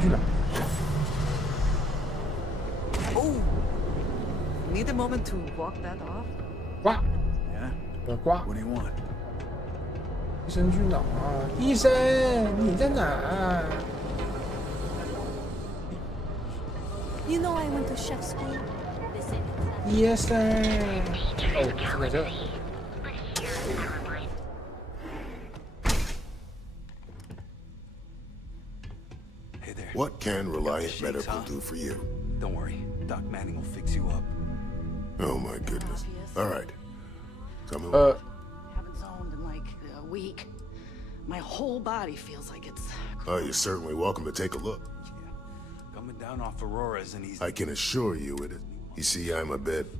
去哪？ Oh, need a moment to walk that off. 刮， Yeah. 刮。 What do you want? 医生去哪啊？医生，你在哪？ You know I went to chef school. 医生。哦，在这。 What can Reliant Medical do for you? Don't worry. Doc Manning will fix you up. Oh my goodness. All right. Tell me. Haven't zoned in like a week. My whole body feels like it's. Oh, you're certainly welcome to take a look. Yeah. Coming down off Aurora's and he's. I can assure you it is. You see, I'm a bit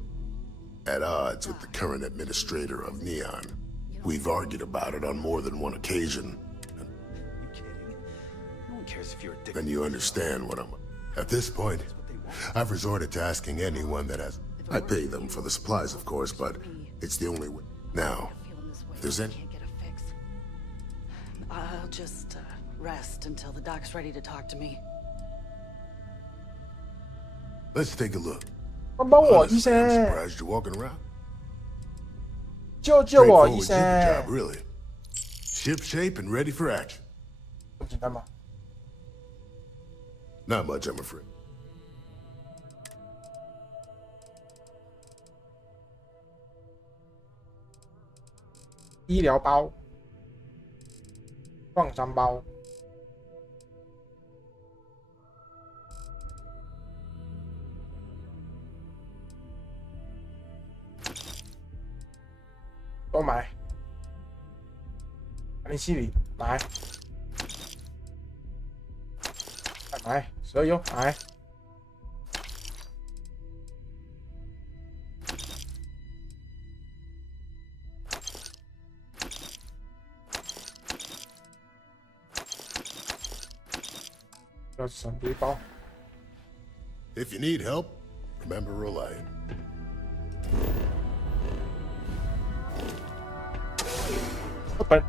at odds with the current administrator of Neon. We've argued about it on more than one occasion. Cares if you're addicted. Then you understand what I'm. At this point, I've resorted to asking anyone that has. I pay them for the supplies, of course, but it's the only way. Now, if there's any. I'll just rest until the doc's ready to talk to me. Let's take a look. 帮我，医 Honestly, 生！ I'm surprised you're walking around. 救救我，医 Straightforward 生！ Jupiter job, really. Ship shape and ready for action. 这么简单吗？ Not much, I'm afraid. 医疗包、创伤包。都买。安利西里买。买。蛇油买。要闪背包。 If you need help, remember Reliant. Open.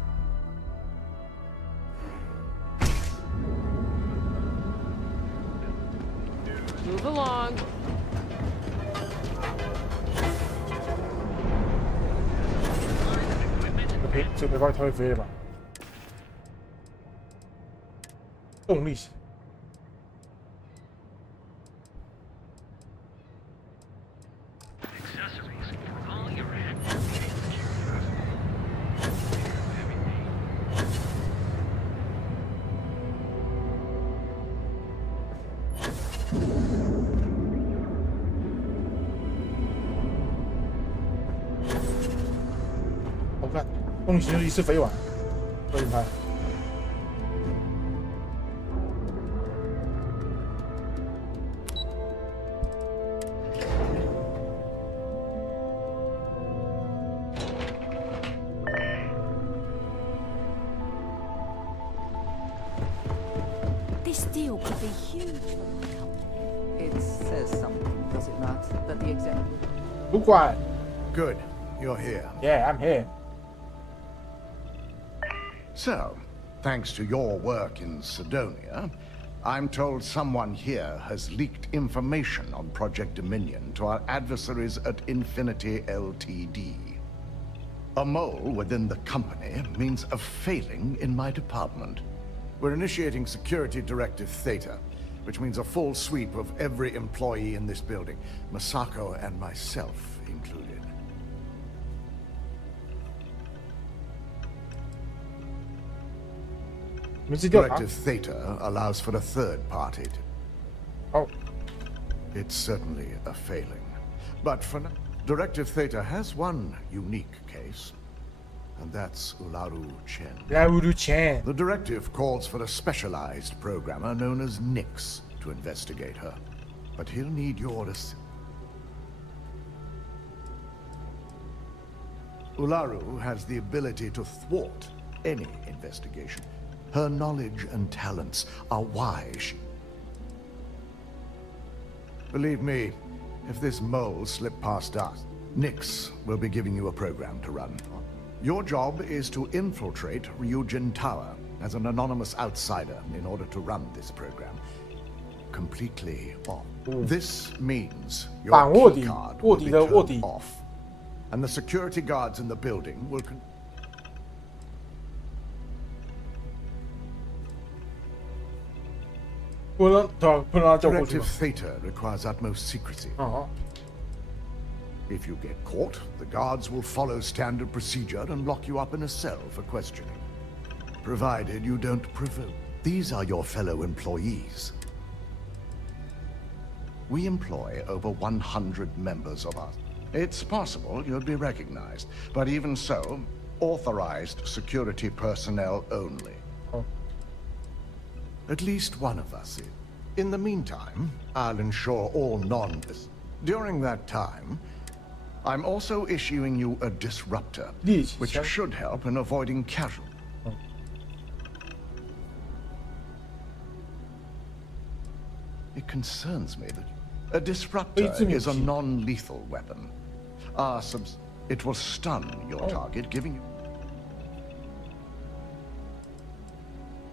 Move along. OK， 这个背包它会飞的吧？动力型。 好看，动力型就一次飞完，可以拍。This deal could be huge for my company. It says something, does it not? That the executive. 主管 Good, you're here. ，Yeah, I'm here. So, thanks to your work in Sidonia, I'm told someone here has leaked information on Project Dominion to our adversaries at Infinity Ltd. A mole within the company means a failing in my department. We're initiating Security Directive Theta, which means a full sweep of every employee in this building, Masako and myself included. Directive Theta allows for a third party. Oh. It's certainly a failing. But for now, Directive Theta has one unique case, and that's Ularu Chen. Ularu Chen. The directive calls for a specialized programmer known as Nix to investigate her. But he'll need your assistance. Ularu has the ability to thwart any investigation. Her knowledge and talents are wise. Believe me, if this mole slipped past us, Nix will be giving you a program to run. Your job is to infiltrate Ryujin Tower as an anonymous outsider in order to run this program. Completely off. This means your key card will be turned off, and the security guards in the building will Directive Theta requires utmost secrecy. If you get caught, the guards will follow standard procedure and lock you up in a cell for questioning. Provided you don't provoke. These are your fellow employees. We employ over 100 members of us. It's possible you'll be recognized, but even so, authorized security personnel only. At least one of us is. In the meantime, I'll ensure all During that time, I'm also issuing you a disruptor, which should help in avoiding casualties. It concerns me that a disruptor is a non-lethal weapon. It will stun your target, giving you...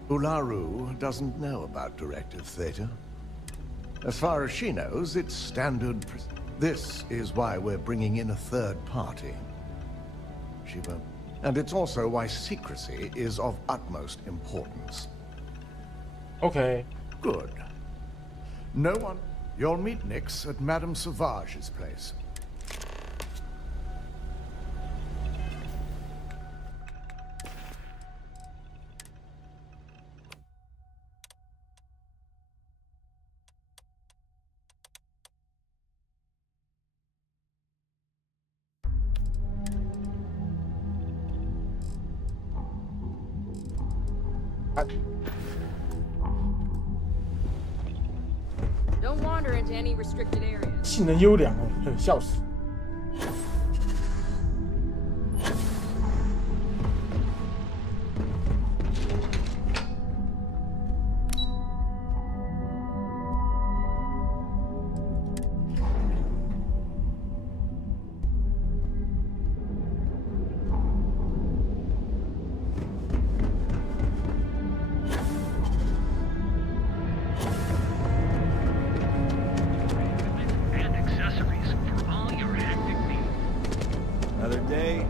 Ularu doesn't know about Directive Theta. As far as she knows, it's standard. This is why we're bringing in a third party. She won't. And it's also why secrecy is of utmost importance. Okay. Good. No one... You'll meet Nix at Madame Sauvage's place. Don't wander into any restricted areas. 性能优良哦，笑死。Another day.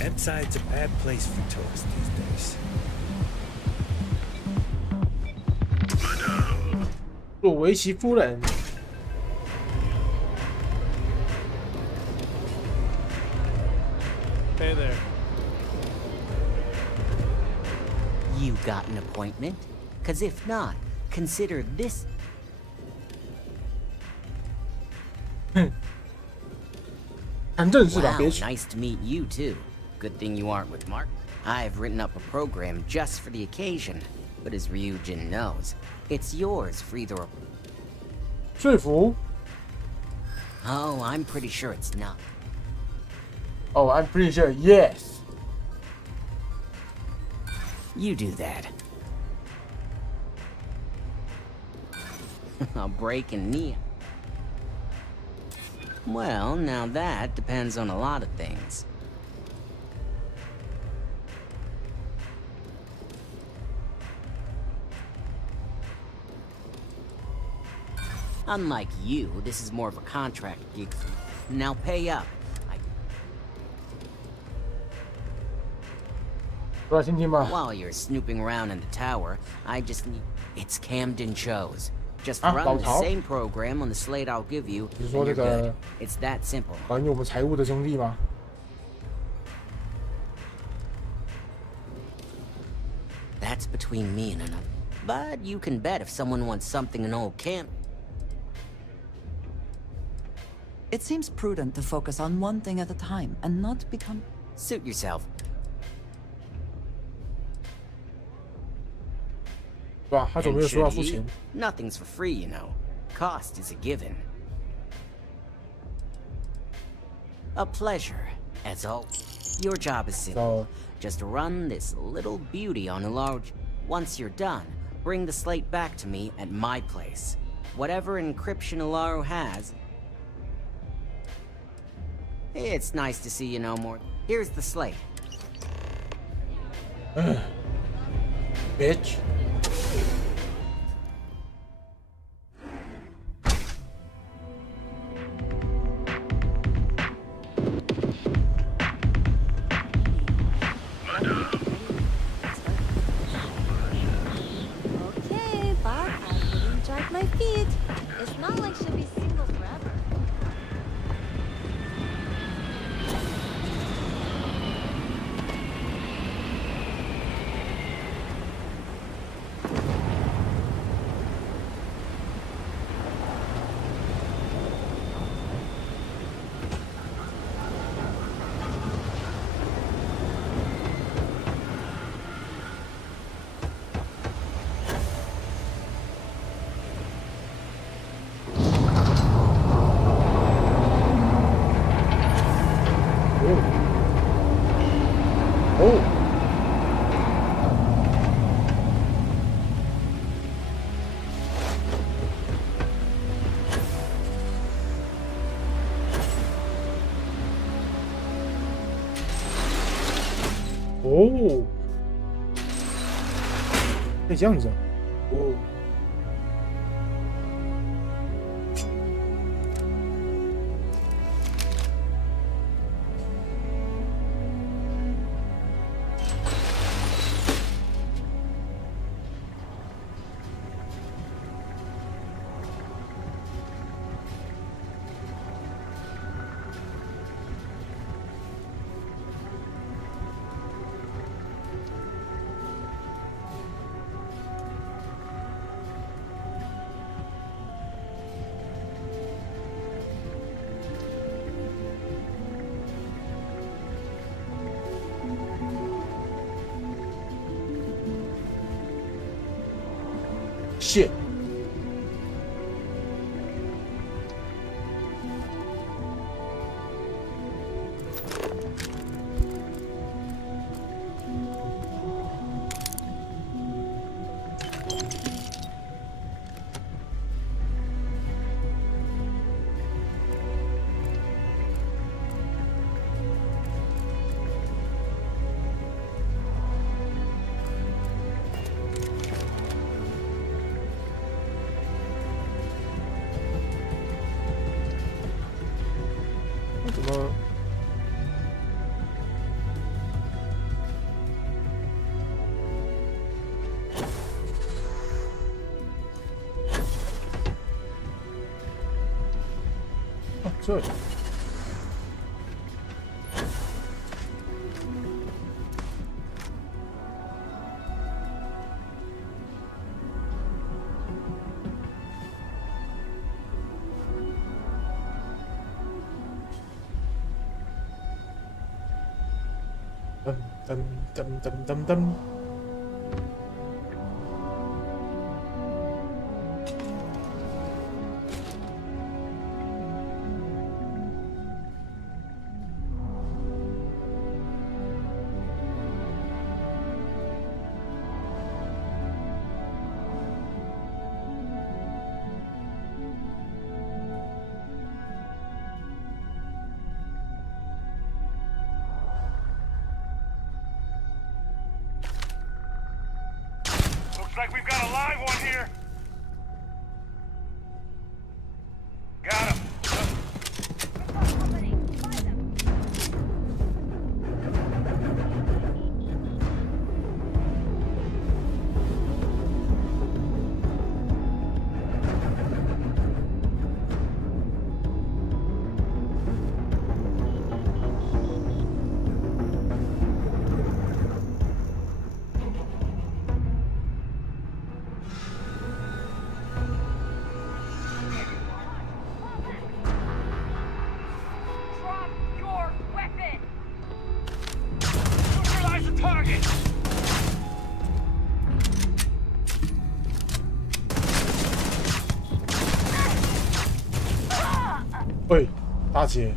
Inside's a bad place for tourists these days. 洛维奇夫人。 Hey there. You got an appointment? 'Cause if not, consider this. 谈正事吧， Wow, 别去。 nice to meet you too. Good thing you aren't with Mark. I've written up a program just for the occasion, but as Ryujin knows, it's yours for either. 说服。 Oh, I'm pretty sure it's not. Oh, I'm pretty sure. Yes. You do that. I'll break a knee. Well, now that depends on a lot of things. Unlike you, this is more of a contract gig. Now pay up. 多少现金吗？ While you're snooping around in the tower, I just need... It's Camden shows. Just 啊， run 老 the 陶。 same program on the slate I'll give you, 你 and 说 you're 这个 good. It's that simple. 管理我们财务的兄弟吗？ That's between me and another. But you can bet if someone wants something in old camp. It seems prudent to focus on one thing at a time and not become... Suit yourself. 对吧？他总 And 没有说要 should 付 he? 钱。 Nothing's for free, you know. Cost is a given. A pleasure, as always. Your job is simple. Just run this little beauty on a large. Once you're done, bring the slate back to me at my place. Whatever encryption Ularu has. It's nice to see you know more. Here's the slate. Bitch. Okay, but I wouldn't drag my feet. It's not like she'll be single forever. Oh. 可以这样子啊！哦。Shit. Good. Dum. Looks like we've got a live one here. Got him.喂，大姐。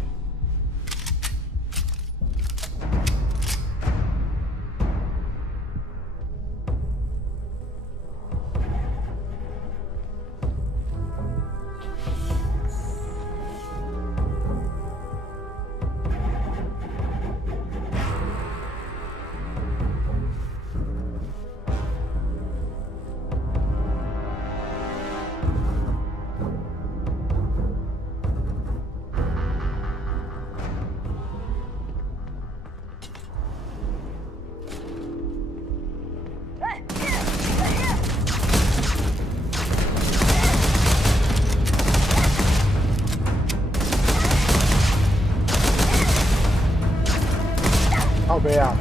靠背啊！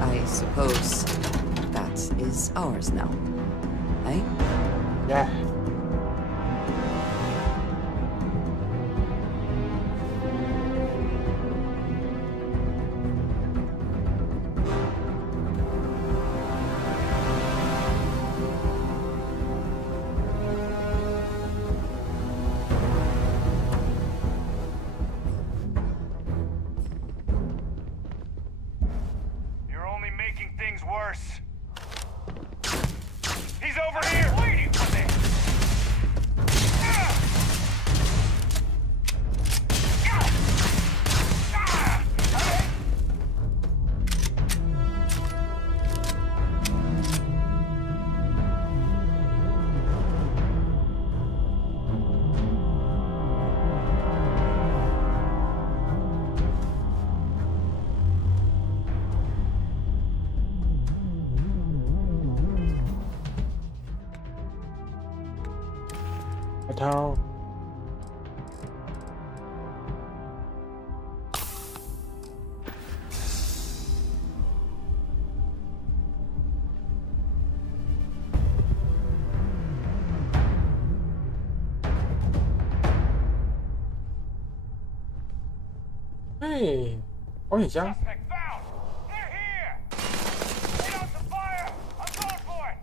I suppose that is ours now. Eh? Yeah. You're only making things worse. He's over here! Waiting for this! Attends. Hey, 保险箱。 Suspect found! They're here! Lay out some fire! I'm going for it!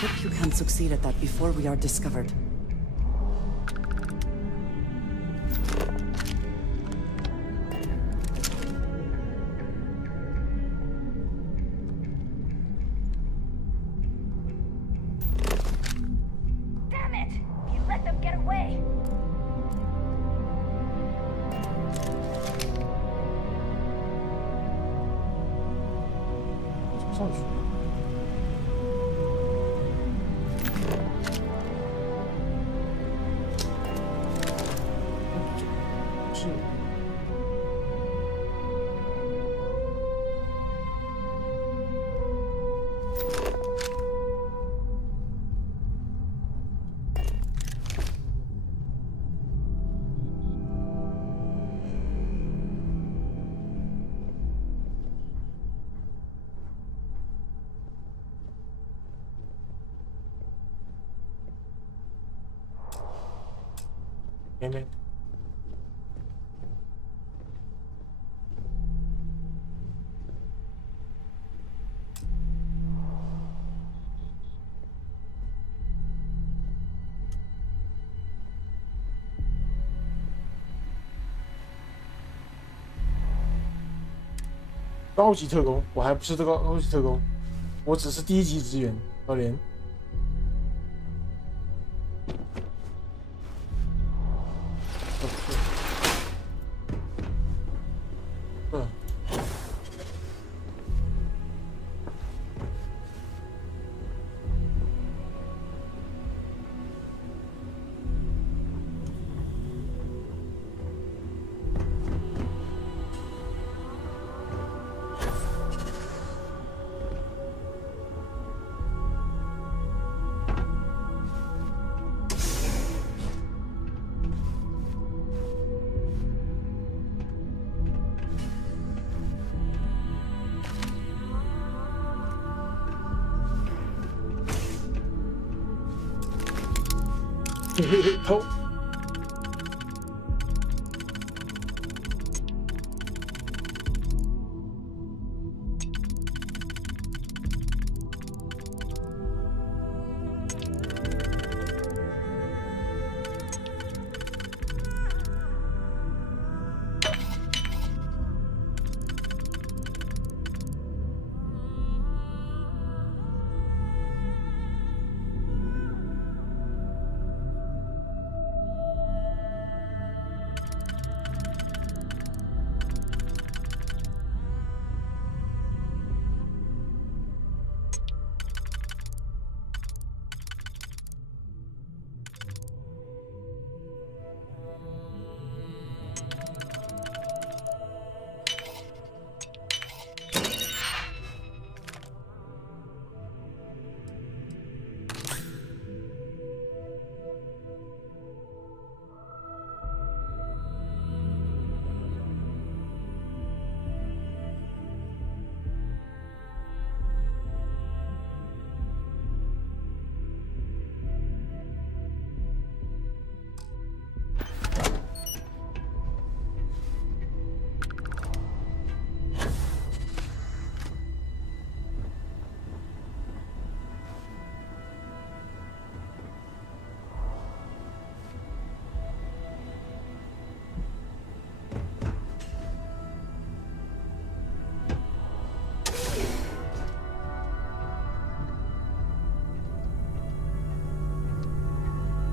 Hope you can succeed at that before we are discovered. 上去。是。没。高级特工，我还不是这个高级特工，我只是低级职员，可怜。偷。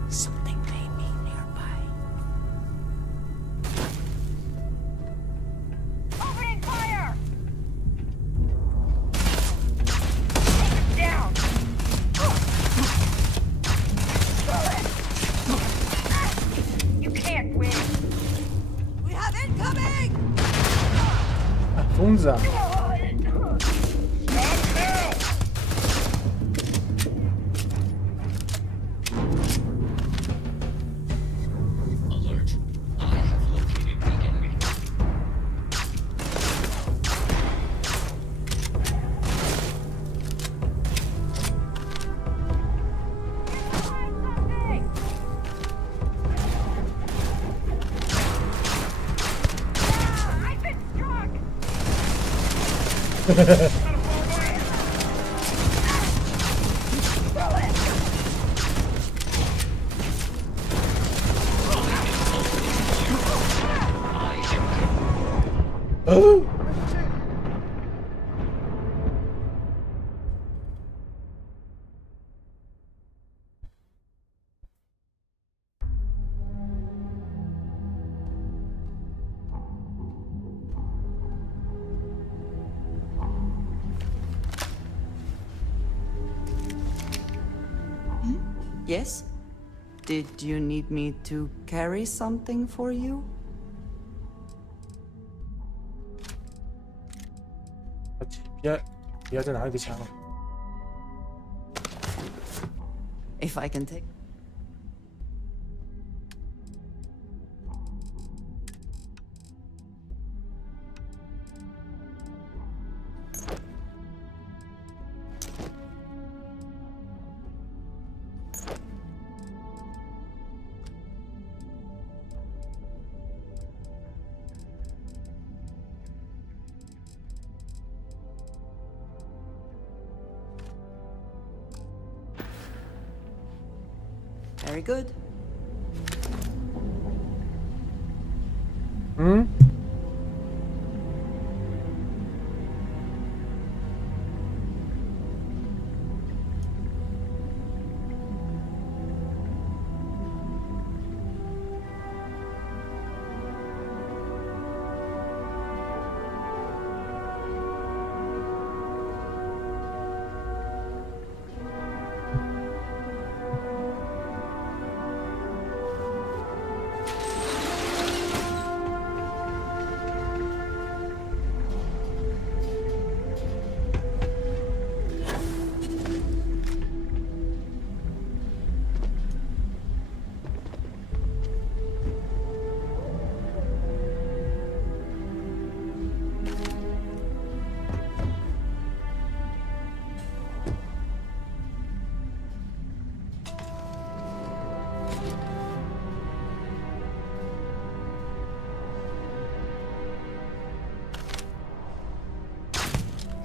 Something may be nearby. Opening fire! Take it down! You can't win! We have incoming! 疯子啊！ Oh! Yes? Did you need me to carry something for you? 不要再拿一个枪了。 If I can take... Very good. 嗯。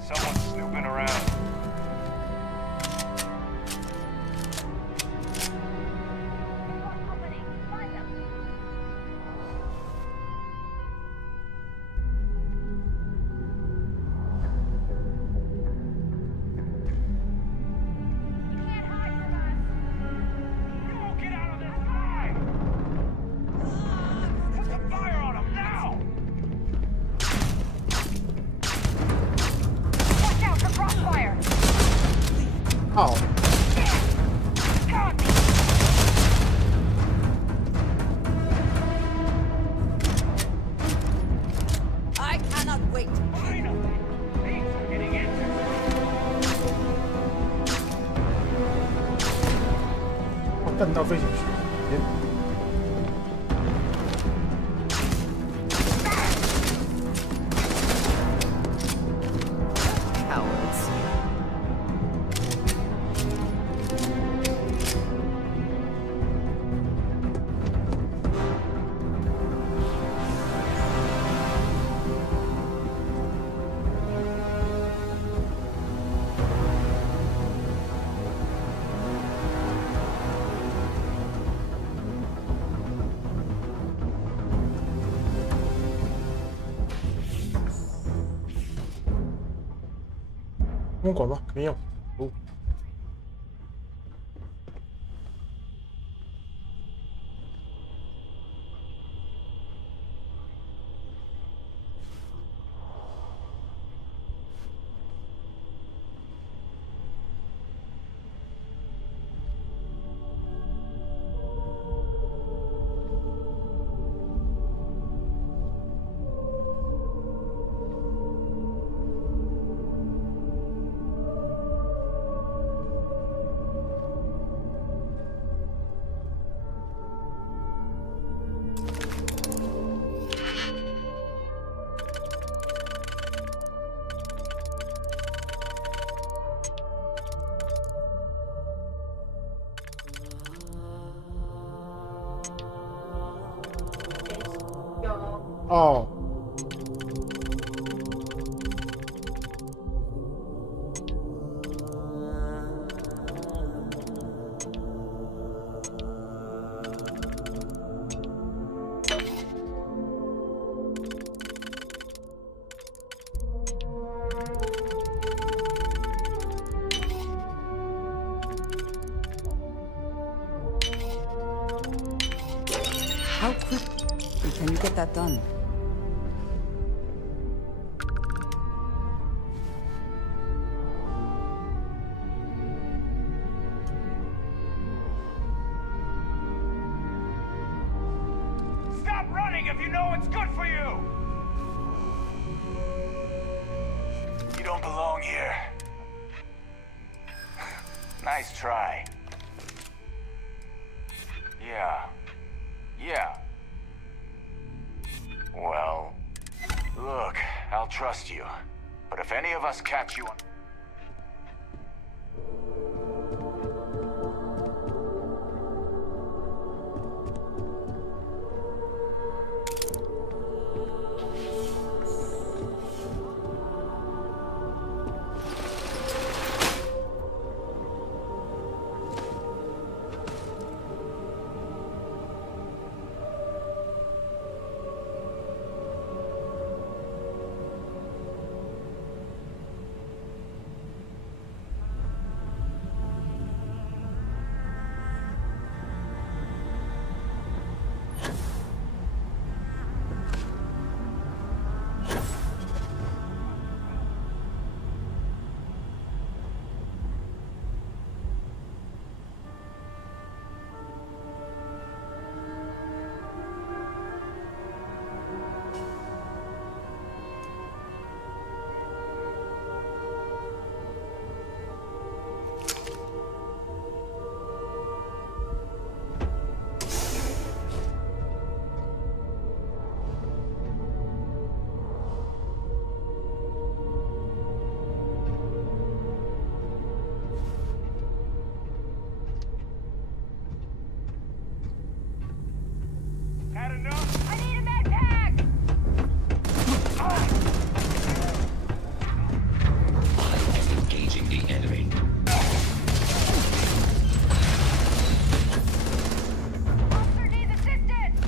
Someone's snooping around. You can't hide from us. You won't get out of this alive. Put the fire on him now. Watch out for crossfire. Oh. Got me. I cannot wait. Finally, things are getting interesting. 我弹道飞行去。Cowards.我管吧，没用。哦。哦。How quickly can you get that done? what's good for you. You don't belong here. Nice try. Yeah. Well, look, I'll trust you. But if any of us catch you on... Had enough? I need a med pack! I am engaging the enemy. Officer needs assistance!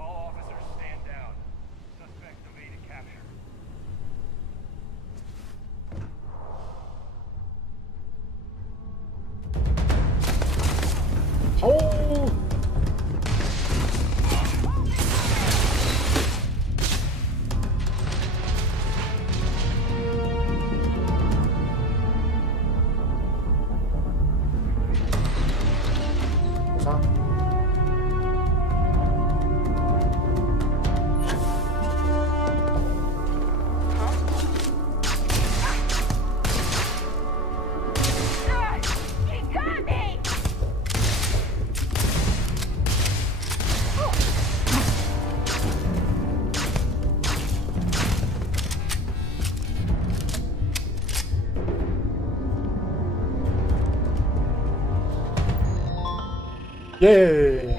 All officers stand down. Suspect evaded capture. Oh!啥？He got me!耶！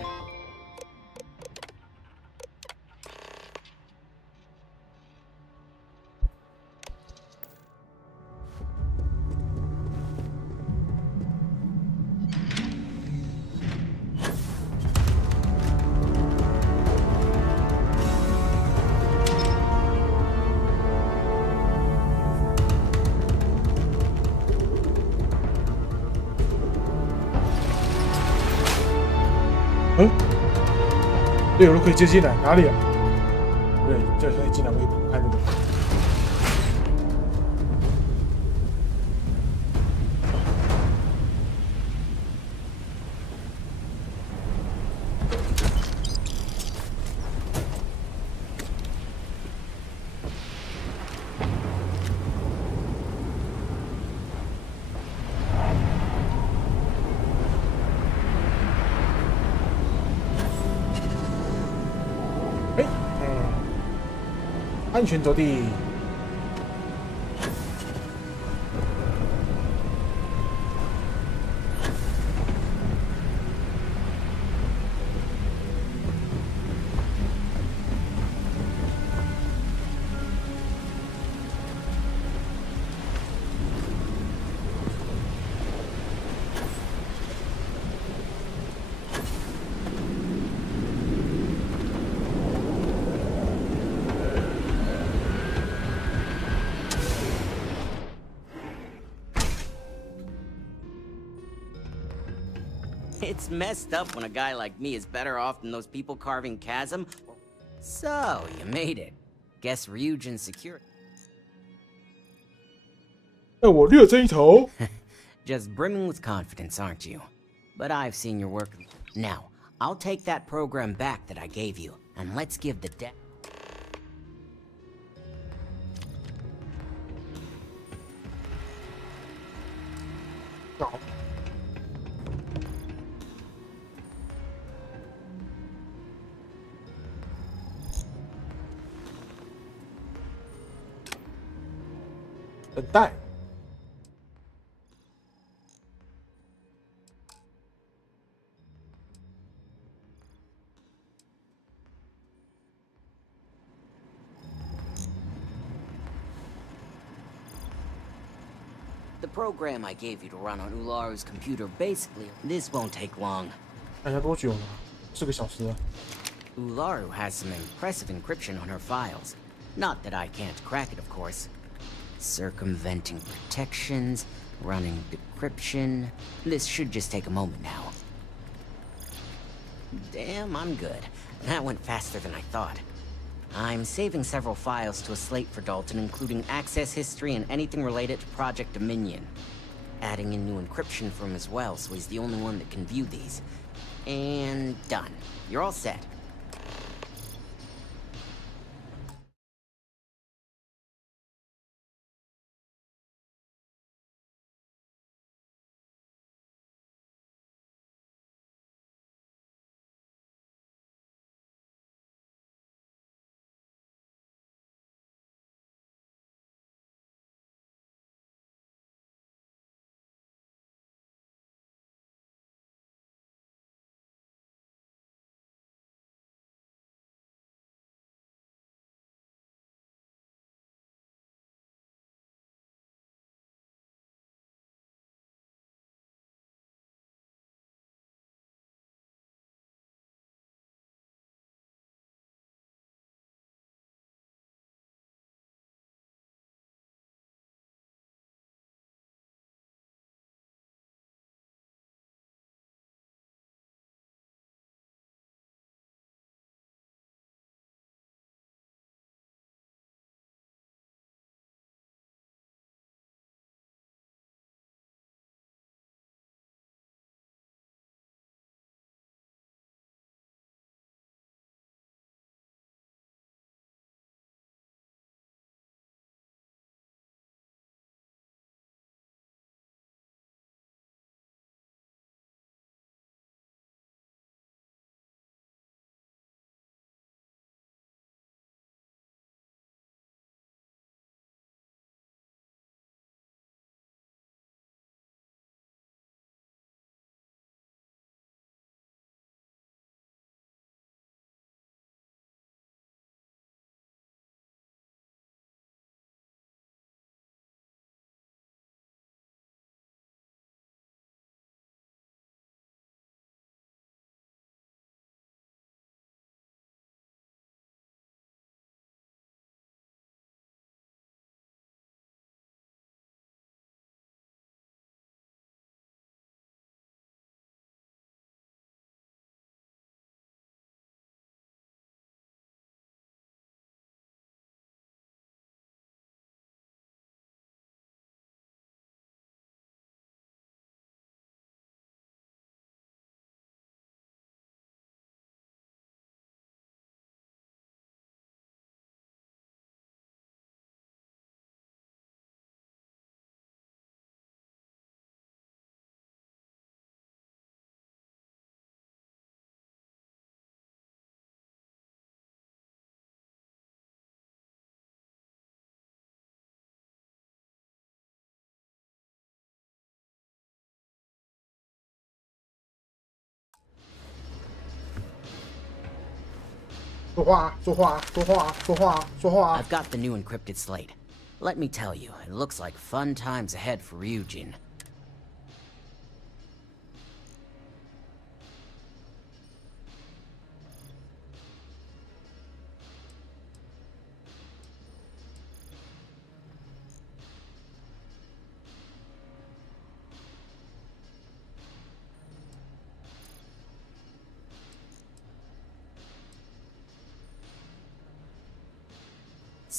嗯，队友都可以接进来，哪里啊？对，这可以进来，我也看这个。安全着地。It's messed up when a guy like me is better off than those people carving chasm. So, you made it. Guess Ryujin secure. 我略这一头。Just brimming with confidence, aren't you? But I've seen your work. Now, I'll take that program back that I gave you, and let's give the deck. 等待。The program I gave you to run on Ularu's computer basically, this won't take long. 看一下多久了？4个小时了。Ularu has some impressive encryption on her files. Not that I can't crack it, of course. Circumventing protections, running decryption. This should just take a moment now. Damn, I'm good. That went faster than I thought. I'm saving several files to a slate for Dalton, including access history and anything related to Project Dominion. Adding in new encryption for him as well, so he's the only one that can view these. And done. You're all set. I've got the new encrypted slate. Let me tell you, it looks like fun times ahead for Ryujin.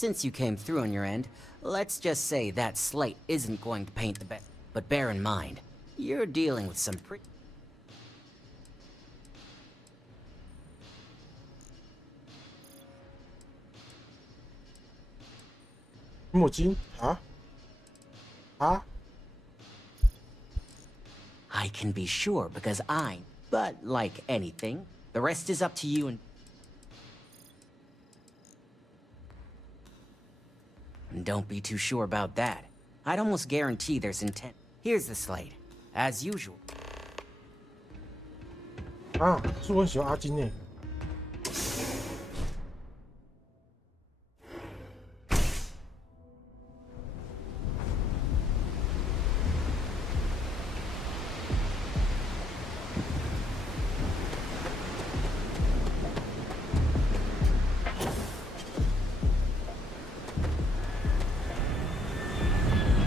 Since you came through on your end, let's just say that slate isn't going to paint the best. But bear in mind, you're dealing with some pretty... 墨镜啊啊 I can be sure because but like anything, the rest is up to you and don't be too sure about that. I'd almost guarantee there's intent. Here's the slate, as usual. 啊，是我很喜欢阿金诶。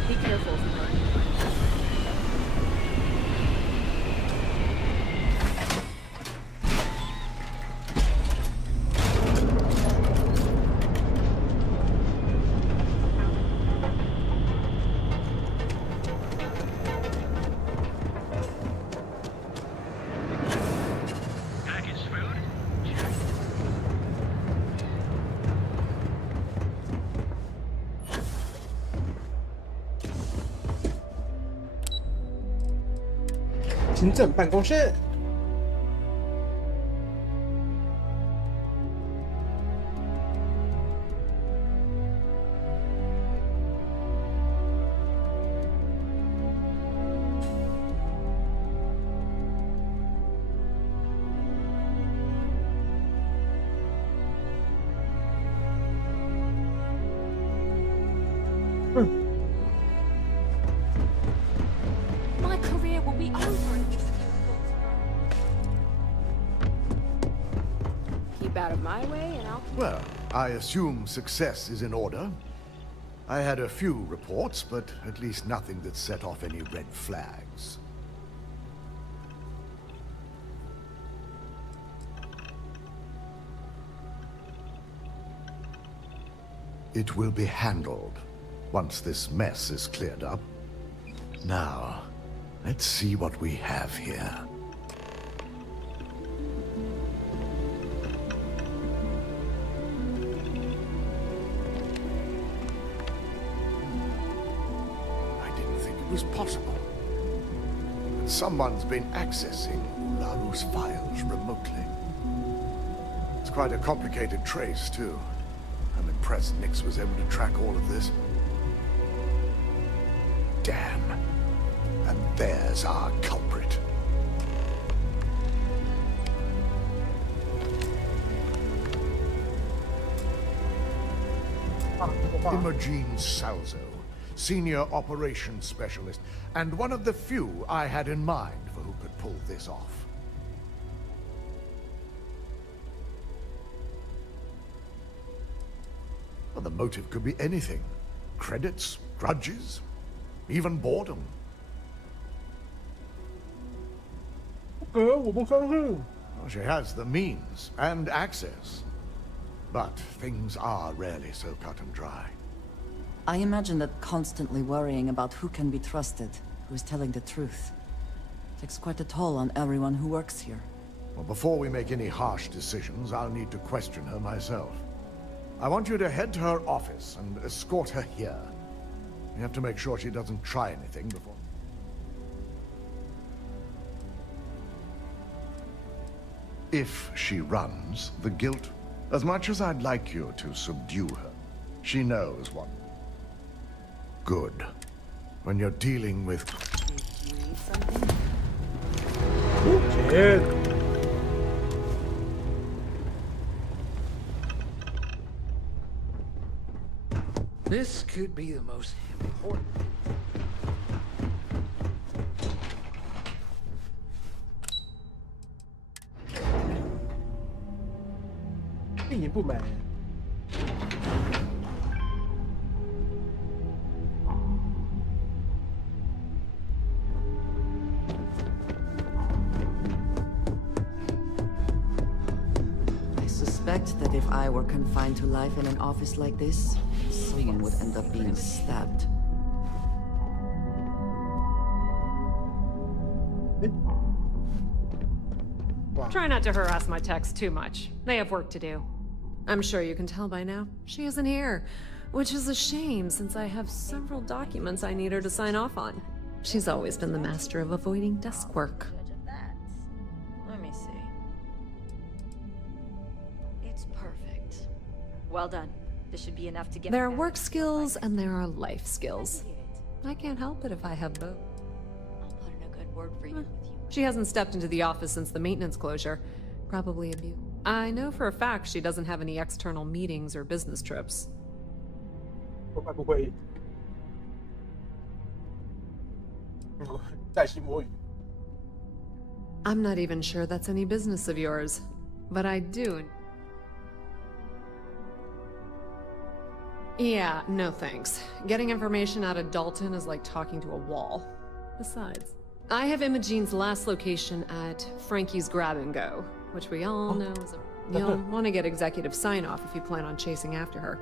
Be careful. Package food? 行政办公室。My career will be over if this keep out of my way and I'll... Well, I assume success is in order. I had a few reports, but at least nothing that set off any red flags. It will be handled once this mess is cleared up. Now, let's see what we have here. I didn't think it was possible. But someone's been accessing Ularu's files remotely. It's quite a complicated trace, too. I'm impressed Nix was able to track all of this. Damn. And there's our culprit. Imogen Salzo, Senior Operations Specialist, and one of the few I had in mind for who could pull this off. Well, the motive could be anything. Credits, grudges, even boredom. 我不相信。 Well, she has the means and access. But things are rarely so cut and dry. I imagine that constantly worrying about who can be trusted, who is telling the truth, takes quite a toll on everyone who works here. Well, before we make any harsh decisions, I'll need to question her myself. I want you to head to her office and escort her here. You have to make sure she doesn't try anything before... If she runs, the guilt... As much as I'd like you to subdue her, she knows what... Good. When you're dealing with... Did you eat something? Kid. This could be the most important. 运营部门。 I suspect that if I were confined to life in an office like this, someone would end up being stabbed. Try not to harass my techs too much. They have work to do. I'm sure you can tell by now, she isn't here. Which is a shame, since I have several documents I need her to sign off on. She's always been the master of avoiding desk work. Let me see. It's perfect. Well done. This should be enough to get... There are work skills and there are life skills. I can't help it if I have both. I'll put in a good word for you. She hasn't stepped into the office since the maintenance closure. Probably abuse. I know for a fact she doesn't have any external meetings or business trips. I'm not even sure that's any business of yours, but I do. Yeah, no thanks. Getting information out of Dalton is like talking to a wall. Besides, I have Imogene's last location at Frankie's Grab and Go, which we all know is a... You'll want to get executive sign-off if you plan on chasing after her.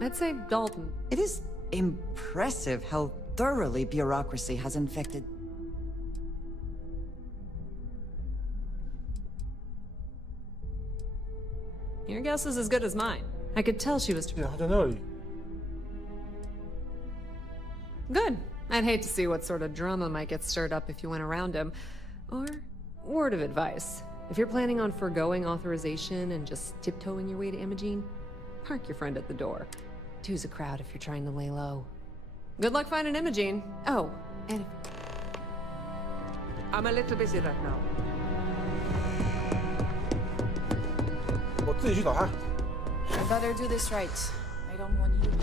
I'd say Dalton. It is impressive how thoroughly bureaucracy has infected. Your guess is as good as mine. I could tell she was... Yeah, I don't know. Good. I'd hate to see what sort of drama might get stirred up if you went around him. Or, word of advice. If you're planning on foregoing authorization and just tiptoeing your way to Imogene, park your friend at the door. Two's a crowd if you're trying to lay low. Good luck finding Imogene. Oh, and if... I'm a little busy right now. 我自己去找他。 I better do this right. I don't want you to...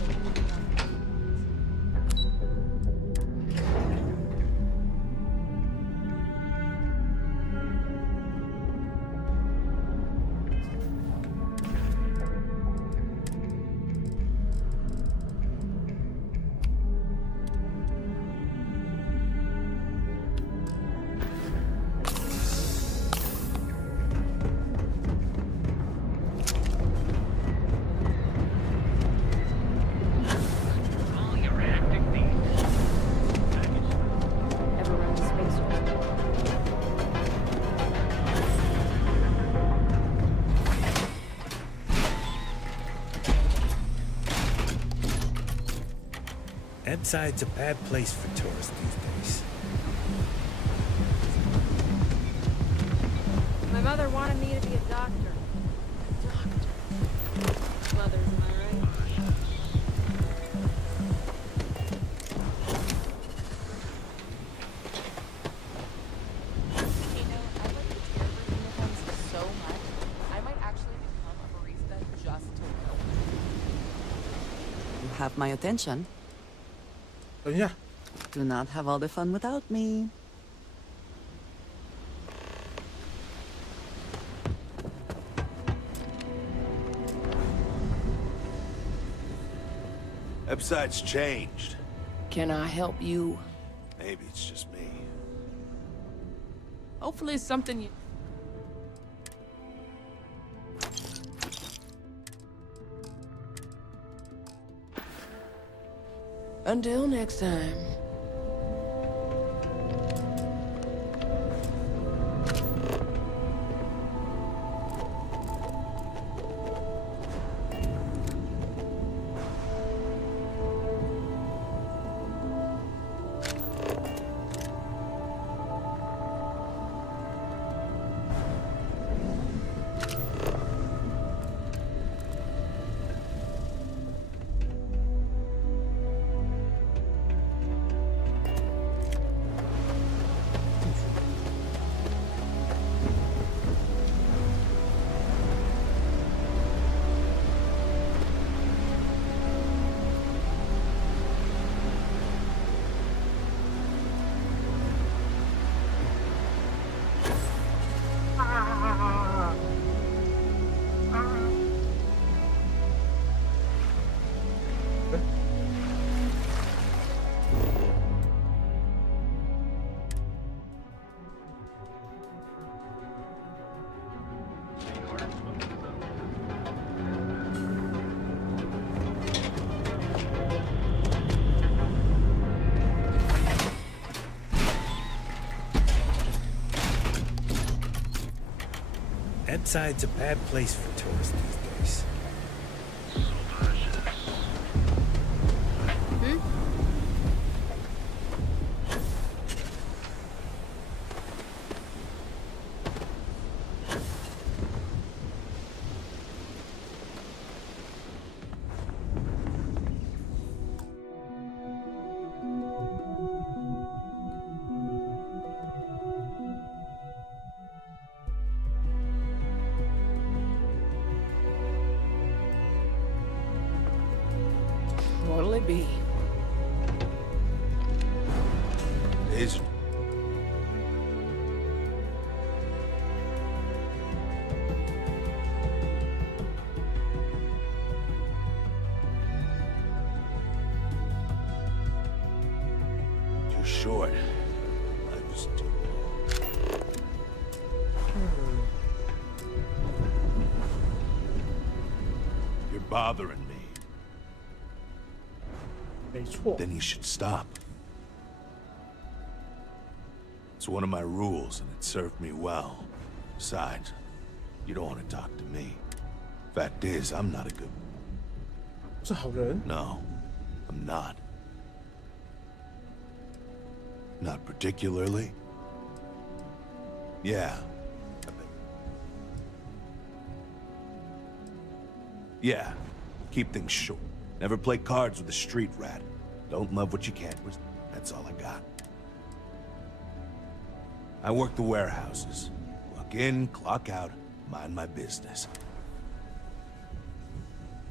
Ebside's a bad place for tourists these days. My mother wanted me to be a doctor. Mothers, am I right? You know, I like the terror uniforms so much. I might actually become a barista just to know. You have my attention. Yeah. Do not have all the fun without me. Ebside's changed. Can I help you? Maybe it's just me. Hopefully it's something you... Until next time. Riverside's a bad place for tourists these days. What'll it be? Is too short. Life is too long. You're bothering me. 没错。 Then you should stop. It's one of my rules, and it served me well. Besides, you don't want to talk to me. Fact is, I'm not a good... 是好人。 No, I'm not. Not particularly. Yeah. I bet. Yeah. Keep things short. Never play cards with a street rat. Don't love what you can't. That's all I got. I work the warehouses. Clock in, clock out, mind my business.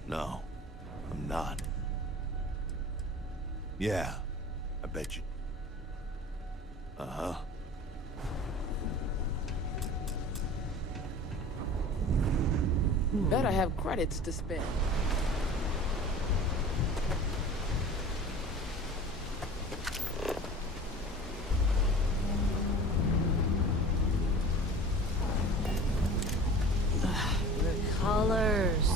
No, I'm not. Yeah, I bet you. Uh-huh. Better have credits to spend. Colors.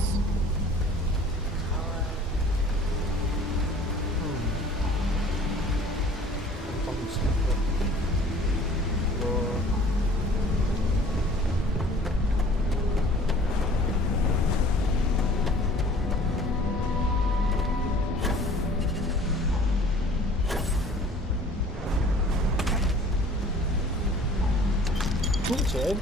Good.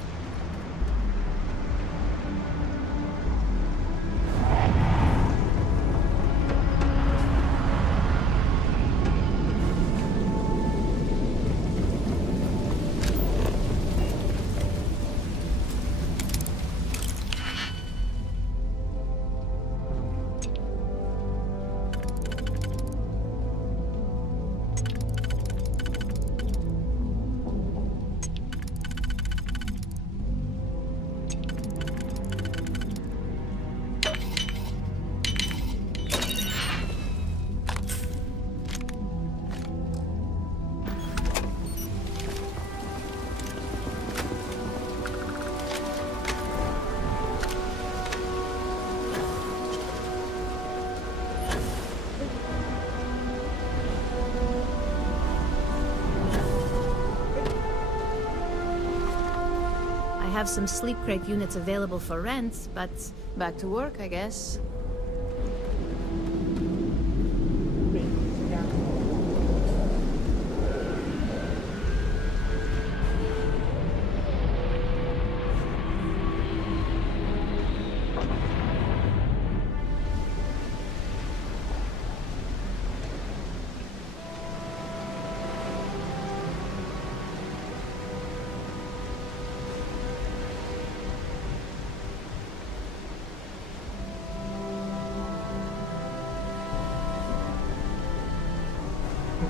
I have some sleep crate units available for rent, but back to work, I guess.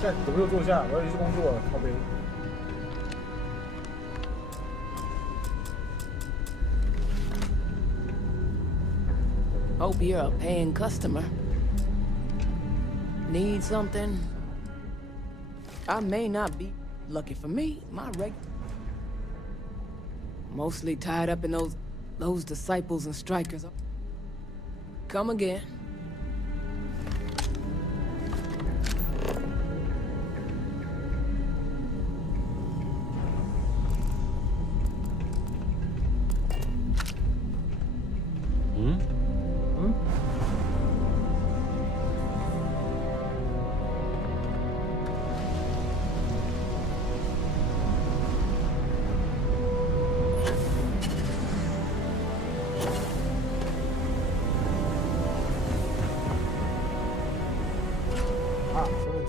在怎么又坐下？我要去工作了，靠背。 Hope you're a paying customer. Need something? I may not be. Lucky for me, my mostly tied up in those disciples and strikers. Come again.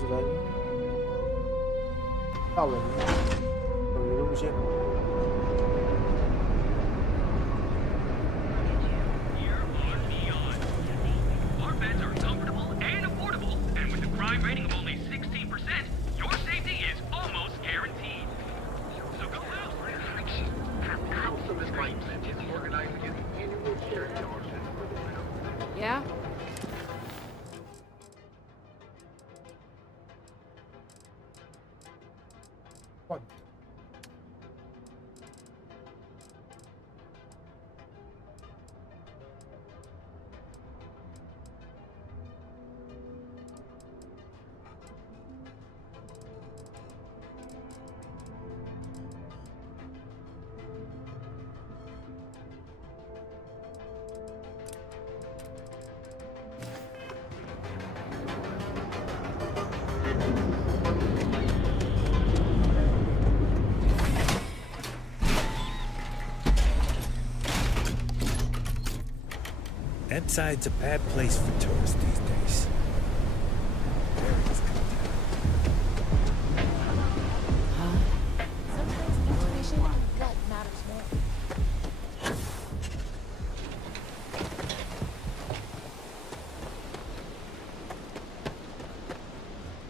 主人大人有一个路线。Our beds are comfortable and affordable, and with a crime rating of only 16%, your safety is almost guaranteed. So go out. House of the Stripes is organizing its annual charity auction. Yeah? What? That side's a bad place for tourists these days. Areas come down. Sometimes intuition and gut matters more.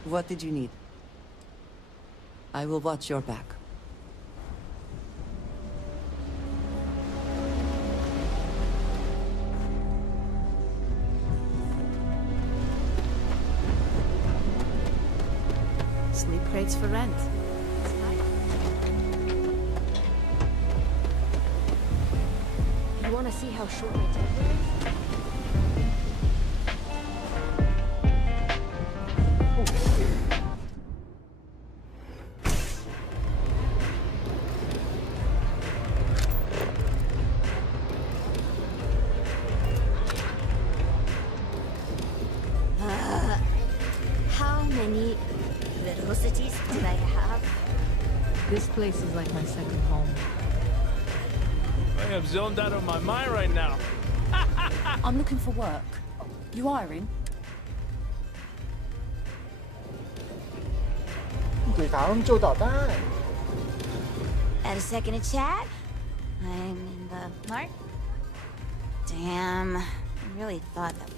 What did you need? I will watch your back. Sleep crates for rent. You want to see how short my temper is? How many velocities did I have? This place is like my second home. I am zoned out of my mind right now. I'm looking for work. You hiring? 鬼堂救导弹。 Had a second to chat? I'm in the mark? Damn. I really thought that.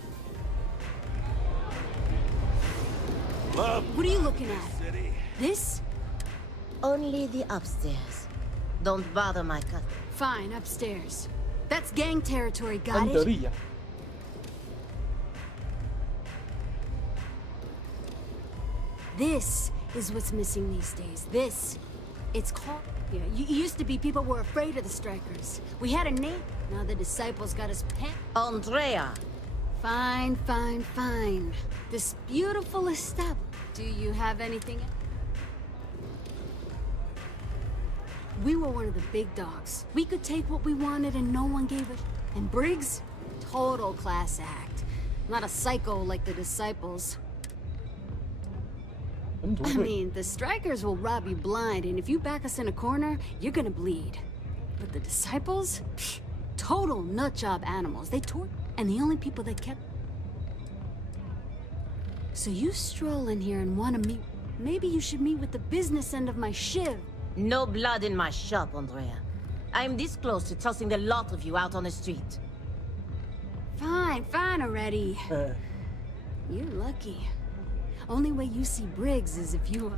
What are you looking at? This? Only the upstairs. Don't bother my cousin. Fine, upstairs. That's gang territory, got 安德 it? 利呀。 This is what's missing these days. This. It's called... Yeah, used to be people were afraid of the strikers. We had a name. Now the disciples got us pet. Andrea. Fine, fine, fine. This beautiful estab. Do you have anything else? We were one of the big dogs. We could take what we wanted and no one gave a And Briggs? Total class act. Not a psycho like the disciples. I mean, the strikers will rob you blind, and if you back us in a corner, you're gonna bleed. But the disciples? Pfft, total nutjob animals. They tore, and the only people that kept... So you stroll in here and want to meet... Maybe you should meet with the business end of my shiv. No blood in my shop, Andrea. I'm this close to tossing the lot of you out on the street. Fine, fine already. You're lucky. Only way you see Briggs is if you...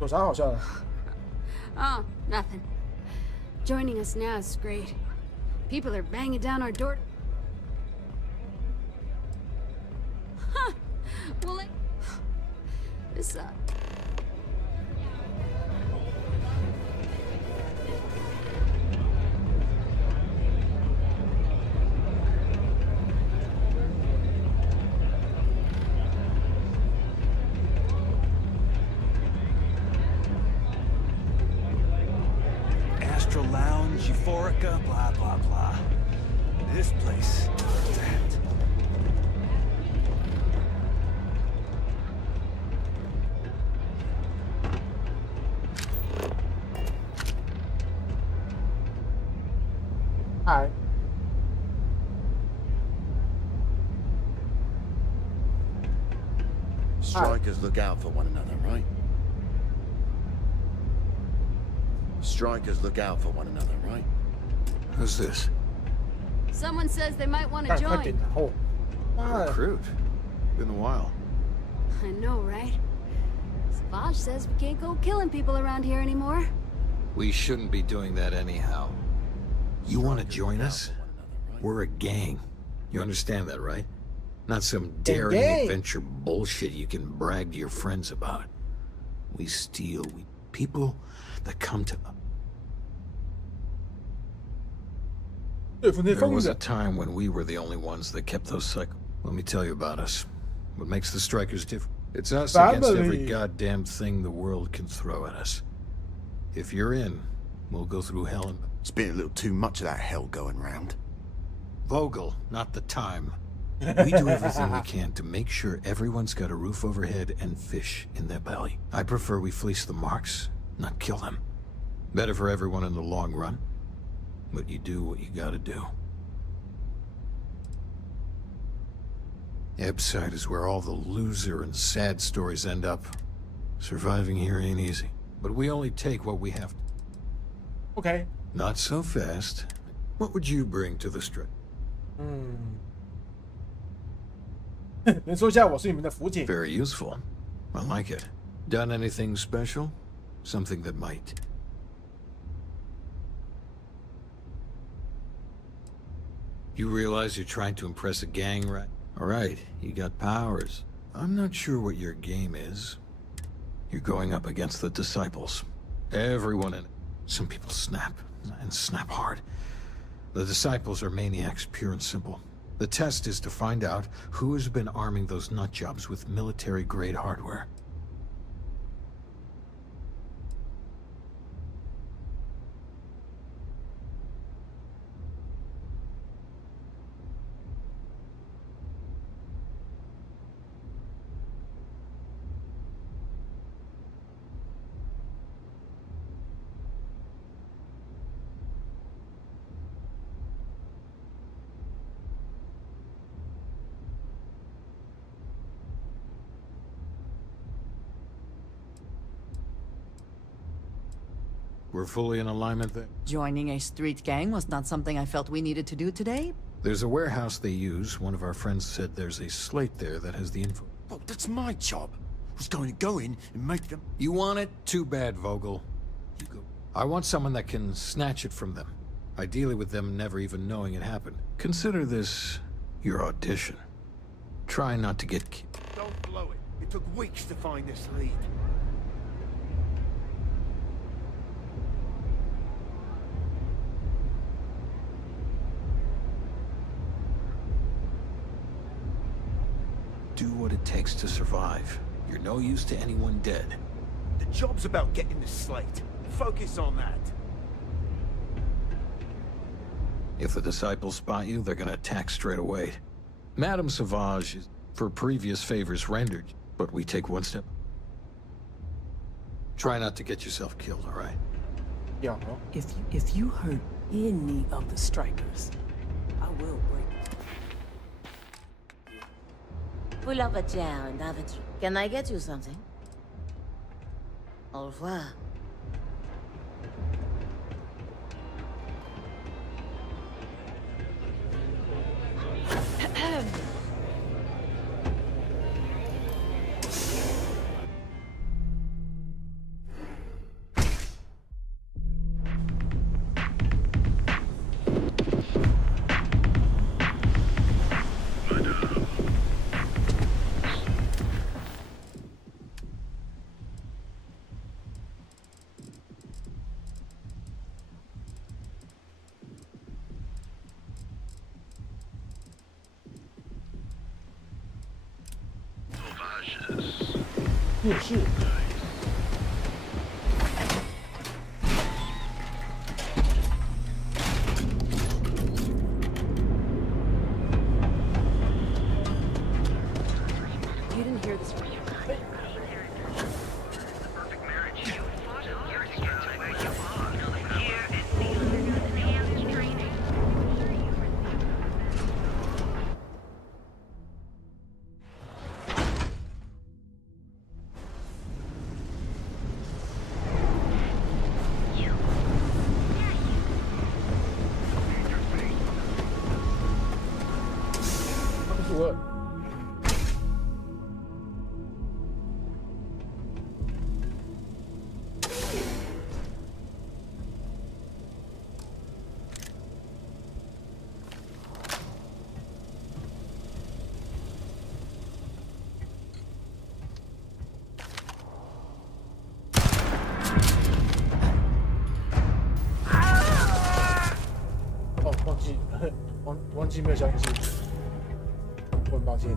有啥好笑的？ Oh, nothing. Joining us now is great. People are banging down our door. Huh. Well, this, Astral Lounge, Euphorica, blah, blah, blah. This place, that. Hi. Strikers look out for one another, right? Strikers look out for one another, right? Who's this? Someone says they might want to join. Recruit. Been a while. I know, right? Savage says we can't go killing people around here anymore. We shouldn't be doing that anyhow. You want to join us? We're a gang. You understand that, right? Not some daring adventure bullshit you can brag to your friends about. We steal people that come to us. There was a time when we were the only ones that kept those cycles. Let me tell you about us. What makes the Strikers different? It's us against every goddamn thing the world can throw at us. If you're in, we'll go through hell and... It's been a little too much of that hell going round. Vogel, not the time. We do everything we can to make sure everyone's got a roof overhead and fish in their belly. I prefer we fleece the marks, not kill them. Better for everyone in the long run. But you do what you gotta do. Ebbside is where all the loser and sad stories end up. Surviving here ain't easy. But we only take what we have. Okay. Not so fast. What would you bring to the strip? 能说一下我是你们的辅警。 Very useful. I like it. Done anything special? Something that might. You realize you're trying to impress a gang, right? Alright, you got powers. I'm not sure what your game is. You're going up against the Disciples. Everyone in it. Some people snap, and snap hard. The Disciples are maniacs, pure and simple. The test is to find out who has been arming those nutjobs with military-grade hardware. We're fully in alignment there. Joining a street gang was not something I felt we needed to do today. There's a warehouse they use. One of our friends said there's a slate there that has the info. Oh, that's my job. I was going to go in and make them... You want it? Too bad, Vogel. You go. I want someone that can snatch it from them. Ideally with them never even knowing it happened. Consider this your audition. Try not to get... Don't blow it. It took weeks to find this lead. Do what it takes to survive. You're no use to anyone dead. The job's about getting the slate. Focus on that. If the Disciples spot you, they're gonna attack straight away. Madame Sauvage is for previous favors rendered, but we take one step. Try not to get yourself killed, all right? Yeah. If you hurt any of the Strikers, I will break. Full of a chair and have it. Can I get you something? Au revoir. You didn't hear this from me. 我忘记没有消音器，我很抱歉。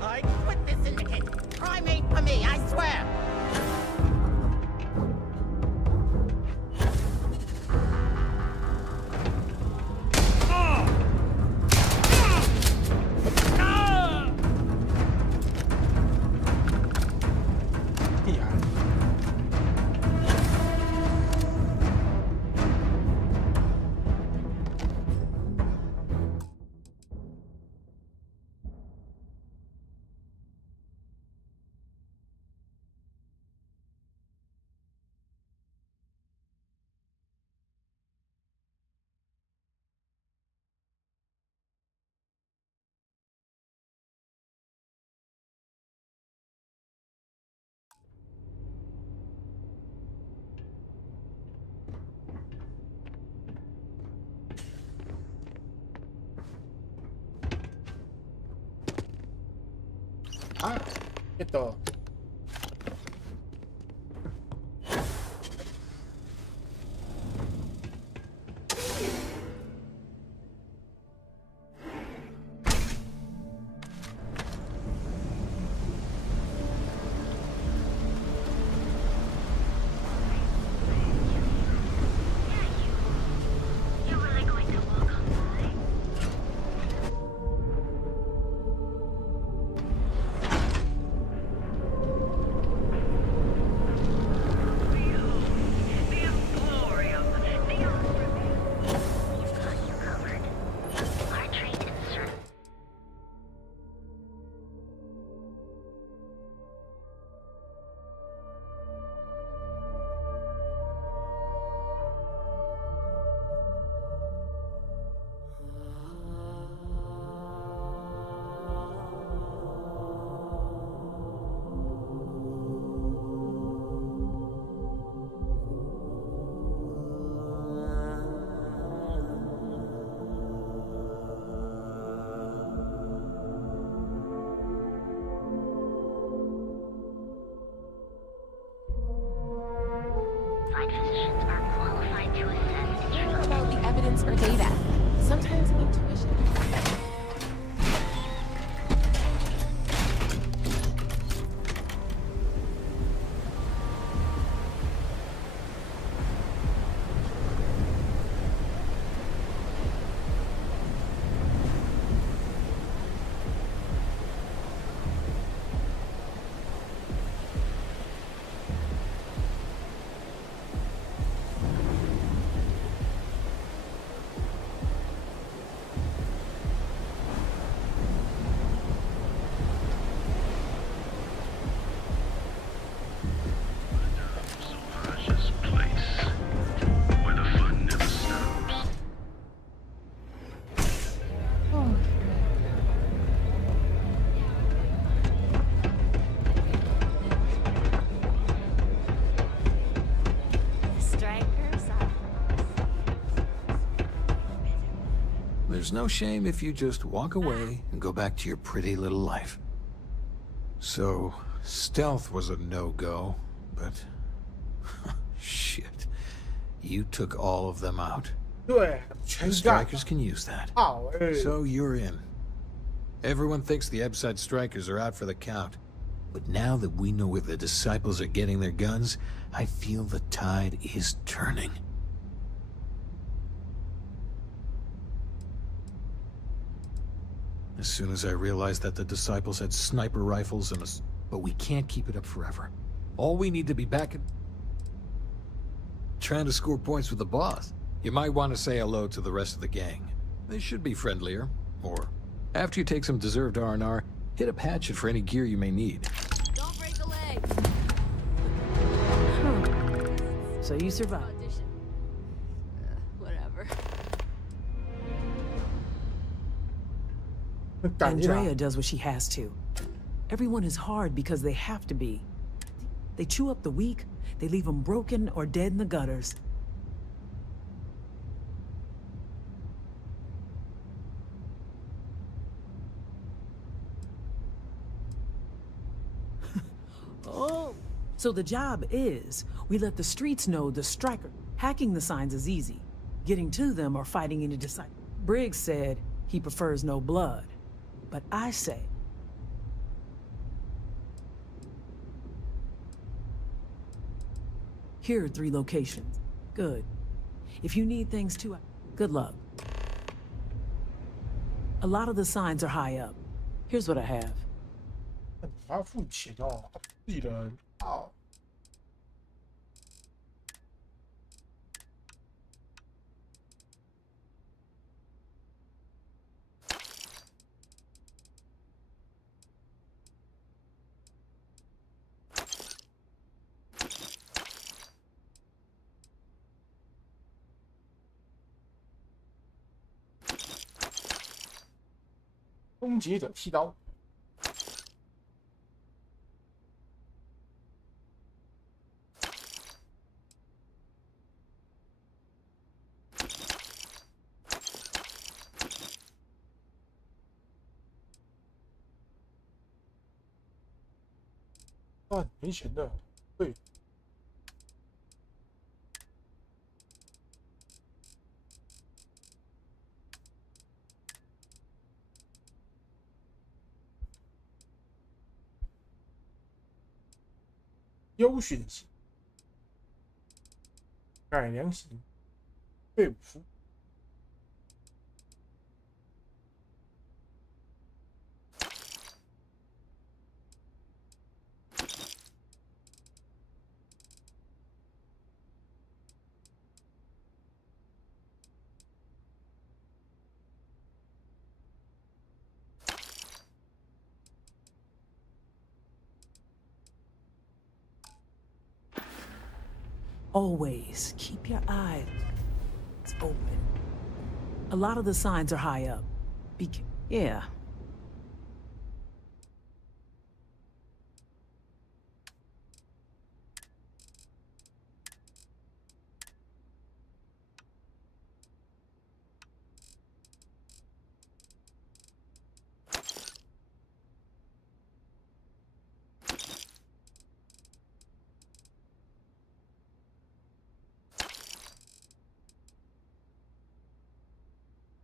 I quit this syndicate. Crime ain't for me, I swear.あ、Or data. Sometimes intuition. There's no shame if you just walk away and go back to your pretty little life. So, stealth was a no-go, but... shit. You took all of them out. The Strikers can use that. So you're in. Everyone thinks the Ebside Strikers are out for the count. But now that we know where the Disciples are getting their guns, I feel the tide is turning. As soon as I realized that the Disciples had sniper rifles and us, but we can't keep it up forever. All we need to be back at... trying to score points with the boss. You might want to say hello to the rest of the gang. They should be friendlier. Or, after you take some deserved R&R, hit up Hatchet for any gear you may need. Don't break a leg. So you survived. Whatever. Andrea does what she has to. Everyone is hard because they have to be. They chew up the weak, they leave them broken or dead in the gutters. Oh, so the job is, we let the streets know the striker. Hacking the signs is easy. Getting to them or fighting any disciple. Briggs said he prefers no blood. But I say, here are 3 locations. Good. If you need things too, good luck. A lot of the signs are high up. Here's what I have. 还要付钱哦，自己人哦。终结者剃刀。啊，没钱的，对。优选型、改良型、队伍服。Always keep your eyes open. A lot of the signs are high up. Yeah.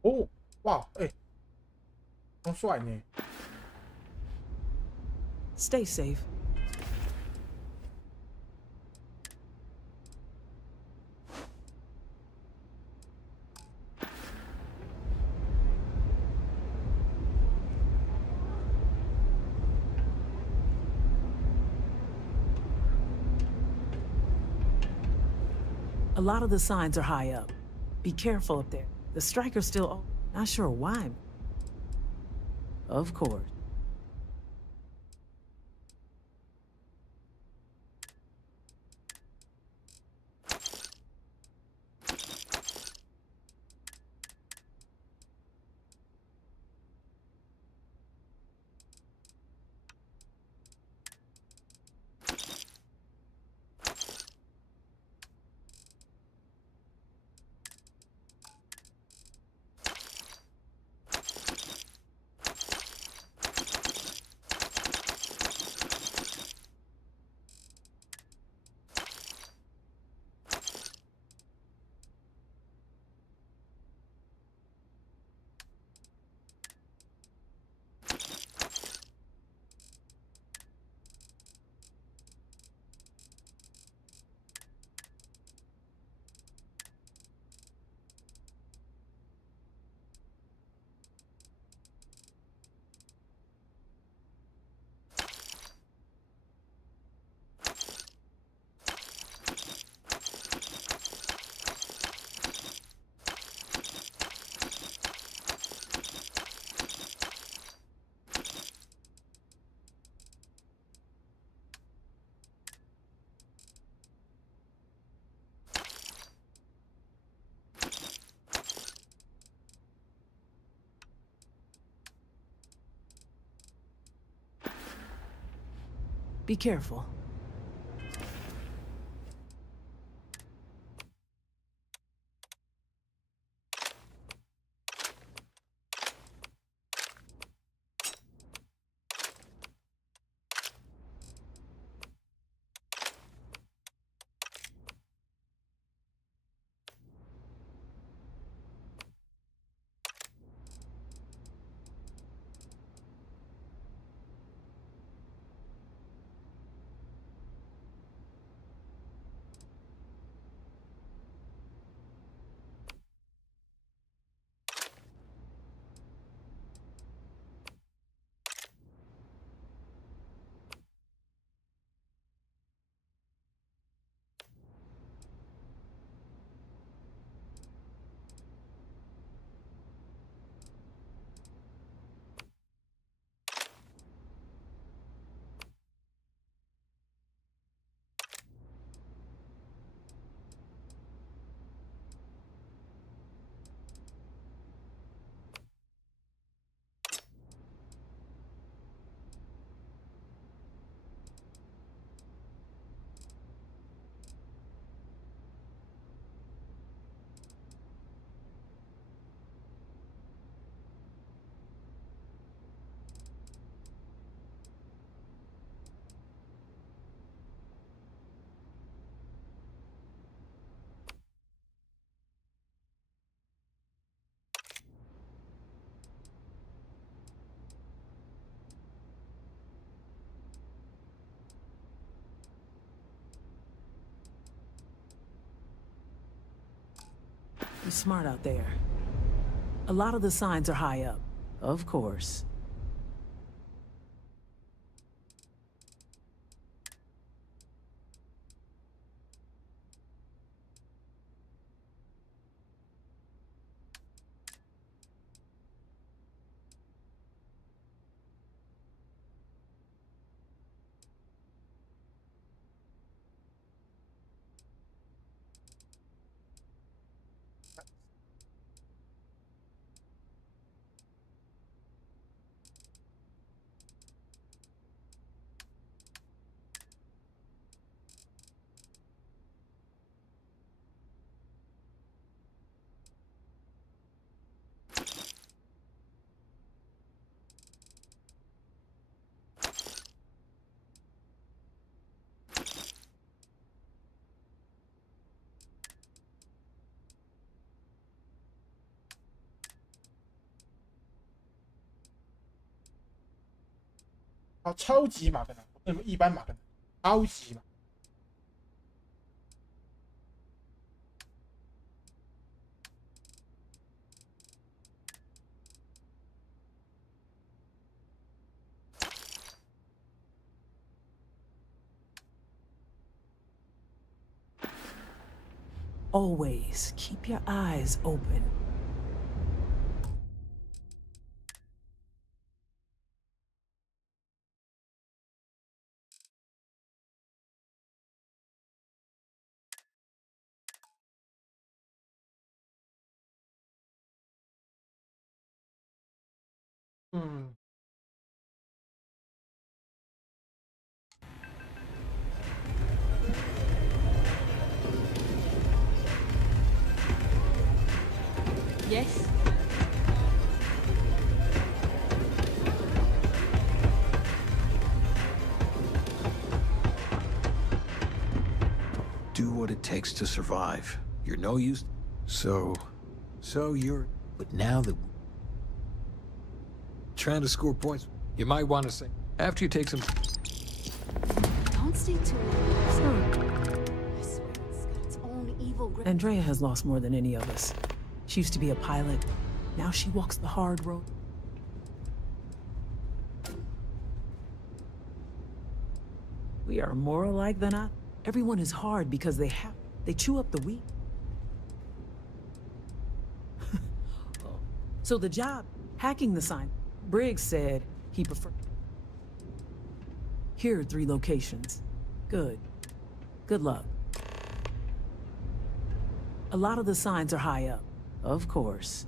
哦，哇，哎，好帅呢。Stay safe. A lot of the signs are high up. Be careful up there. The striker's still not sure why. Of course. Be careful. You're smart out there. A lot of the signs are high up. Of course.好，超级马格南，不是一般马格南，超级嘛。Always keep your eyes open. Yes? Do what it takes to survive. You're no use. So you're... But now that... Trying to score points, you might want to say... After you take some... Don't stay too long. I swear it's got its own evil grip. Andrea has lost more than any of us. She used to be a pilot. Now she walks the hard road. We are more alike than I... Everyone is hard because they chew up the wheat. So the job, hacking the sign. Briggs said he preferred... Here are 3 locations. Good. Good luck. A lot of the signs are high up. Of course.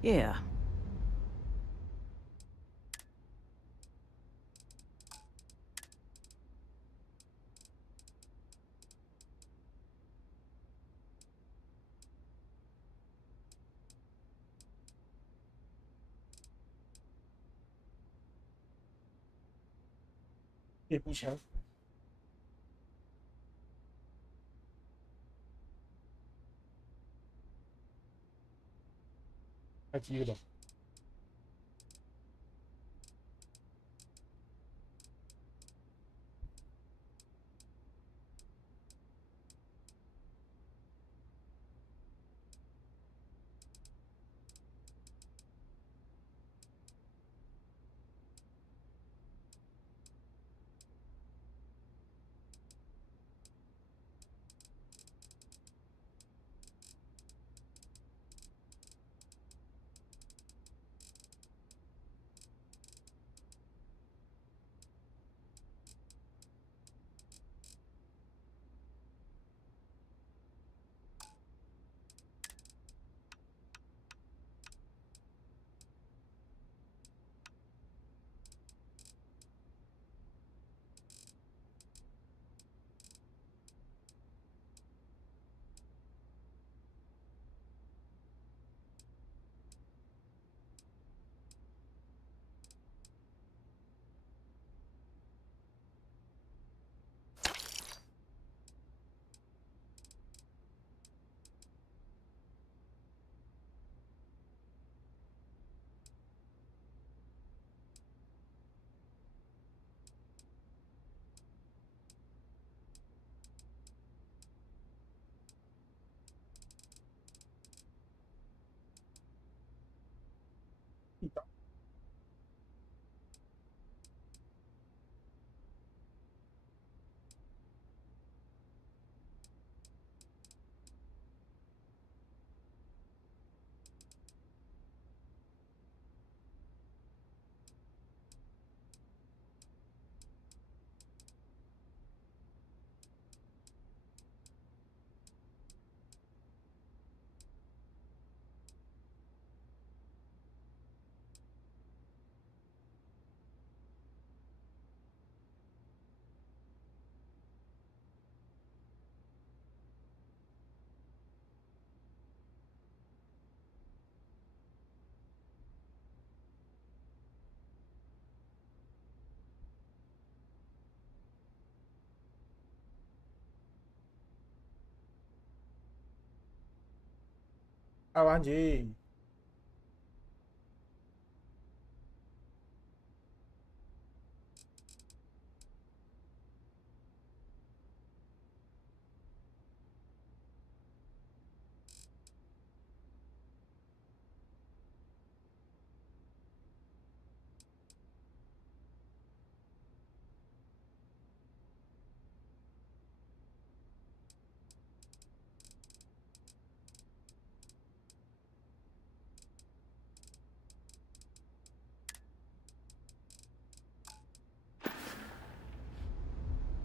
Yeah.猎步枪。太低了吧？爱玩机。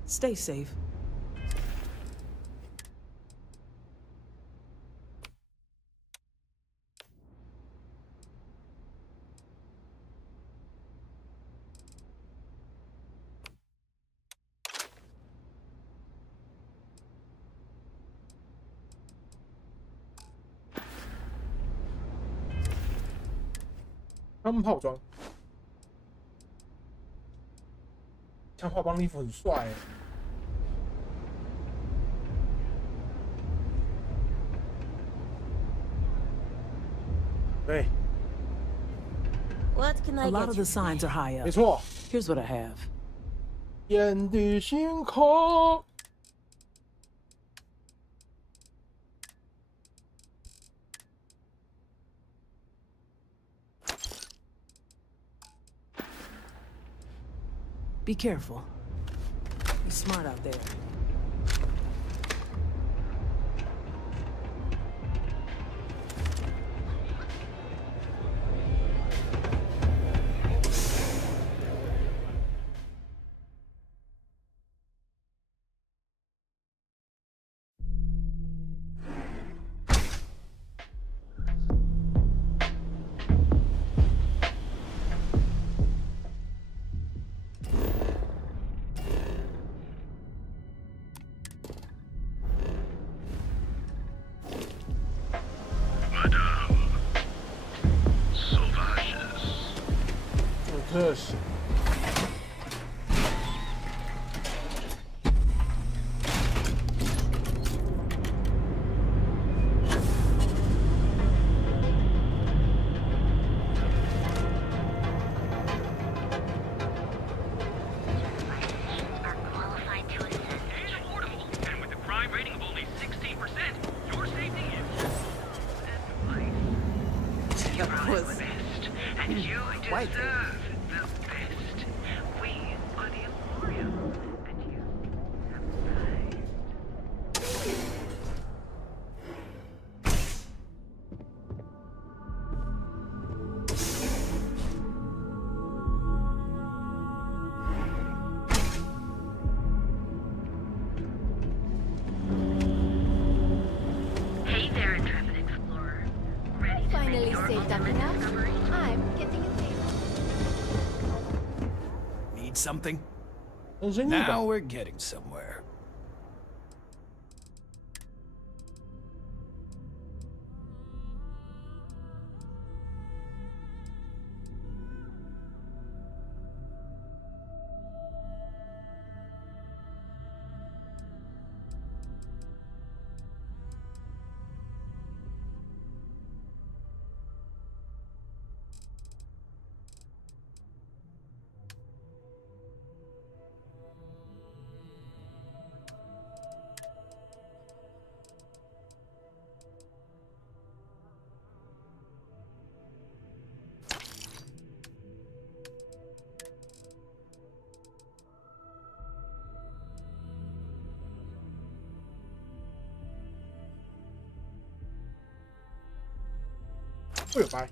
Stay safe.枪炮装，枪炮帮的衣服很帅欸。对。 What can I A lot get of you? the signs are high up. 没错。 Here's what I have. 眼底星空。 Be careful. Be smart out there. 特写。Something? Now we're getting somewhere.会有白。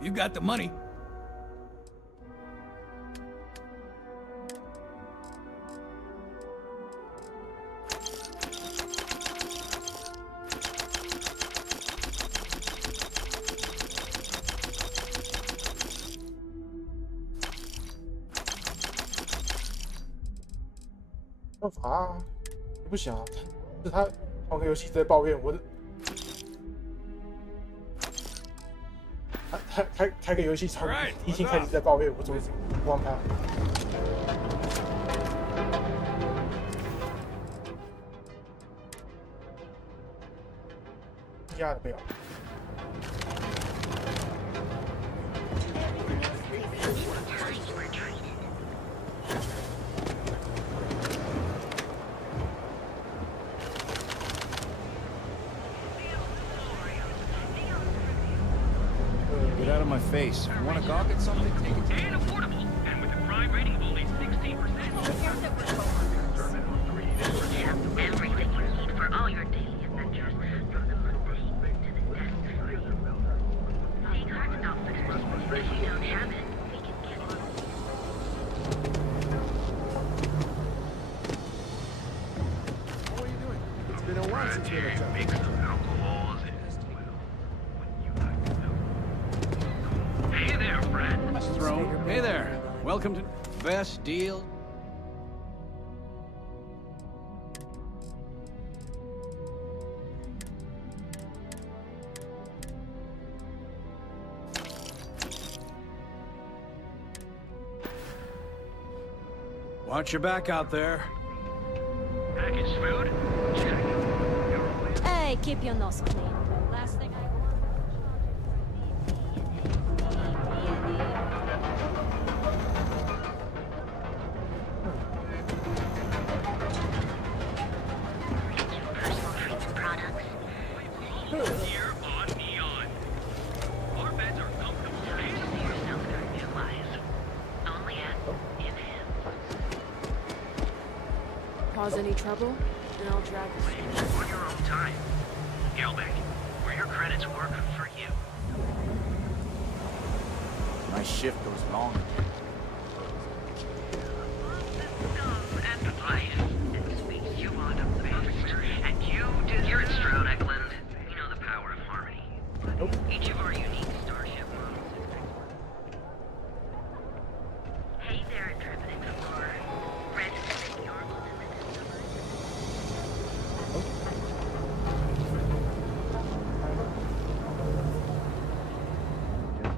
You got the money.办法啊，不行啊，是他玩个游戏在抱怨我的。 开个游戏，已经开始在抱怨我怎么不玩牌。压的背后。Get out of my face. You want to gawk at something? Take it. And affordable. And with a crime rating of only 16%. Everything you need for all your daily adventures, from the mundane to the death-free. Seeing Heart's outfitters. If you don't have it, we can get it. What are you doing? It's been a while since we had a job. Mix of alcohols and Hey there, friend. Let's throw. Hey there. Welcome to Best Deal. Watch your back out there. Packaged food? Check. Hey, keep your nose clean. Last thing I Here on Neon. Our beds are comfortable and yourself during wise. Only at in Cause any trouble, and I'll drag you. on your own time. Gelbeck, where your credits work for you. My shift goes long. And life. It speaks you on a base. And you do. You're at Stroud, Eklund. You know the power of harmony. Nope. Each of our unique starship models is Hey there, intrepid explorer. Ready to make your ultimate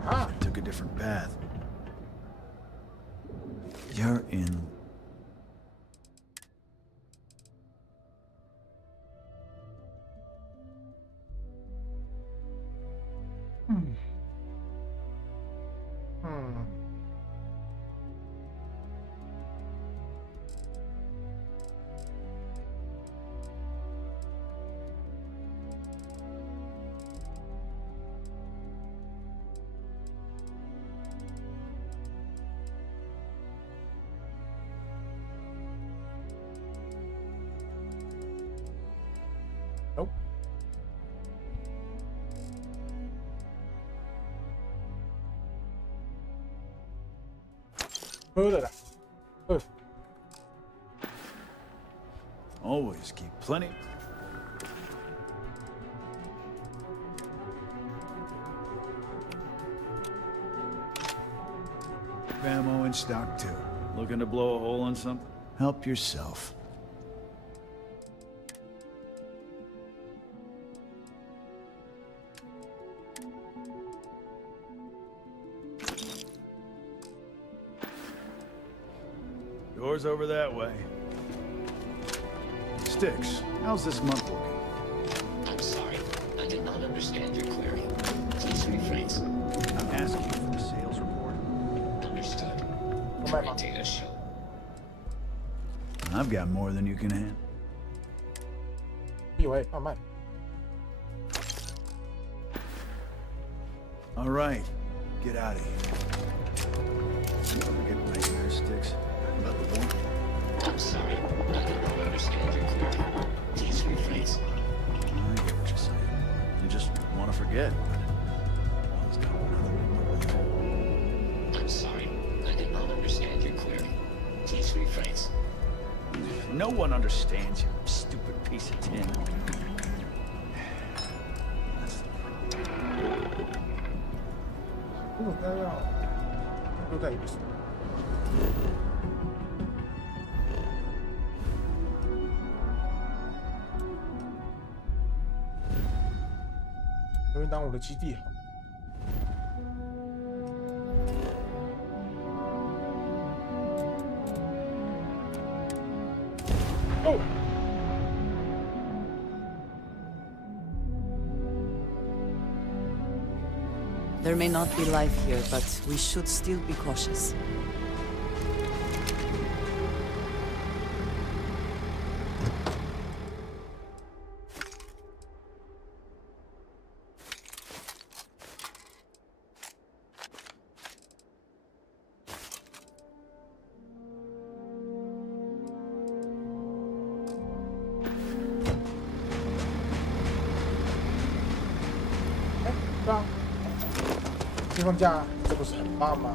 I took a different path. You're in. Nope. Always keep plenty. Ammo in stock too. Looking to blow a hole in something? Help yourself. Doors over that way. Sticks, how's this month looking? I'm sorry. I did not understand your query. Please rephrase. I'm asking you for a sales report. Understood. Current data show. I've got more than you can handle. 以为慢慢。 All right, get out of here. Don't forget nightmare sticks. About the one. I'm sorry. I did not understand your query. Please rephrase. I get what you're saying. You just want to forget. One's got another. I'm sorry. I did not understand your query. Please rephrase. No one understands you, stupid piece of tin. That's the problem. 应该要都在一起。因为当我的基地好。哦。There may not be life here, but we should still be cautious.金放假，这不是很棒吗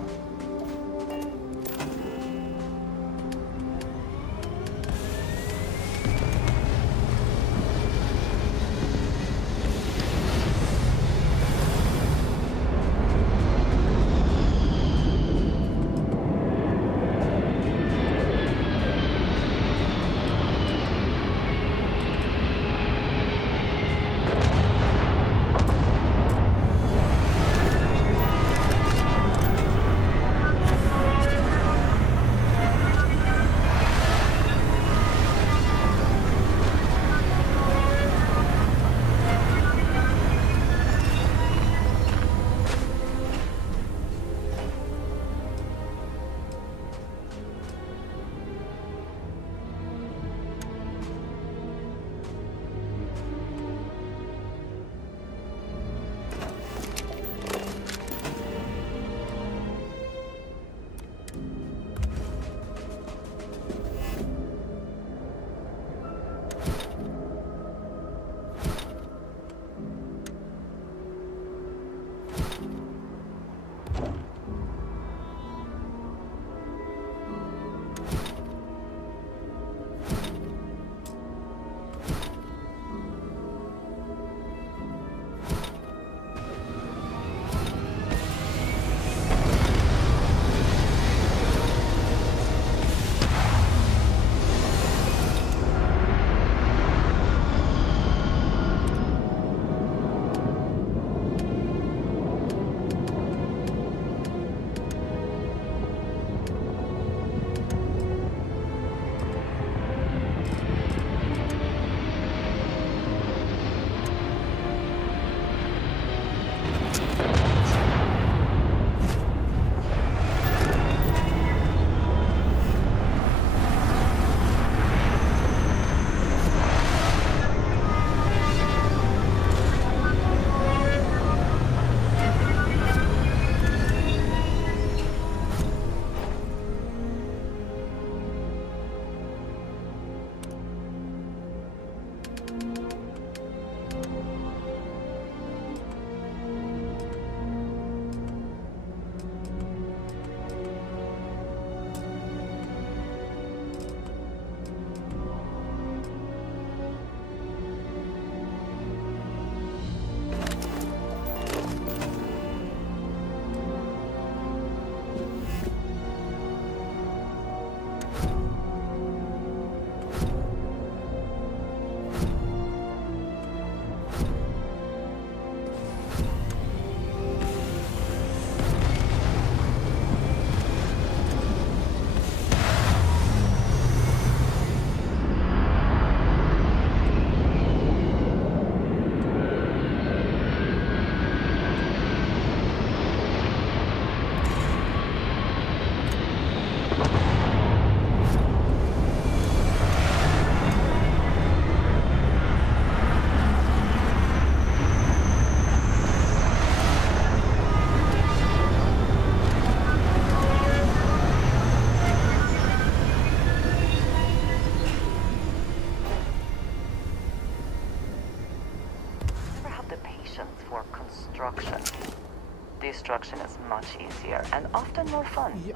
？Destruction is much easier and often more fun. Yeah.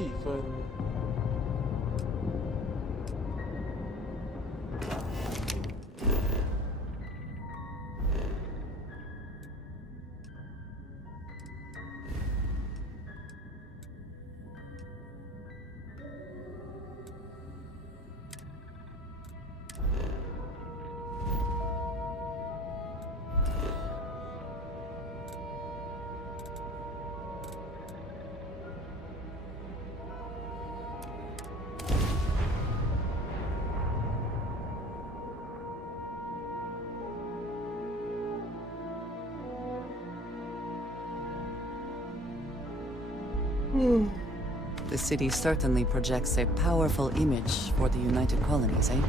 技跟The city certainly projects a powerful image for the United Colonies, eh?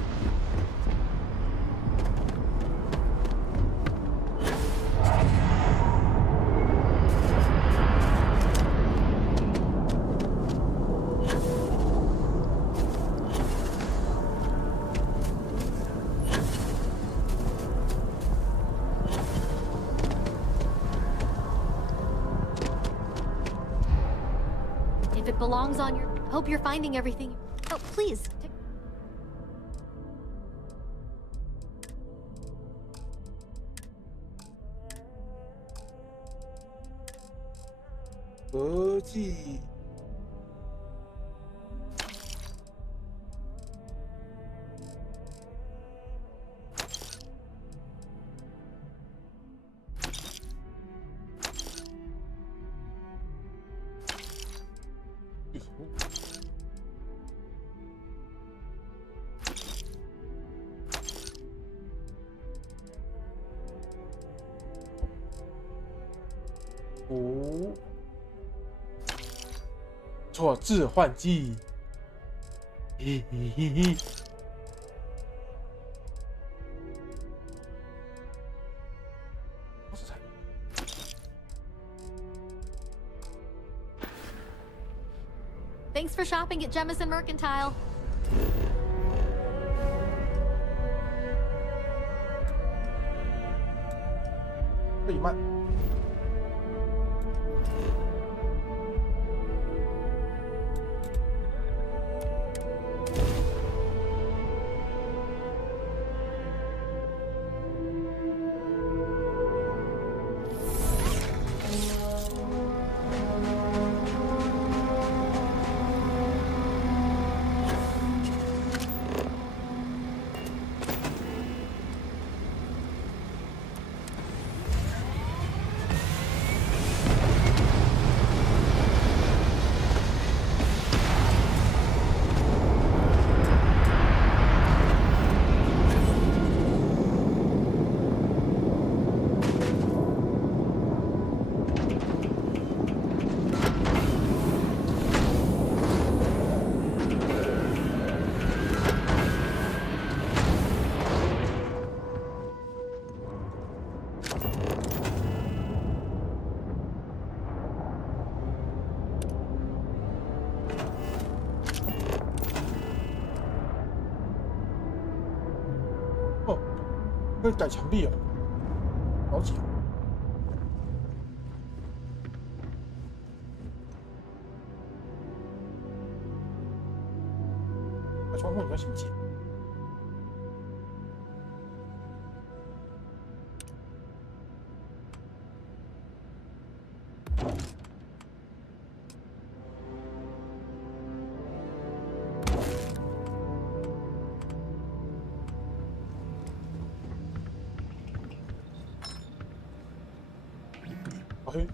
If it belongs on your... Hope you're finding everything. Oh, please.科技。五，错，置换剂。嘿嘿嘿嘿。Thanks for shopping at Jemison Mercantile. 费曼。可以改墙壁哦，好几个。把窗户比较新奇。嘿，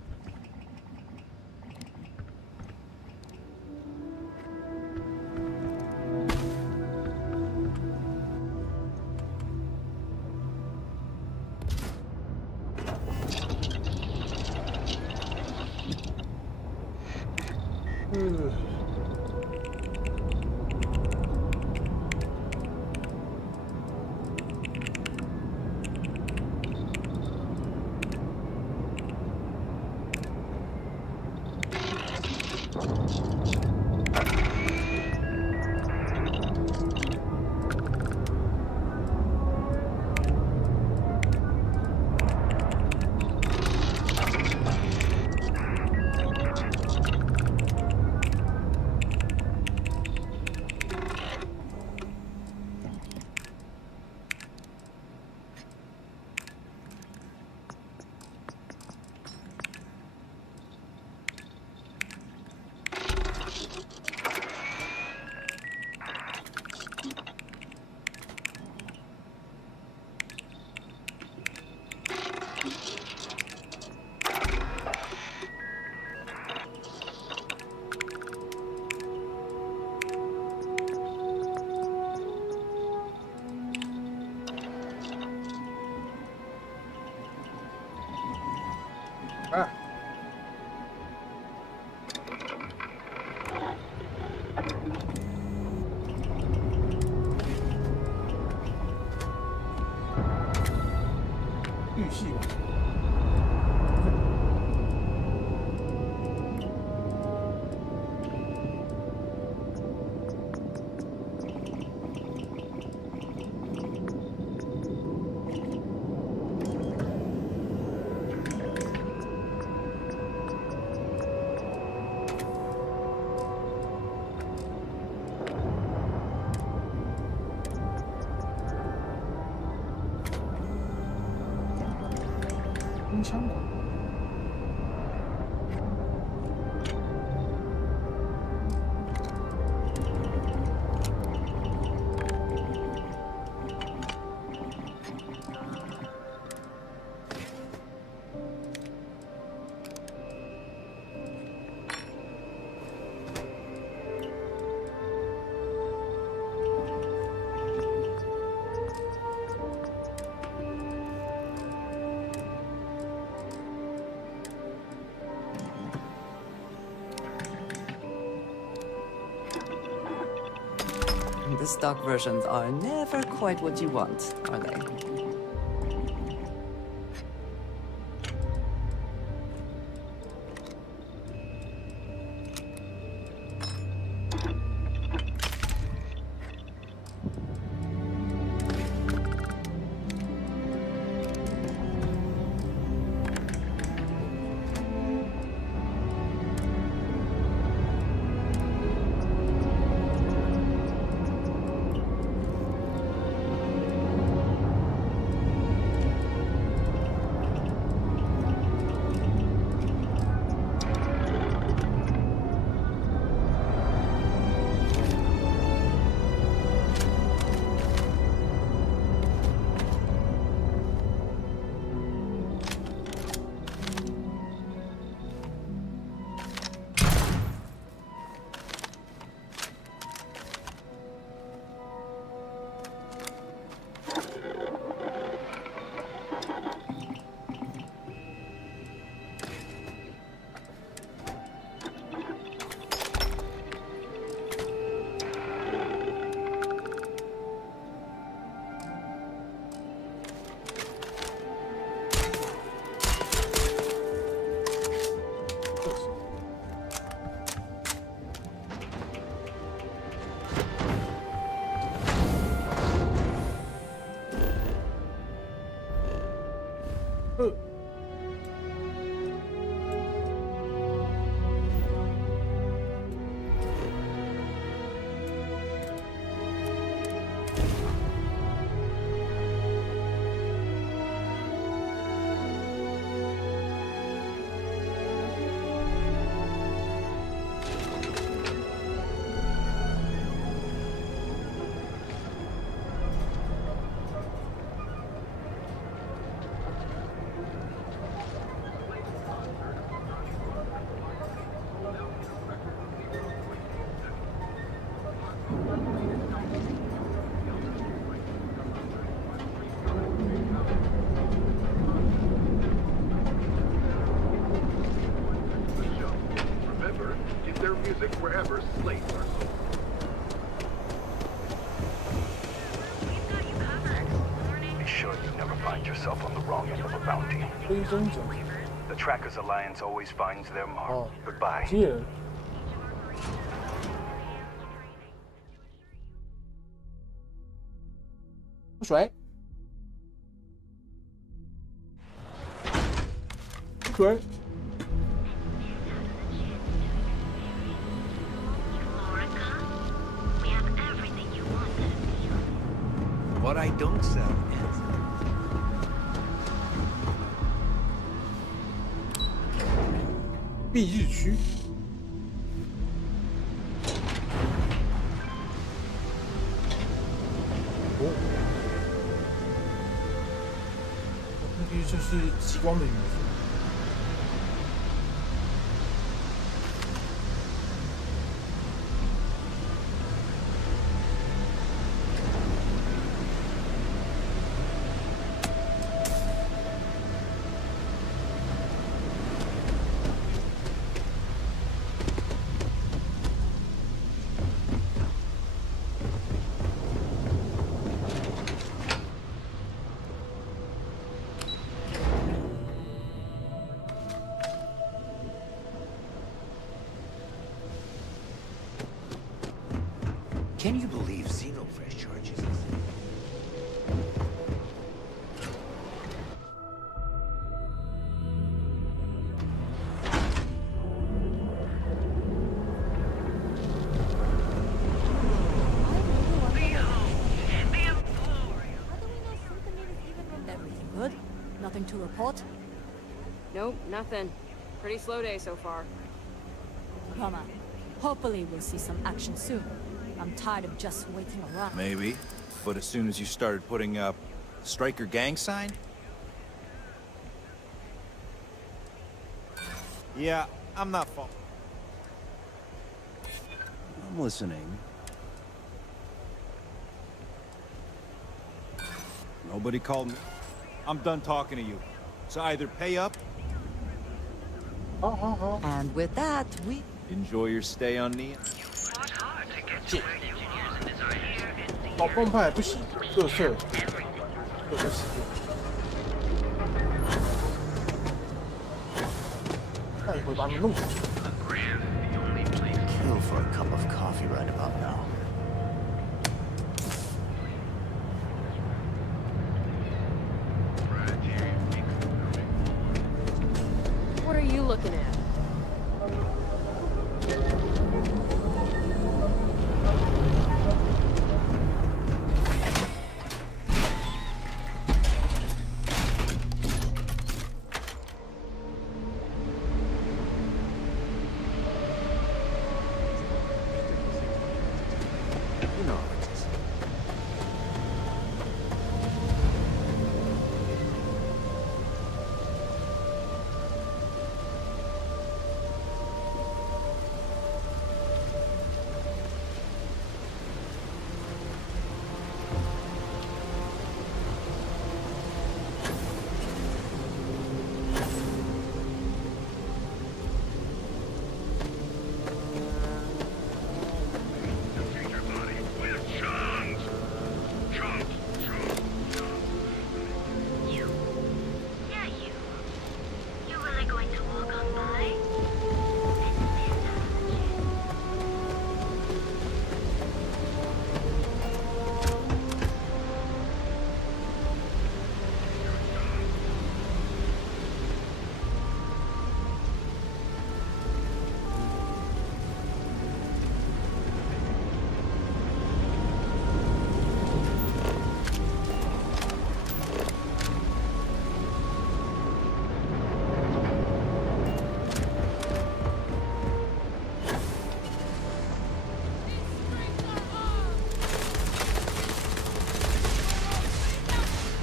啊！玉器吧。音枪馆。The stock versions are never quite what you want, are they? music wherever slaves are sold. Be sure you never find yourself on the wrong end of a bounty. The Trackers Alliance always finds their mark. Goodbye. Here. 水，水。 What I don't sell is...蔽日区。哦，那个就是极光的元素。 What Can you believe Zeno press charges? Everything good? Nothing to report? Nope, nothing. Pretty slow day so far. Rama, hopefully we'll see some action soon. I'm tired of just waiting around. Maybe. But as soon as you started putting up Striker gang sign? Yeah, I'm not fault. I'm listening. Nobody called me. I'm done talking to you. So either pay up. And with that, we enjoy your stay on Nia. 好崩派不行，各色，各个世界。那一会把你弄死。Kill for a cup of coffee right about now. What are you looking at?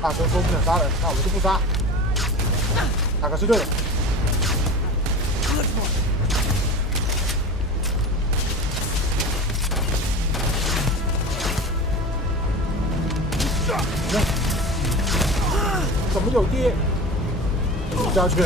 大哥说不想杀人，那我就不杀。大哥是对的。怎么有跌？下去。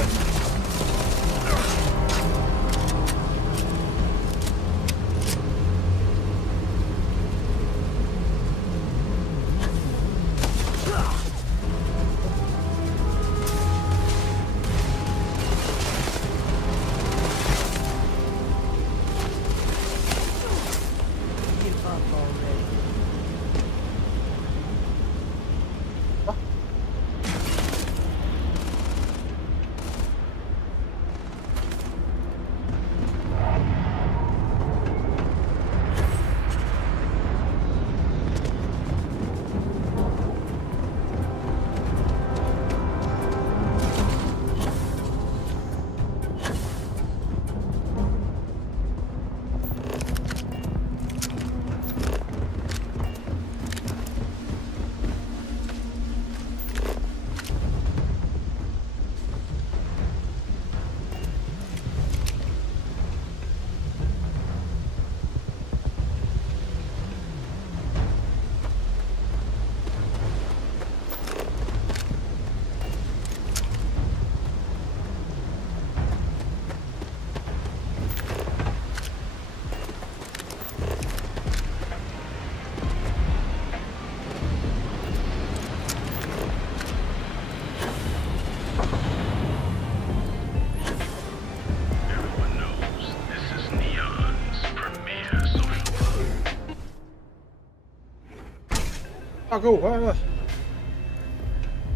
大哥，我回来了。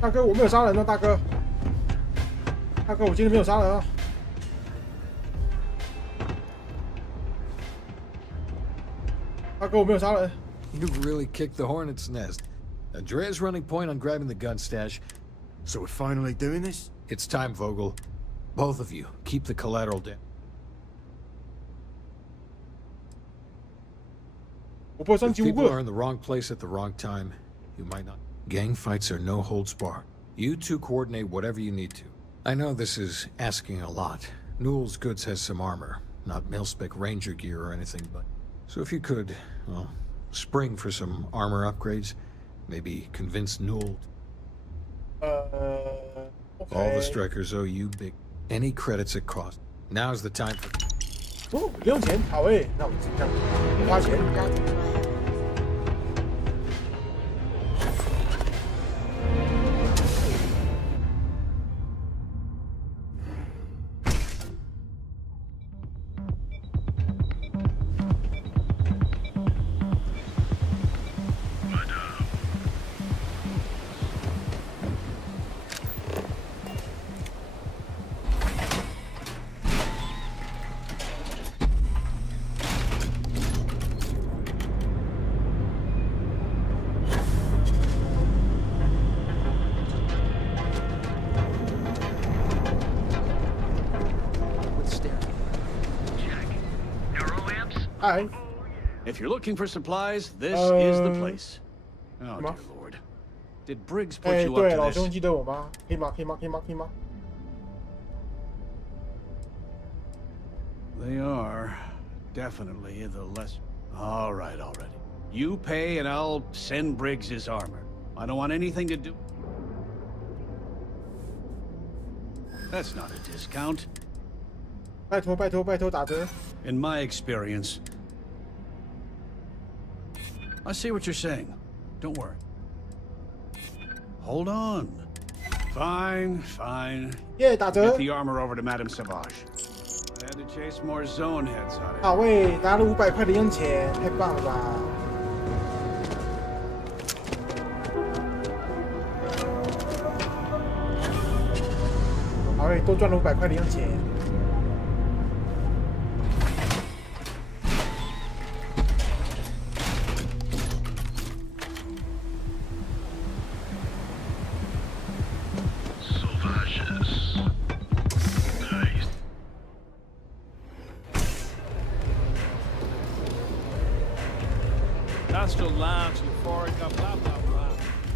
大哥，我没有杀人啊，大哥。大哥，我今天没有杀人啊。大哥，我没有杀人。You really kicked the hornet's nest. Andrea's running point on grabbing the gun stash. So we're finally doing this? It's time, Vogel. Both of you, keep the collateral down. 我不会伤及无 If people 辜 are in the wrong place at the wrong time, you might not. Gang fights are no holds barred. You two coordinate whatever you need to. I know this is asking a lot. Newell's Goods has some armor, not mil-spec ranger gear or anything, but... So if you could, well, spring for some armor upgrades, maybe convince Newell... Okay. All the strikers owe you big... Any credits it costs. Now's the time for... 哦，不用钱，好诶，那我这样不花钱。Hi. If you're looking for supplies, this is the place. Oh, dear Lord. Did Briggs put you up 对， to 老 this? 兄记得我吗？可以吗？可以吗？可以吗？可以吗？ They are definitely the less... All right, already. You pay and I'll send Briggs his armor. I don't want anything to do... That's not a discount. 拜托，拜托，拜托，打折。 In my experience... I see what you're saying. Don't worry. Hold on. Fine, fine. Yeah, 打折。 Get the armor over to Madame Savage. I had to chase more zone heads out of here. 好喂，拿了500块零用钱，太棒了吧！好喂，多赚了500块零用钱。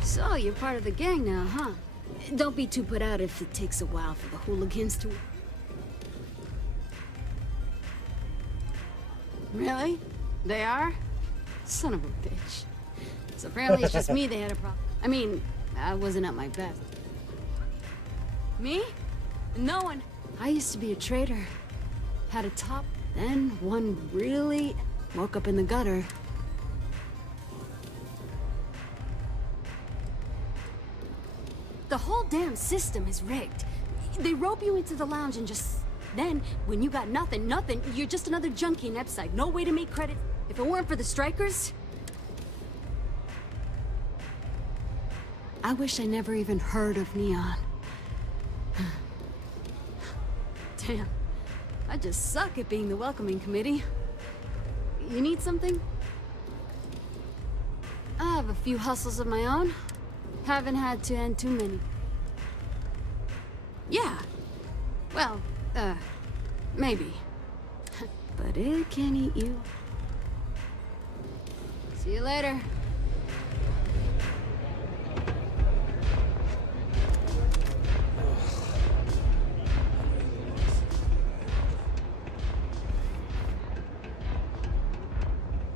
So, you're part of the gang now, huh? Don't be too put out if it takes a while for the hooligans to... Really? They are? Son of a bitch. So apparently it's just me they had a problem. I mean, I wasn't at my best. Me? No one. I used to be a traitor. Had a top, then one really woke up in the gutter. The whole damn system is rigged. They rope you into the lounge and just... Then, when you got nothing, you're just another junkie in Epside. No way to make credit. If it weren't for the strikers... I wish I never even heard of Neon. Damn. I just suck at being the welcoming committee. You need something? I have a few hustles of my own. Haven't had to end too many. Yeah. Well, maybe. But it can eat you. See you later.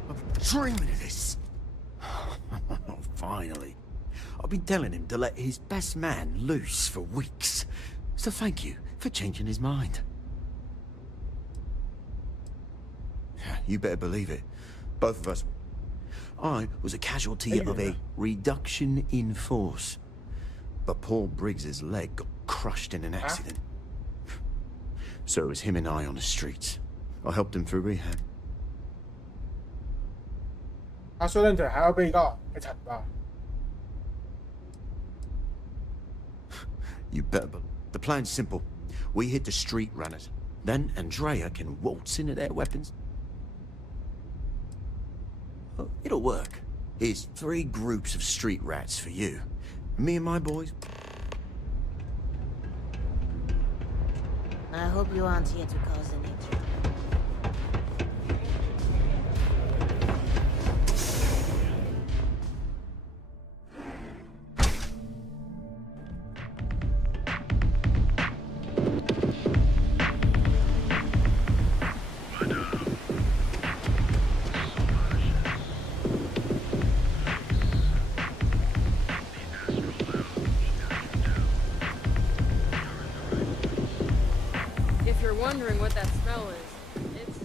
I'm dreaming of this. Finally. I've been telling him to let his best man loose for weeks. So thank you for changing his mind. You better believe it. Both of us. I was a casualty of a reduction in force. But Paul Briggs's leg got crushed in an accident. So it was him and I on the streets. I helped him through rehab. 他摔断腿还要被告，太惨了吧？ You better. The plan's simple. We hit the street runners. Then Andrea can waltz into their weapons. Oh, it'll work. Here's 3 groups of street rats for you. Me and my boys. I hope you aren't here to cause any trouble. If you're wondering what that smell is, it's...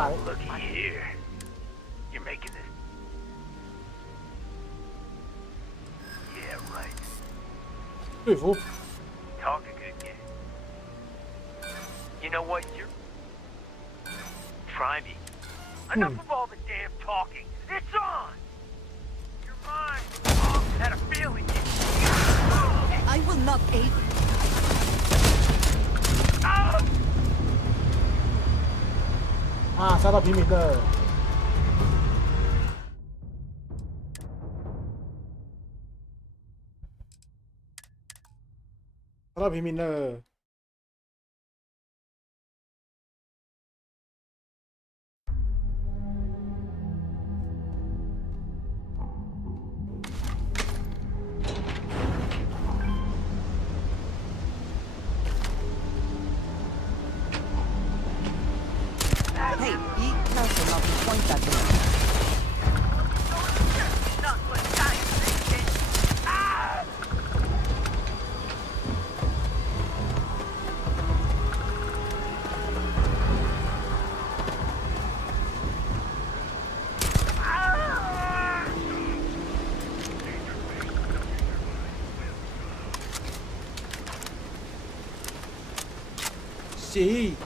Oh, looky here. You're making this. Yeah, right. Beautiful. Talk a good game. You know what? You're... Try me. Enough of all the damn talking. It's on! Your mind had a feeling. I will not aid.啊，杀到平民的。杀到平民了。Hey, be careful not to point that way. Sí.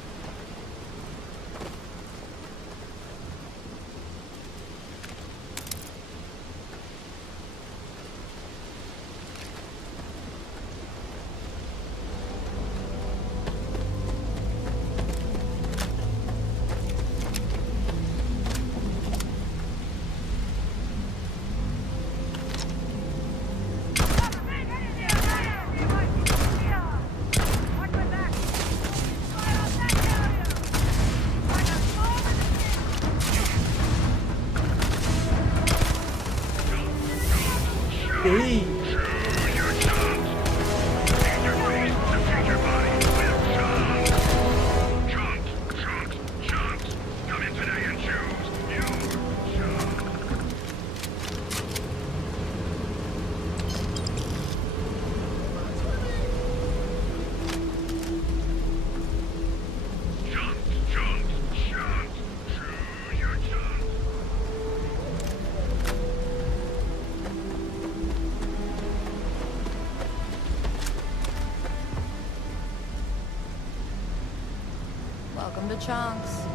Sí. Welcome to Chunks.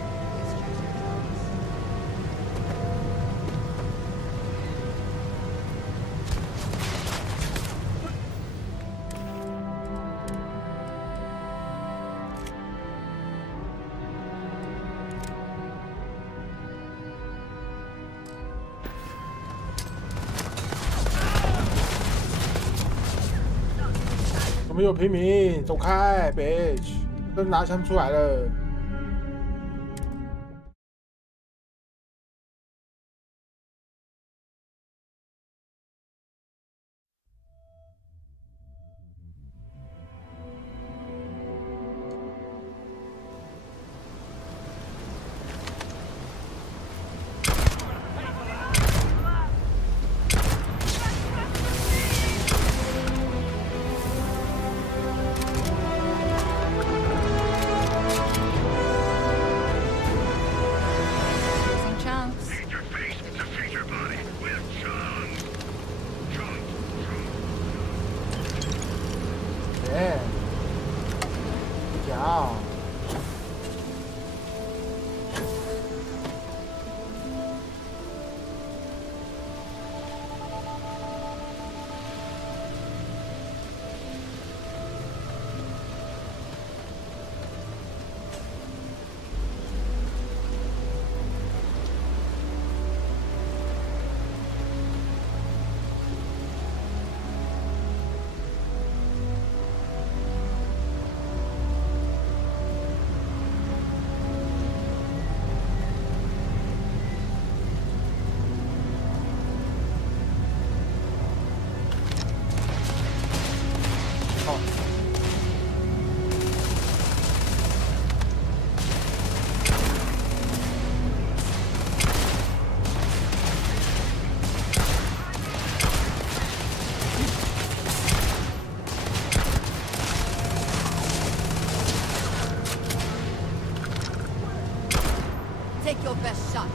么有平民？走开 ，bitch！ 都拿枪出来了。Take your best shot.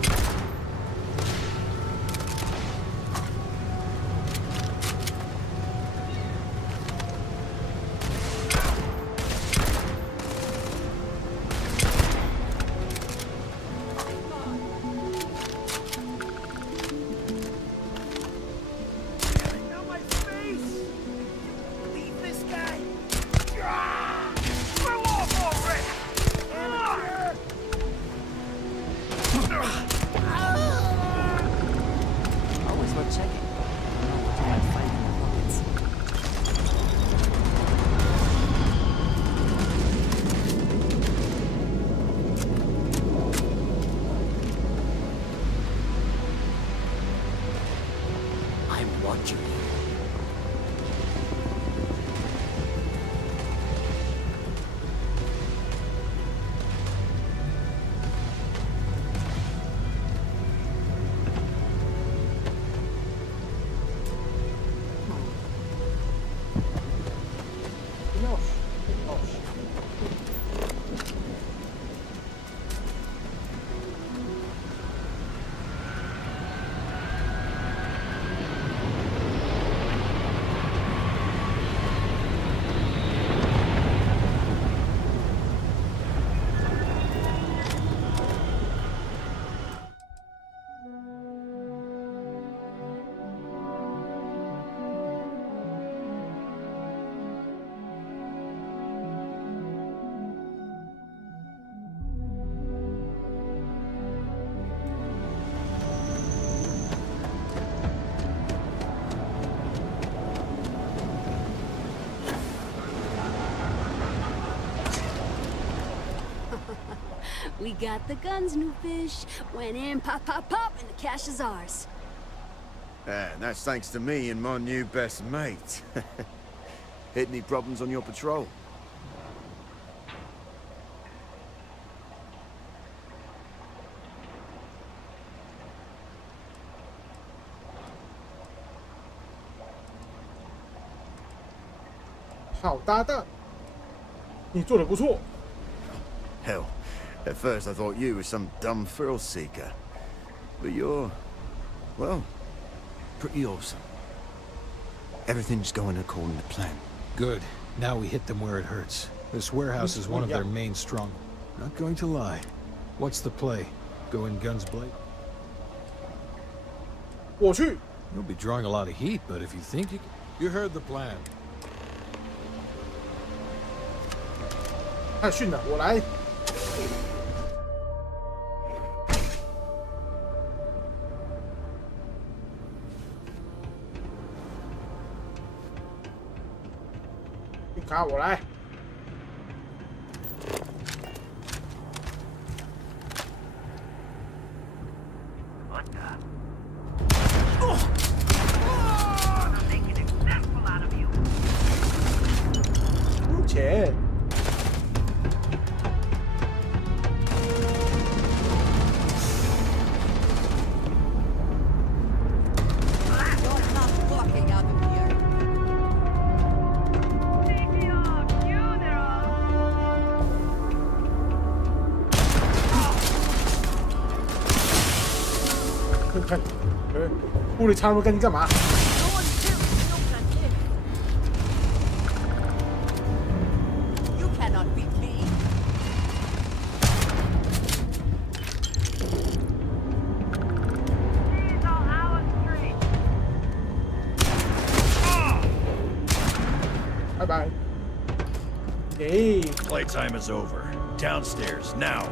We got the guns, new fish. Went in, pop, pop, pop, and the cash is ours. And that's thanks to me and my new best mate. Hit any problems on your patrol? Hell, at first I thought you were some dumb thrill seeker. But you're, well, pretty awesome. Everything's going according to plan. Good. Now we hit them where it hurts. This warehouse is one of their main strong. Not going to lie. What's the play? Go in guns blazing? You'll be drawing a lot of heat, but if you think you can... You heard the plan. 太逊了，我来。卡我来。目前。 看，屋里藏那么干净干嘛？ You cannot beat me. Bye bye. Hey. Playtime is over. Downstairs now.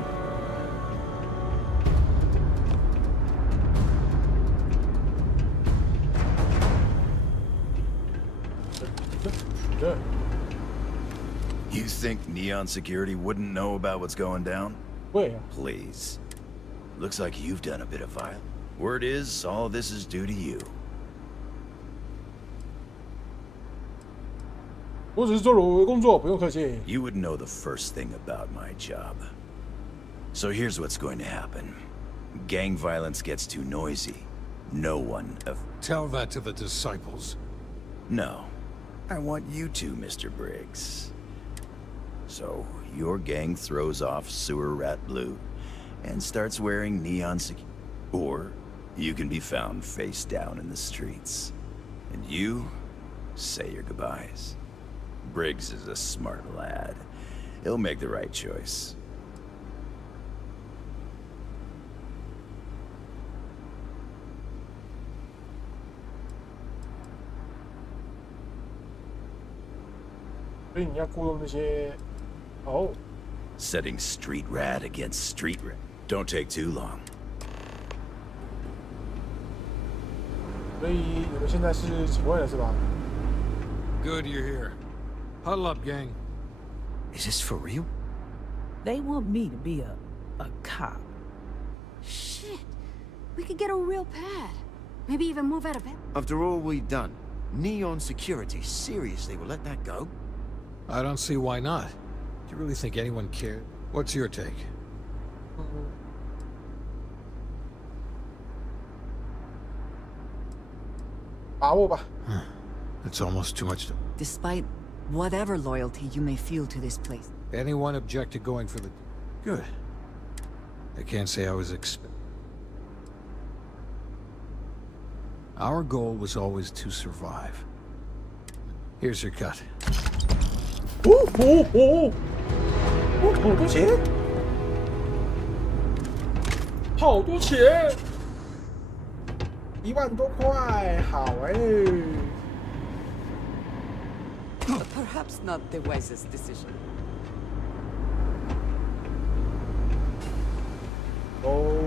You think Neon Security wouldn't know about what's going down? Where? Please. Looks like you've done a bit of violence. Word is, all of this is due to you. 我只是做了我的工作，不用客气。 You would know the first thing about my job. So here's what's going to happen. Gang violence gets too noisy. No one of... Tell that to the disciples. No. I want you to, Mr. Briggs. So, your gang throws off Sewer Rat Blue and starts wearing neon or you can be found face down in the streets. And you say your goodbyes. Briggs is a smart lad. He'll make the right choice. Setting street rat against street rat. Don't take too long. 所以你们现在是警卫了是吧？ Good you're here. Huddle up, gang. Is this for real? They want me to be a cop. Shit. We could get a real pad. Maybe even move out of bed. After all we've done, Neon Security seriously will let that go? I don't see why not. Do you really think anyone cared? What's your take? It's almost too much to... Despite whatever loyalty you may feel to this place. Anyone object to going for the... Good. I can't say I was Our goal was always to survive. Here's your cut. 好多钱！好多钱！1万多块，好哎。 Perhaps not the wisest decision. Oh.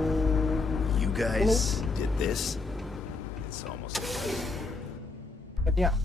You guys did this? It's almost... 怎么样？ What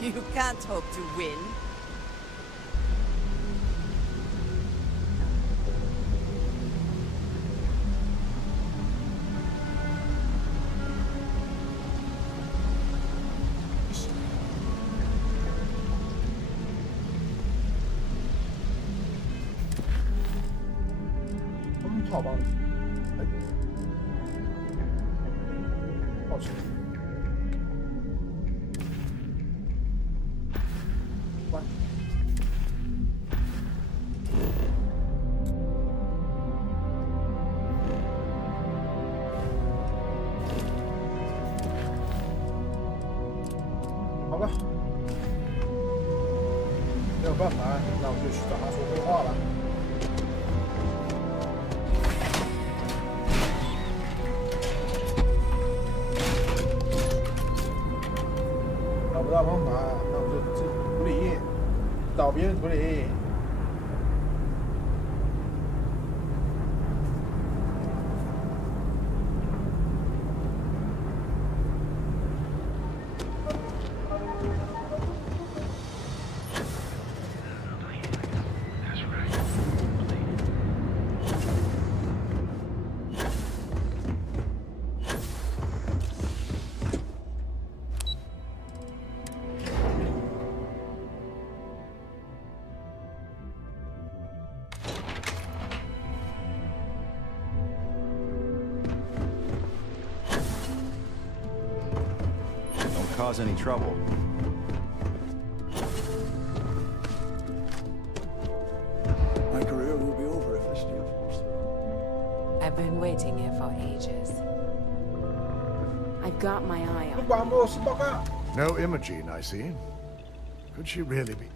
You can't hope to win.好吧，哎，抱歉，关。好吧，没有办法，那我就去找他说会话了。找不到方法，那我就自己处理，找别人处理。Cause any trouble. My career will be over if I steal. I've been waiting here for ages. I've got my eye on. No Imogene, I see. Could she really be?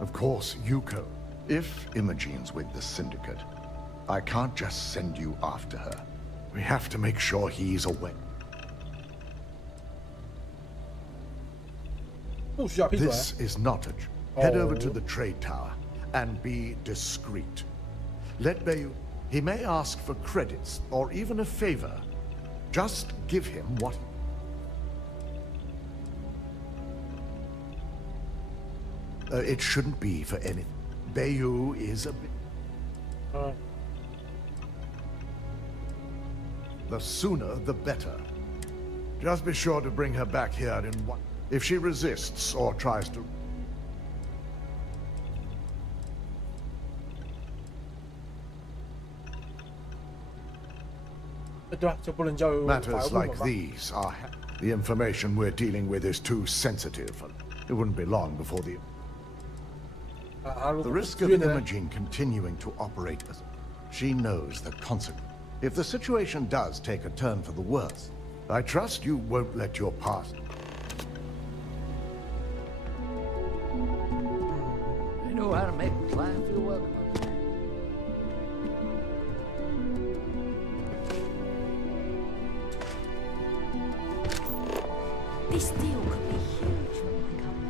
Of course, Yuko. If Imogene's with the Syndicate, I can't just send you after her. We have to make sure he's away. This is not a joke. Head over to the trade tower and be discreet. Let Bayu... He may ask for credits or even a favor. Just give him what... it shouldn't be for anything. Bayu is a bit... The sooner, the better. Just be sure to bring her back here in one... If she resists or tries to... Matters like these are... The information we're dealing with is too sensitive. It wouldn't be long before the... The risk of Imogene continuing to operate as... She knows the consequence. If the situation does take a turn for the worse, I trust you won't let your past... They know how to make a client feel welcome. This deal could be huge for my company.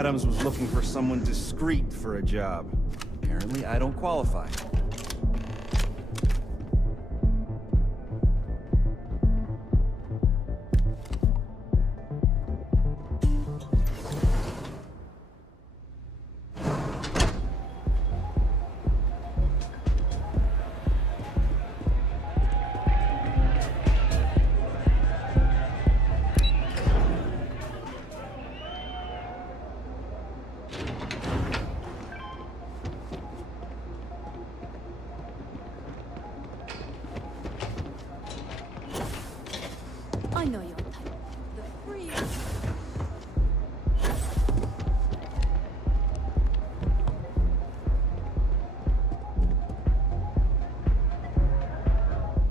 Adams was looking for someone discreet for a job. Apparently, I don't qualify.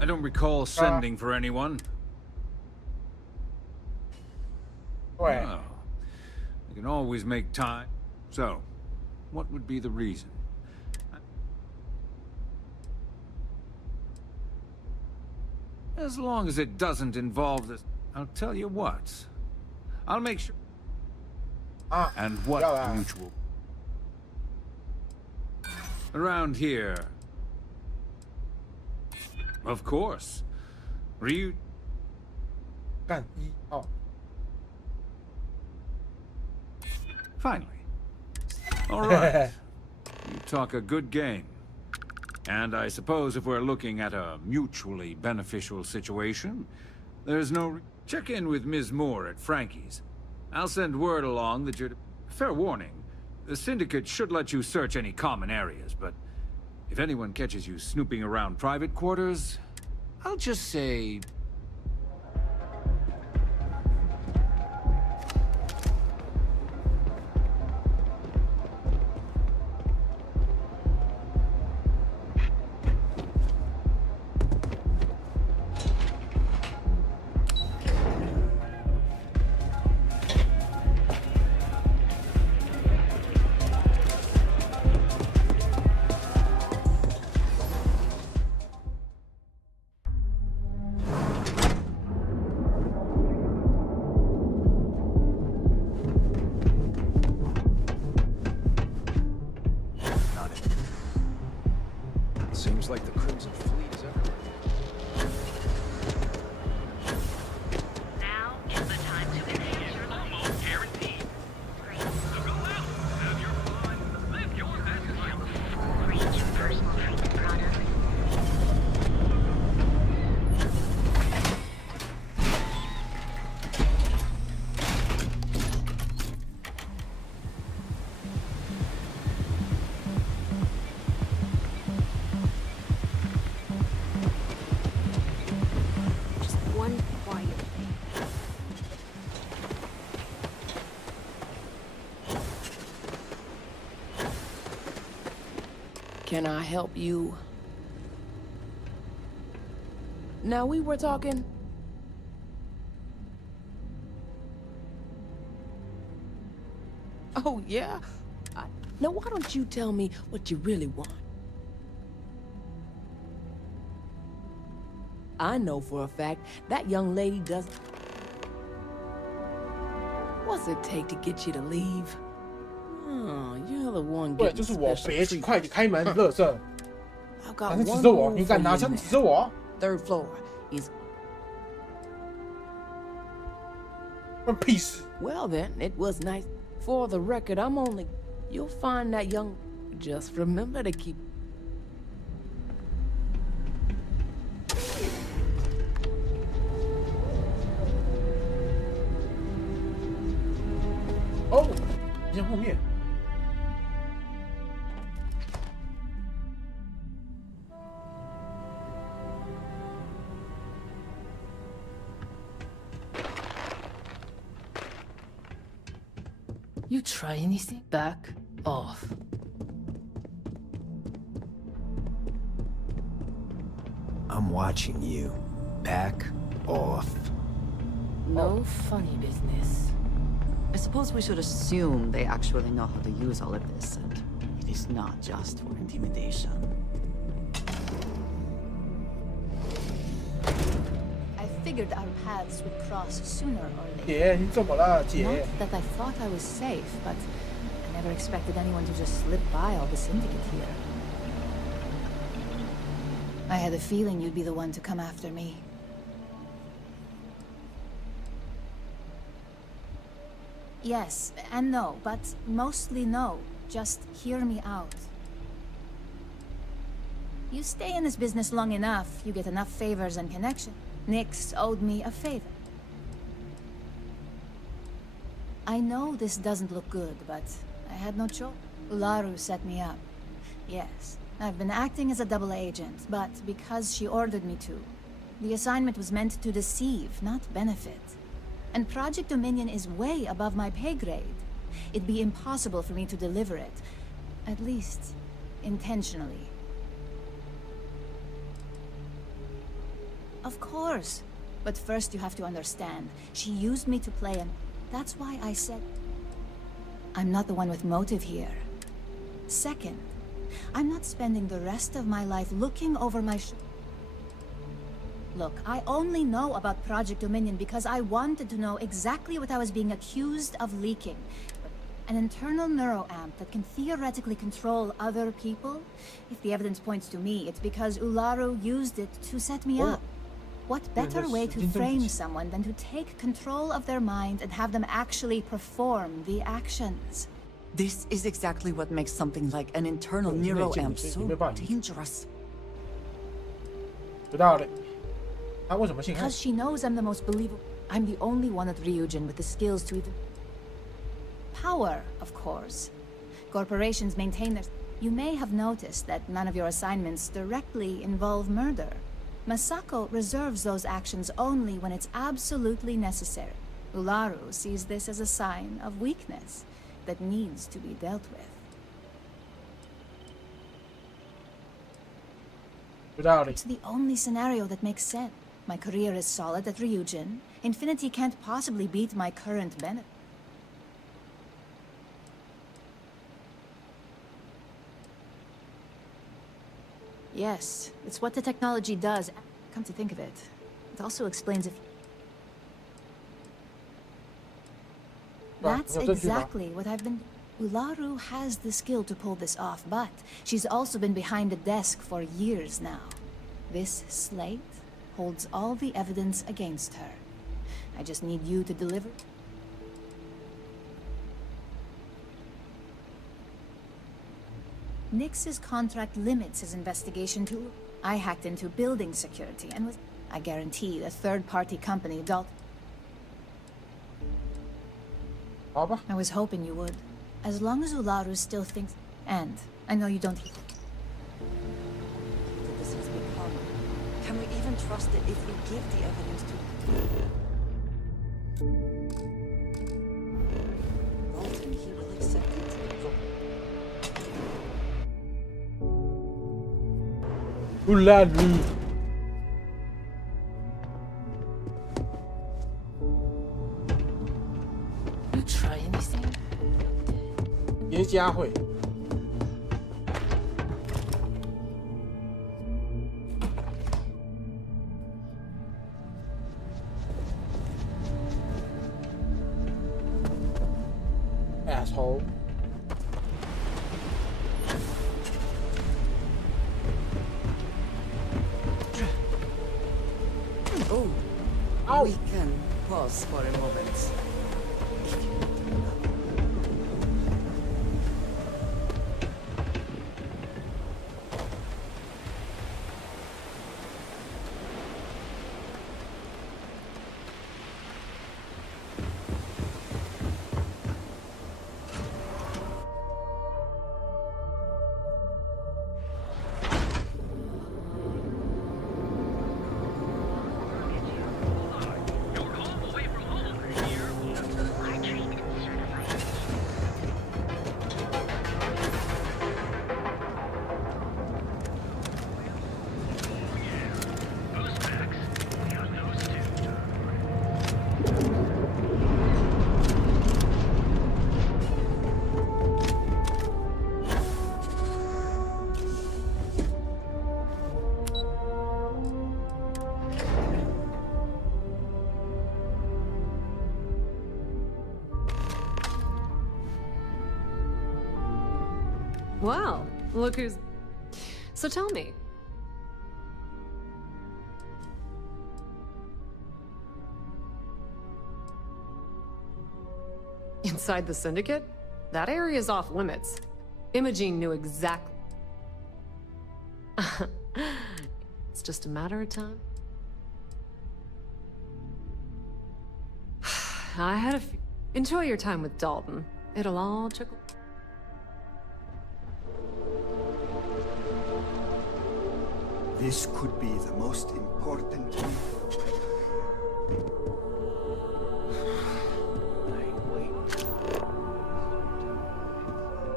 don't recall sending for anyone. Oh, you can always make time. So, what would be the reason? As long as it doesn't involve this, I'll tell you what. I'll make sure. And what mutual? Around here. Of course. Ryu. Finally. All right. You talk a good game. And I suppose if we're looking at a mutually beneficial situation, there's no... Check in with Ms. Moore at Frankie's. I'll send word along that you're... Fair warning, the Syndicate should let you search any common areas, but if anyone catches you snooping around private quarters, I'll just say... Seems like the Crimson Fleet is everywhere. Now is the time to enhance your life. Almost guaranteed. So go out, have your fun, live your best life. Create your personal treatment product. Can I help you? Now we were talking... Oh, yeah? Now why don't you tell me what you really want? I know for a fact that young lady doesn't... What's it take to get you to leave? Oh, you're the one 对， getting 就是我， special 别 treatment. 快点开门，垃圾！ I've 拿 got 枪 one 指着我， rule 你敢 for 拿 you, 枪 man. 指着我？ Third floor is... 关屁事！ Well then, it was nice. For the record, I'm only... You'll find that young... Just remember to keep... Oh, 你在后面。 You try anything? Back off. I'm watching you. Back off. No funny business. I suppose we should assume they actually know how to use all of this, and it is not just for intimidation. I figured our paths would cross sooner or later. 姐，你怎么了，姐？ Not that I thought I was safe, but I never expected anyone to just slip by all the syndicate here. I had a feeling you'd be the one to come after me. Yes and no, but mostly no. Just hear me out. You stay in this business long enough, you get enough favors and connections. Nyx owed me a favor. I know this doesn't look good, but I had no choice. Ularu set me up. Yes, I've been acting as a double agent, but because she ordered me to. The assignment was meant to deceive, not benefit. And Project Dominion is way above my pay grade. It'd be impossible for me to deliver it. At least, intentionally. Of course. But first you have to understand, she used me to play and that's why I said I'm not the one with motive here. Second, I'm not spending the rest of my life looking over my Look, I only know about Project Dominion because I wanted to know exactly what I was being accused of leaking. An internal neuroamp that can theoretically control other people? If the evidence points to me, it's because Ularu used it to set me up. What better way to frame someone than to take control of their mind and have them actually perform the actions? This is exactly what makes something like an internal neuroamp so dangerous. Because she knows I'm the most believable. I'm the only one at Ryujin with the skills to even... Power, of course. Corporations maintain their... You may have noticed that none of your assignments directly involve murder. Masako reserves those actions only when it's absolutely necessary. Ularu sees this as a sign of weakness that needs to be dealt with. It's the only scenario that makes sense. My career is solid at Ryujin. Infinity can't possibly beat my current benefit. Yes, it's what the technology does. Come to think of it, it also explains if... That's exactly what I've been... Ularu has the skill to pull this off, but she's also been behind the desk for years now. This slate holds all the evidence against her. I just need you to deliver. Nix's contract limits his investigation to... I hacked into building security and was... I guarantee the third-party company, I was hoping you would. As long as Ularu still thinks... And I know you don't... This has become... Can we even trust it if we give the evidence to... Dalton, he will accept it. Ularu. You try anything? 叶佳慧。Asshole. Oh, we can pause for a moment. Wow, look who's... So tell me. Inside the Syndicate? That area's off limits. Imogene knew exactly. It's just a matter of time. I had a few... Enjoy your time with Dalton. It'll all trickle... This could be the most important thing.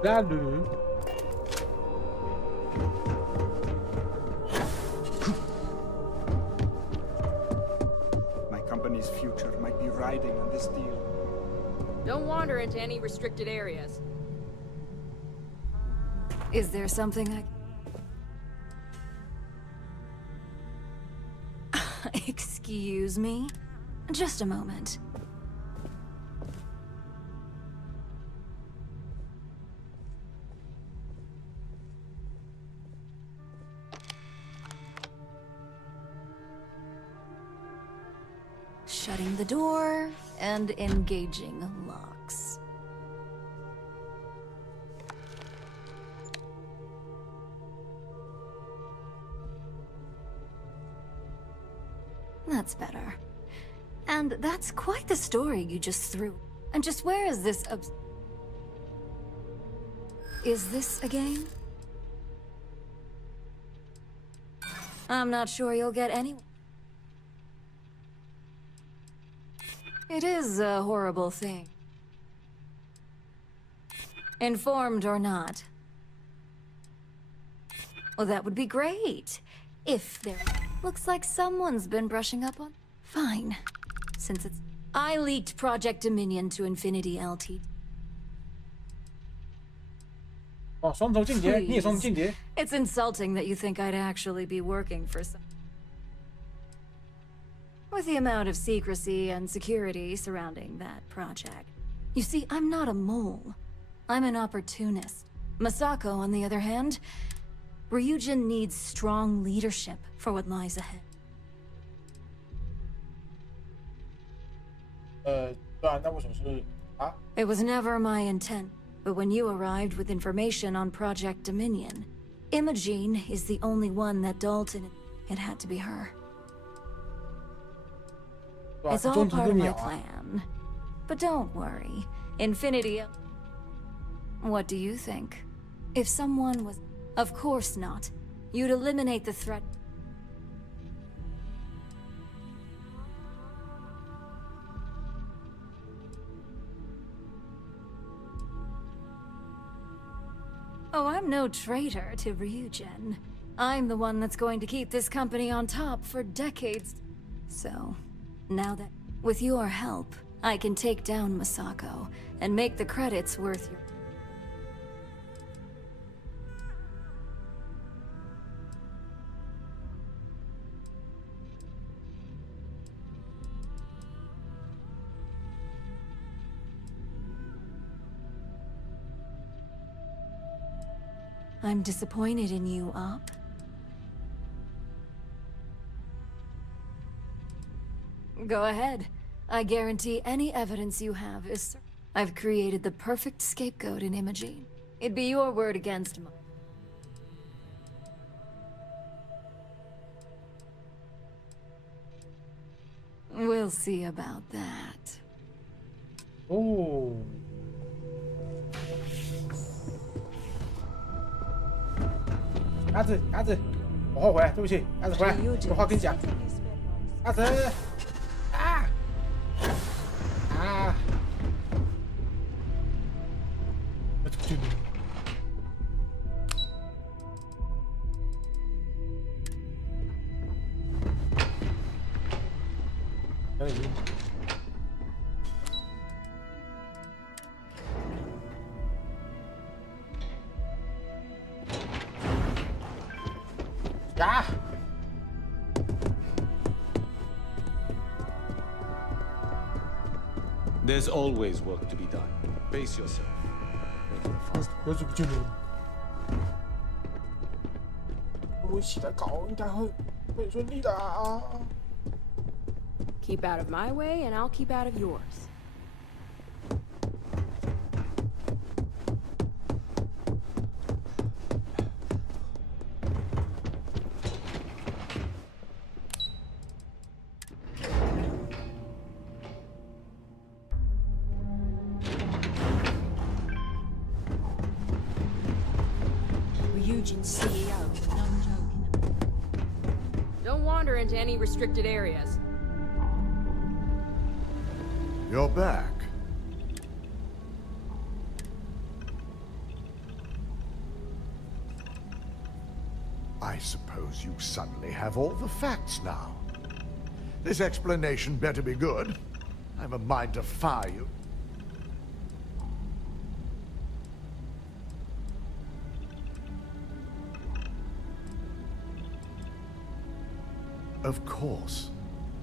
Lalu. Don't wander into any restricted areas. Is there something I... Excuse me? Just a moment. Shutting the door and engaging locks. That's better. And that's quite the story you just threw. And just where is this Is this a game? I'm not sure you'll get any... It is a horrible thing. Informed or not. Well, that would be great. If there... Looks like someone's been brushing up on... Fine. Since it's... I leaked Project Dominion to Infinity LT. 哦，双重间谍，你也双重间谍。It's insulting that you think I'd actually be working for some... With the amount of secrecy and security surrounding that project. You see, I'm not a mole. I'm an opportunist. Masako, on the other hand, Ryujin needs strong leadership for what lies ahead. 对啊，那为什么是啊？ It was never my intent, but when you arrived with information on Project Dominion, Imogene is the only one that Dalton... It had to be her. It's all part of my plan. But don't worry. Infinity... What do you think? If someone was... Of course not. You'd eliminate the threat... Oh, I'm no traitor to Ryujin. I'm the one that's going to keep this company on top for decades. So... Now that, with your help, I can take down Masako and make the credits worth your... I'm disappointed in you, Op. Go ahead. I guarantee any evidence you have is... I've created the perfect scapegoat in Imogene. It'd be your word against mine. We'll see about that. Oh. 鸭子，鸭子，我后悔，对不起，鸭子回来，有话跟你讲。鸭子，啊，啊，我出去。可以。呀！ There's always work to be done. Pace yourself. 有主不救你。我一起来搞，应该会顺利的啊。Keep out of my way, and I'll keep out of yours. Don't wander into any restricted areas. You're back. I suppose you suddenly have all the facts now. This explanation better be good. I'm a mind to fire you. Of course.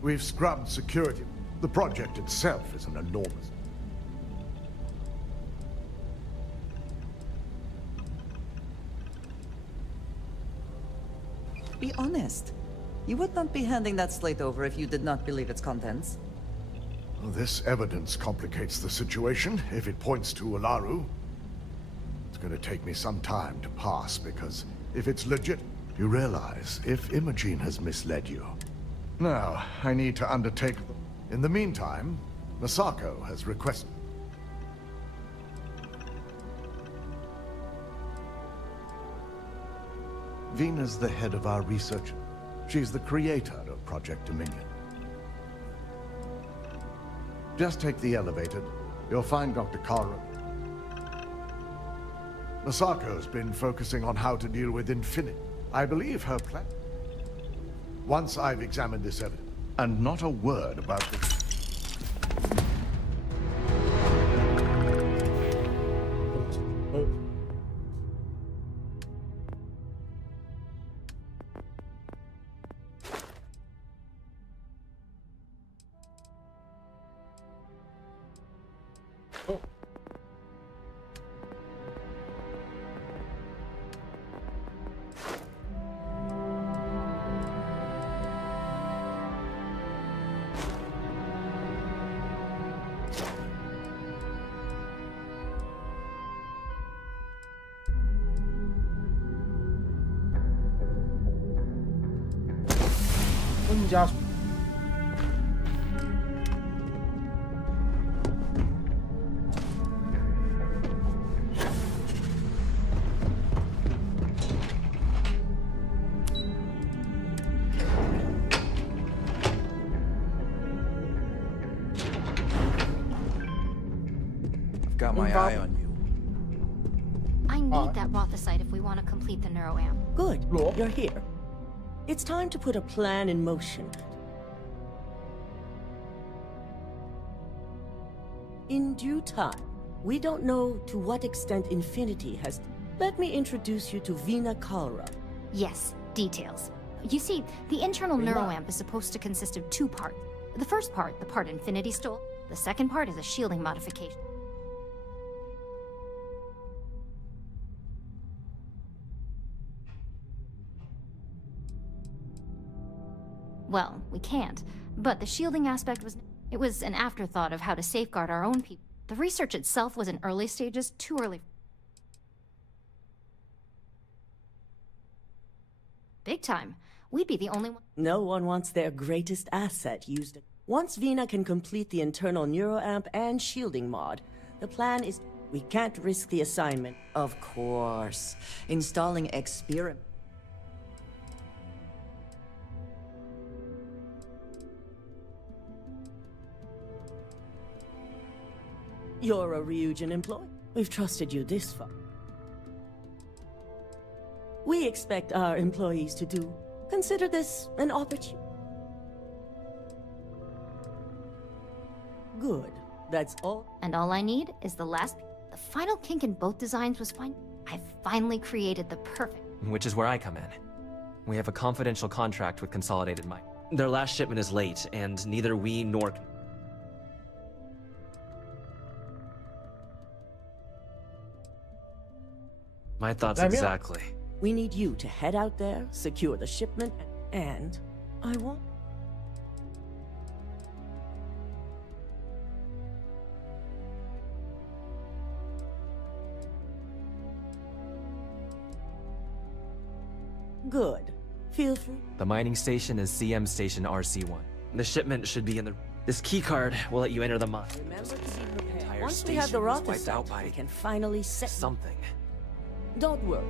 We've scrubbed security. The project itself is an enormous... Be honest. You would not be handing that slate over if you did not believe its contents. Well, this evidence complicates the situation if it points to Olaru. It's going to take me some time to pass because if it's legit, you realize if Imogene has misled you. Now, I need to undertake... In the meantime, Masako has requested... Vina's the head of our research. She's the creator of Project Dominion. Just take the elevator. You'll find Dr. Kara. Masako's been focusing on how to deal with Infinity. I believe her plan... Once I've examined this evidence, and not a word about the...加速。I've got my eye on you. I need that Rothicite if we want to complete the neuroamp. Good. You're here. It's time to put a plan in motion. In due time. We don't know to what extent Infinity has... Let me introduce you to Vina Kalra. Yes, details. You see, the internal neuroamp is supposed to consist of two parts. The first part, the part Infinity stole. The second part is a shielding modification. Well, we can't. But the shielding aspect was... It was an afterthought of how to safeguard our own people. The research itself was in early stages, too early. Big time. We'd be the only one... No one wants their greatest asset used. Once Vina can complete the internal neuroamp and shielding mod, the plan is... We can't risk the assignment. Of course. Installing experiment... You're a Ryujin employee. We've trusted you this far. We expect our employees to do. Consider this an opportunity. Good. That's all. And all I need is the last... The final kink in both designs was fine. I've finally created the perfect... Which is where I come in. We have a confidential contract with Consolidated Mine. Their last shipment is late, and neither we nor... My thoughts exactly. We need you to head out there, secure the shipment, and I want... Good. Feel free. The mining station is CM Station RC1. The shipment should be in the... This keycard will let you enter the mine. Remember to be prepared. Once we have the Rothicite, we can finally set... Something. Don't worry.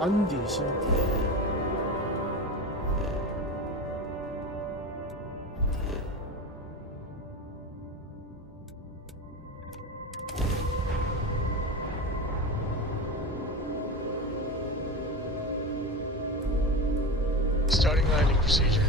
眼底星空。Starting landing procedure.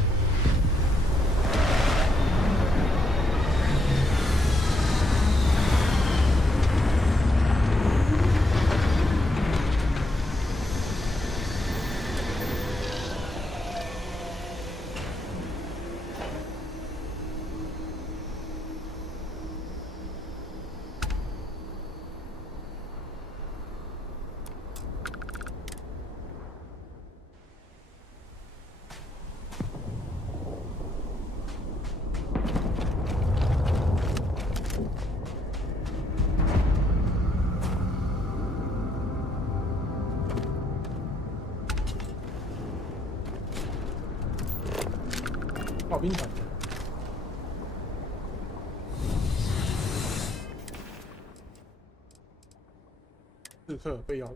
炮兵团。刺客被咬。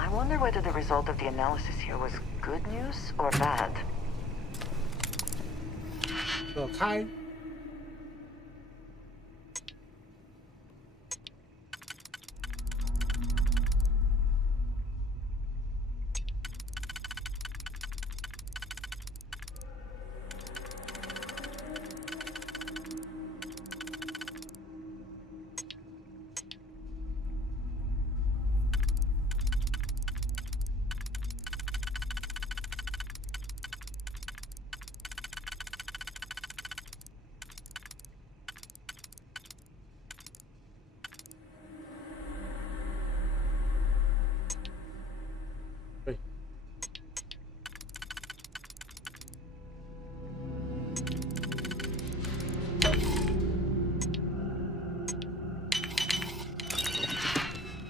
I wonder whether the result of the analysis here was good news or bad. 开。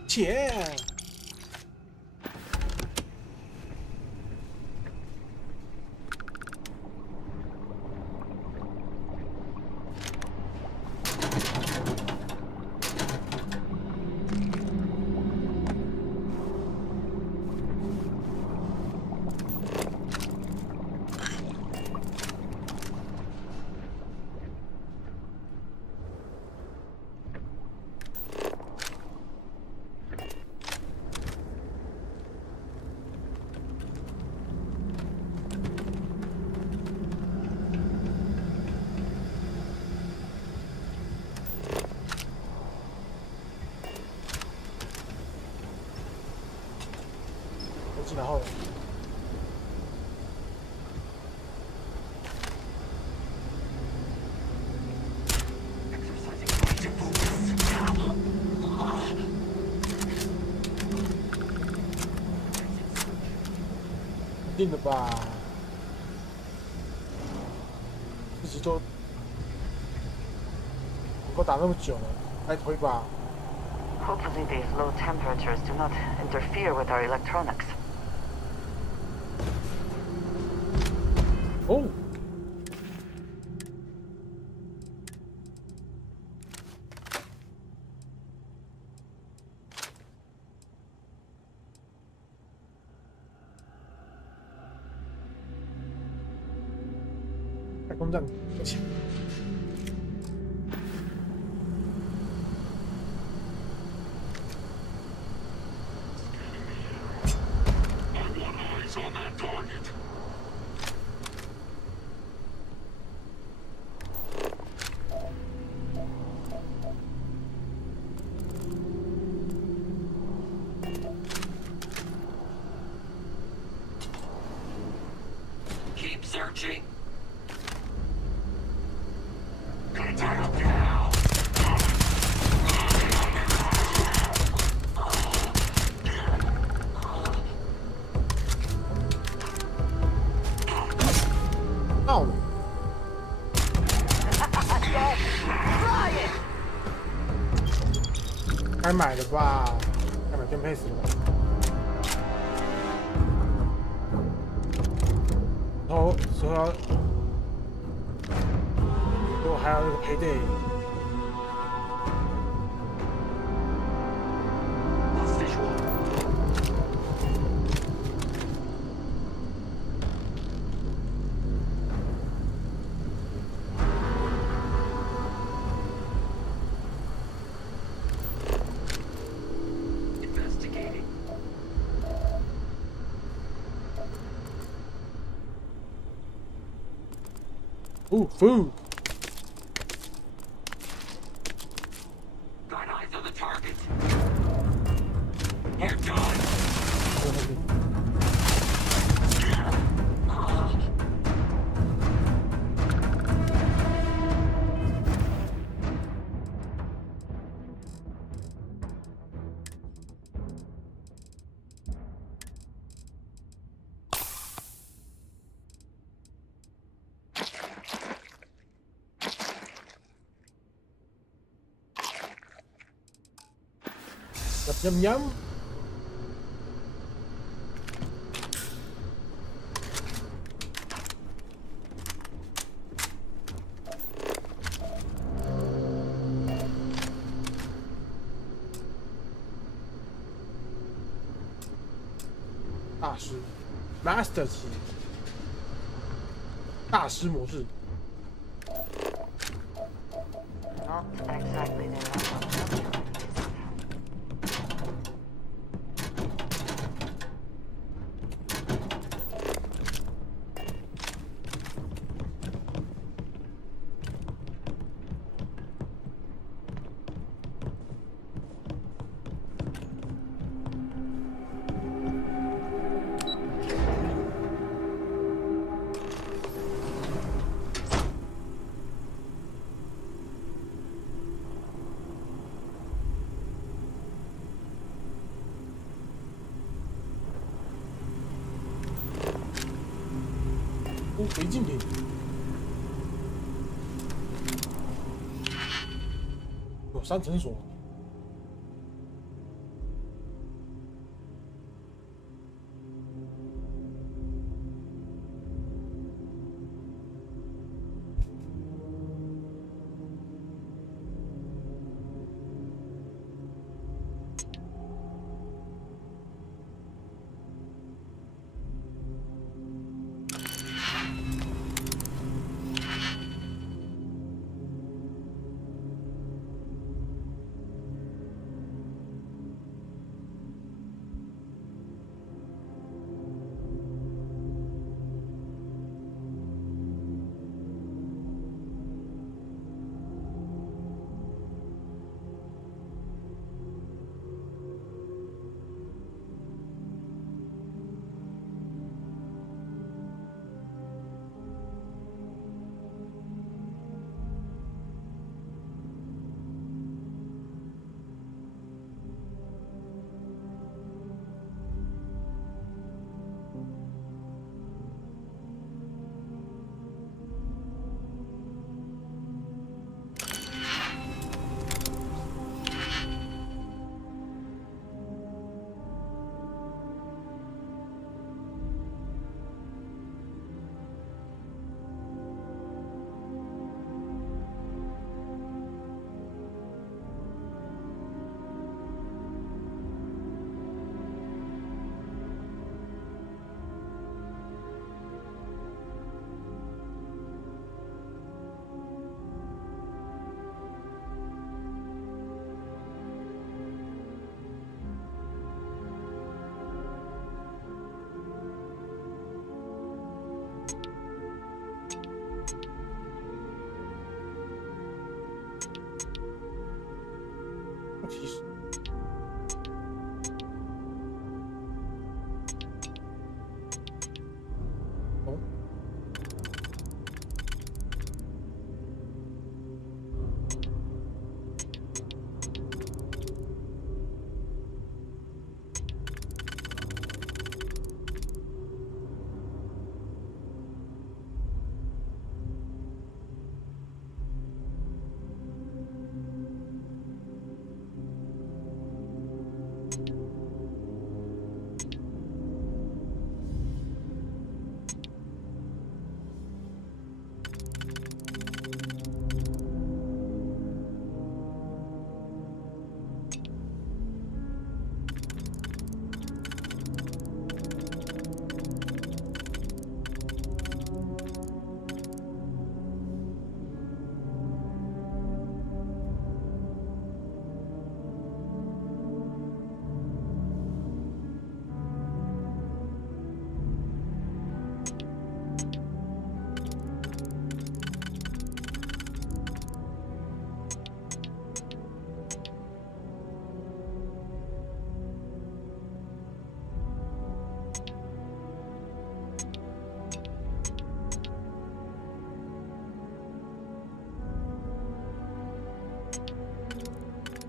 钱。然后，定了吧？自己都能够打那么久了，来推吧。 Hopefully these low temperatures do not interfere with our electronics. 哦，太空站不行。 On that target. Keep searching. Contact now. 到了。该买的吧，该买电配死了。然后说要还有那个配对。Ooh, food. Got eyes on the target. You're done. Nhâm nhâm. Đại sư ，Master 级，大师模式。 Not exactly the违禁品。有3层锁。 其实，哦，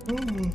嗯。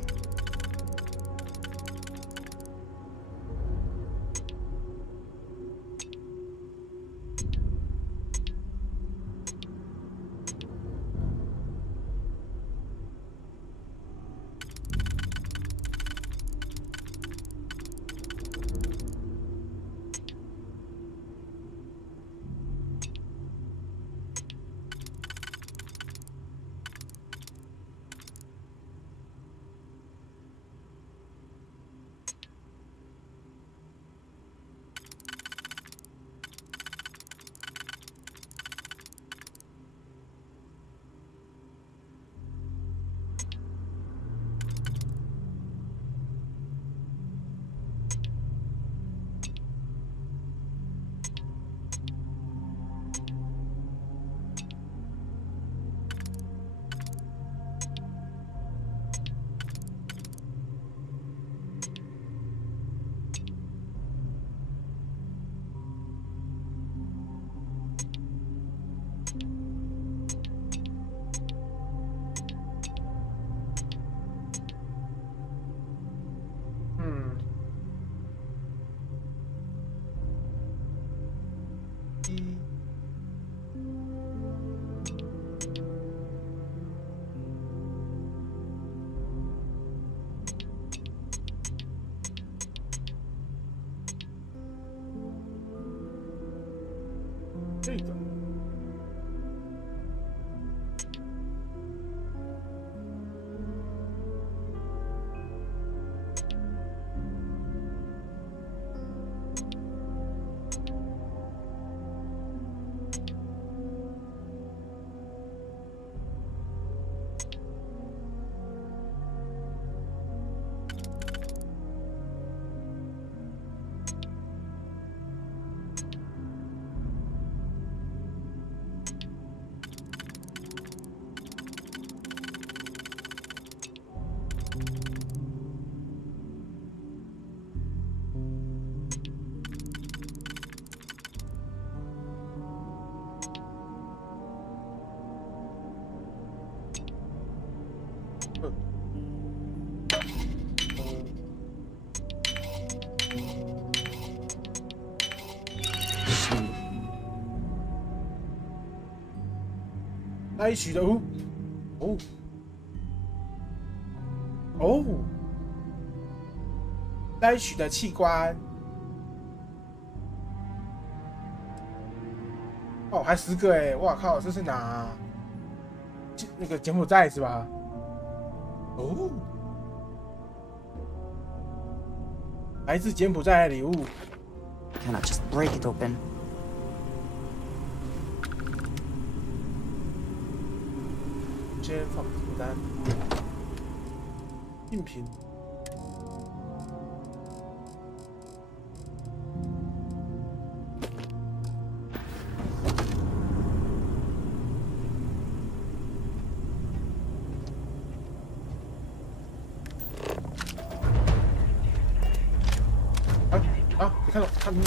这个。来取的来取的器官哦，还10个哎！哇靠，这是哪？那个柬埔寨是吧？哦，来自柬埔寨的礼物。Cannot just break it open. 先放订单，应聘。你看到他们。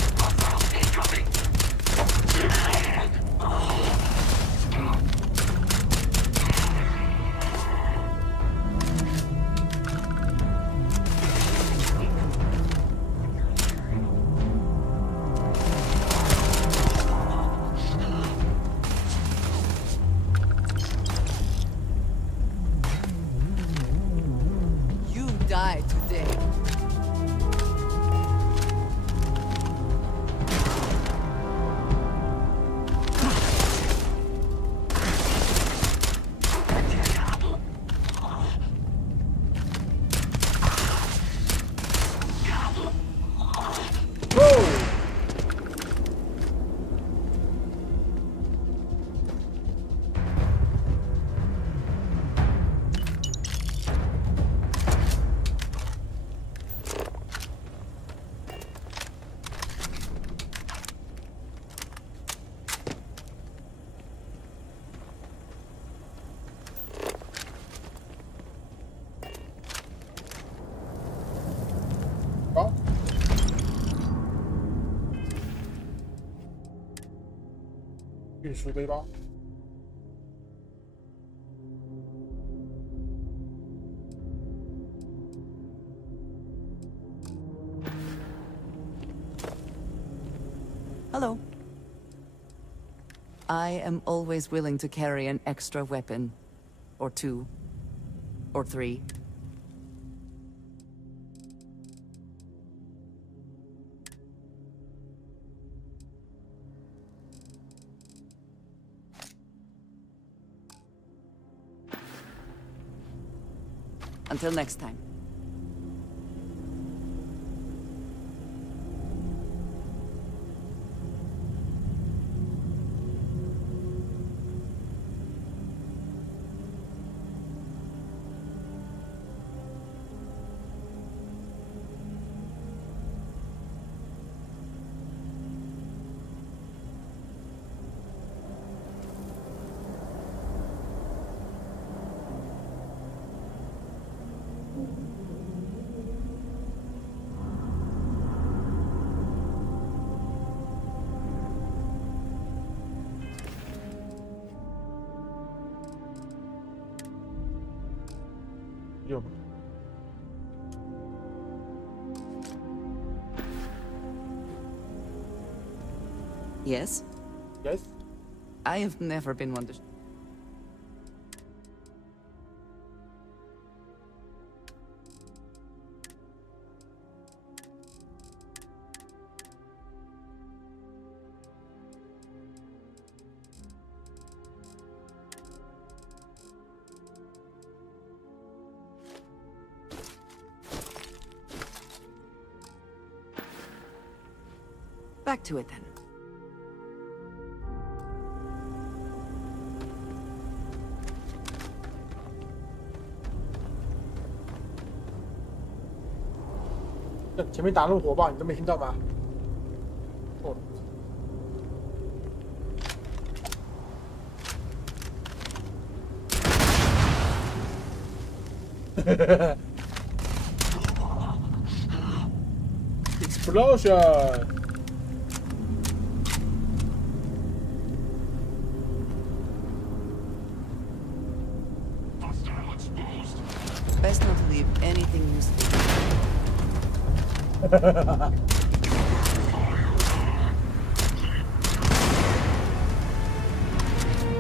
Die today.运输背包。Hello. I am always willing to carry an extra weapon. Or 2. Or 3. Until next time. Yes? Yes? I have never been one to... Back to it then. 前面打那么火爆，你都没听到吗？哦。Explosion! Best not to leave anything useful.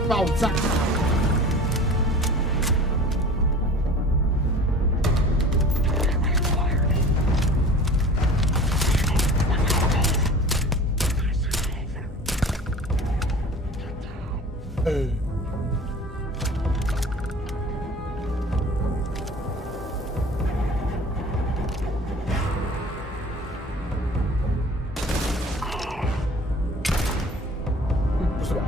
爆炸！不是吧？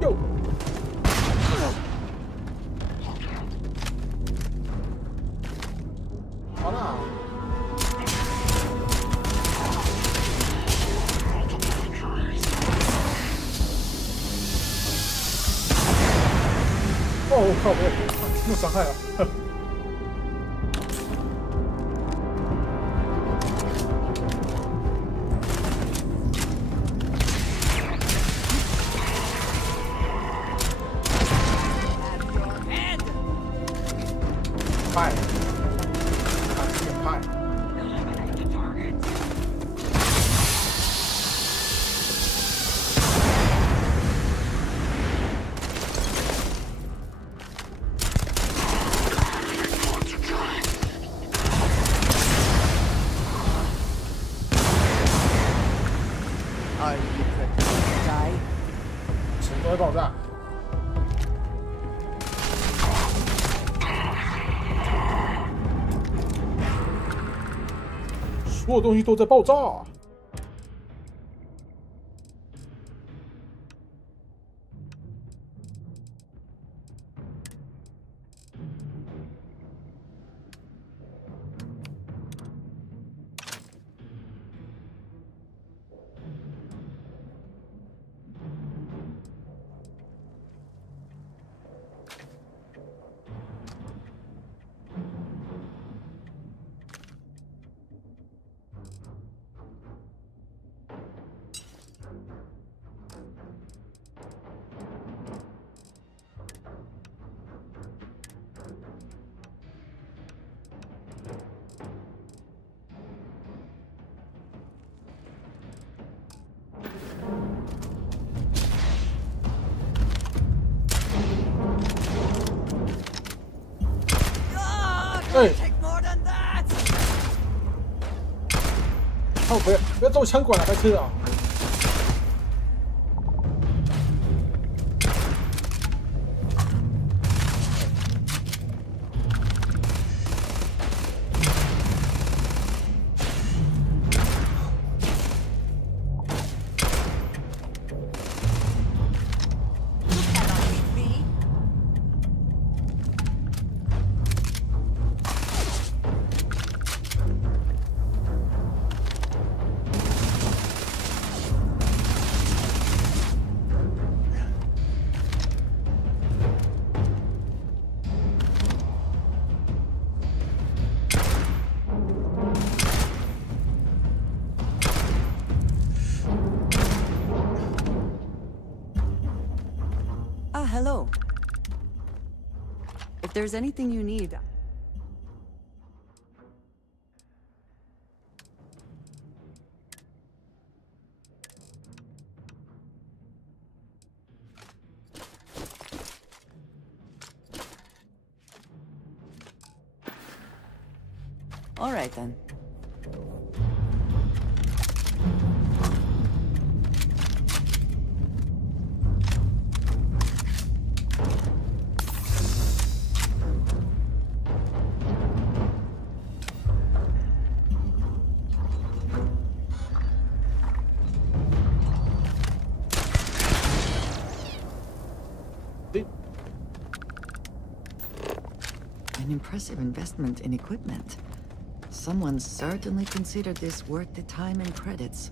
哟！好啦。 哦，我靠！我又伤害了。派，他是个派。Are you prepared to die? 什么都会爆炸。所有东西都在爆炸。靠，不要揍枪管了，白痴啊！Hello. If there's anything you need... All right, then. An impressive investment in equipment. Someone certainly considered this worth the time and credits.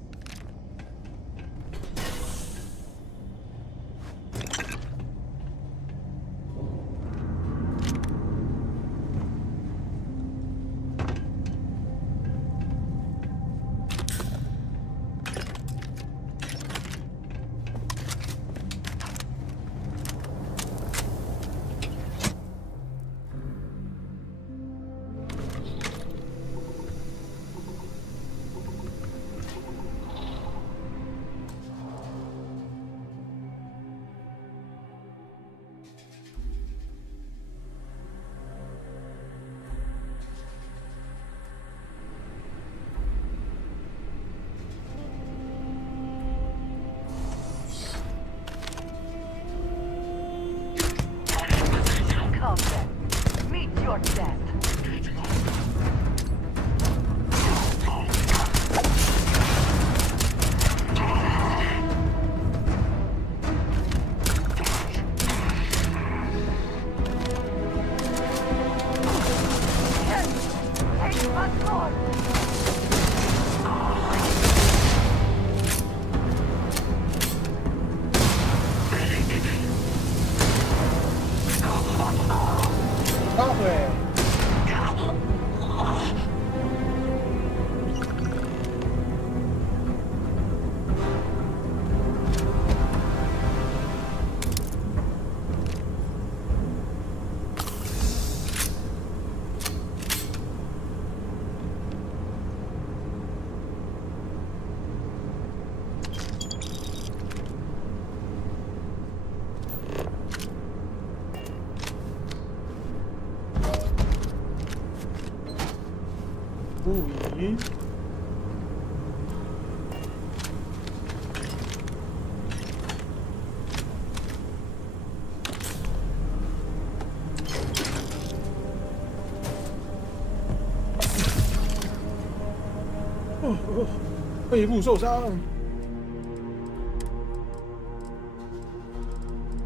背部受伤，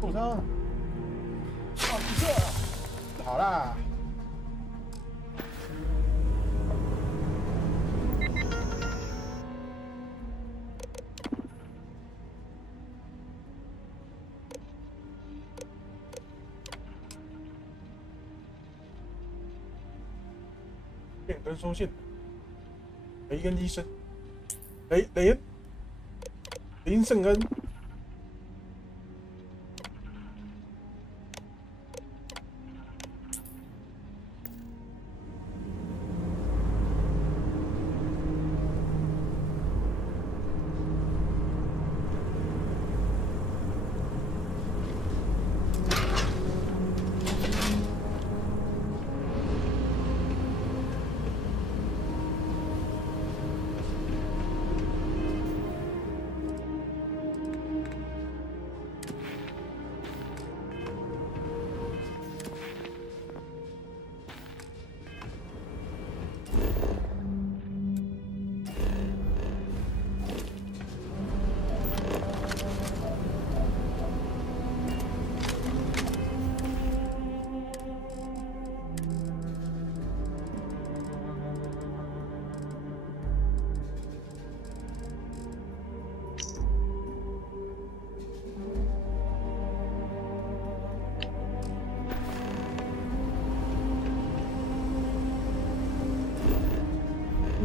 受伤，啊，不错，好啦。电灯收线，雷恩医生。雷恩圣恩，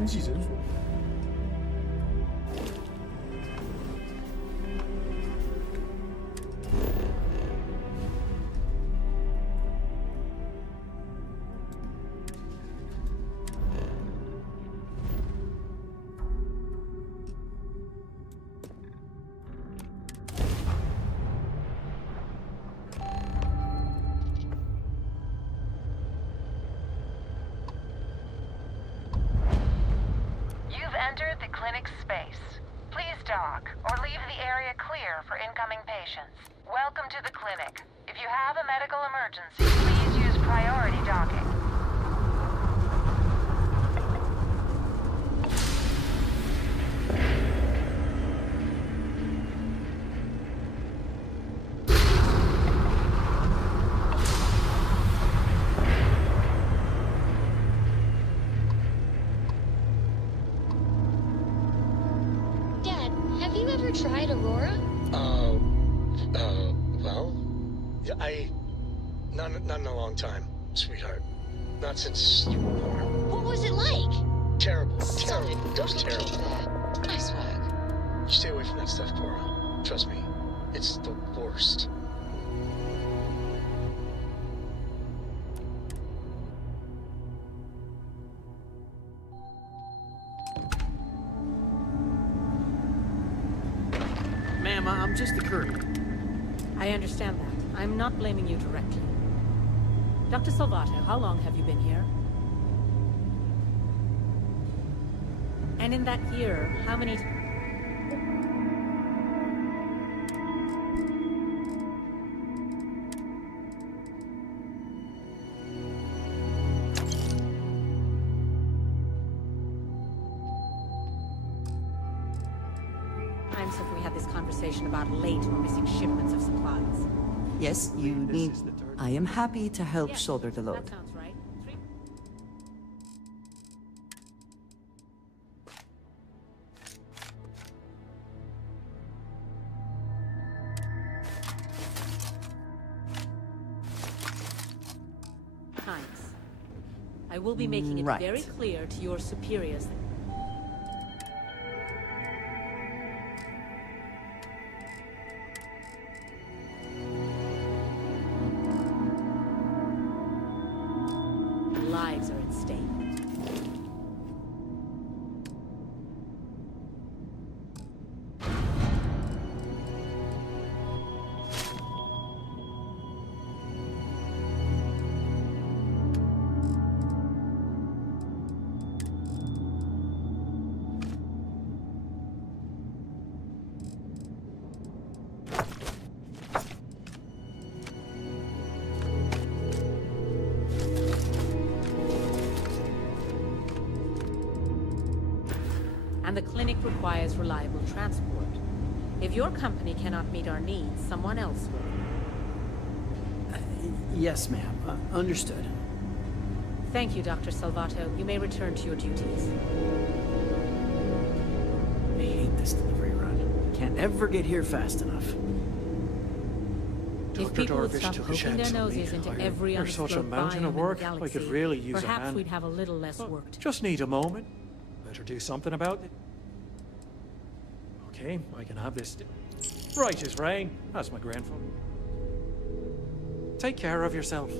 空气诊所。Entered the clinic space. Please dock or leave the area clear for incoming patients. Welcome to the clinic. If you have a medical emergency, please use priority docking. Have you ever tried Aurora? Well, not in a long time, sweetheart. Not since you were born. What was it like? Terrible. Stop it. It was terrible. That. I swag. You stay away from that stuff, Cora. Trust me. It's the worst. Ma'am, I'm just a courier. I understand that. I'm not blaming you directly. Dr. Salvato, how long have you been here? And in that year, how many... times have we had this conversation about late or missing shipments of supplies? Yes, you need... I am happy to help shoulder the load. That sounds right. Times. I will be making it very clear to your superiors that lives are at stake. And the clinic requires reliable transport. If your company cannot meet our needs, someone else will. Yes, ma'am. Understood. Thank you, Dr. Salvato. You may return to your duties. I hate this delivery run. Can't ever get here fast enough. If people would stop poking their noses into every There's such a undisclosed mountain biome of work. in the I galaxy, could really use a perhaps hand. we'd have a little less work to do. Just need a moment. Better do something about it. Okay, I can have this. Right as rain. That's my grandfather. Take care of yourself.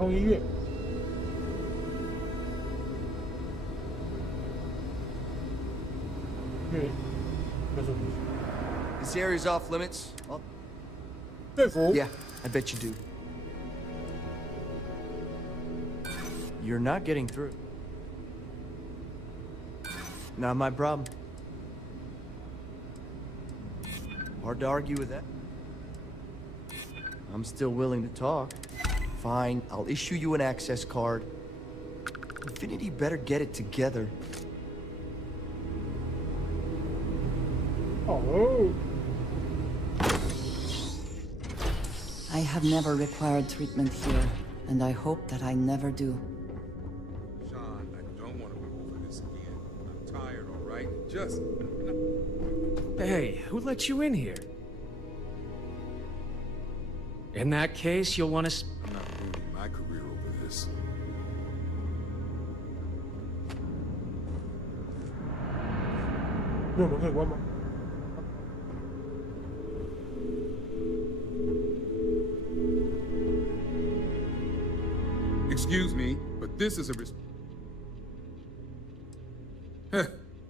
空医院。This area's off limits. Well, yeah, I bet you do. You're not getting through. Not my problem. Hard to argue with that. I'm still willing to talk. Fine, I'll issue you an access card. Infinity better get it together. Oh. I have never required treatment here, and I hope that I never do. Sean, I don't want to go over this again. I'm tired, all right? Just... Hey, who let you in here? In that case, you'll want to... I'm not losing my career over this. 没有门可以关吗？ Excuse me, but this is a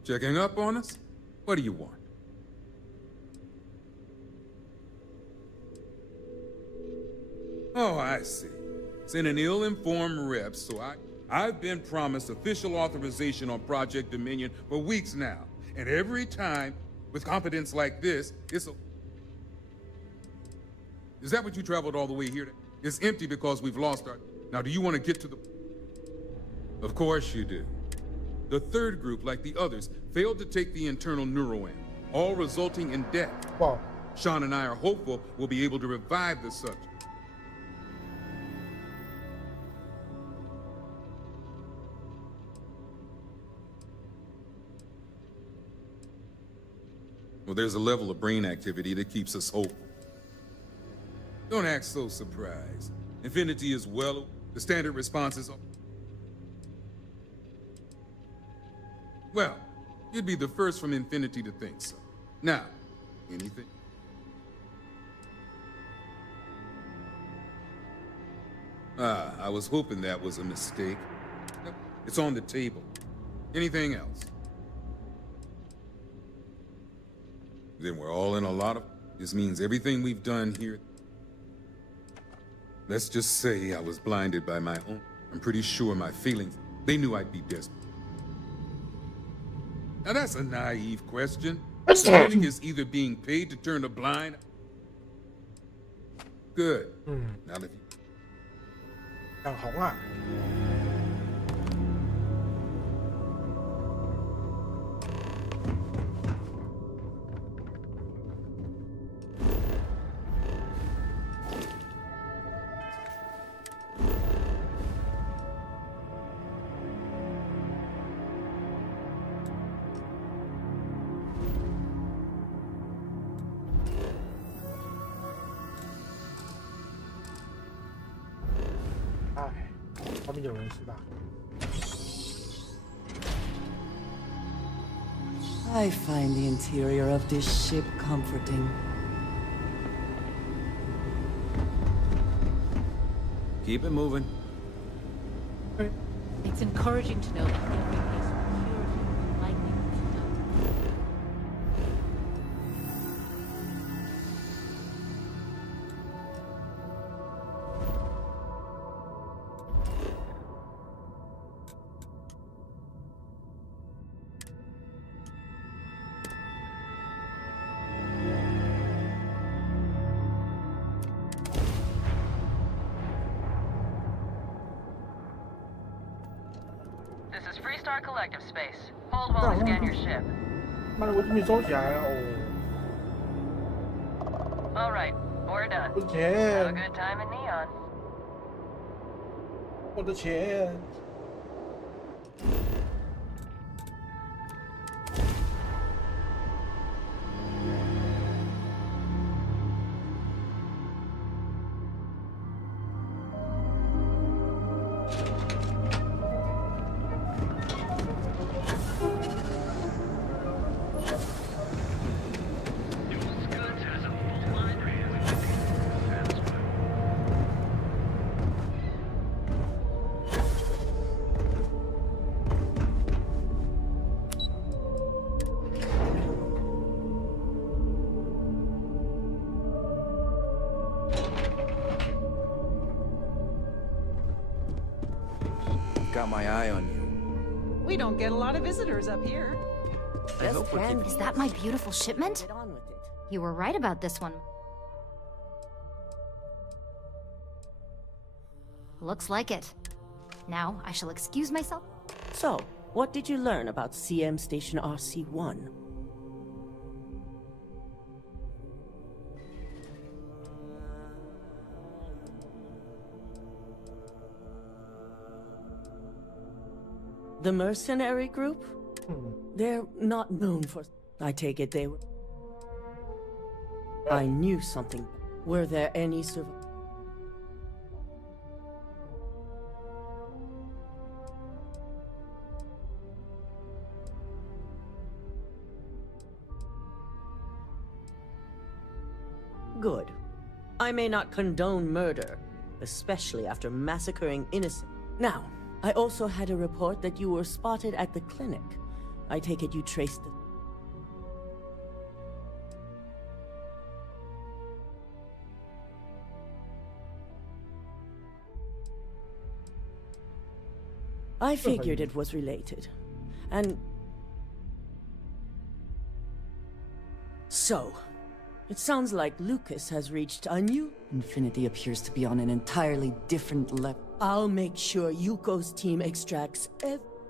checking up on us? What do you want? Oh, I see. Send an ill-informed rep, so I've been promised official authorization on Project Dominion for weeks now. And every time, with confidence like this, it's a... Is that what you traveled all the way here to? It's empty because we've lost our... Now, do you want to get to the... Of course you do. The third group, like the others, failed to take the internal neuroamp, all resulting in death. Wow. Sean and I are hopeful we'll be able to revive the subject. Well, there's a level of brain activity that keeps us hopeful. Don't act so surprised. Infinity is well... The standard response is... Well, you'd be the first from Infinity to think so. Now, anything? Ah, I was hoping that was a mistake. It's on the table. Anything else? Then we're all in a lot of... This means everything we've done here... Let's just say I was blinded by my own... I'm pretty sure my feelings... They knew I'd be desperate. Now that's a naive question. The clinic is either being paid to turn a blind... Good. Now if you... 很红啊！ 后面有人是吧？ I find the interior of this ship comforting. Keep it moving. It's encouraging to know that every case of purity is likely to be done. Collective space. Hold while we scan your ship. 妈的，我这边收起来了哦。 All right, we're done. 我的钱。 Have a good time in Neon. 我的钱。 Got my eye on you. We don't get a lot of visitors up here. I hope we're keeping... Is that my beautiful shipment? You were right about this one. Looks like it. Now, I shall excuse myself. So, what did you learn about CM Station RC-1? The mercenary group? They're not known for... I take it they were... I knew something. Were there any survivors? Good. I may not condone murder, especially after massacring innocent. Now, I also had a report that you were spotted at the clinic. I take it you traced the... I figured it was related. And... So, it sounds like Lucas has reached a new... Infinity appears to be on an entirely different level. I'll make sure Yuko's team extracts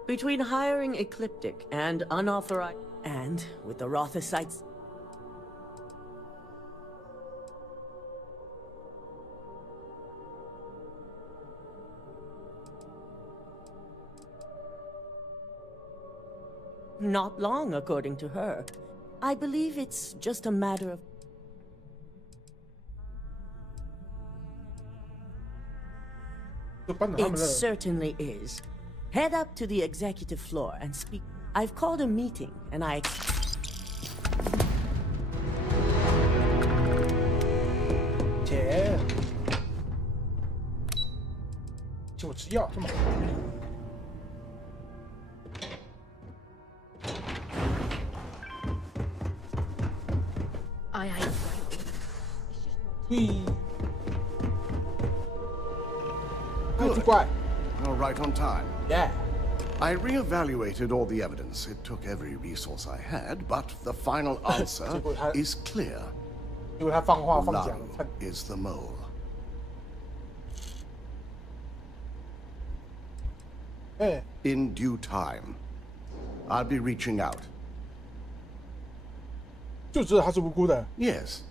between hiring Ecliptic and unauthorized... And, with the Rothocytes... Not long, according to her. I believe it's just a matter of... It certainly is. Head up to the executive floor and speak. I've called a meeting, and I...姐，就吃药这么好。 Good. You're right on time. Yeah. I re-evaluated all the evidence. It took every resource I had, but the final answer is clear. Ularu is the mole. In due time, I'll be reaching out. Yes.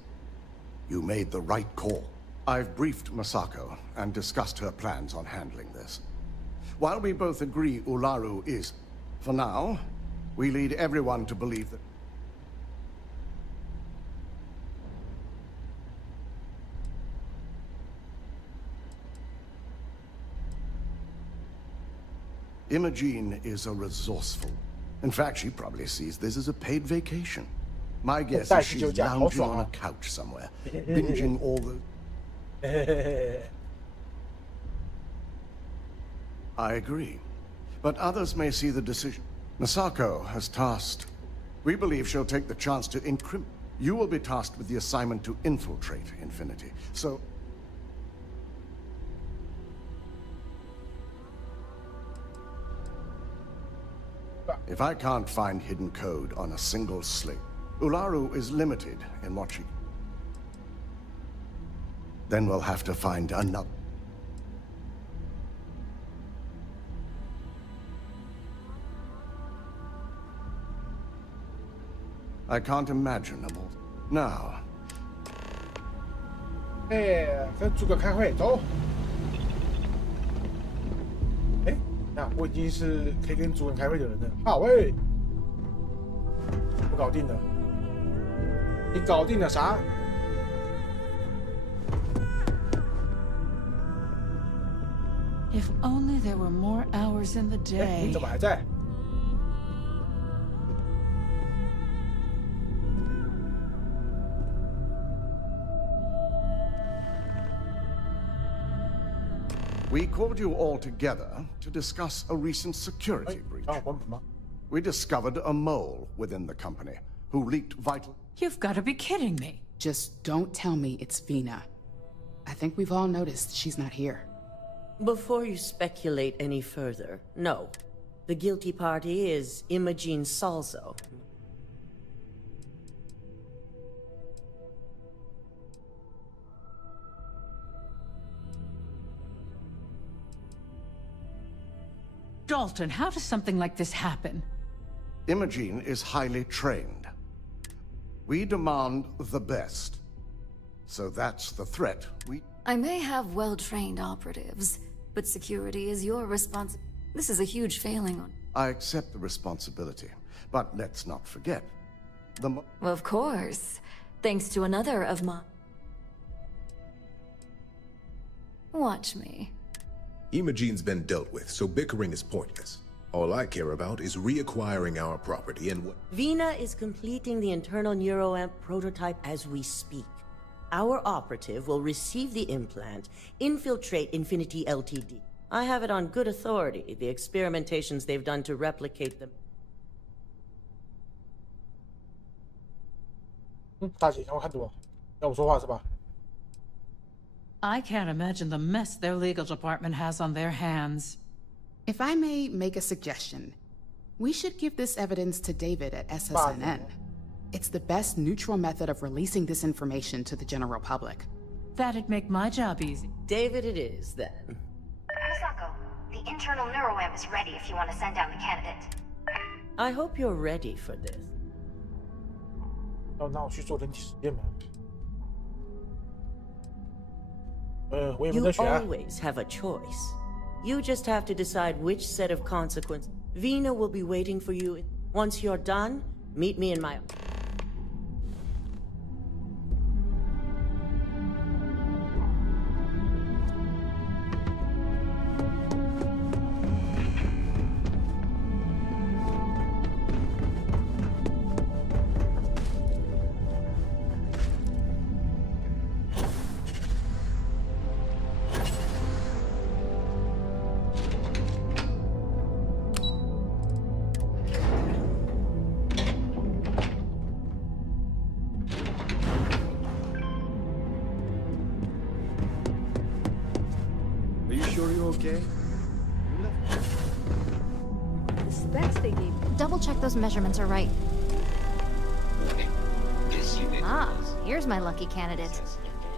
You made the right call. I've briefed Masako and discussed her plans on handling this. While we both agree Ularu is, for now, we lead everyone to believe that... Imogene is a resourceful. In fact, she probably sees this as a paid vacation. My guess is she's lounging on a couch somewhere, binging all the... I agree. But others may see the decision. Masako has tasked. We believe she'll take the chance to incriminate. You will be tasked with the assignment to infiltrate Infinity. So... If I can't find hidden code on a single slate, Ularu is limited in what she... Then we'll have to find another. I can't imagine a more... Now... 跟诸葛开会，走。那我已经是可以跟主人开会的人了。好喂，我搞定了。你搞定了啥？ If only there were more hours in the day. 你怎么还在？ We called you all together to discuss a recent security breach. We discovered a mole within the company who leaked vital... You've got to be kidding me. Just don't tell me it's Vina. I think we've all noticed she's not here. Before you speculate any further, no. The guilty party is Imogene Salzo. Dalton, how does something like this happen? Imogene is highly trained. We demand the best. So that's the threat we... I may have well-trained operatives, but security is your responsibility. This is a huge failing on... I accept the responsibility, but let's not forget. Of course. Thanks to another of my... Watch me. Imogene's been dealt with, so bickering is pointless. All I care about is reacquiring our property and what... Vina is completing the internal neuroamp prototype as we speak. Our operative will receive the implant, infiltrate Infinity Ltd. I have it on good authority, the experimentations they've done to replicate them. 大姐，我看多，要我说话是吧？ I can't imagine the mess their legal department has on their hands. If I may make a suggestion, we should give this evidence to David at SSNN. It's the best neutral method of releasing this information to the general public. That'd make my job easy. David it is, then. Misako, the internal neuroamp is ready if you want to send down the candidate. I hope you're ready for this. 那我去做人体实验嘛。我也没 You 得选啊。 always have a choice. You just have to decide which set of consequences. Vina will be waiting for you. Once you're done, meet me in my... Are you sure you're okay? The specs they gave. Double check those measurements are right. Ah, here's my lucky candidate.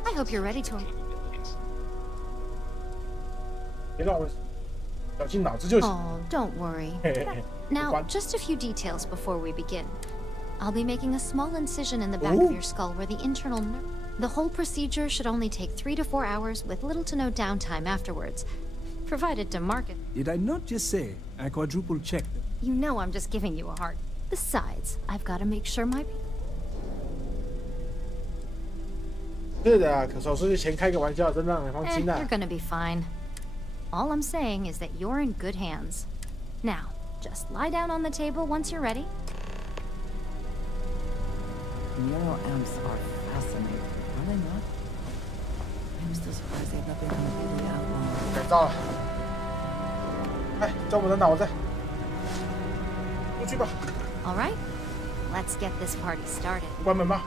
I hope you're ready to... 别让我绞尽脑汁就行。 Oh, don't worry. Now, just a few details before we begin. I'll be making a small incision in the back of your skull where the internal nerve... The whole procedure should only take 3 to 4 hours with little to no downtime afterwards, provided to market. Did I not just say I quadruple checked them? You know I'm just giving you a hard... Besides, I've got to make sure my... 是的，可手术前开个玩笑，真让人放心啊。 You're gonna be fine. All I'm saying is that you're in good hands. Now, just lie down on the table once you're ready. Neuroamps are fascinating, are they not? I'm still surprised they've not been completely outlawed. 改造了。哎，叫我的脑袋。出去吧。 All right, let's get this party started. 关门吧。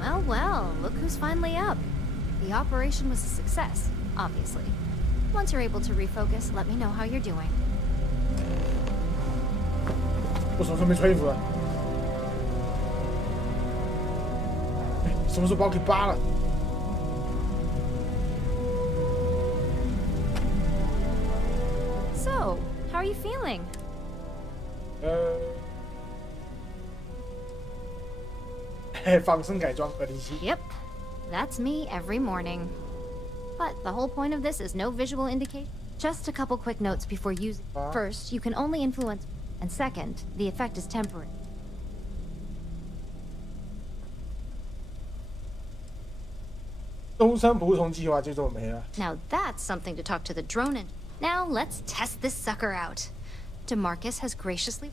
Well, well, look who's finally up. The operation was a success, obviously. Once you're able to refocus, let me know how you're doing. 我什么时候没穿衣服了？什么时候把我给扒了？ So, how are you feeling? 仿生改装207。 Yep, that's me every morning. But the whole point of this is no visual indication. Just a couple quick notes before using. First, you can only influence, and second, the effect is temporary. 终身服从计划就这么没了。 Now that's something to talk to the drone in. Now let's test this sucker out. DeMarcus has graciously...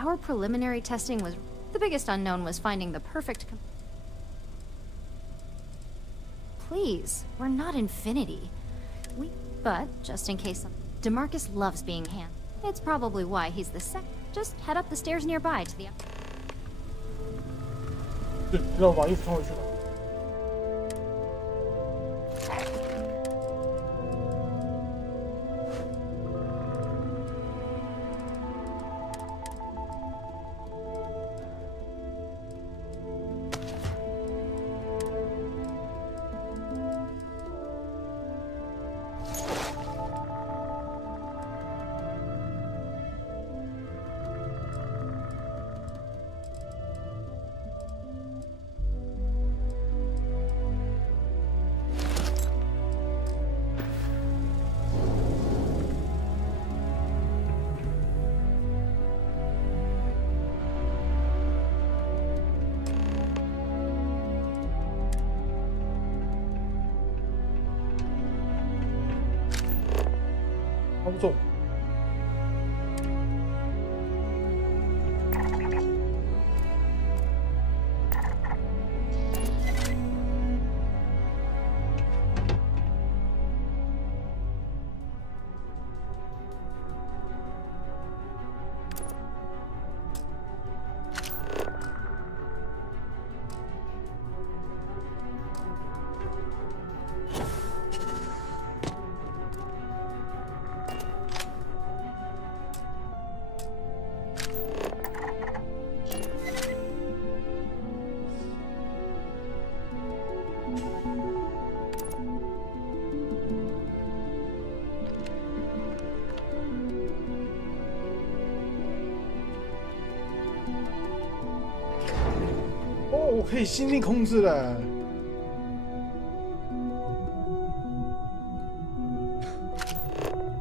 Our preliminary testing was... The biggest unknown was finding the perfect... Please, we're not Infinity. But, just in case... DeMarcus loves being hand. It's probably why he's the second. Just head up the stairs nearby to the... 对，让我把衣服穿回去吧。 All 操纵。我可以心力控制了。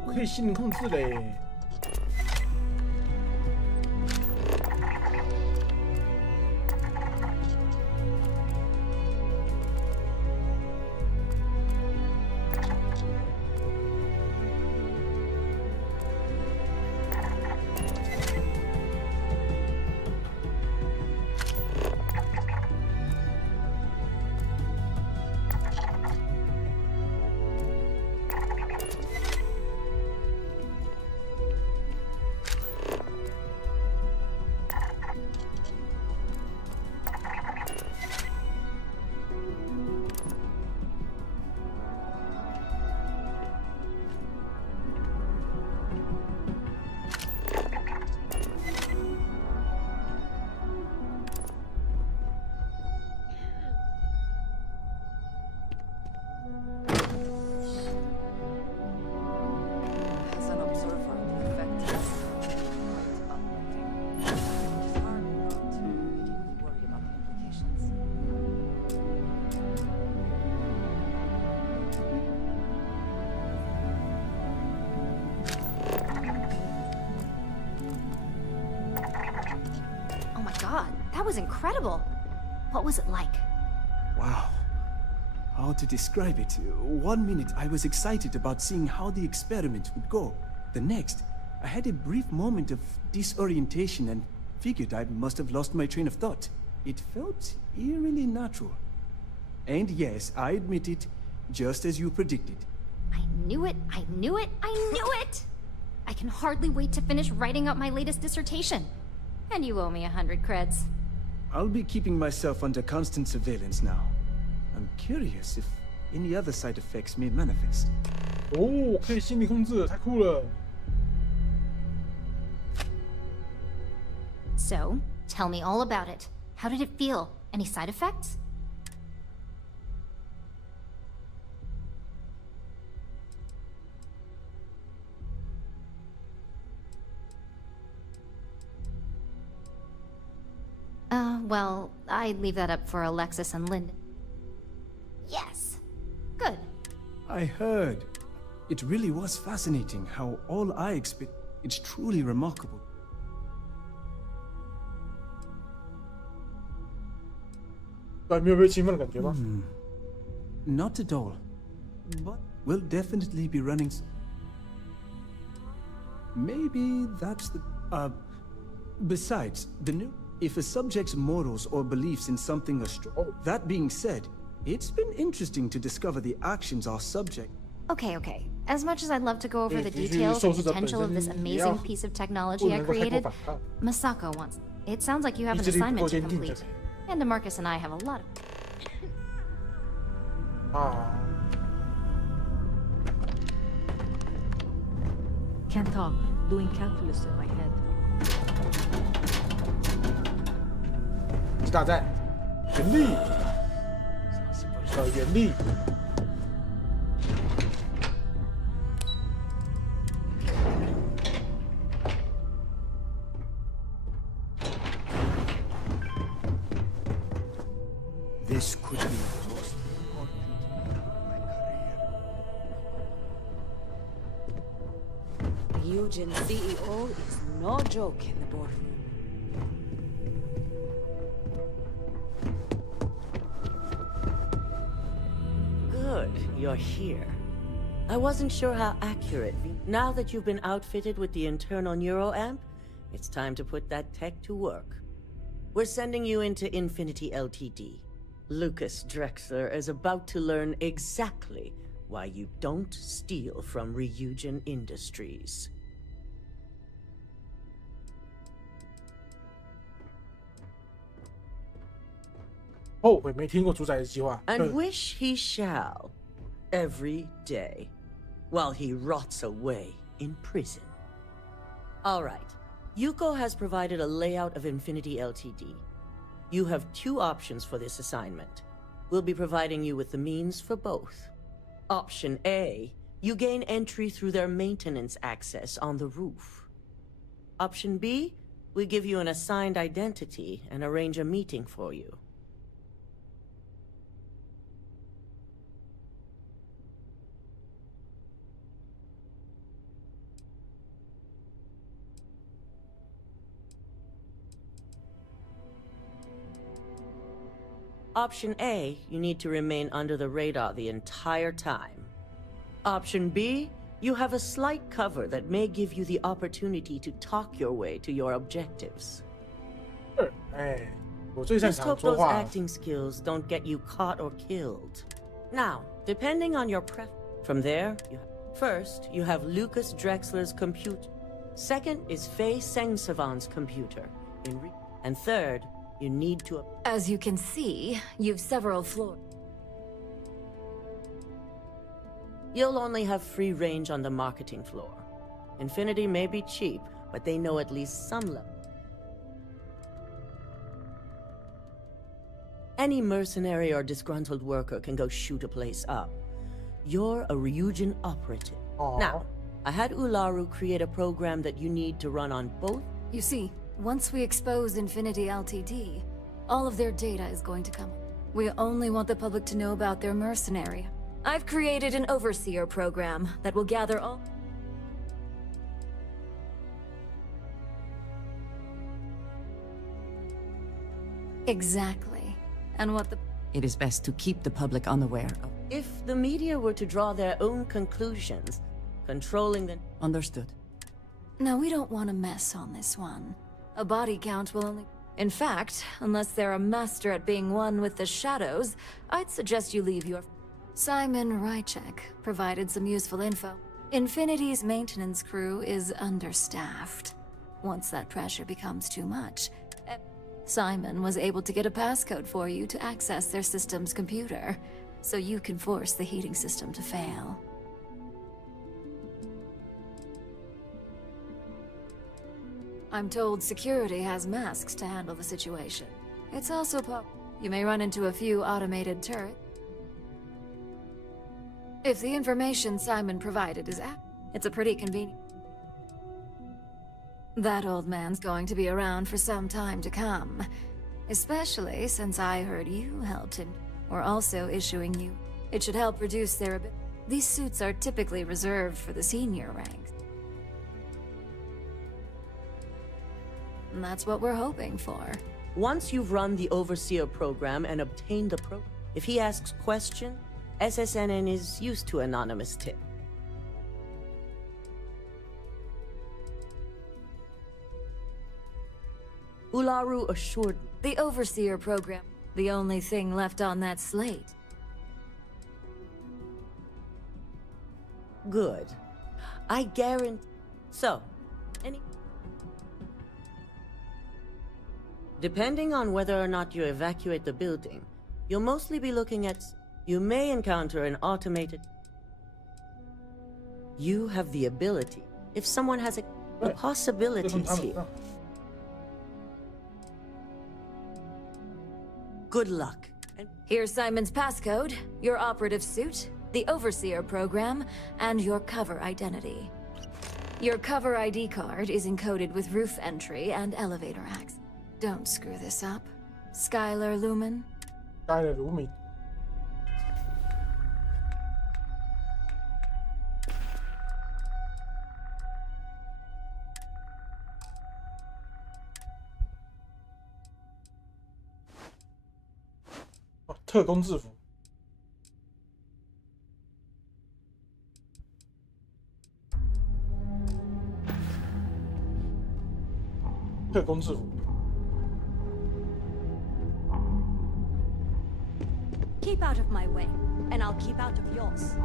我可以心力控制嘞。That was incredible. What was it like? Wow. How to describe it? 1 minute I was excited about seeing how the experiment would go. The next, I had a brief moment of disorientation and figured I must have lost my train of thought. It felt eerily natural. And yes, I admit it, just as you predicted. I knew it, I knew it, I knew it! I can hardly wait to finish writing up my latest dissertation. And you owe me 100 creds. I'll be keeping myself under constant surveillance now. I'm curious if any other side effects may manifest. 哦，可以心理控制，太酷了。 So, tell me all about it. How did it feel? Any side effects? Well, I'd leave that up for Alexis and Lyndon. Yes. Good. I heard. It really was fascinating how all I expect. It's truly remarkable. Not at all. But we'll definitely be running. Maybe that's the. Besides, the new. If a subject's morals or beliefs in something are strong. That being said, it's been interesting to discover the actions our subject. Okay. As much as I'd love to go over the details and potential of this amazing piece of technology I created, Masako wants. It sounds like you have an assignment to complete. And DeMarcus and I have a lot of... Can't talk. Doing calculus in my head. 击打战，原力，原力。This could be the most important of my career. Eugen CEO is no joke in the boardroom. Good, you're here. I wasn't sure how accurate. Now that you've been outfitted with the internal neuroamp, it's time to put that tech to work. We're sending you into Infinity Ltd. Lucas Drexler is about to learn exactly why you don't steal from Ryujin Industries. Oh, 我没听过主宰的计划。 And wish he shall, every day, while he rots away in prison. All right. Yuko has provided a layout of Infinity Ltd. You have 2 options for this assignment. We'll be providing you with the means for both. Option A, you gain entry through their maintenance access on the roof. Option B, we give you an assigned identity and arrange a meeting for you. Option A, you need to remain under the radar the entire time. Option B, you have a slight cover that may give you the opportunity to talk your way to your objectives. Just hope those acting skills don't get you caught or killed. Now, depending on your from there, first, you have Lucas Drexler's computer. Second is Faye Sengsavan's computer. And third, you need to... As you can see, you've several floors. You'll only have free range on the marketing floor. Infinity may be cheap, but they know at least some level. Any mercenary or disgruntled worker can go shoot a place up. You're a Ryujin operative. Now, I had Ularu create a program that you need to run on both. You see, once we expose Infinity Ltd, all of their data is going to come. We only want the public to know about their mercenary. I've created an overseer program that will gather all... Exactly. And what the... It is best to keep the public unaware of... If the media were to draw their own conclusions, controlling the... Understood. No, we don't want to mess on this one. A body count will only... In fact, unless they're a master at being one with the shadows, I'd suggest you leave your... Simon Rychek provided some useful info. Infinity's maintenance crew is understaffed. Once that pressure becomes too much, Simon was able to get a passcode for you to access their system's computer, so you can force the heating system to fail. I'm told security has masks to handle the situation. It's also you may run into a few automated turrets. If the information Simon provided is it's a pretty convenient. That old man's going to be around for some time to come. Especially since I heard you helped him. We're also issuing you. It should help reduce their... These suits are typically reserved for the senior ranks. And that's what we're hoping for. Once you've run the Overseer program and obtained the if he asks questions, SSNN is used to anonymous tip. Ularu assured me. The Overseer program, the only thing left on that slate. Good. I guarantee. So, depending on whether or not you evacuate the building, you'll mostly be looking at... You may encounter an automated... You have the ability. If someone has the possibilities here. Good luck. Here's Simon's passcode, your operative suit, the Overseer program, and your cover identity. Your cover ID card is encoded with roof entry and elevator access. Don't screw this up. Skylar Lumen? Skylar Lumen. Oh, 特工制服。特工制服。 Keep out of my way, and I'll keep out of yours.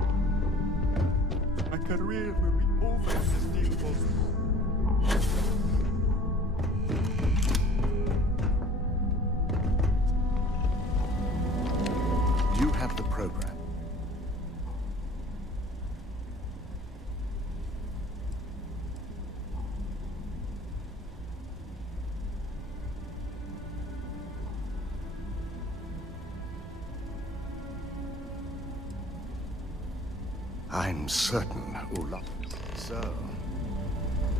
My career will be over if this deal falls through. You have the program. I'm certain, Ula. So,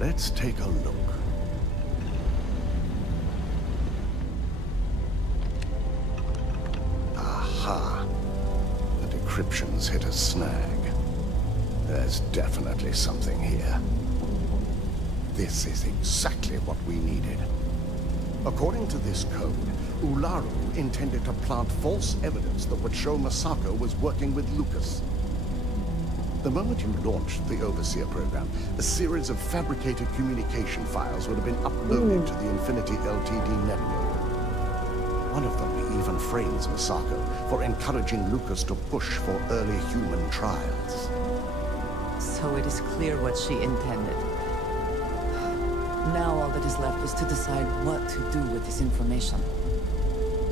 let's take a look. Aha. The decryption's hit a snag. There's definitely something here. This is exactly what we needed. According to this code, Ularu intended to plant false evidence that would show Masako was working with Lucas. The moment you launched the Overseer program, a series of fabricated communication files would have been uploaded to the Infinity Ltd network. One of them even frames Masako for encouraging Lucas to push for early human trials. So it is clear what she intended. Now all that is left is to decide what to do with this information.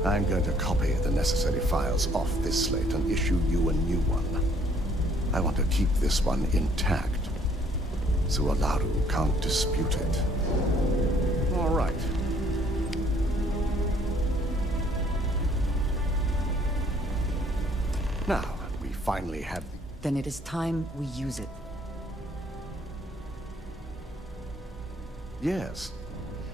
I'm going to copy the necessary files off this slate and issue you a new one. I want to keep this one intact, so Ularu can't dispute it. All right. Now, we finally have... Then it is time we use it. Yes.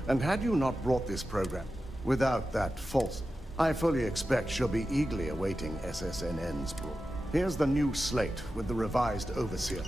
And had you not brought this program without that false... I fully expect she'll be eagerly awaiting SSNN's broad. Here's the new slate with the revised Overseer.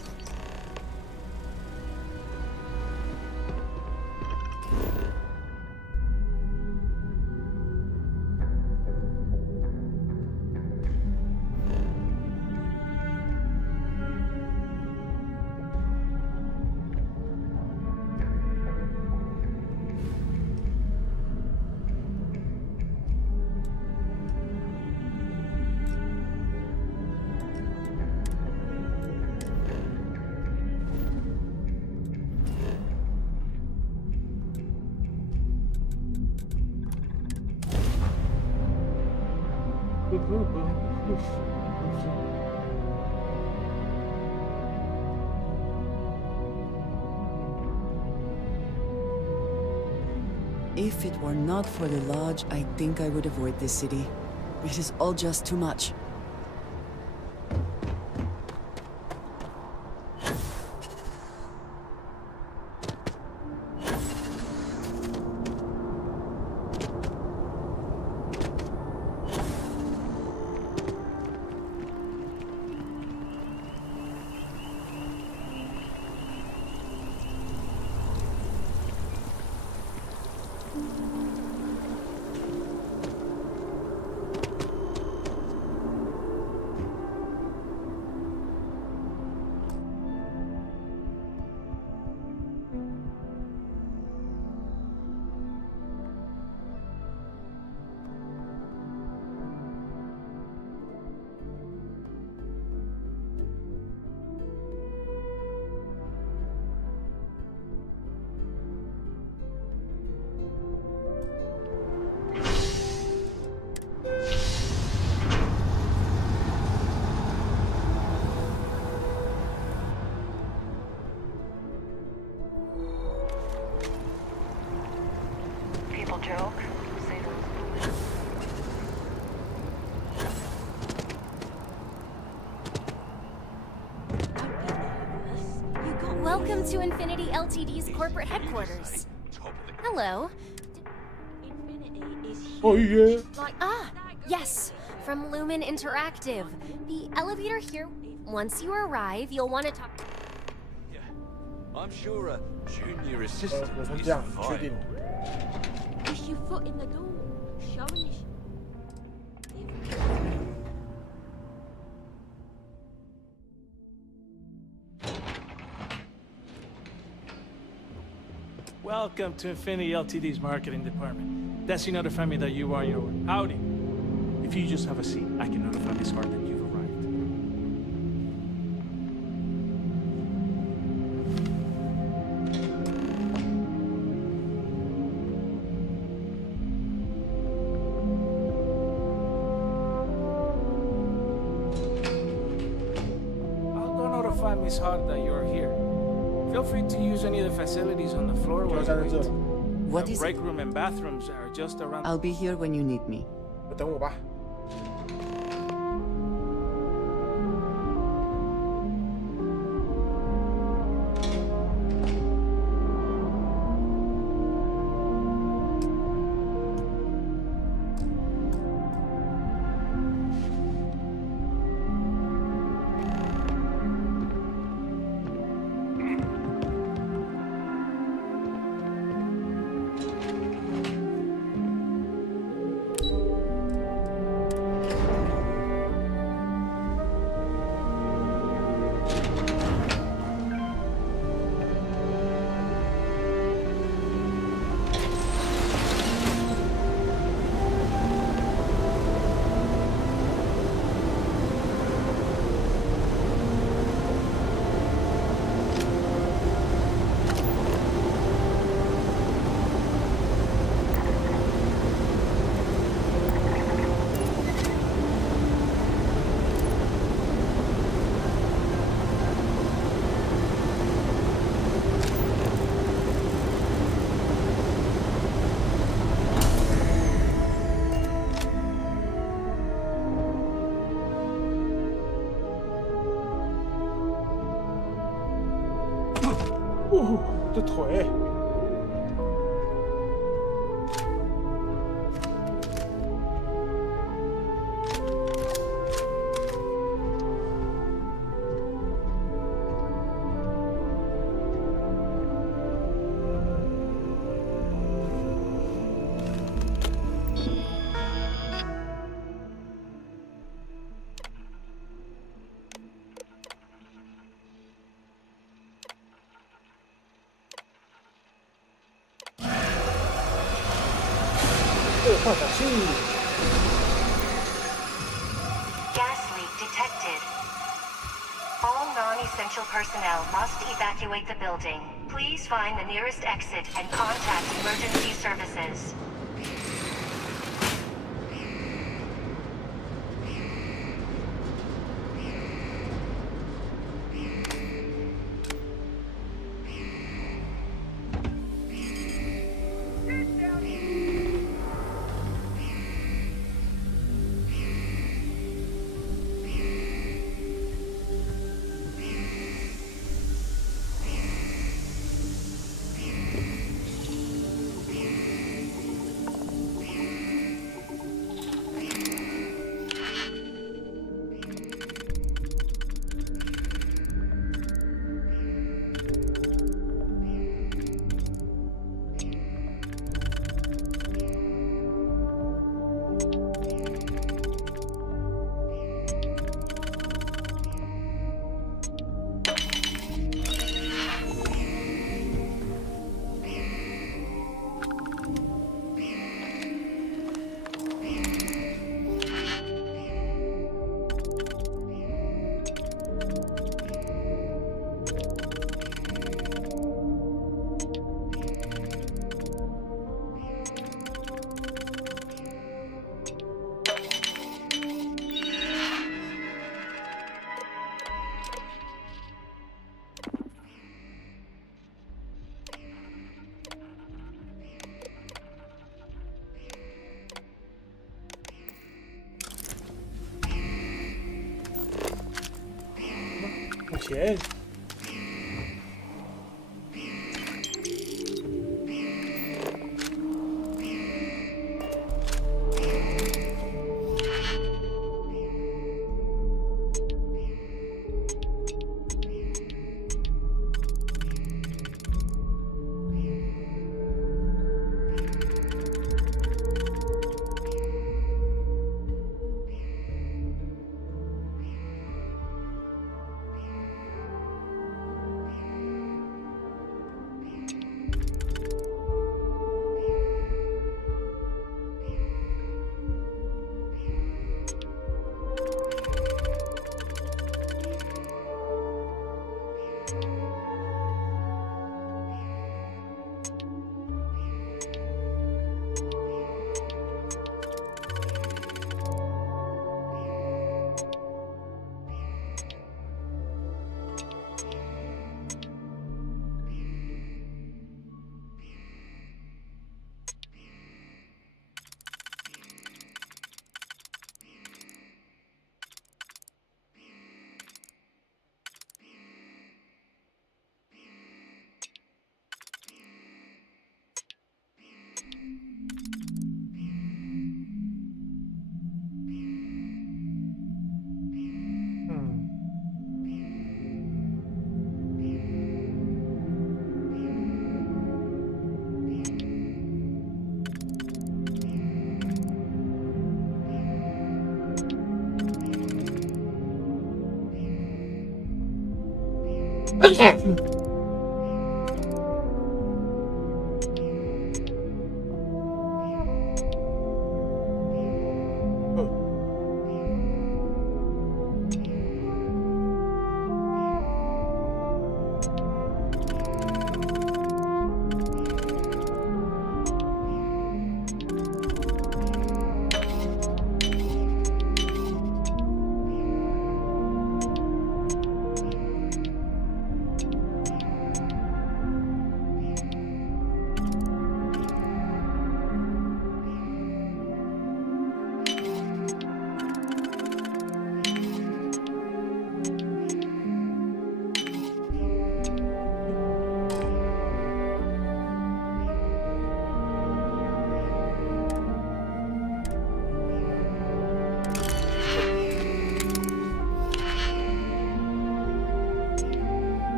If it were not for the Lodge, I think I would avoid this city. It is all just too much. Welcome to Infinity Ltd's corporate headquarters. Hello. Oh yeah. Ah, yes, from Lumen Interactive. The elevator here. Once you arrive, you'll want to talk. Yeah, I'm sure a junior assistant is fine. Push your foot in the door. Showing you. Welcome to Infinity LTD's marketing department. Desi notified me that you are on your way. Howdy. If you just have a seat, I can notify Miss Hart that you've arrived. I'll go notify Miss Hart that you're here. Feel free to use any of the facilities on the floor while you wait. What The is break it? room and bathrooms are just around. I'll be here when you need me. 等我吧。这腿。换小气。Gas leak detected. All non-essential personnel must evacuate the building. Please find the nearest exit and contact emergency services.钱。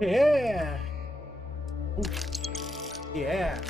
Yeah. Ooh. Yeah.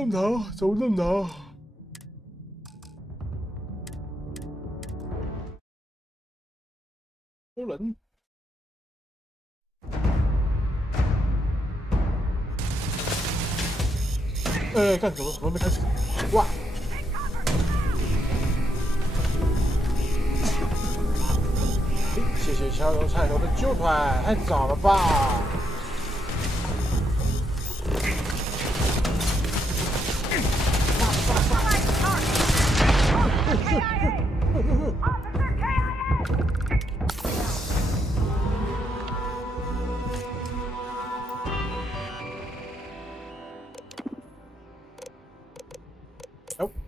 Lâm thảo,走lâm thảo。好冷。干什么？我还没开始。哇！谢谢小油菜头的9团，太早了吧？ Nope.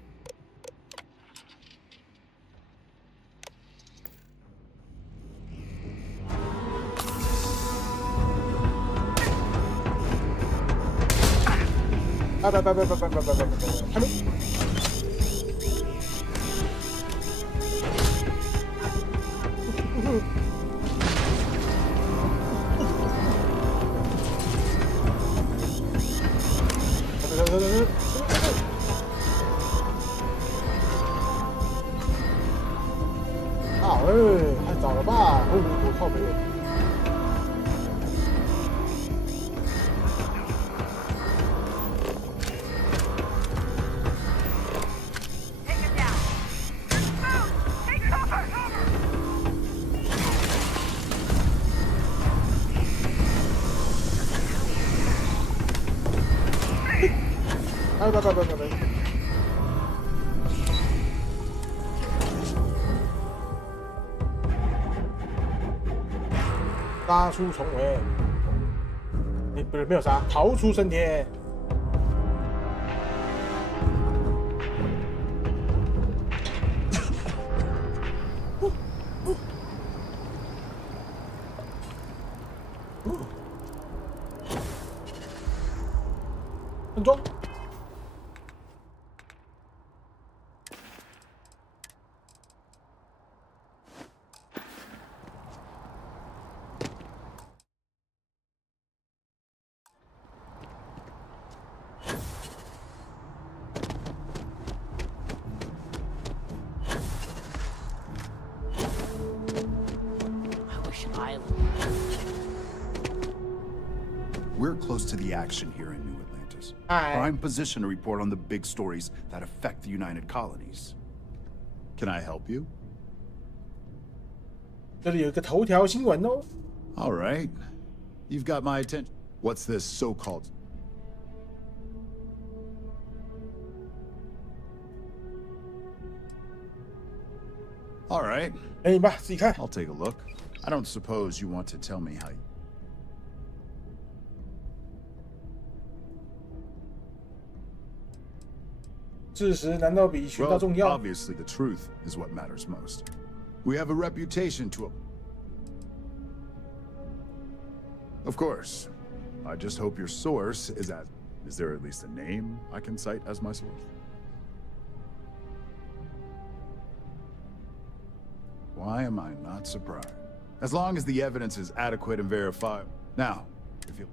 靠北我。拜。杀出重围，不是没有杀，逃出升天。安装。We're close to the action here in New Atlantis. Prime position to report on the big stories that affect the United Colonies. Can I help you? 这里有一个头条新闻哦。All right. You've got my attention. What's this so-called? All right. 给你吧，自己看。I'll take a look. I don't suppose you want to tell me how you... 事实难道比寻到重要？ Obviously, the truth is what matters most. We have a reputation to... Of course. I just hope your source is as... Is there at least a name I can cite as my source? Why am I not surprised? As long as the evidence is adequate and verifiable. Now, if you...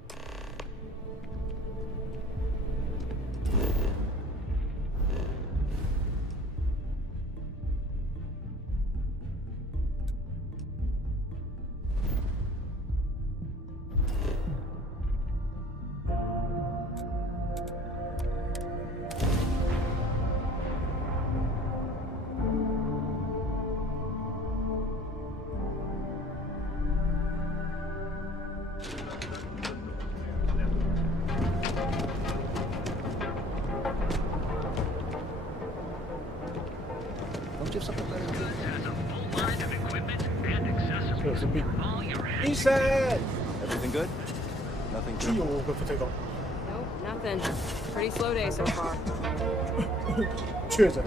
Everything good? Nothing good? Nope, nothing. Pretty slow day so far. 确诊。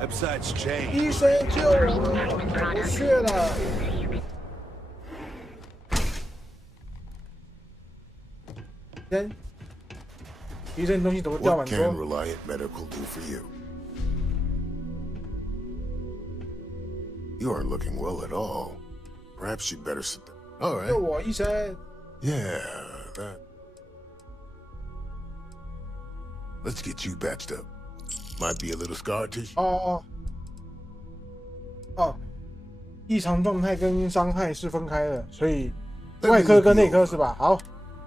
Episodes change. 医生救我！我血了。医生东西怎么掉满 What 桌 can Reliant Medical do for you? You aren't looking well at all. Perhaps you'd better sit down. All right. 救我，医生。 Yeah, that. Let's get you patched up. Might be a little scar tissue. 异常状态跟伤害是分开的，所以外科跟内科是吧？好。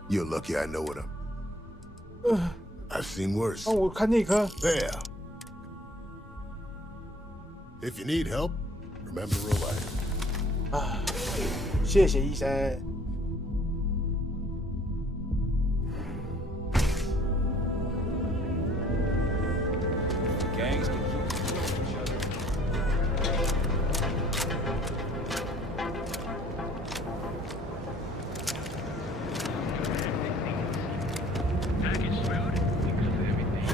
You're lucky I know what I've seen worse. 我看内科。 There. If you need help, remember Reliant. 谢谢医生。 Gangs can keep killing each other. Package food? Include everything.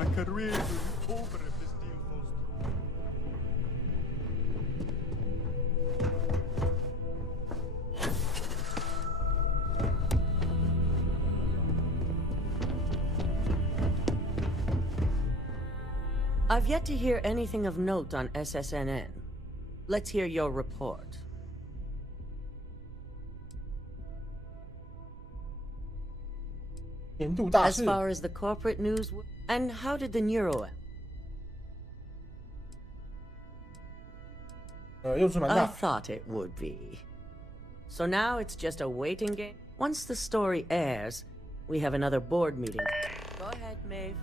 I could really be over if this deal falls through. I've yet to hear anything of note on SSNN. Let's hear your report. As far as the corporate news, and how did the Neuro... I thought it would be. So now it's just a waiting game? Once the story airs, we have another board meeting. Go ahead, Maeve.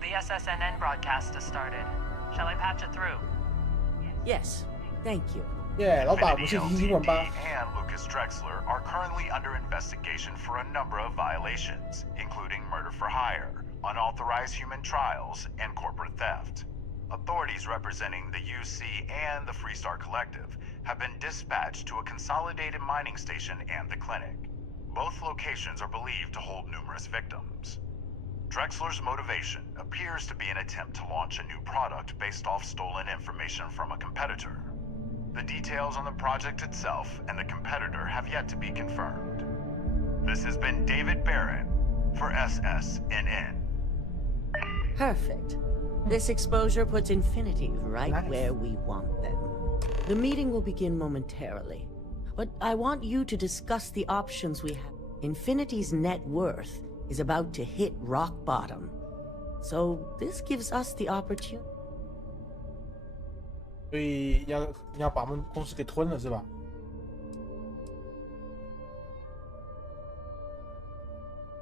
The SSNN broadcast has started. Shall I patch it through? Yes, thank you. Yeah, Infinity LTD and Lucas Drexler are currently under investigation for a number of violations, including murder for hire, unauthorized human trials, and corporate theft. Authorities representing the UC and the Freestar Collective have been dispatched to a consolidated mining station and the clinic. Both locations are believed to hold numerous victims. Drexler's motivation appears to be an attempt to launch a new product based off stolen information from a competitor. The details on the project itself and the competitor have yet to be confirmed. This has been David Barron for SSNN. Perfect. This exposure puts Infinity right where we want them. The meeting will begin momentarily, but I want you to discuss the options we have. Infinity's net worth is about to hit rock bottom, so this gives us the opportunity. 所以你要把我们公司给吞了是吧？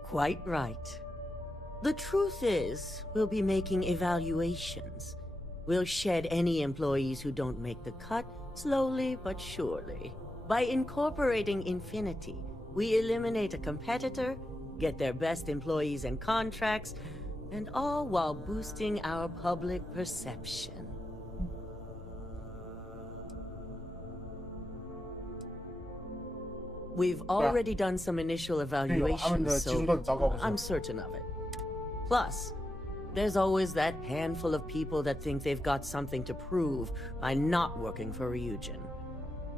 Quite right. The truth is, we'll be making evaluations. We'll shed any employees who don't make the cut, slowly but surely. By incorporating Infinity, we eliminate a competitor, get their best employees and contracts, and all while boosting our public perception. We've already done some initial evaluations, so I'm certain of it. Plus, there's always that handful of people that think they've got something to prove by not working for Ryujin.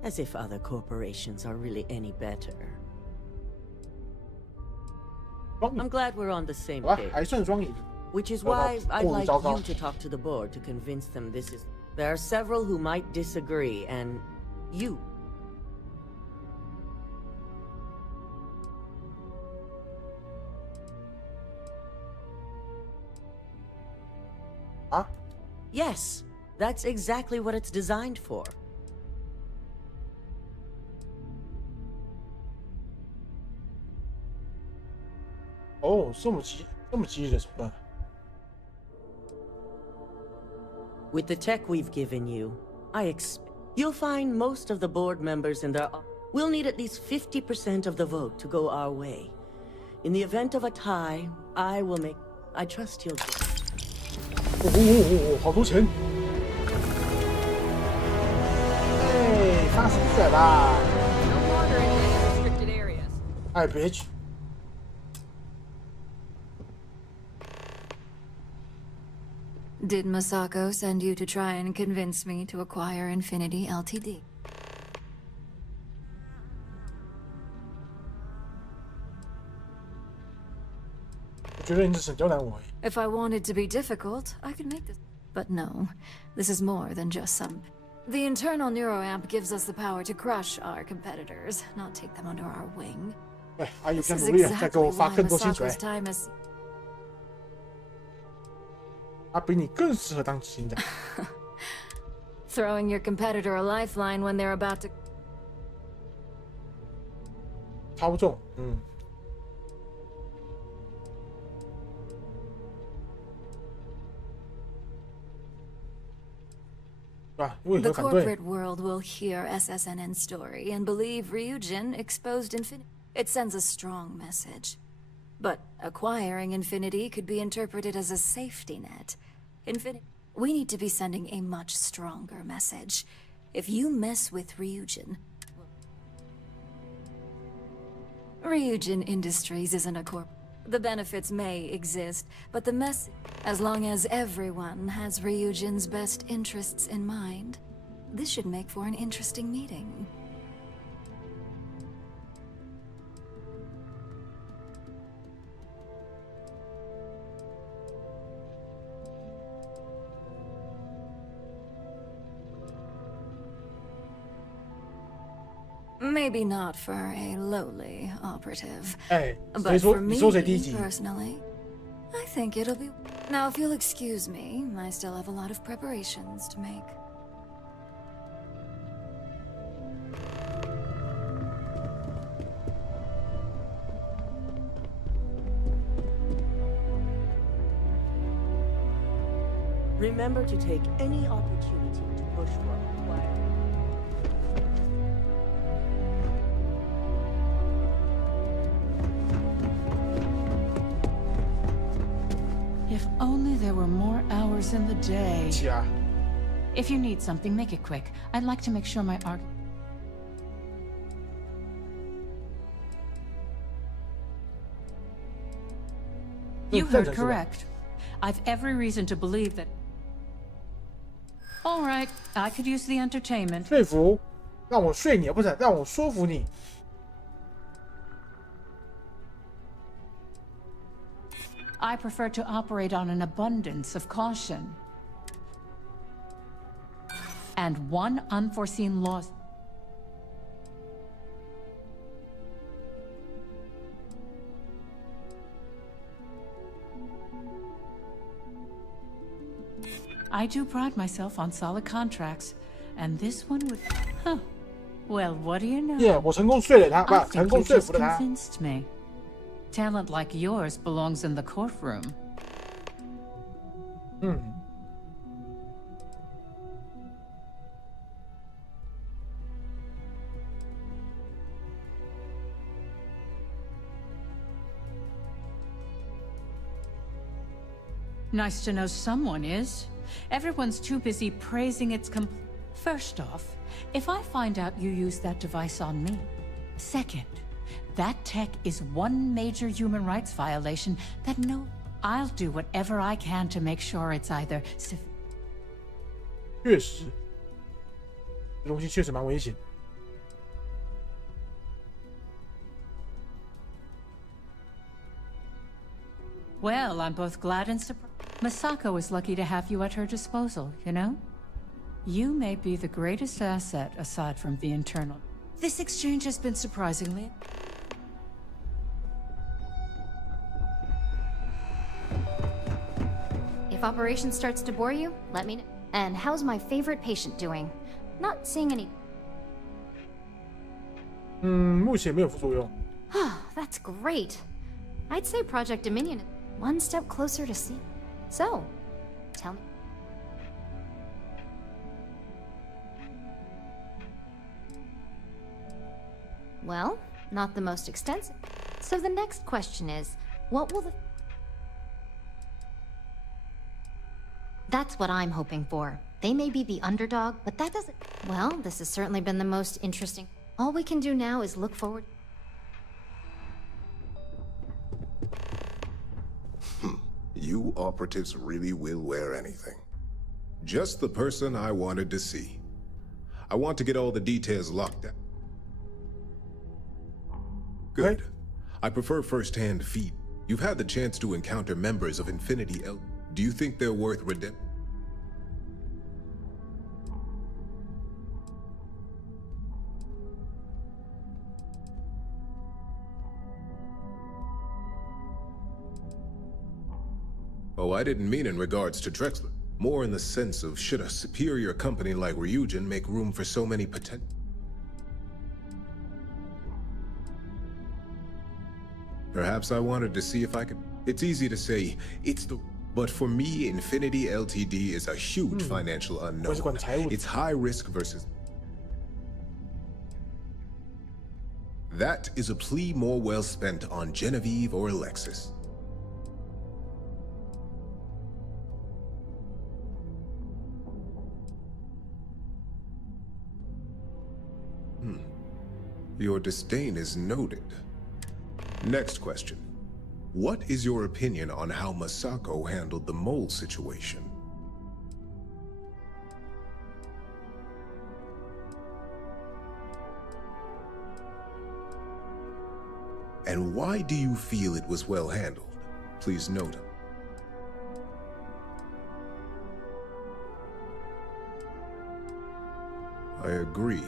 As if other corporations are really any better. I'm glad we're on the same page. Which is why I'd like you to talk to the board to convince them this is... There are several who might disagree, and you... Huh? Yes, that's exactly what it's designed for. Oh, 这么激烈的。 With the tech we've given you, I expect you'll find most of the board members in their... We'll need at least 50% of the vote to go our way. In the event of a tie, I will make... I trust you'll... 好多钱！哎，发薪水啦！哎，bitch！ Did Masako send you to try and convince me to acquire Infinity Ltd? If I wanted to be difficult, I could make this. But no, this is more than just some... The internal neuroamp gives us the power to crush our competitors, not take them under our wing. This is exactly why Masako's time is... 他比你更适合当执行长。 Throwing your competitor a lifeline when they're about to... 操纵，The corporate world will hear SSNN's story and believe Ryujin exposed Infinity. It sends a strong message. But acquiring Infinity could be interpreted as a safety net. We need to be sending a much stronger message. If you mess with Ryujin... Ryujin Industries isn't a corp... The benefits may exist, but the mess... As long as everyone has Ryujin's best interests in mind, this should make for an interesting meeting. Maybe not for a lowly operative. Hey, but for me, personally, I think it'll be... Now, if you'll excuse me, I still have a lot of preparations to make. Remember to take any opportunity to push for a required. If only there were more hours in the day. Yeah. If you need something, make it quick. I'd like to make sure my arg... You heard correct. I've every reason to believe that... All right, I could use the entertainment. 说服，让我睡你，不是让我说服你。 I prefer to operate on an abundance of caution. And one unforeseen loss. I do pride myself on solid contracts, and this one would... Huh. Well, what do you know? Yeah, 我成功睡了他，不，成功说服了他。 Convinced me. Talent like yours belongs in the courtroom. Nice to know someone is. Everyone's too busy praising its First off, if I find out you use that device on me. Second, that tech is one major human rights violation that I'll do whatever I can to make sure it's either... 确实，这东西确实蛮危险。 Well, I'm both glad and surprised. Masako is lucky to have you at her disposal, you know? You may be the greatest asset aside from the internal. This exchange has been surprisingly... If operation starts to bore you, let me know. And how's my favorite patient doing? Not seeing any... 目前没有副作用。 That's great. I'd say Project Dominion is one step closer to see. So, tell me. Well, not the most extensive. So the next question is, what will the... That's what I'm hoping for. They may be the underdog, but that doesn't... Well, this has certainly been the most interesting. All we can do now is look forward... You operatives really will wear anything. Just the person I wanted to see. I want to get all the details locked down. Good. I prefer first-hand feed. You've had the chance to encounter members of Infinity L. Do you think they're worth redemption? Oh, I didn't mean in regards to Drexler. More in the sense of, should a superior company like Ryujin make room for so many potential... Perhaps I wanted to see if I could... It's easy to say, it's the... But for me, Infinity Ltd is a huge financial unknown. It's high risk versus... That is a plea more well spent on Genevieve or Alexis. Your disdain is noted. Next question. What is your opinion on how Masako handled the mole situation? And why do you feel it was well handled? Please note. I agree.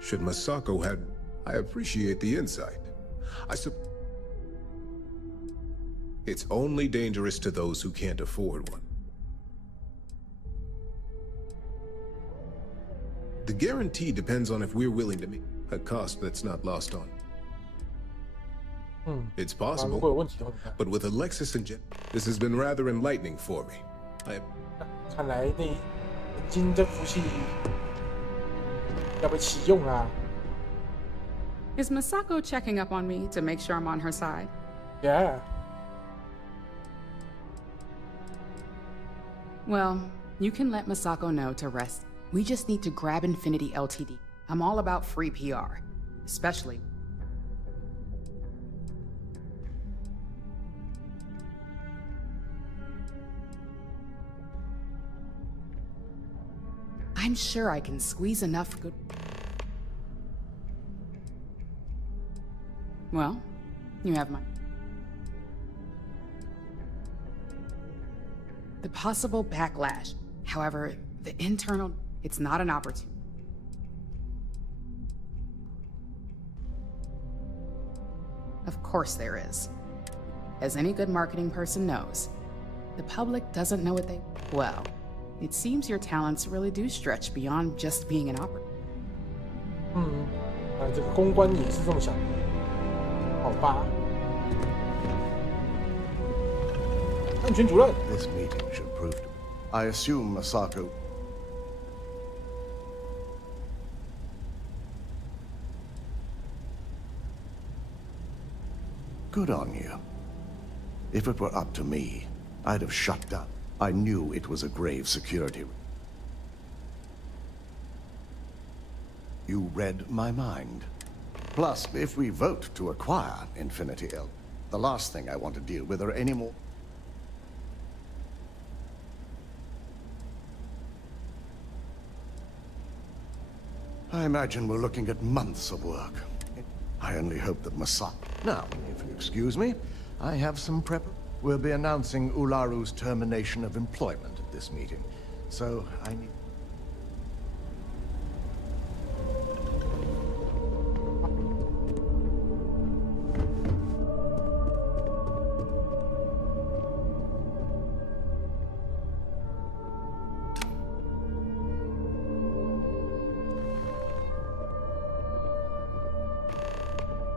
Should Masako had... I appreciate the insight. It's only dangerous to those who can't afford one. The guarantee depends on if we're willing to make a cost that's not lost on. It's possible, but with Alexis and Jen, this has been rather enlightening for me. 看来那金这服务器要被启用啊。Is Masako checking up on me to make sure I'm on her side? Yeah. Well, you can let Masako know to rest. We just need to grab Infinity LTD. I'm all about free PR, especially... I'm sure I can squeeze enough good... Well, you have my... The possible backlash. However, the internal... It's not an opportunity. Of course there is. As any good marketing person knows, the public doesn't know what they... Well, it seems your talents really do stretch beyond just being an opera. 这个公关也是这么想的，好吧？安全主任。This meeting should prove to. I assume Masako. Good on you. If it were up to me, I'd have shut down. I knew it was a grave security. You read my mind. Plus, if we vote to acquire Infinity L, the last thing I want to deal with are any more. I imagine we're looking at months of work. I only hope that Masako... Now, if you excuse me, I have some prep. We'll be announcing Ularu's termination of employment at this meeting, so I need...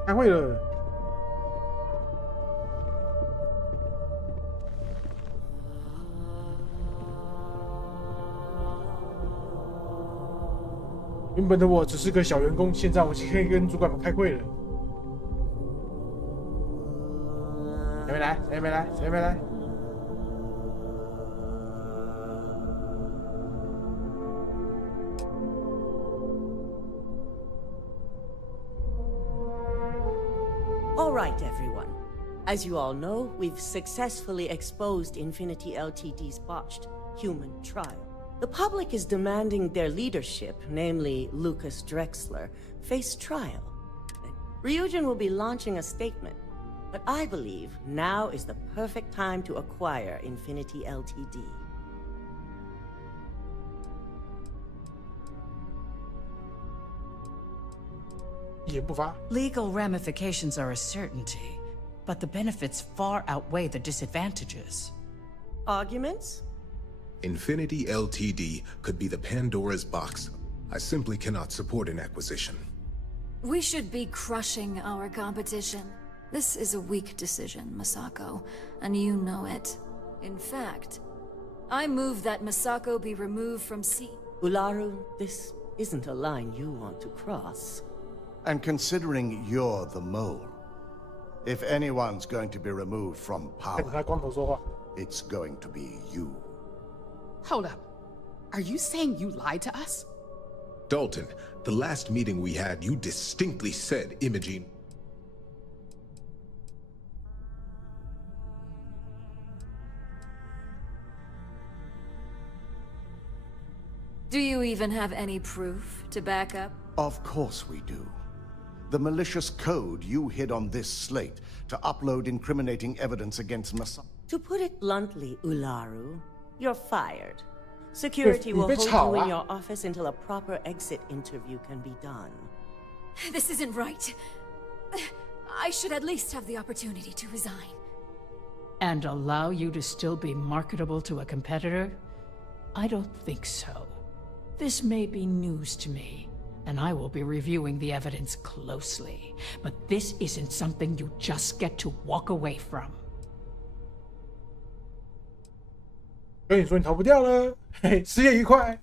开会了。原本的我只是个小员工，现在我可以跟主管们开会了。谁没来？谁没来？谁没来？ All right, everyone. As you all know, we've successfully exposed Infinity LTD's botched human trial. The public is demanding their leadership, namely Lucas Drexler, face trial. Ryujin will be launching a statement, but I believe now is the perfect time to acquire Infinity LTD. Legal ramifications are a certainty, but the benefits far outweigh the disadvantages. Arguments? Infinity LTD could be the Pandora's box. I simply cannot support an acquisition. We should be crushing our competition. This is a weak decision, Masako, and you know it. In fact, I move that Masako be removed from C. Ularu, this isn't a line you want to cross. And considering you're the mole, if anyone's going to be removed from power, it's going to be you. Hold up. Are you saying you lied to us? Dalton, the last meeting we had, you distinctly said Imogene... Do you even have any proof to back up? Of course we do. The malicious code you hid on this slate to upload incriminating evidence against Masako. To put it bluntly, Ularu, you're fired. Security will hold you in your office until a proper exit interview can be done. This isn't right. I should at least have the opportunity to resign. And allow you to still be marketable to a competitor? I don't think so. This may be news to me, and I will be reviewing the evidence closely. But this isn't something you just get to walk away from. 跟你说你逃不掉了，嘿，失业愉快。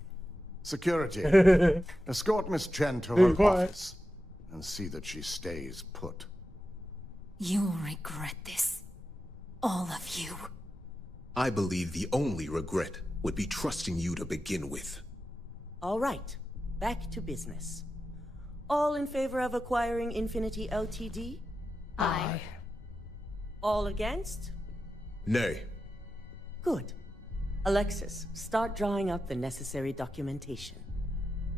Security, escort Miss Chen to her office and see that she stays put. You'll regret this. All of you. I believe the only regret would be trusting you to begin with. All right, back to business. All in favor of acquiring Infinity Ltd? Aye. All against? Nay. Good. Alexis, start drawing up the necessary documentation.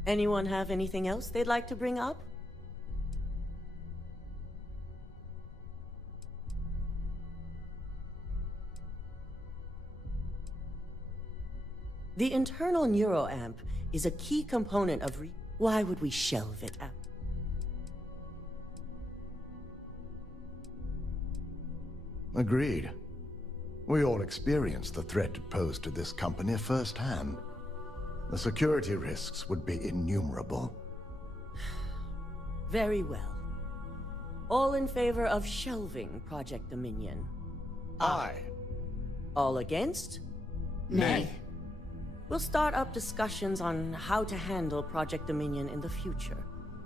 Anyone have anything else they'd like to bring up? The internal neuroamp is a key component of why would we shelve it out? Agreed. We all experienced the threat it posed to this company firsthand. The security risks would be innumerable. Very well. All in favor of shelving Project Dominion? Aye. All against? Nay. We'll start up discussions on how to handle Project Dominion in the future.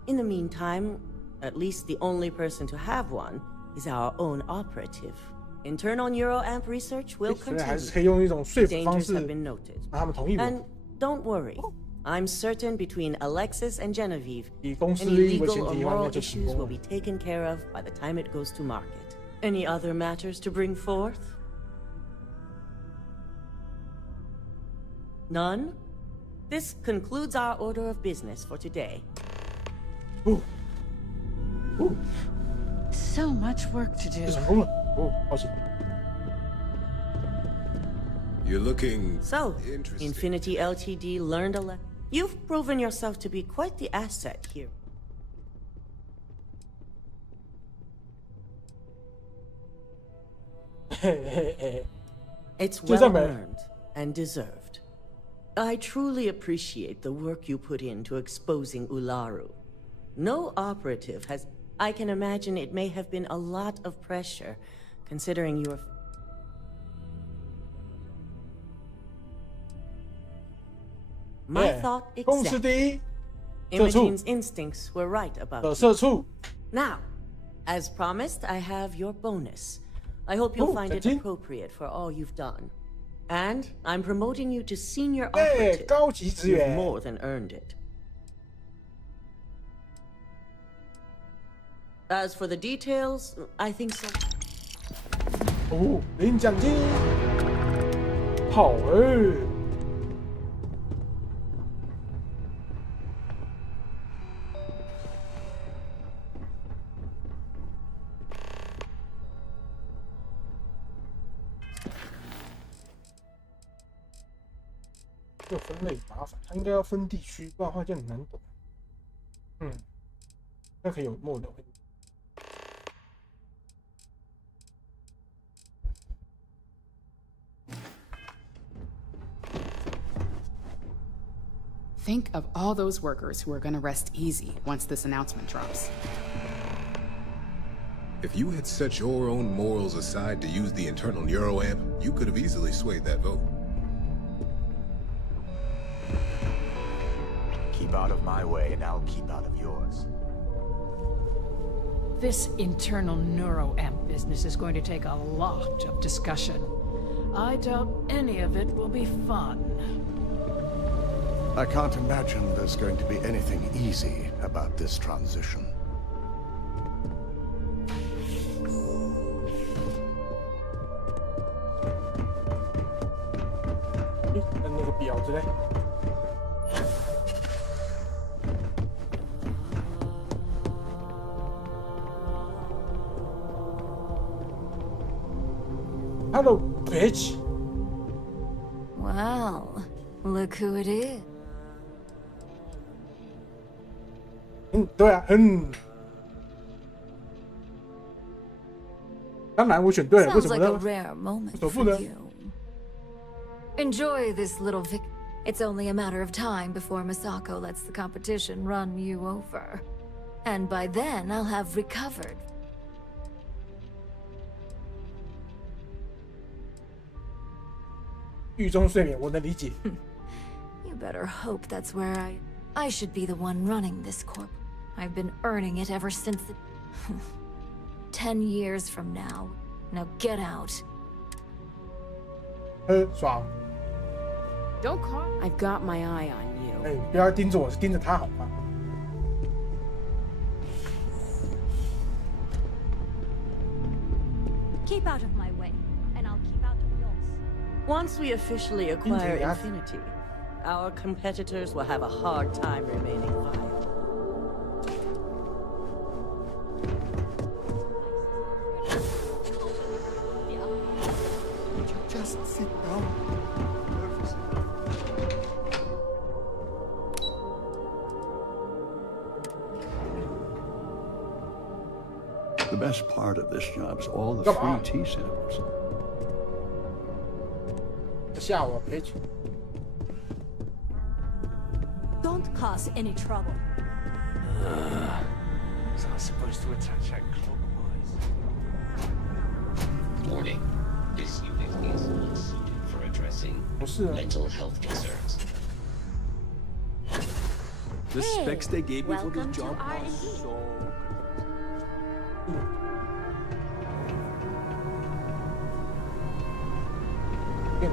In the meantime, at least the only person to have one is our own operative. Internal neuroamp research will continue. Dangers have been noted. And don't worry, I'm certain between Alexis and Genevieve, any legal or moral issues will be taken care of by the time it goes to market. Any other matters to bring forth? None? This concludes our order of business for today. Ooh. Ooh. So much work to do. You're looking so Infinity Ltd learned a lesson. You've proven yourself to be quite the asset here. It's well earned and deserved. I truly appreciate the work you put into exposing Ularu. No operative has... I can imagine it may have been a lot of pressure, considering your... My thought exactly. Imogene's instincts were right about you. Now, as promised, I have your bonus. I hope you'll find it appropriate for all you've done. And I'm promoting you to senior operative. You've more than earned it. As for the details, I think so. Oh, 领奖金，好哎。这分类麻烦，它应该要分地区，不然的话就很难懂。那可以有默认。Think of all those workers who are going to rest easy once this announcement drops. If you had set your own morals aside to use the internal neuroamp, you could have easily swayed that vote. Keep out of my way and I'll keep out of yours. This internal neuroamp business is going to take a lot of discussion. I doubt any of it will be fun. I can't imagine there's going to be anything easy about this transition. Hello, bitch. Well, look who it is. 对啊，当然我选对了，为什么呢？ Sounds like a rare moment 首富 for 呢？ you. Enjoy this little vic. It's only a matter of time before Misako lets the competition run you over. And by then, I'll have recovered. 狱中睡眠，我能理解。 You better hope that's where I should be the one running this corp. I've been earning it ever since the 10 years from now. Now get out. 爽。 Don't call. I've got my eye on you. 哎，不要盯着我，是盯着他好吗？ Keep out of my way, and I'll keep out of yours. Once we officially acquire Infinity, our competitors will have a hard time remaining viable. Would you just sit down? The best part of this job is all the free tea samples. 吓我，bitch. Don't cause any trouble. Was I supposed to attach that clockwise? Warning. This unit is not suited for addressing mental health concerns. The specs they gave me for this job are so... Good.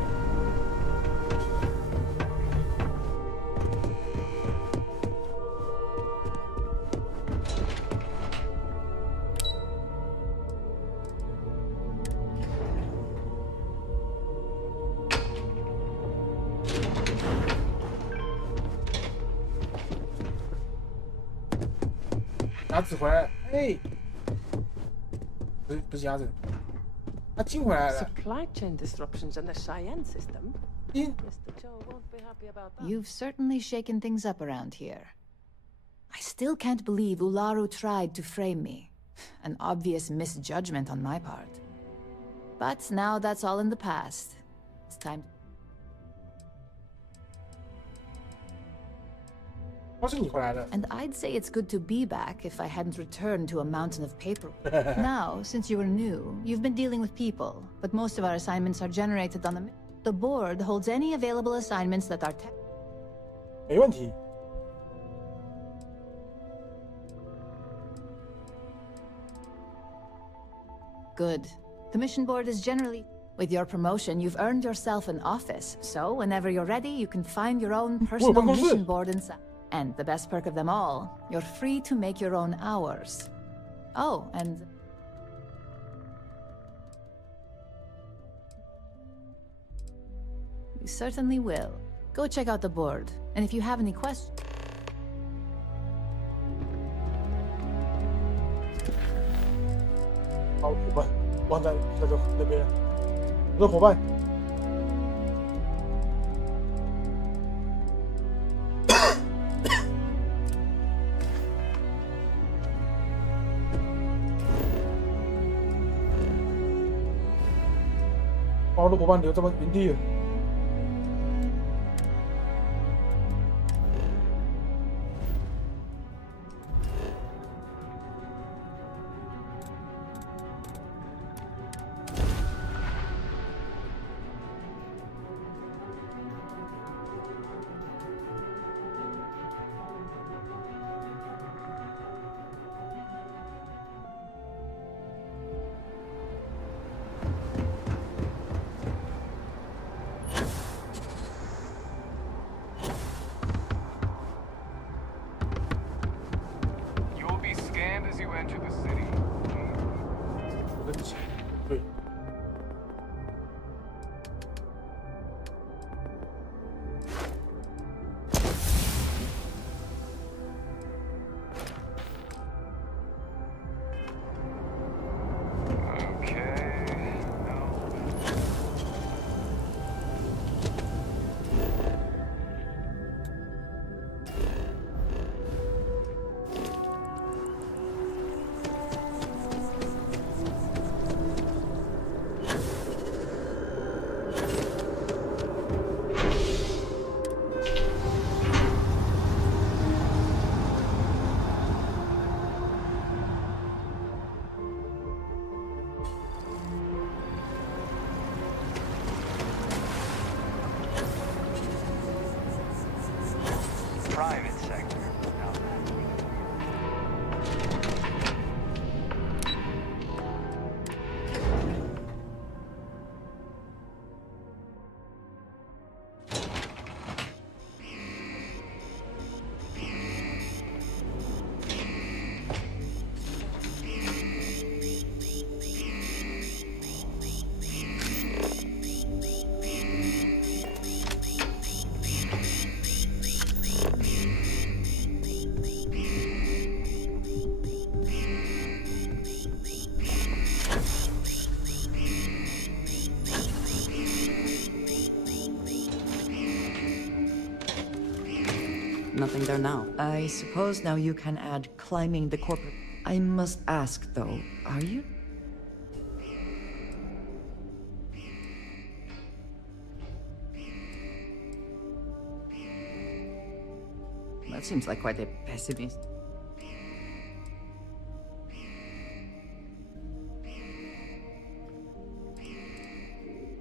鸭子回来，哎，不是鸭子，它进回来了。 Supply chain disruptions in the Cheyenne system. Mr. Joe won't be happy about that. You've certainly shaken things up around here. I still can't believe Ularu tried to frame me. An obvious misjudgment on my part. But now that's all in the past. It's time. 都是你回来的。 And I'd say it's good to be back if I hadn't returned to a mountain of paper. Now, since you were new, you've been dealing with people, but most of our assignments are generated on the board holds any available assignments that are 没问题。 Good. The mission board is generally... With your promotion, you've earned yourself an office, so whenever you're ready, you can find your own personal mission board inside. And the best perk of them all, you're free to make your own hours. Oh, and... You certainly will. Go check out the board, and if you have any questions... 好，伙伴，忘在那边了。我的伙伴。把我的伙伴留在原地了。 对。nothing there now. I suppose now you can add climbing the corporate... I must ask, though, are you? That seems like quite a pessimist.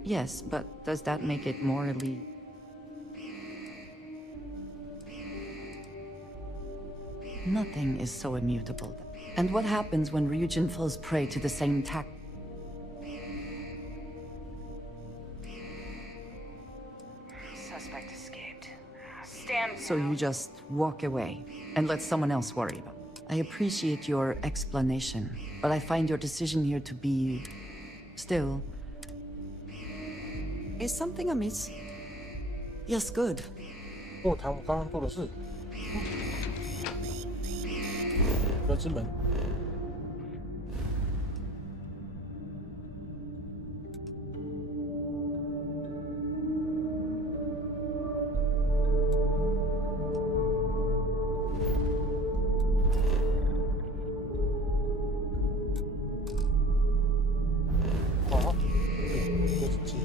Yes, but does that make it morally... Nothing is so immutable. And what happens when Ryujin falls prey to the same tact? Suspect escaped. Stand. So you just walk away and let someone else worry about it. I appreciate your explanation, but I find your decision here to be... still... Is something amiss? Yes, good. 跟我谈我刚刚做的事。得之门。好，对，电视机。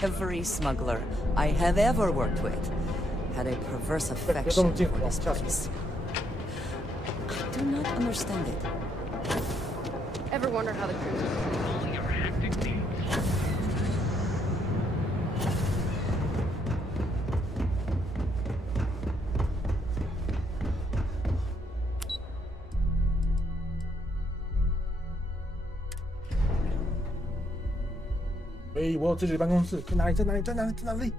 Every smuggler I have ever worked with had a perverse affection for this place. I do not understand it. Ever wonder how the cruise All your hectic needs.哎，我有自己的办公室，在哪里？在哪里？在哪里？在哪里？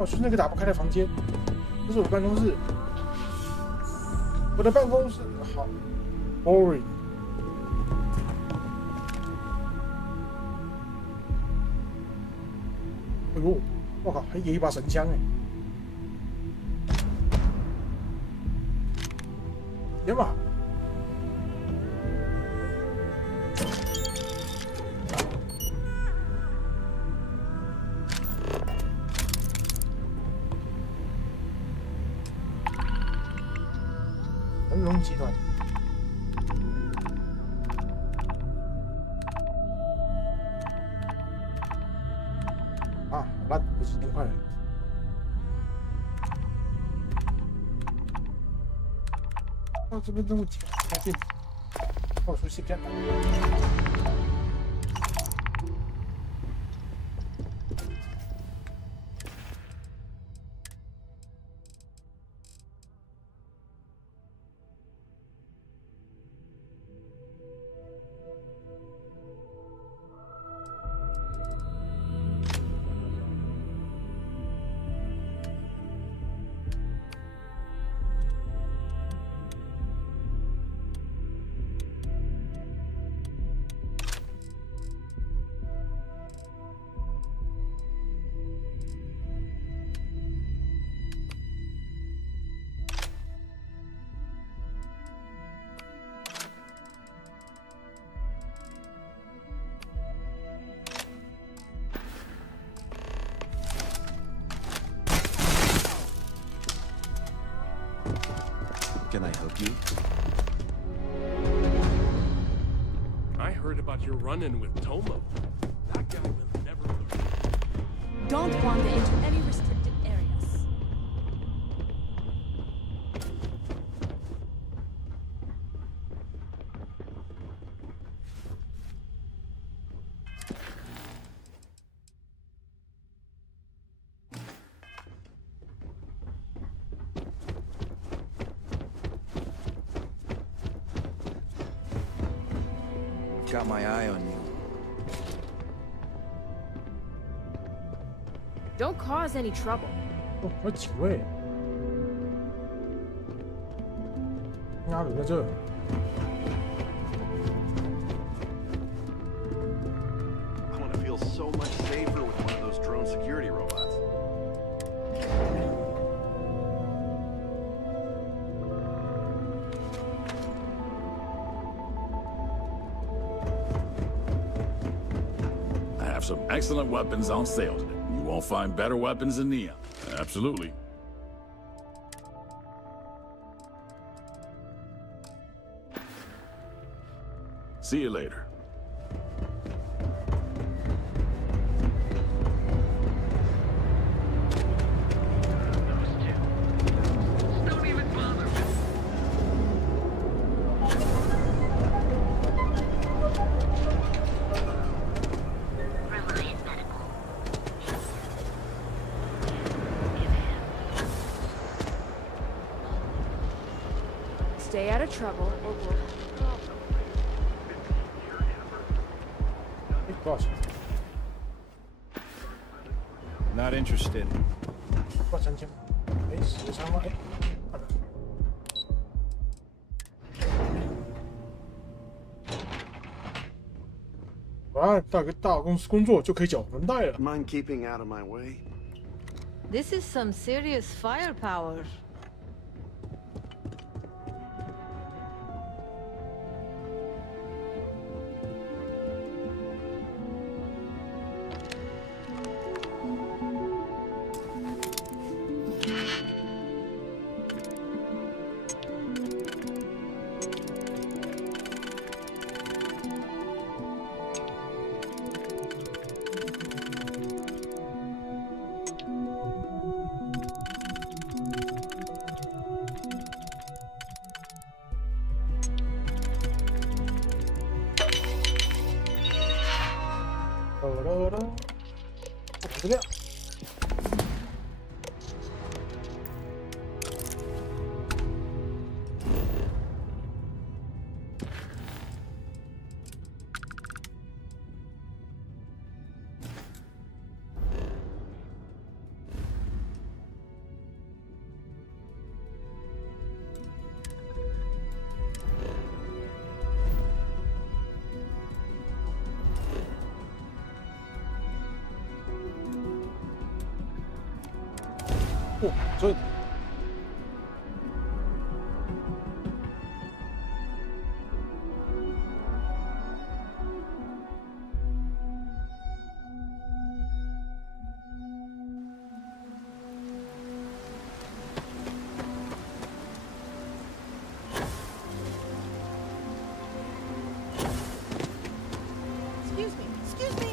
哦，是那个打不开的房间，这是我的办公室。我的办公室好 boring。哎呦，我靠，还有一把神枪哎！天马。 恒隆集团啊，好了，有几千块了。哦，这边任务几个变，我熟悉变了。run-in with Tomo. That guy will never learn. Don't wander into any restricted areas. Got my eye on you. Don't cause any trouble. 哦，有几位？鸭子在这。I want to feel so much safer with one of those drone security robots. I have some excellent weapons on sale today. You won't find better weapons than Neon. Absolutely. See you later. Stay out of trouble or we'll... Not interested. 挂3000，哎，13万，哎，好的。啊，到个大公司工作就可以缴房贷了。Mind keeping out of my way? This is some serious firepower.资料。哦，这。Excuse me.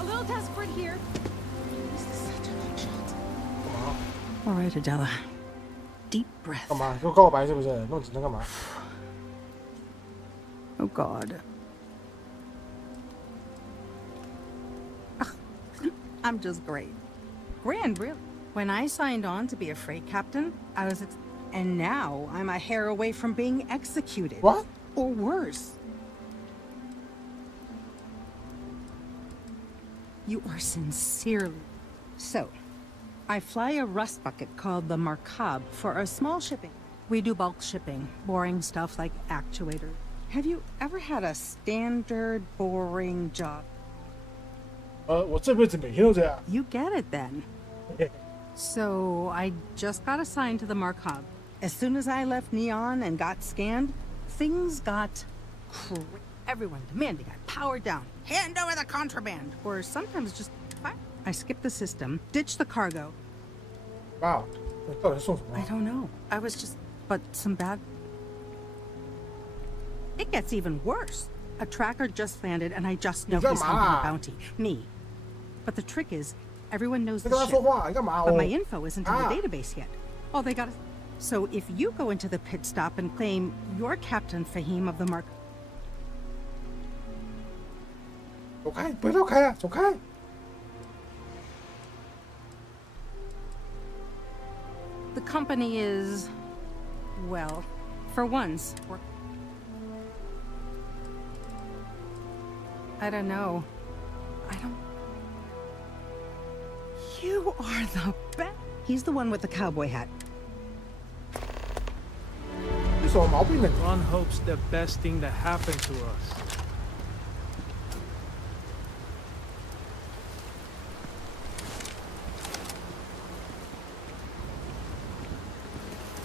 A little desperate here. This is such a long shot. All right, Adela. Deep breath. 干嘛？又告白是不是？弄紧张干嘛 Oh God. I'm just great. Grand, really. When I signed on to be a freight captain, I was... And now I'm a hair away from being executed. What? Or worse. You are sincerely... So, I fly a rust bucket called the Markab for a small shipping. We do bulk shipping, boring stuff like actuators. Have you ever had a standard, boring job? 我这辈子每天都这样。 You get it then. So, I just got assigned to the Markab. As soon as I left Neon and got scanned, things got crazy. Everyone demanding I power down, hand over the contraband, or sometimes just fire. I skipped the system, ditched the cargo. Wow. I don't know. I was just... But some bad... It gets even worse. A tracker just landed, and I just know he's hunting a bounty. Me. But the trick is, everyone knows the ship. But my info isn't in the database yet. All they got is... So if you go into the pit stop and claim you're Captain Fahim of the Mark... Okay, but okay, it's okay. The company is... well, for once, we're... I don't know. You are the best. He's the one with the cowboy hat. Ron hopes the best thing that happened to us.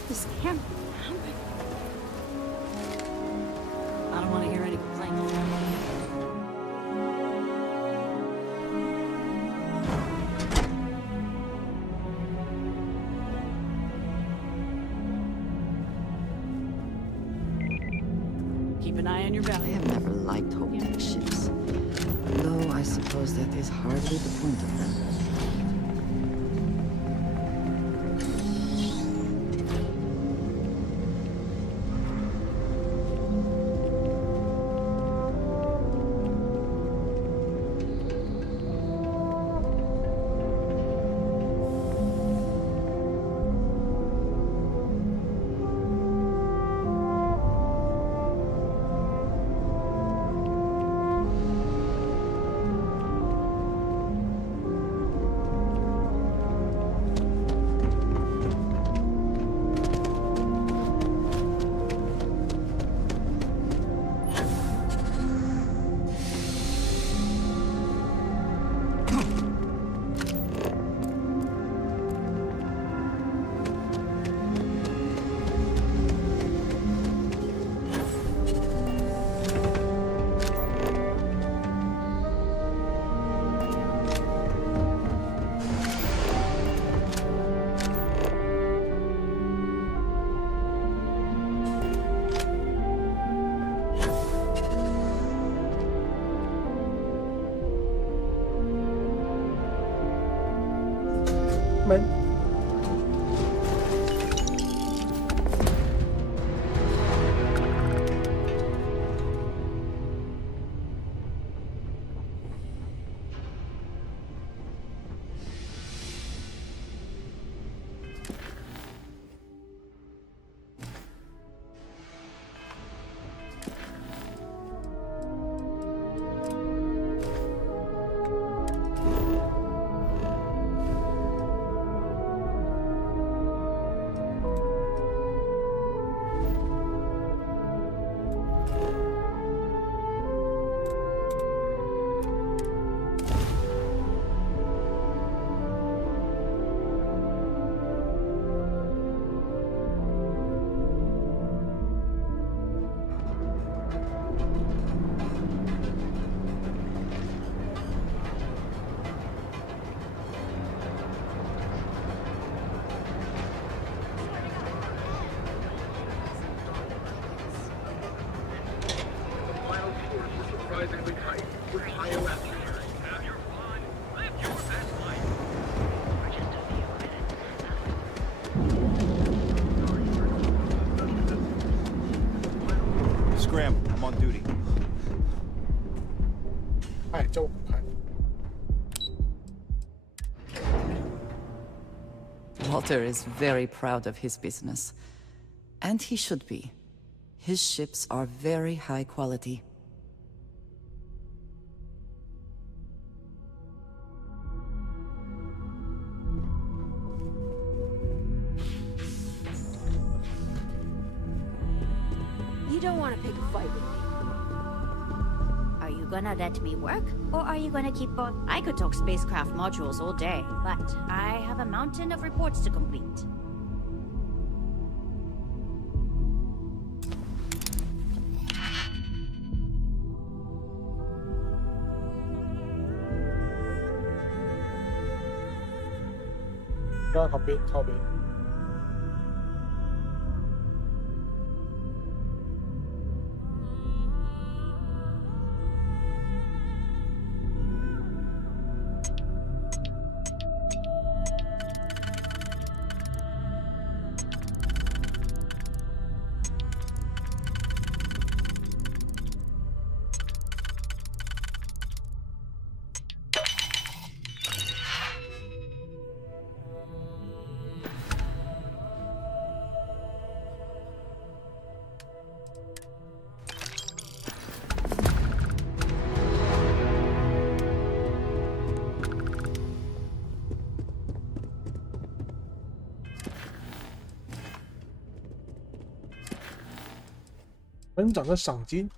This can't happen. I don't want to hear any complaints. Keep an eye on your belly. I have never liked hope-tech ships. Though I suppose that is hardly the point of them. Scram, I'm on duty. Walter is very proud of his business. And he should be. His ships are very high quality. You don't want to pick a fight with me. Are you gonna let me work? Or are you gonna keep on? I could talk spacecraft modules all day, but I have a mountain of reports to complete. Copy. 成长的赏金。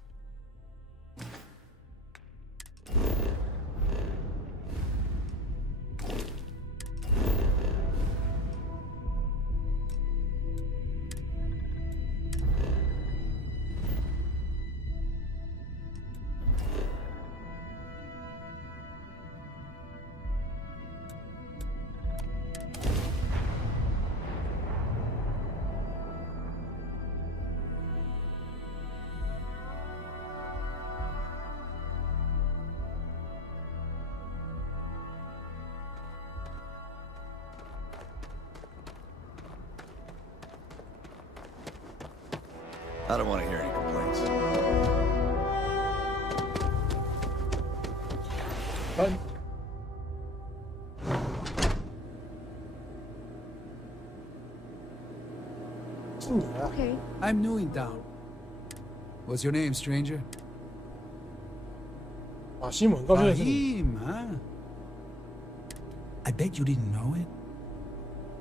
I don't want to hear any complaints. Okay. I'm new in town. What's your name, stranger? Fahim, huh? I bet you didn't know it,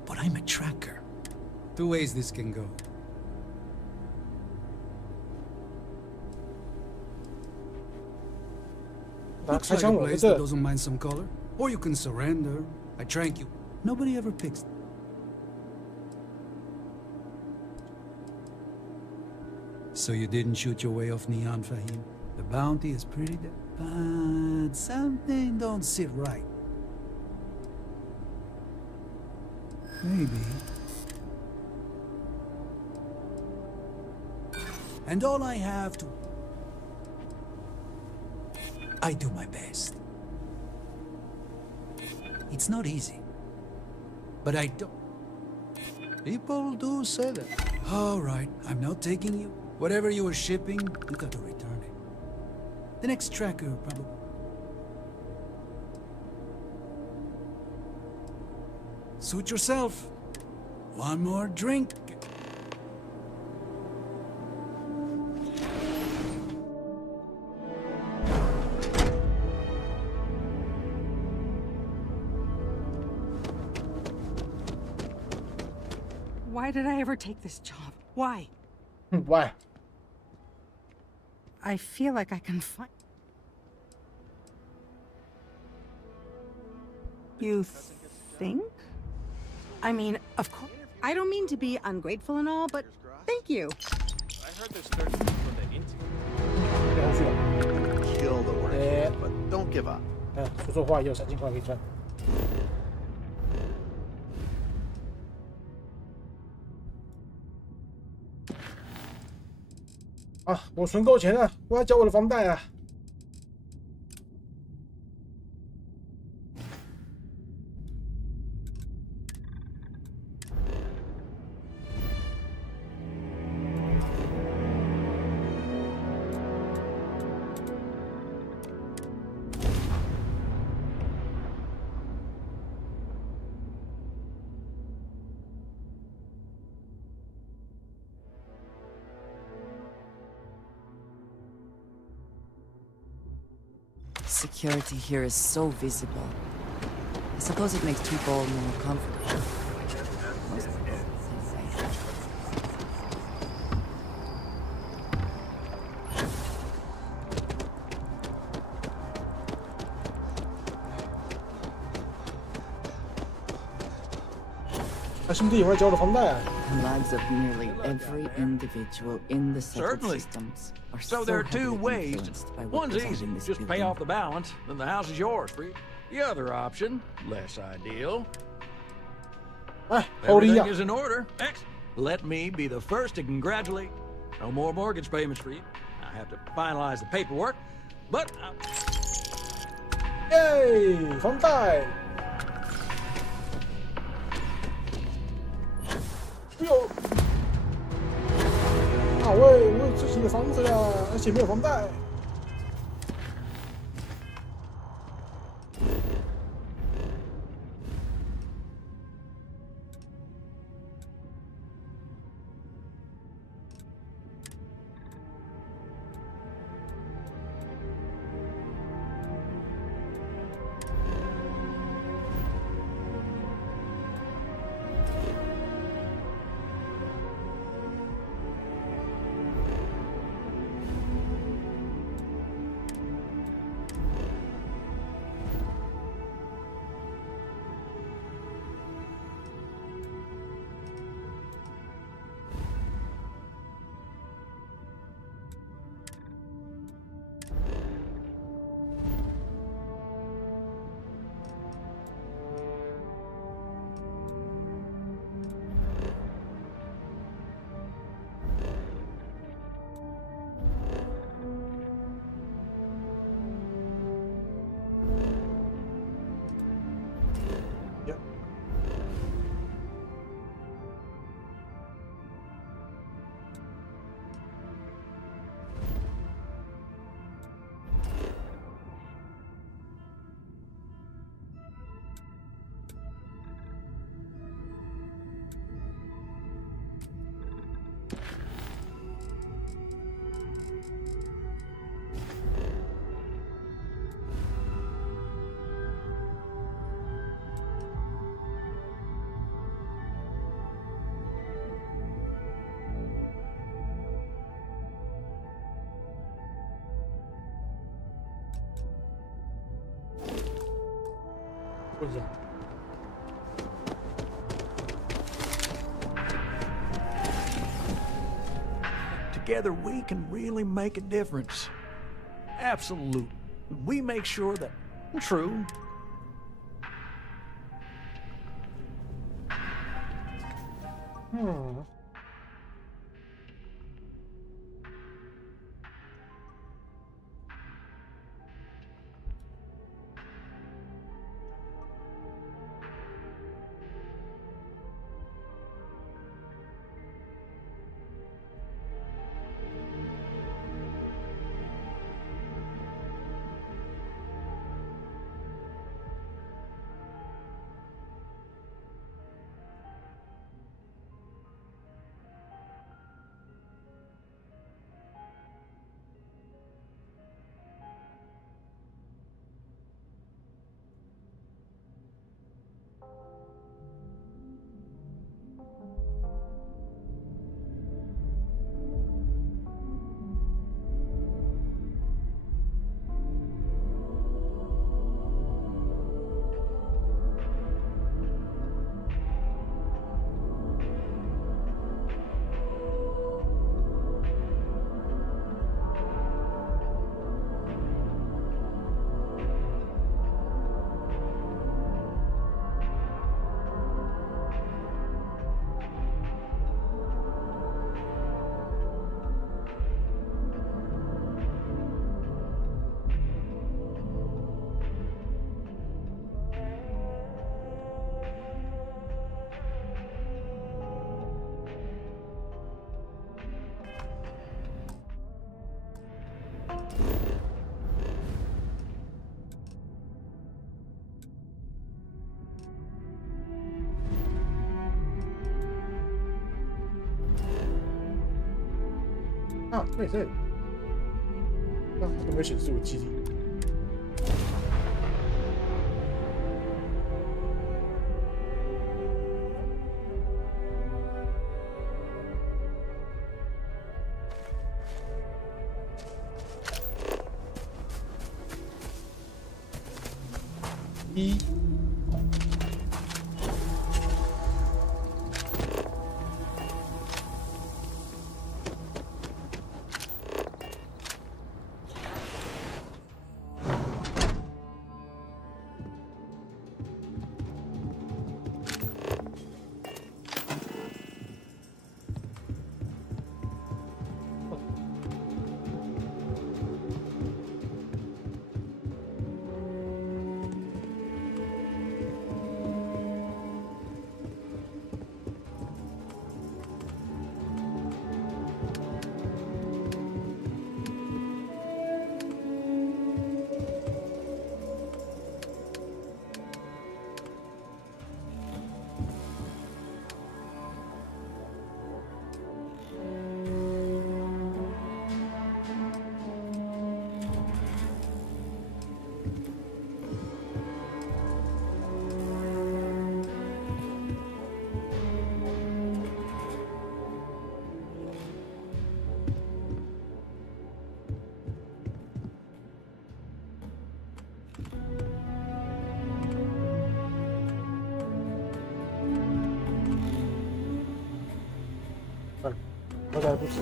but I'm a tracker. Two ways this can go. Looks like a place that doesn't mind some color. Or you can surrender. I trank you. Nobody ever picks. So you didn't shoot your way off Neon, Fahim? The bounty is pretty but something don't sit right. Maybe. And all I have to... I do my best. It's not easy. But I don't... People do say that. All right, I'm not taking you. Whatever you were shipping, you got to return it. The next tracker probably... Suit yourself. One more drink. Why did I ever take this job? Why? Why? I feel like I can find... You think? I mean, of course. I don't mean to be ungrateful and all, but thank you. I heard there's 30 people in the interview. Kill the word, but don't give up. 说错话也有3000块可以赚。啊，我存够钱了，我要交我的房贷啊！ Security here is so visible. I suppose it makes people more comfortable. The lives of nearly every individual in the settled systems are so there are two ways. One's easy, just pay off the balance, then the house is yours for you. The other option, less ideal. Everything is in order. Excellent. Let me be the first to congratulate. No more mortgage payments for you. I have to finalize the paperwork, but... Yay! 房贷！ 哟，啊喂，我有自己的房子呀，而且没有房贷。问一下。Together we can really make a difference. Absolute. We make sure that... True. Hmm. Ah, wait, wait. Ah, the mission is with GD. E.好歹不止。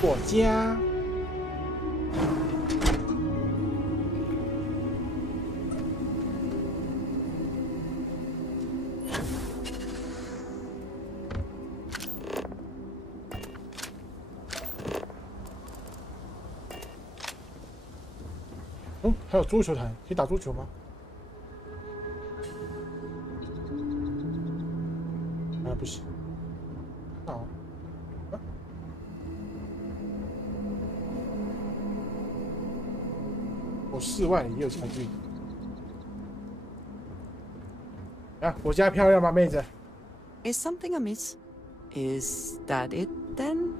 我家。哦，还有桌球台，可以打桌球吗？啊，不行。好。啊。我室外也有餐具。啊，我家漂亮吗，妹子 Is something amiss? Is that it then?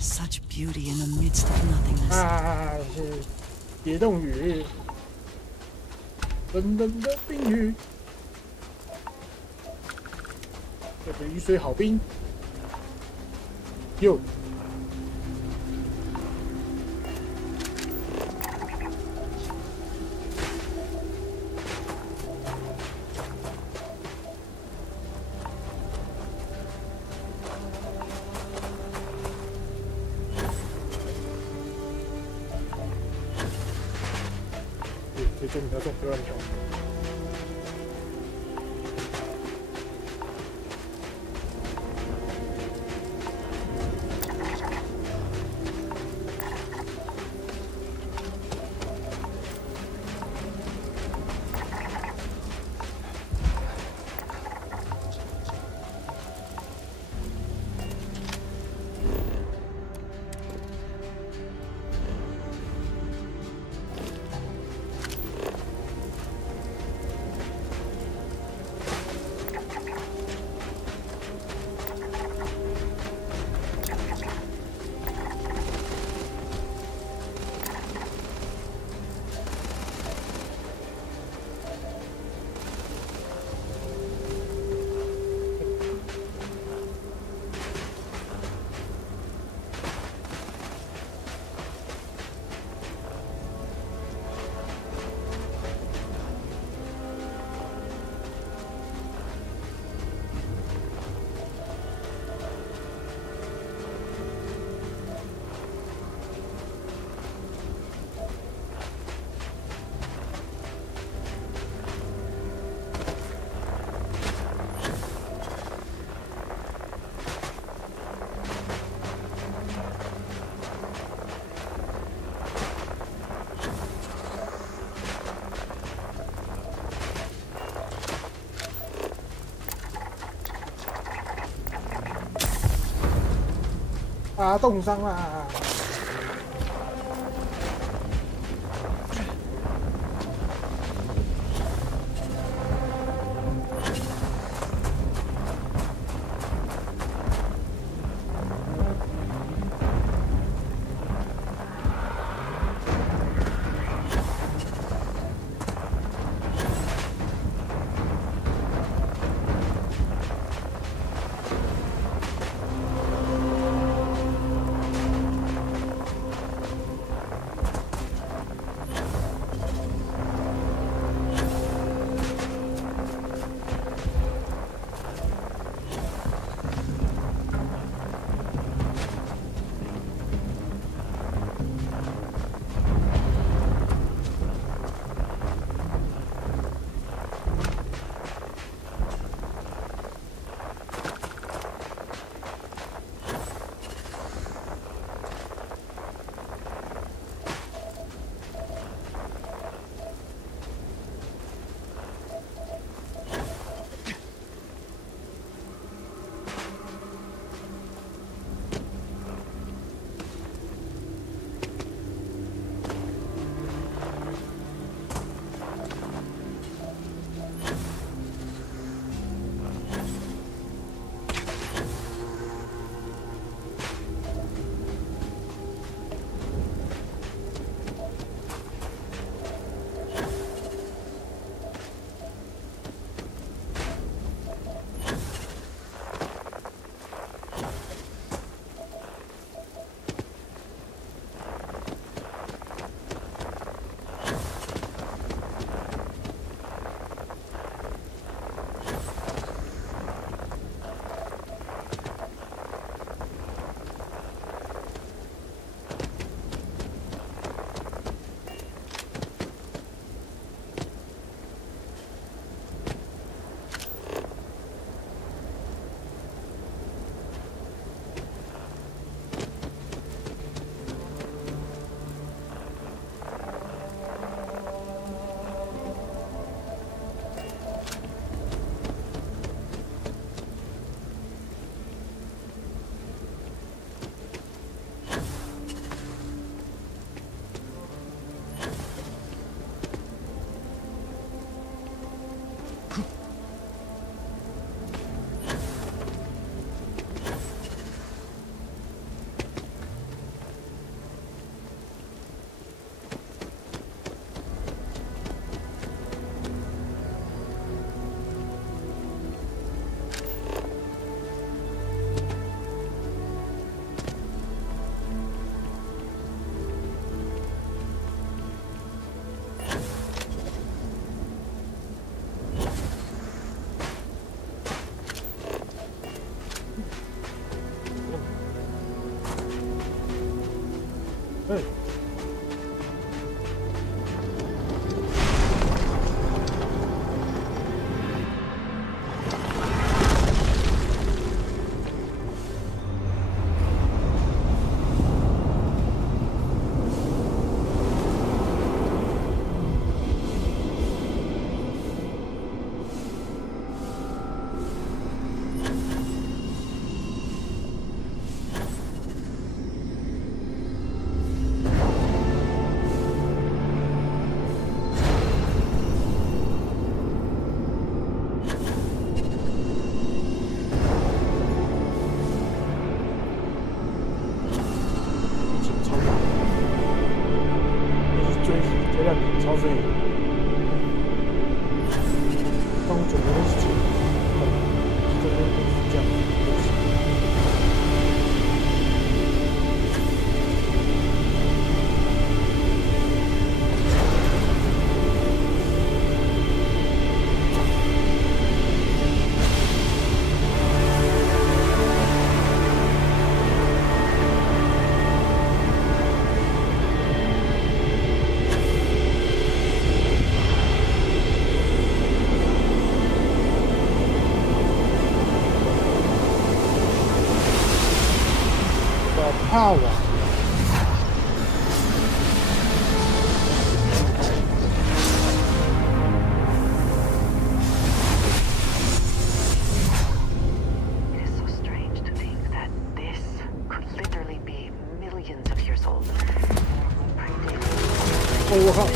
Such beauty in the midst of nothingness. 是蝶动雨，冷冷的冰雨，这个雨水好冰。哟。 这你要中，不要乱跳。啊，冻伤了！ power. It is so strange to think that this could literally be millions of years old. Oh, wow.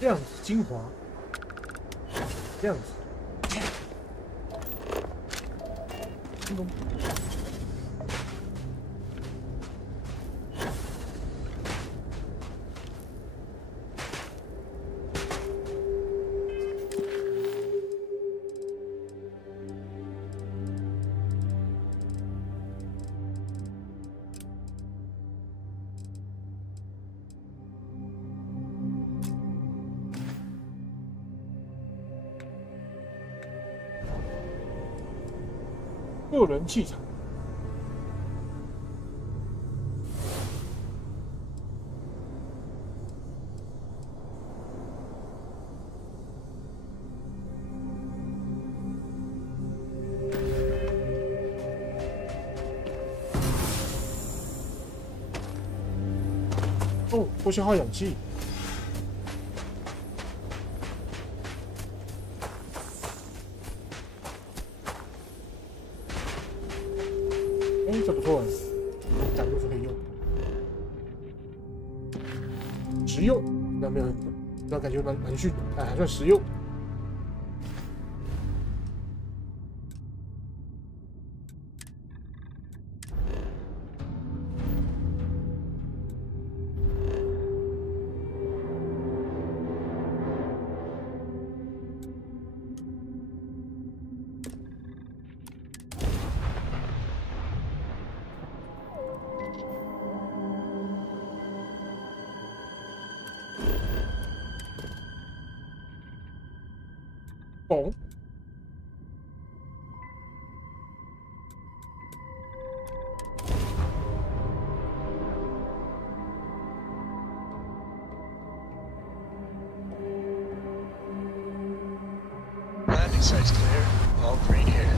这样子精华，这样子，成功。个人器材，哦，不消耗氧气。这不错，感觉是可以用，实用，那没有，那感觉蛮逊的，但还算实用。哦，landing site's clear. All green here.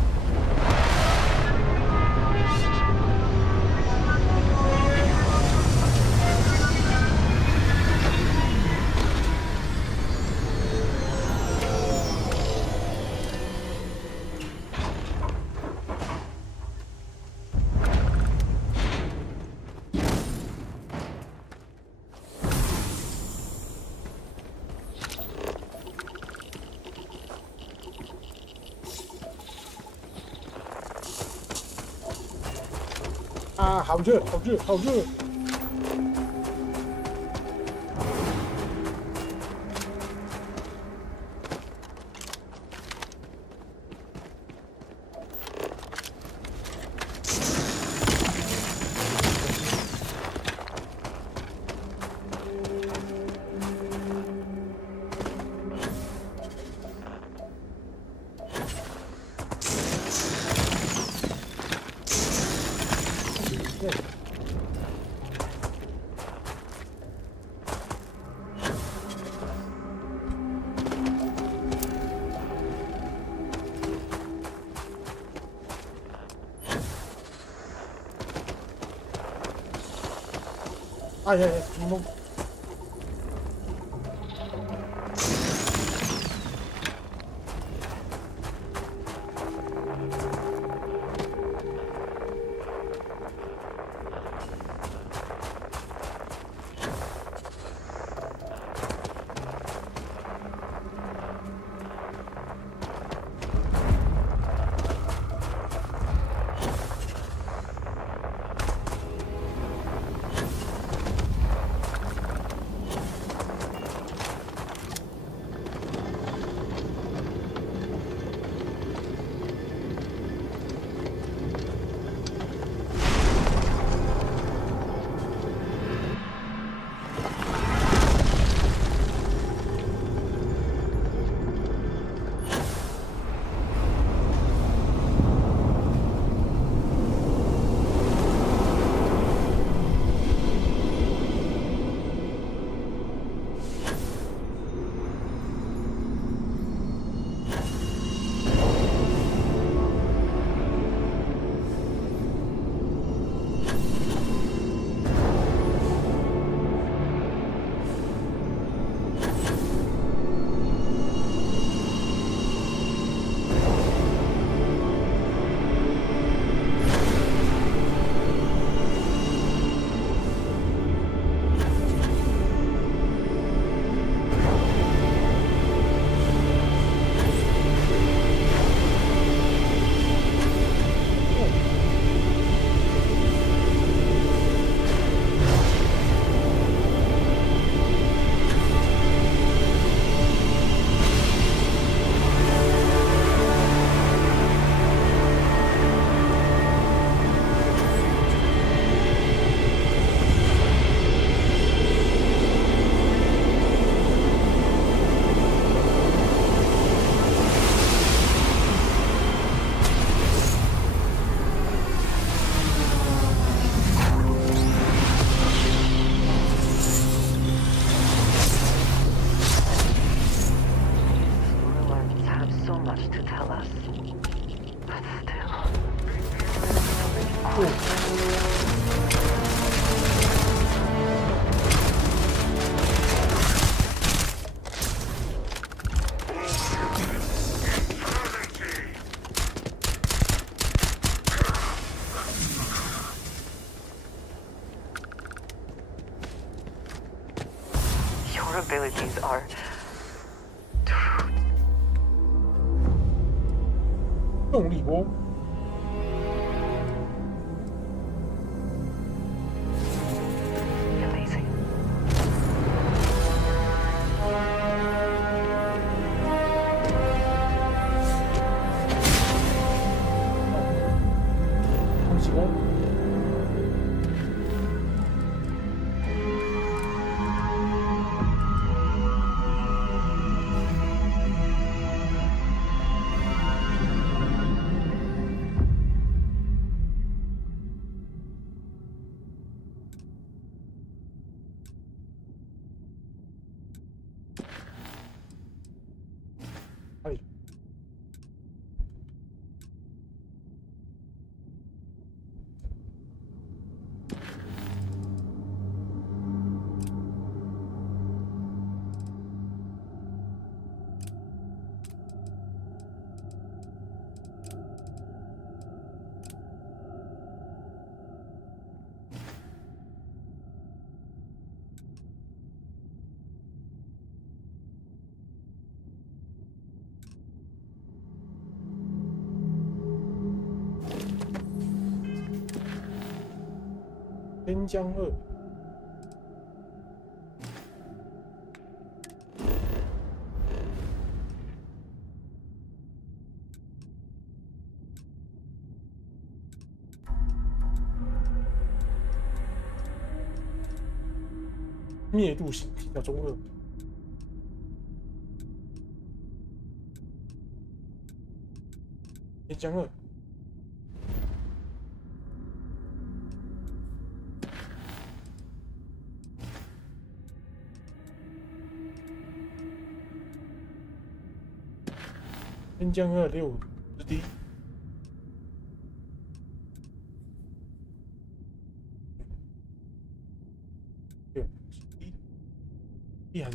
啊，好热，好热，好热！哎呀呀，什么东西？Your abilities are... 动力波。Amazing. 空气波。哎。边疆2。灭度型叫中2。边疆2。边疆2 6之低。也很。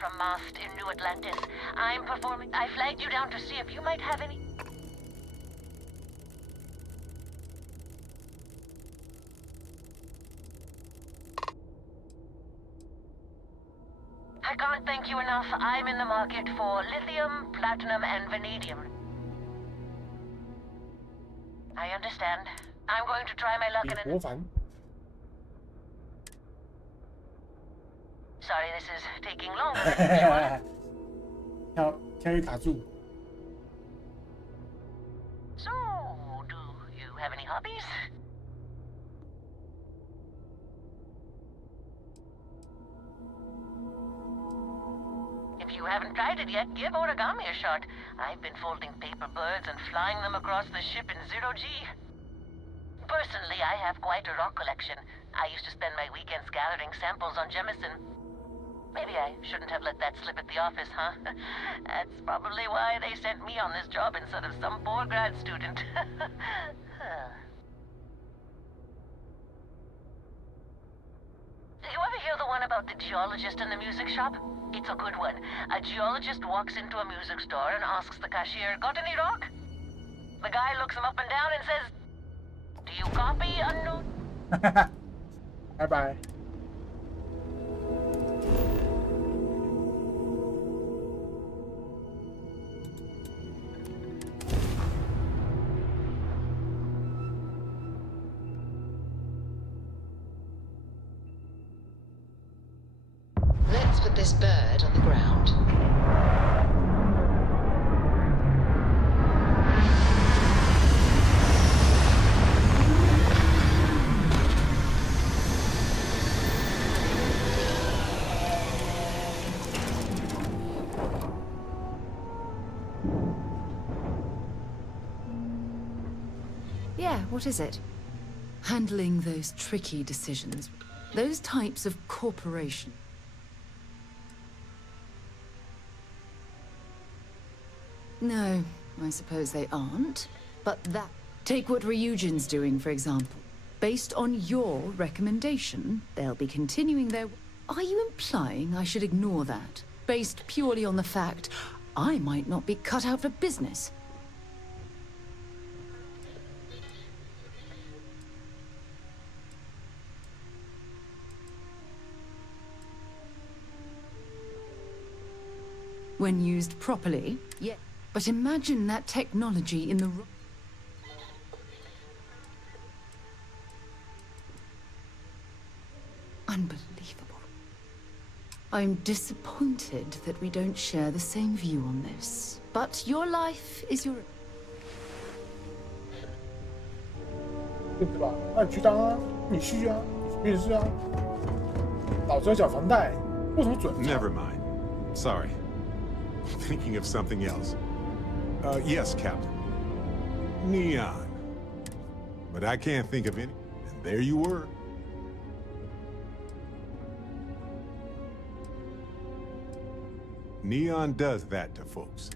From Mast in New Atlantis. I'm performing. I flagged you down to see if you might have any. I can't thank you enough. I'm in the market for lithium, platinum, and vanadium. I understand. I'm going to try my luck in it. Sorry, this is taking longer. 跳一卡住。 So, do you have any hobbies? If you haven't tried it yet, give origami a shot. I've been folding paper birds and flying them across the ship in zero-G. Personally, I have quite a rock collection. I used to spend my weekends gathering samples on Jemison. Maybe I shouldn't have let that slip at the office, huh? That's probably why they sent me on this job instead of some poor grad student. You ever hear the one about the geologist in the music shop? It's a good one. A geologist walks into a music store and asks the cashier, "Got any rock?" The guy looks him up and down and says, "Do you copy unknown?" Bye-bye. Let's put this bird on the ground. Yeah, what is it? Handling those tricky decisions. Those types of corporation. No, I suppose they aren't. But that... Take what Ryujin's doing, for example. Based on your recommendation, they'll be continuing their... Are you implying I should ignore that? Based purely on the fact I might not be cut out for business? When used properly, yeah. But imagine that technology in the... Unbelievable. I'm disappointed that we don't share the same view on this. But your life is your... 对吧？那你去当啊，你去啊，面试啊，老子要缴房贷，为什么准？Never mind. Sorry. Thinking of something else. Yes, Captain. Neon. But I can't think of any. And there you were. Neon does that to folks.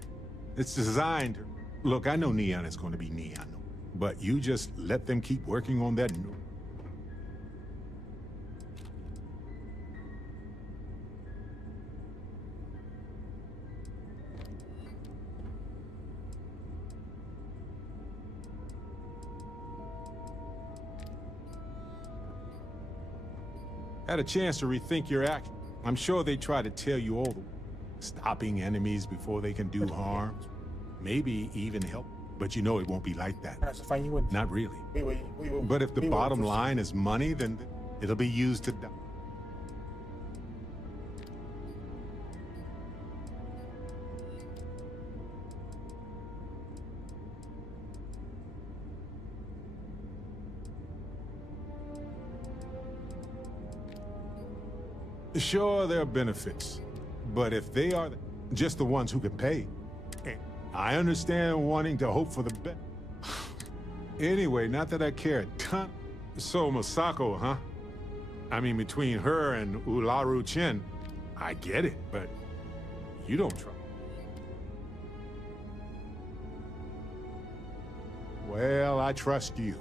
It's designed to... Look, I know Neon is going to be Neon. But you just let them keep working on that... Had a chance to rethink your action. I'm sure they try to tell you all the... Stopping enemies before they can do harm. Maybe even help. But you know it won't be like that. Not really. But if the bottom line is money, then it'll be used to... Sure, there are benefits, but if they are just the ones who can pay, I understand wanting to hope for the best. Anyway, not that I care a ton. So, Masako, huh? I mean, between her and Ularu Chen, I get it, but you don't trust. Well, I trust you,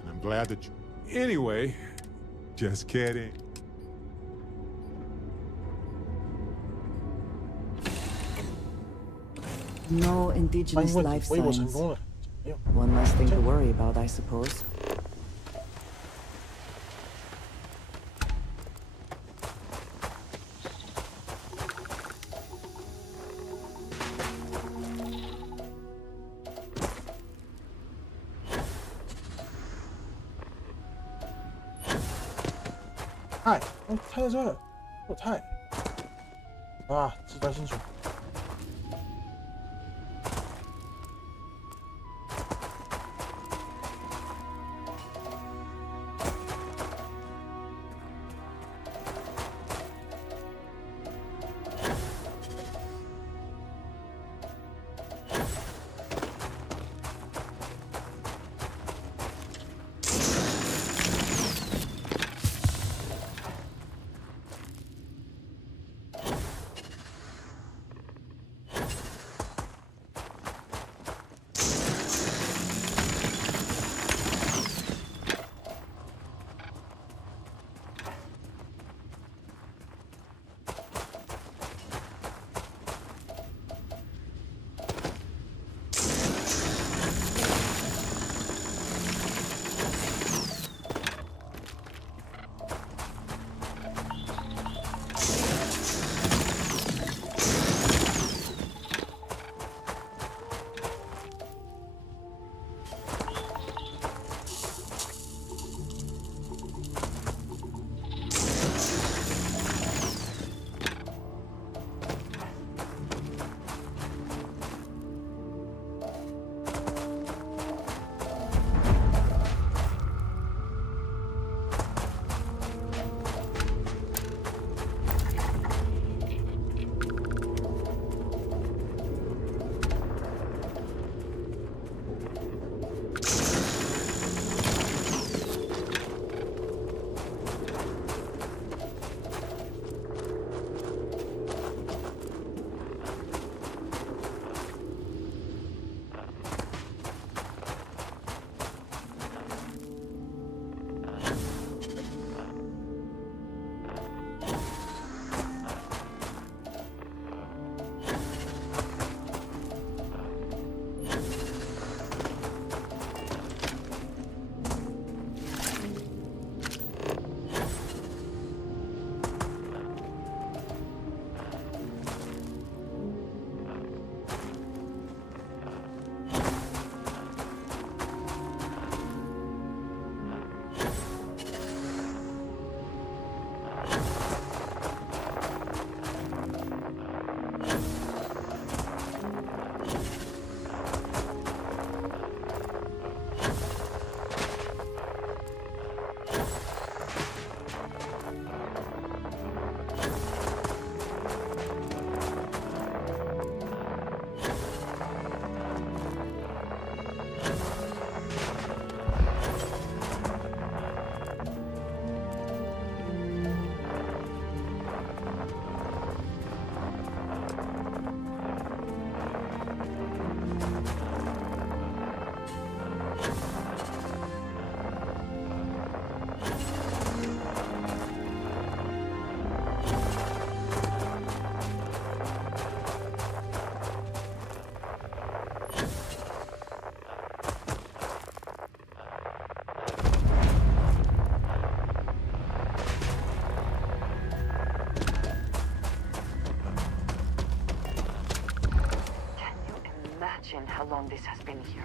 and I'm glad that you... Anyway, just kidding. No indigenous life signs. One less thing to worry about, I suppose. Hi，开在这儿，我太啊，极端星球。How long this has been here.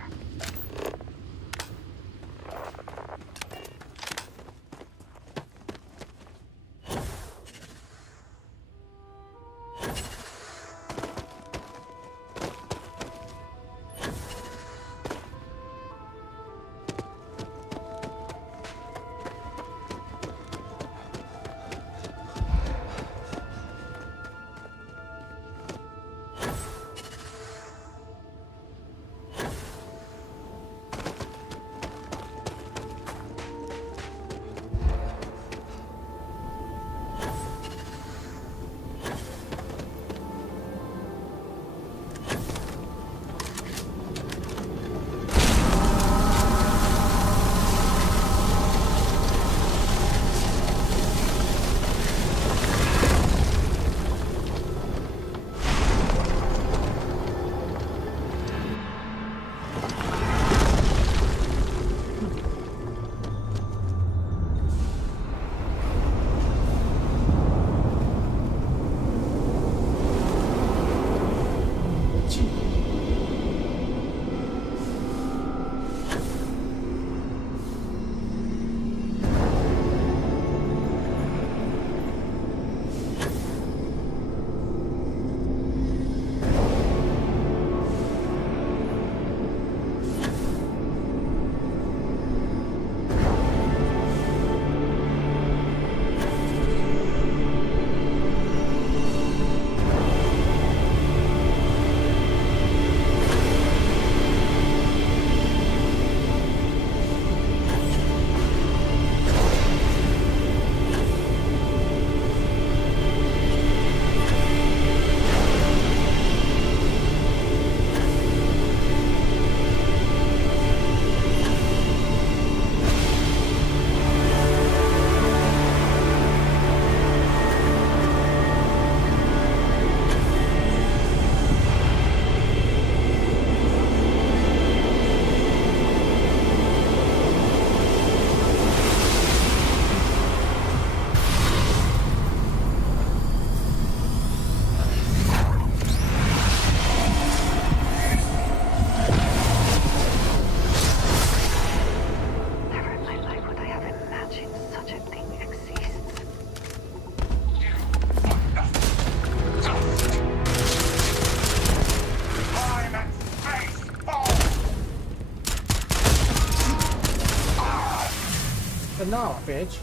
天哪 ，bitch！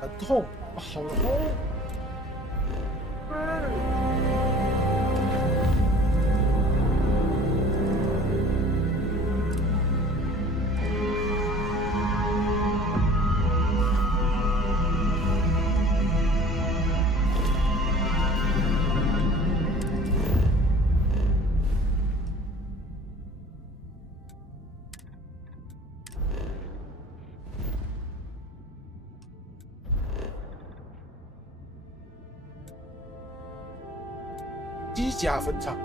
很痛，好痛！机甲坟场，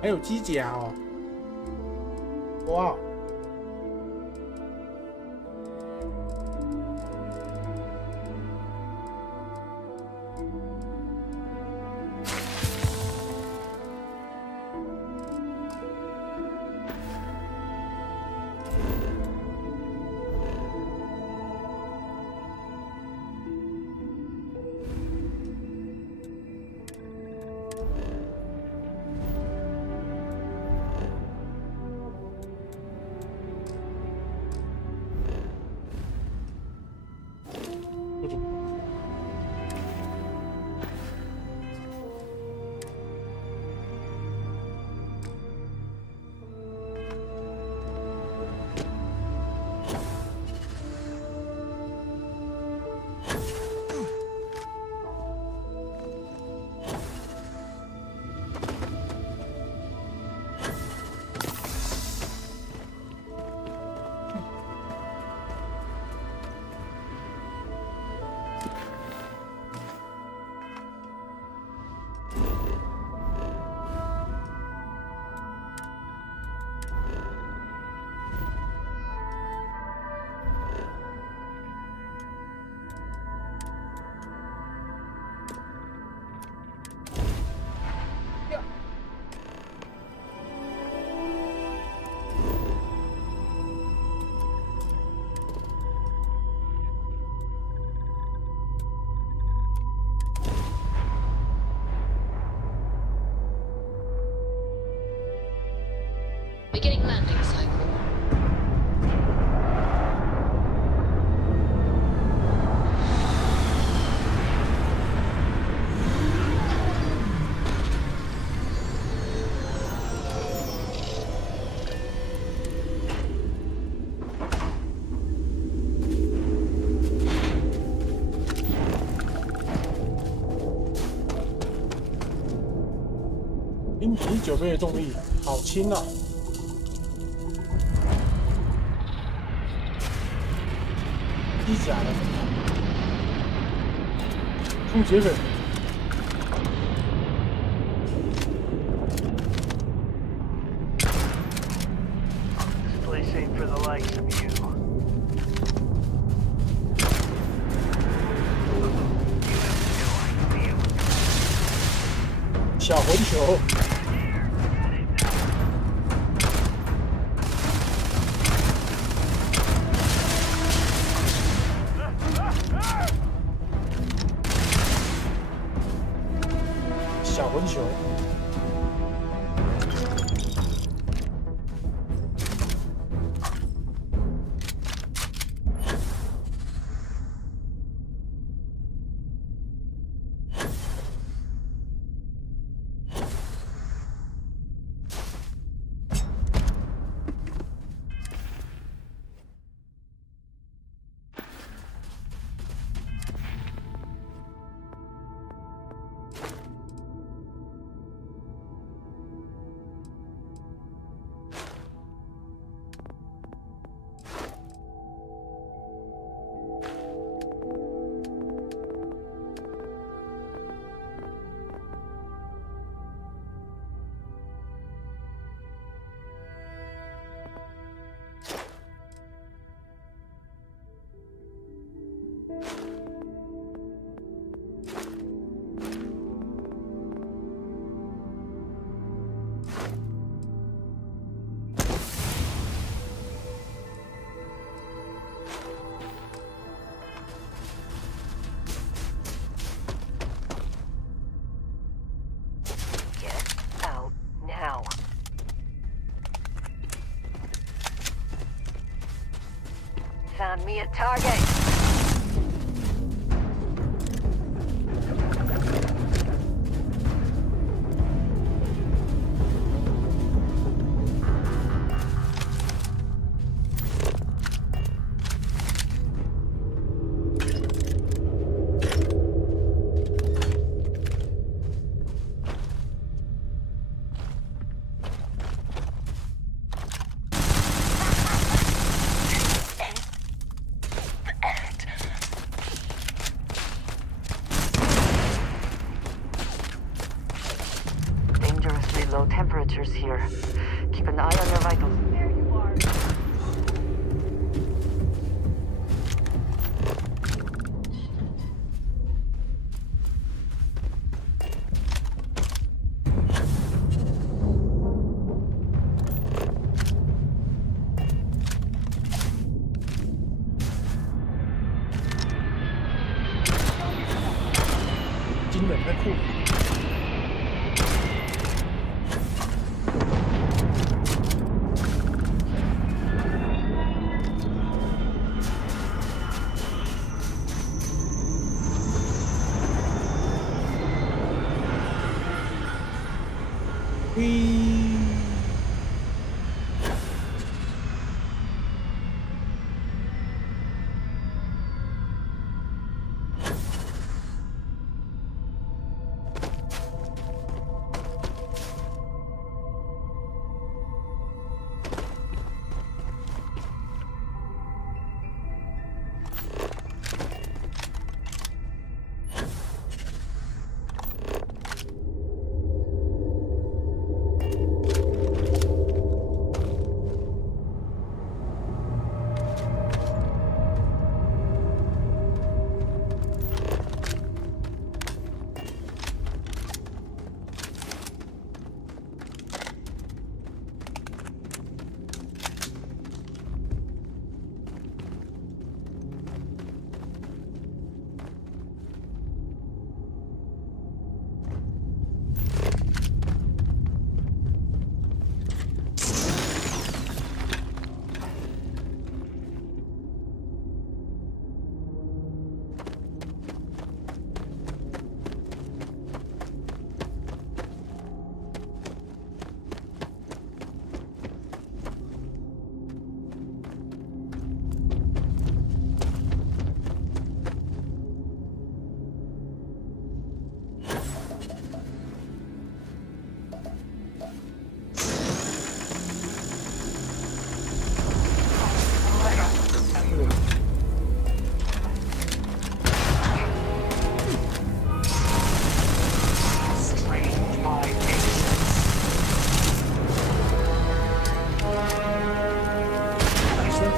还有机甲哦！哇！Beginning landing cycle.引体9倍的动力，好轻啊！机甲的空姐粉，小混球。小混球， found me a target. Low temperatures here. Keep an eye on your vitals. There you are.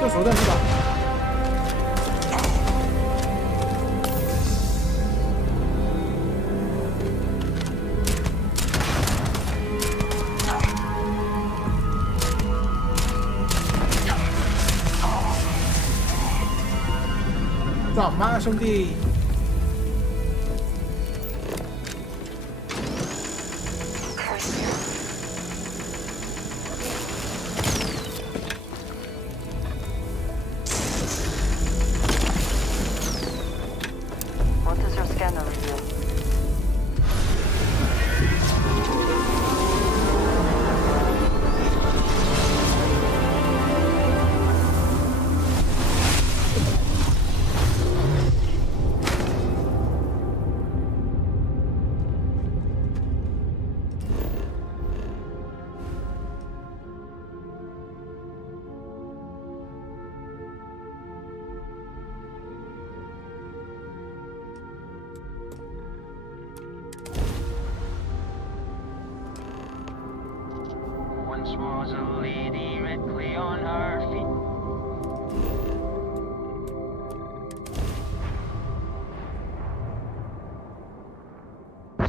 手段是吧？爽吗，兄弟？ Was a lady directly on her feet.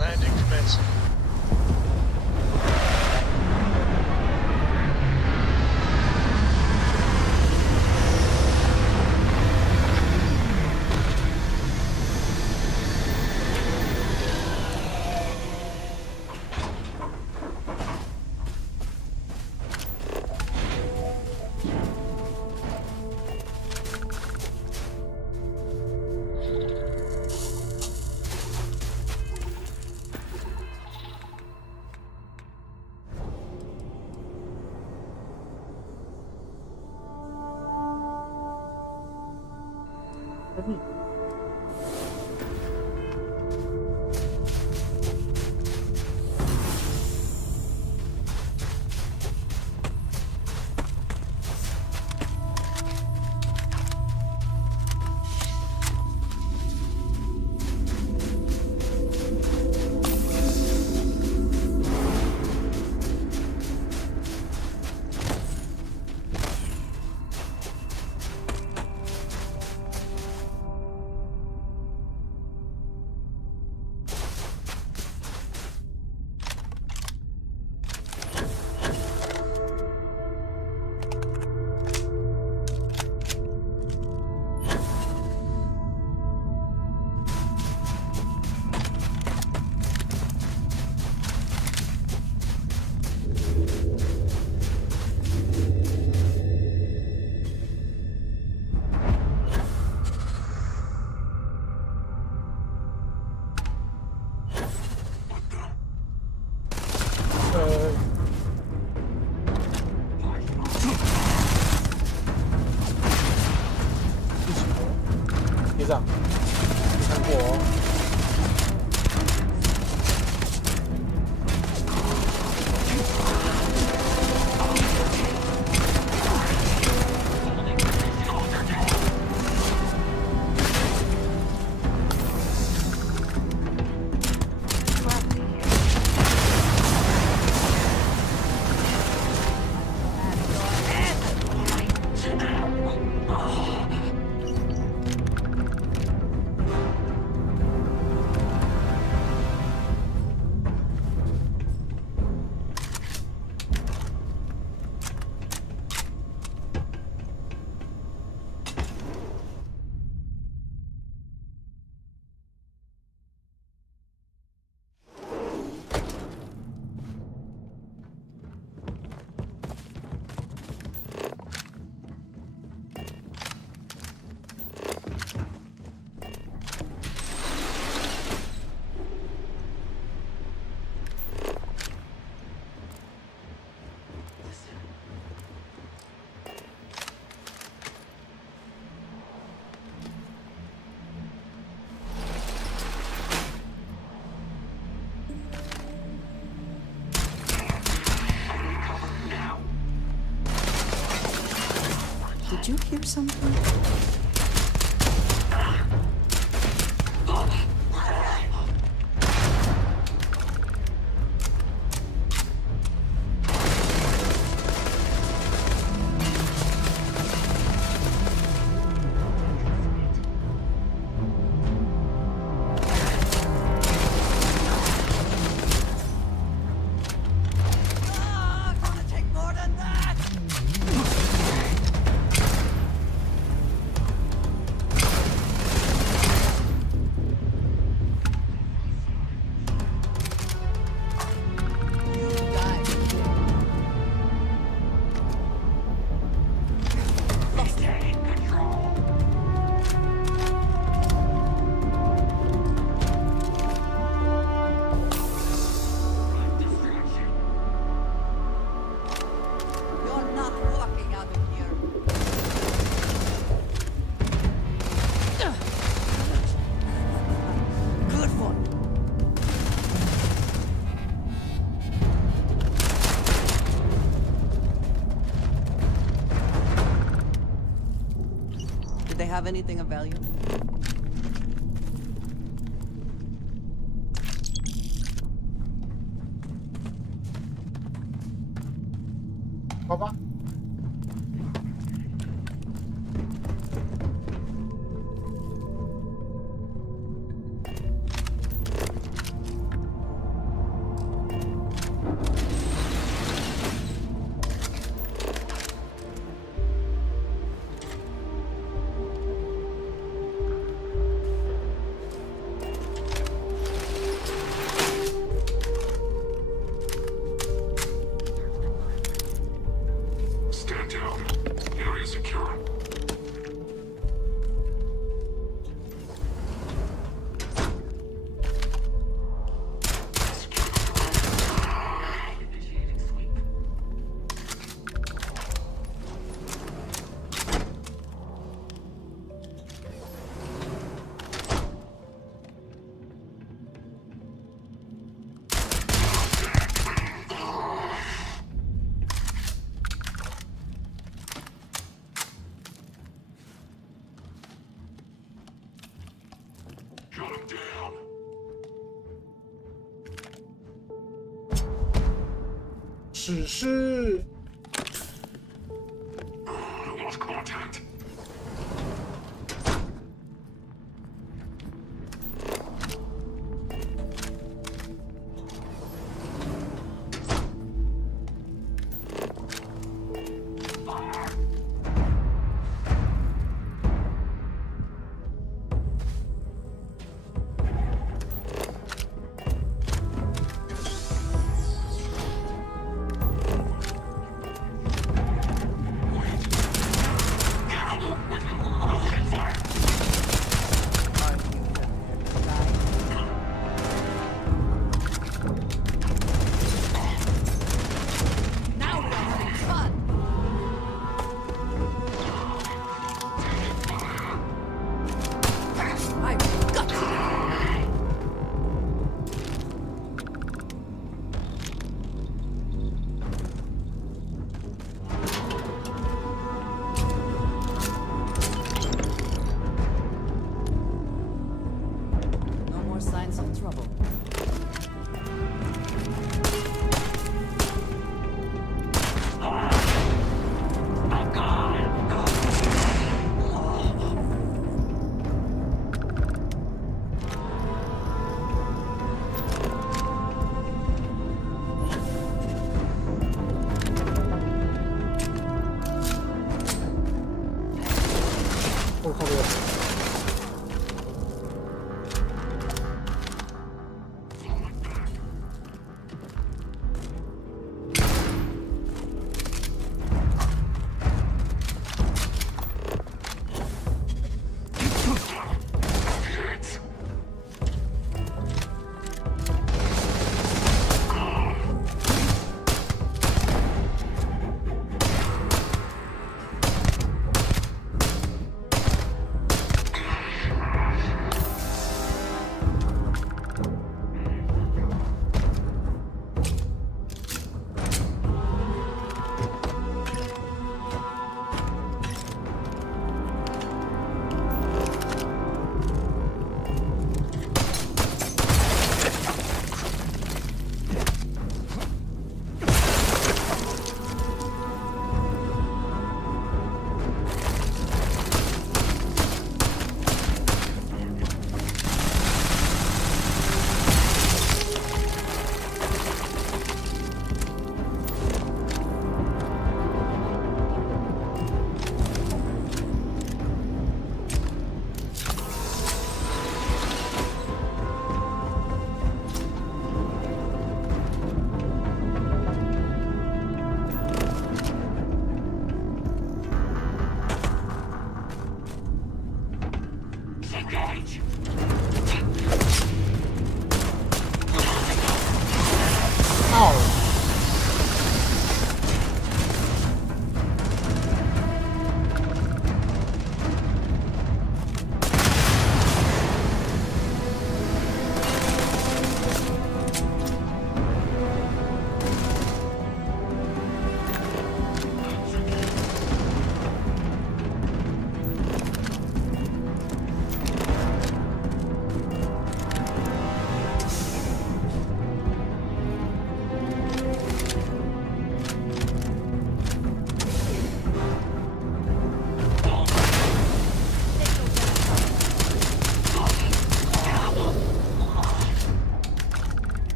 Landing commencing. 学长，你看过哦。Did you hear something? Did they have anything of value? Papa? 史诗。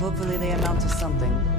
Hopefully they amount to something.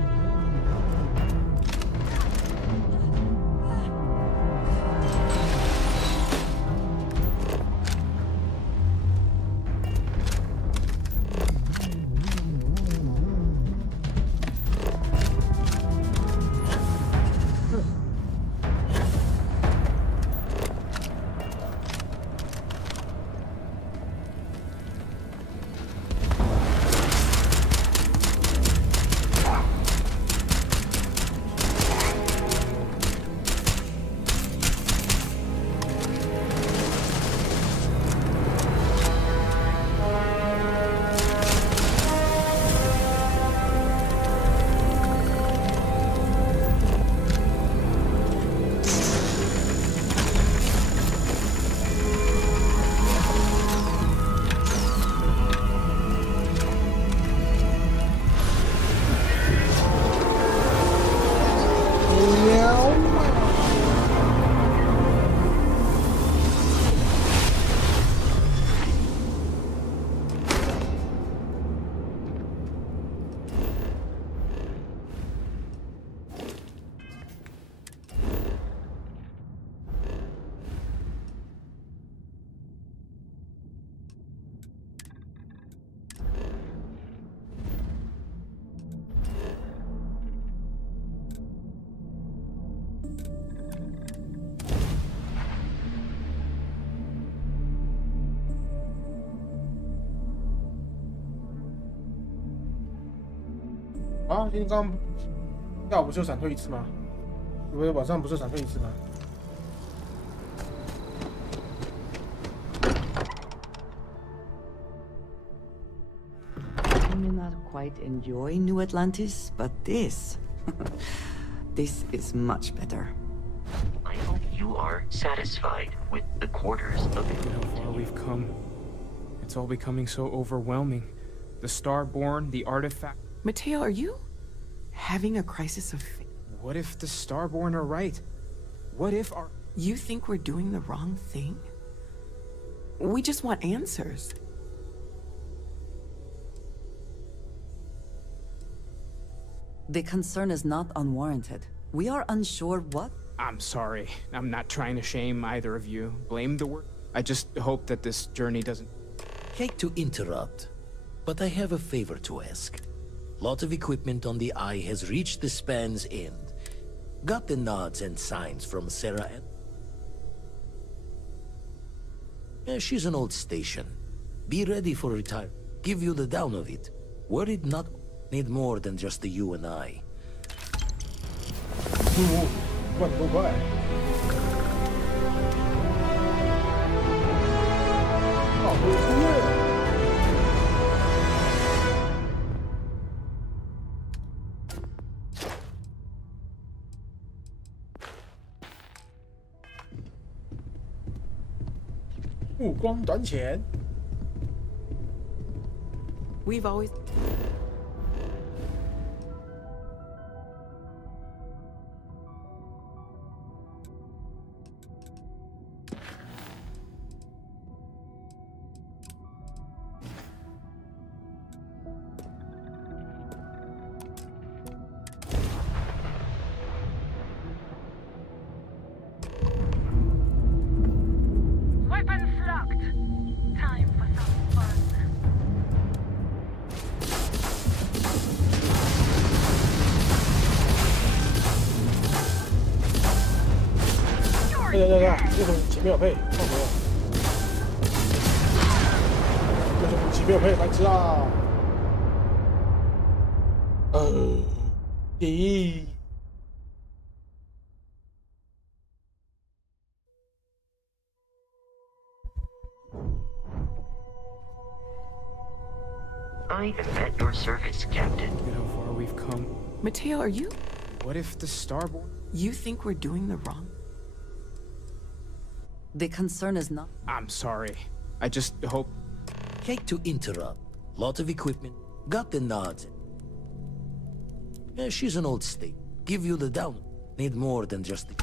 啊，今天刚下午不是有闪退一次吗？因为晚上不是闪退一次吗？ I may not quite enjoy New Atlantis, but this... this is much better. I hope you are satisfied with the quarters of it. Look how far we've come. It's all becoming so overwhelming. The Starborn, the artifact... Mateo, are you having a crisis of faith? What if the Starborn are right? What if our... You think we're doing the wrong thing? We just want answers. The concern is not unwarranted. We are unsure what... I'm sorry. I'm not trying to shame either of you. Blame the word. I just hope that this journey doesn't... Hate to interrupt, but I have a favor to ask. Lot of equipment on the Eye has reached the span's end. Got the nods and signs from Sarah and... she's an old station. Be ready for retire. Give you the down of it. Worried not... Need more than just the you and I. 换多快！好多出位！目光短浅。We've always...对，这种武器没有配，放回来。这种武器没有配，白痴啊！咦。 I am at your service, Captain. Look at how far we've come. Mateo, are you... What if the Starborn... You think we're doing the wrong... The concern is not... I'm sorry. I just hope... Hate to interrupt. Lot of equipment. Got the nods. She's an old state. Give you the down. Need more than just the...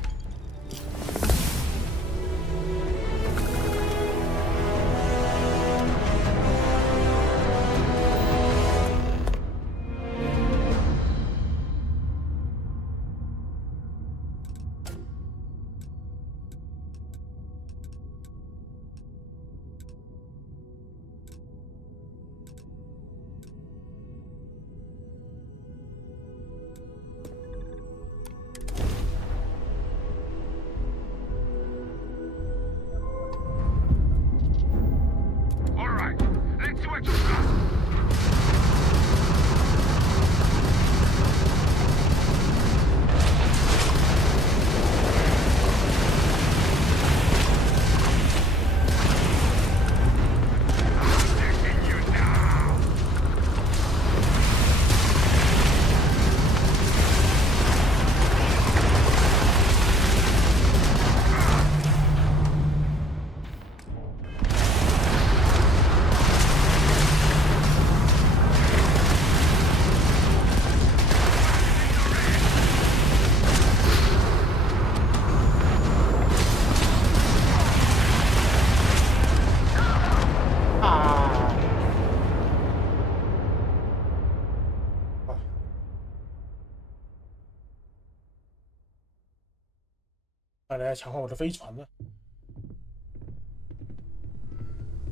来抢换我的飞船了。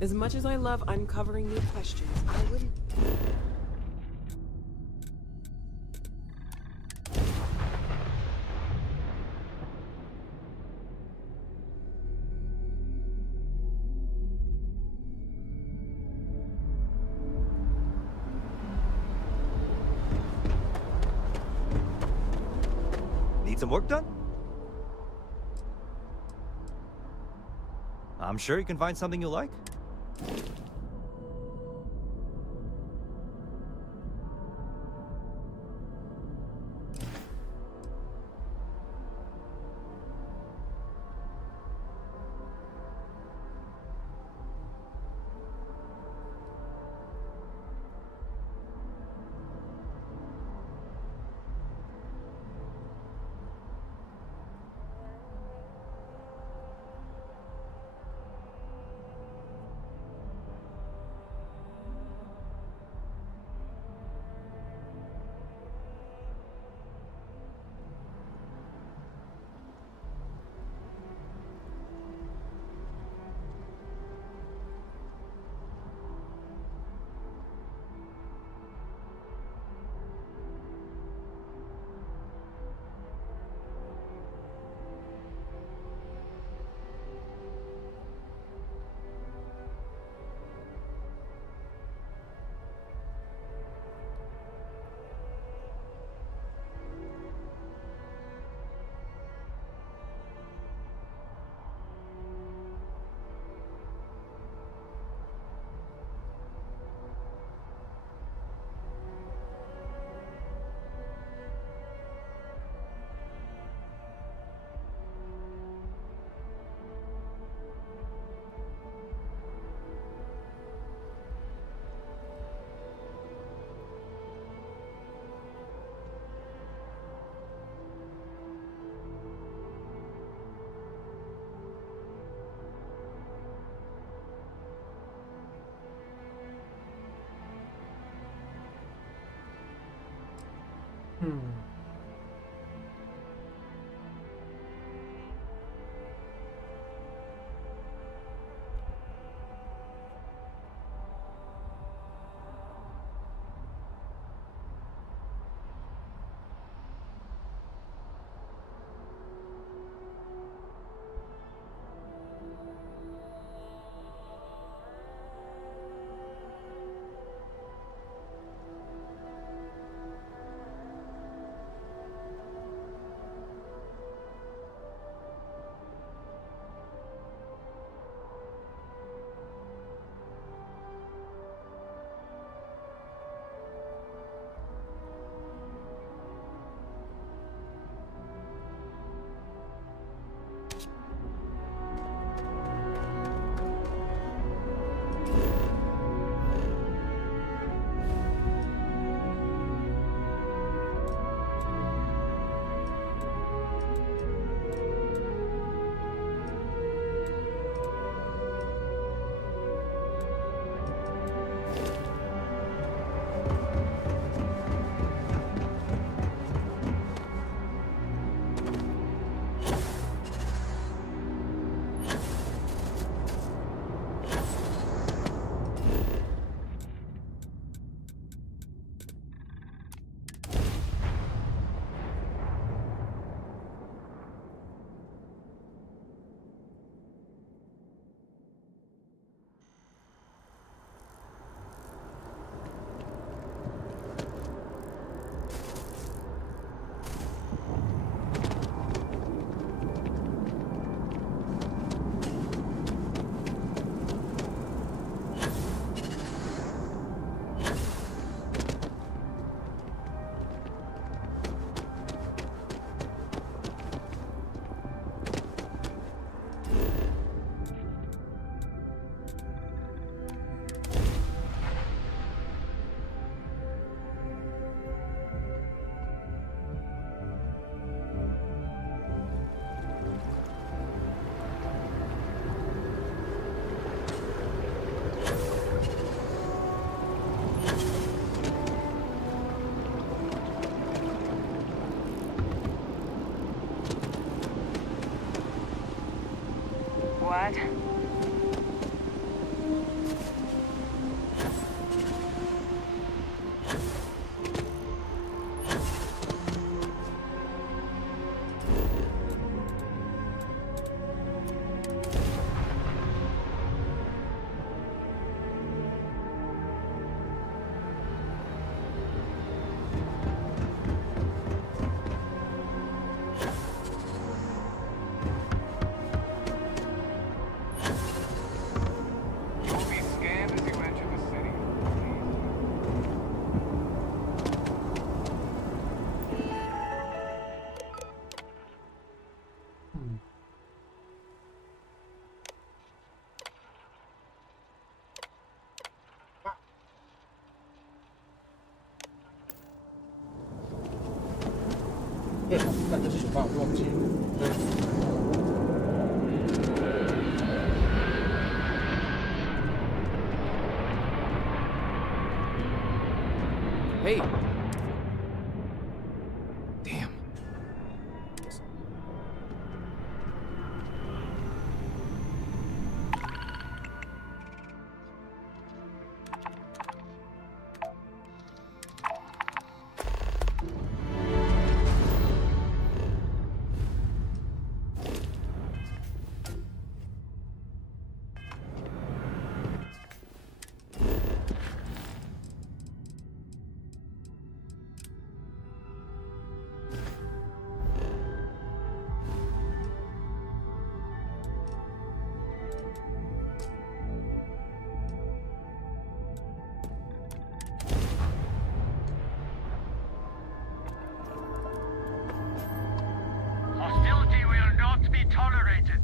As much as I love uncovering new questions, I wouldn't... Need some work done? I'm sure you can find something you like. What? 对，但这是酒吧，我忘记。对。Hey. Damn. Hostility will not be tolerated.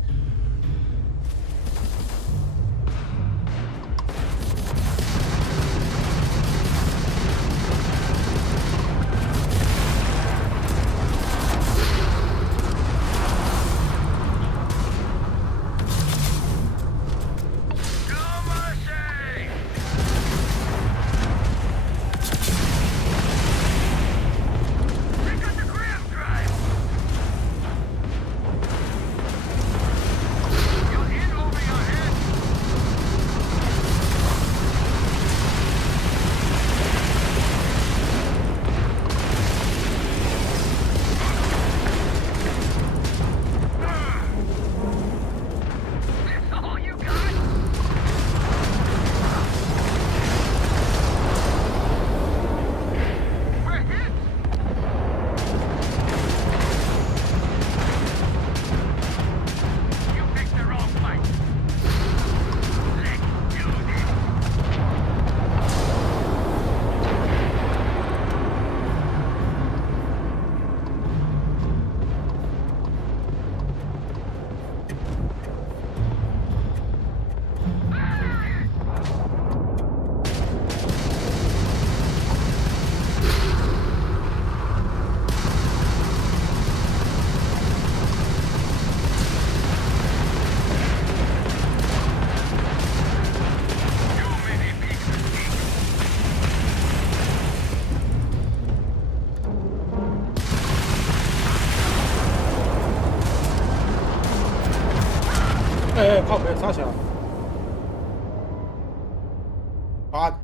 靠北，啥小？啊！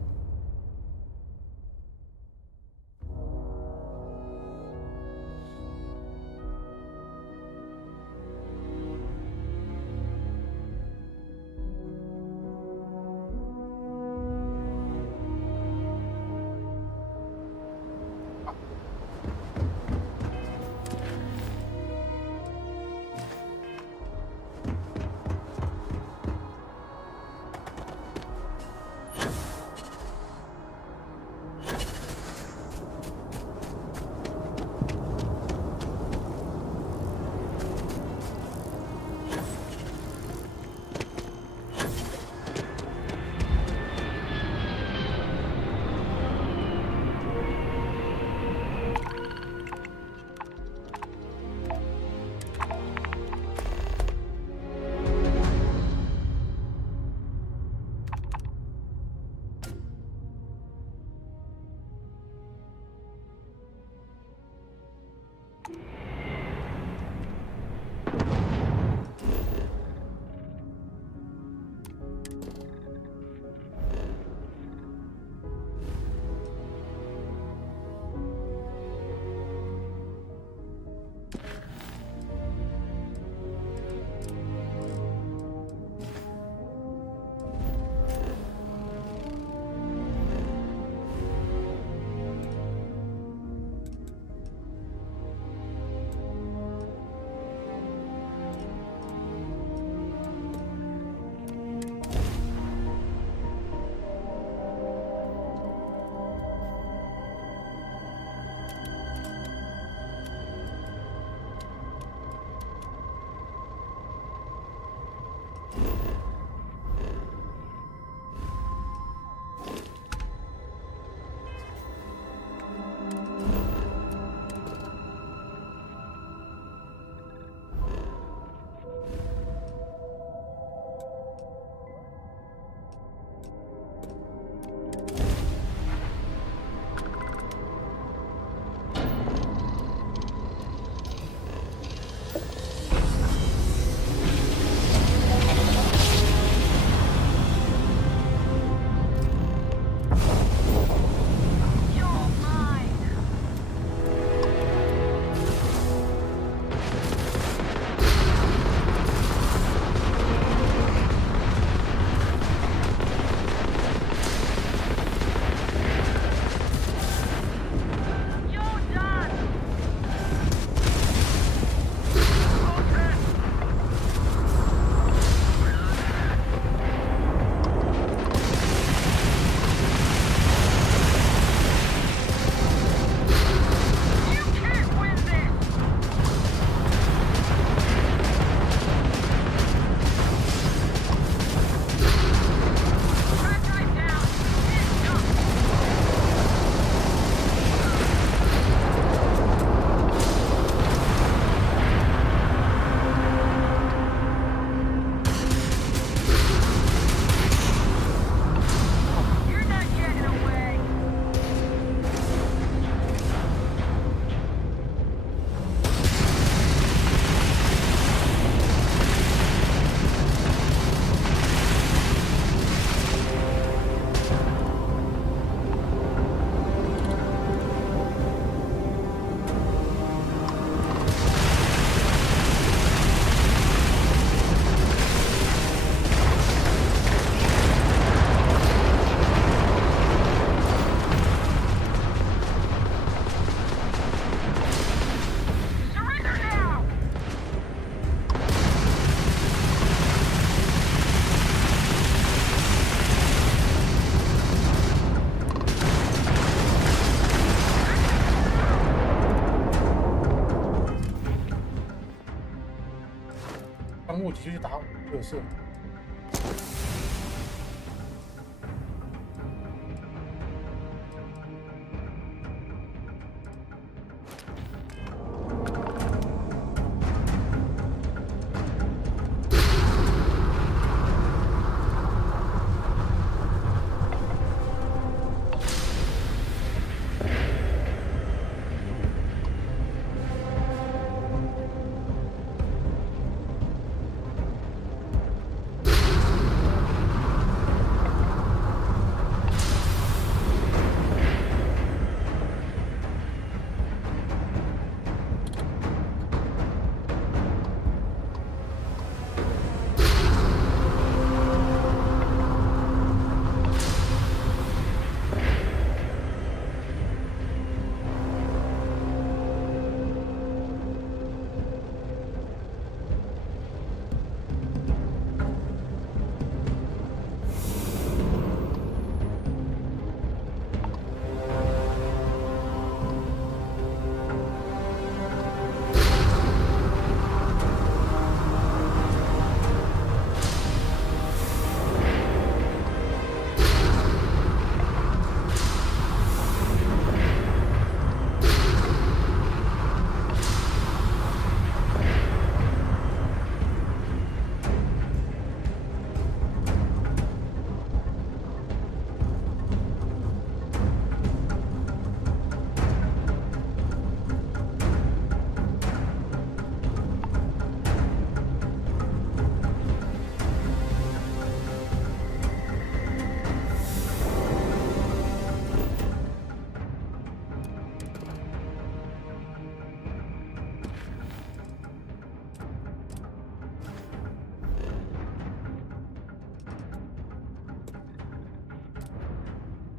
我继续去打特色。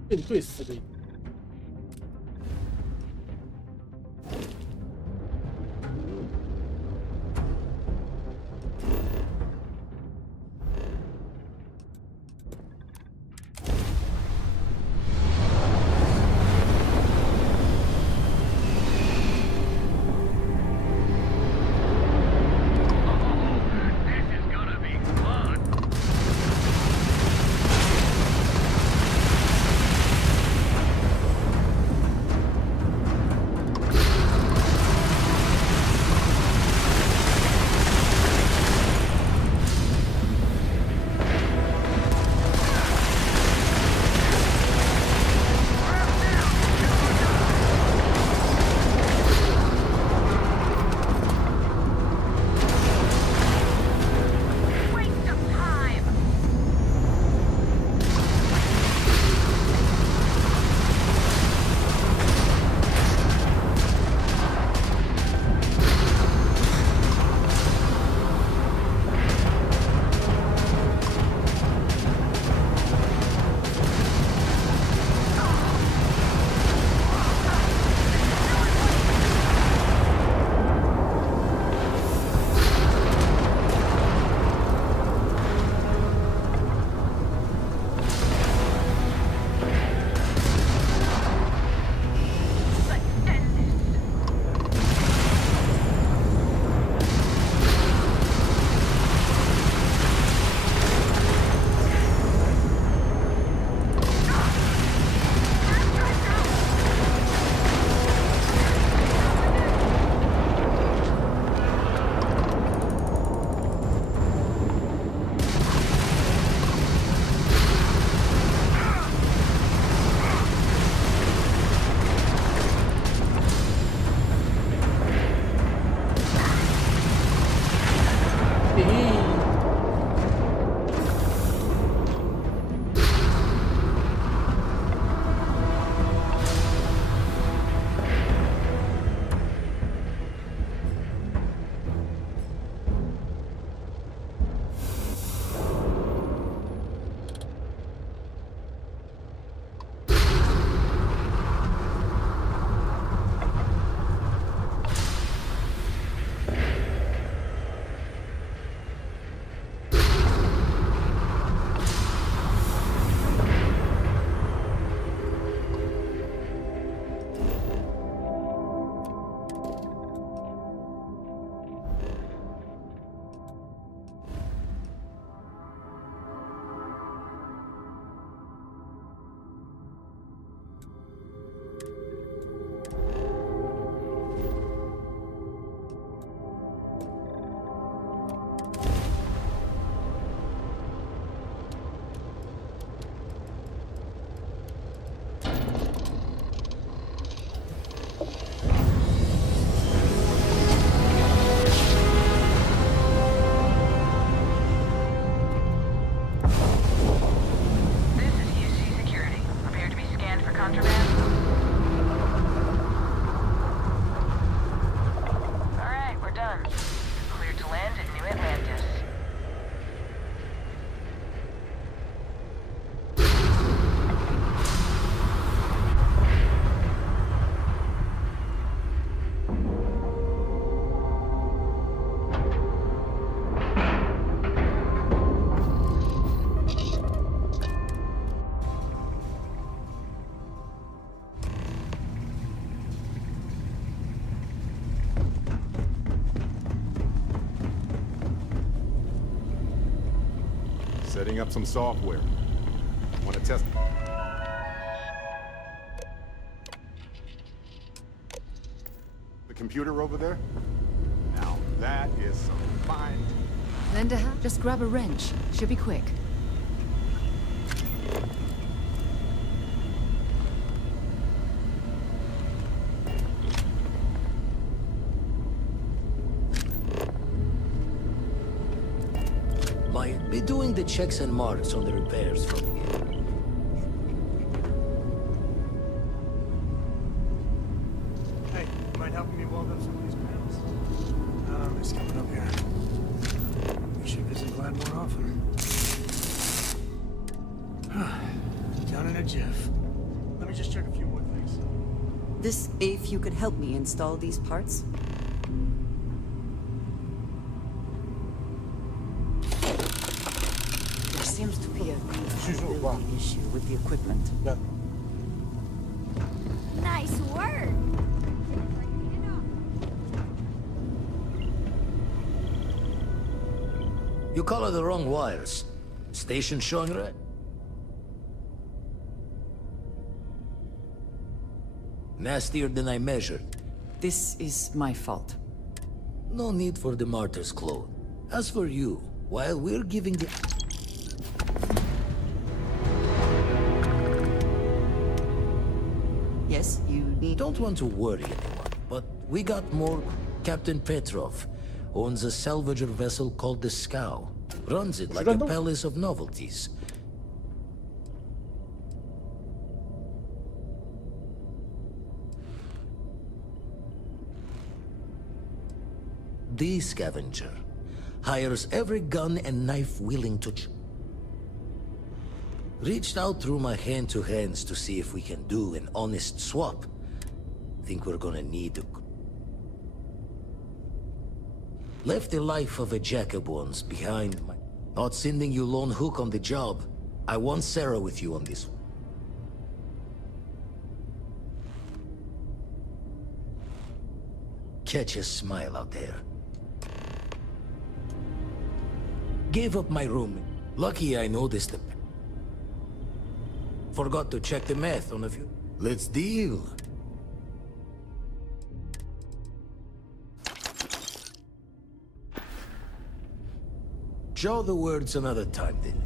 面对死灵。Setting up some software. Want to test? The computer over there? Now that is some fine. Linda, just grab a wrench. Should be quick. Might be doing the checks and marks on the repairs from here. Hey, you mind helping me weld up some of these panels? It's coming up here. We should visit Glad more often. Down in a jiff. Let me just check a few more things. If you could help me install these parts. There seems to be a issue with the equipment. Nice work! You color the wrong wires. Station showing red. Nastier than I measured. This is my fault. No need for the martyr's clothes. As for you, while we're giving the... Yes, you need... Don't want to worry anyone, but we got more. Captain Petrov owns a salvager vessel called the Scow. Runs it like a palace of novelties. The scavenger hires every gun and knife willing to... Reached out through my hand-to-hands to see if we can do an honest swap. Think we're gonna need a... Left the life of a jackabones behind my... Not sending you lone hook on the job. I want Sarah with you on this one. Catch a smile out there. Gave up my room. Lucky I noticed it. Forgot to check the math on a few. Let's deal. Show the words another time then.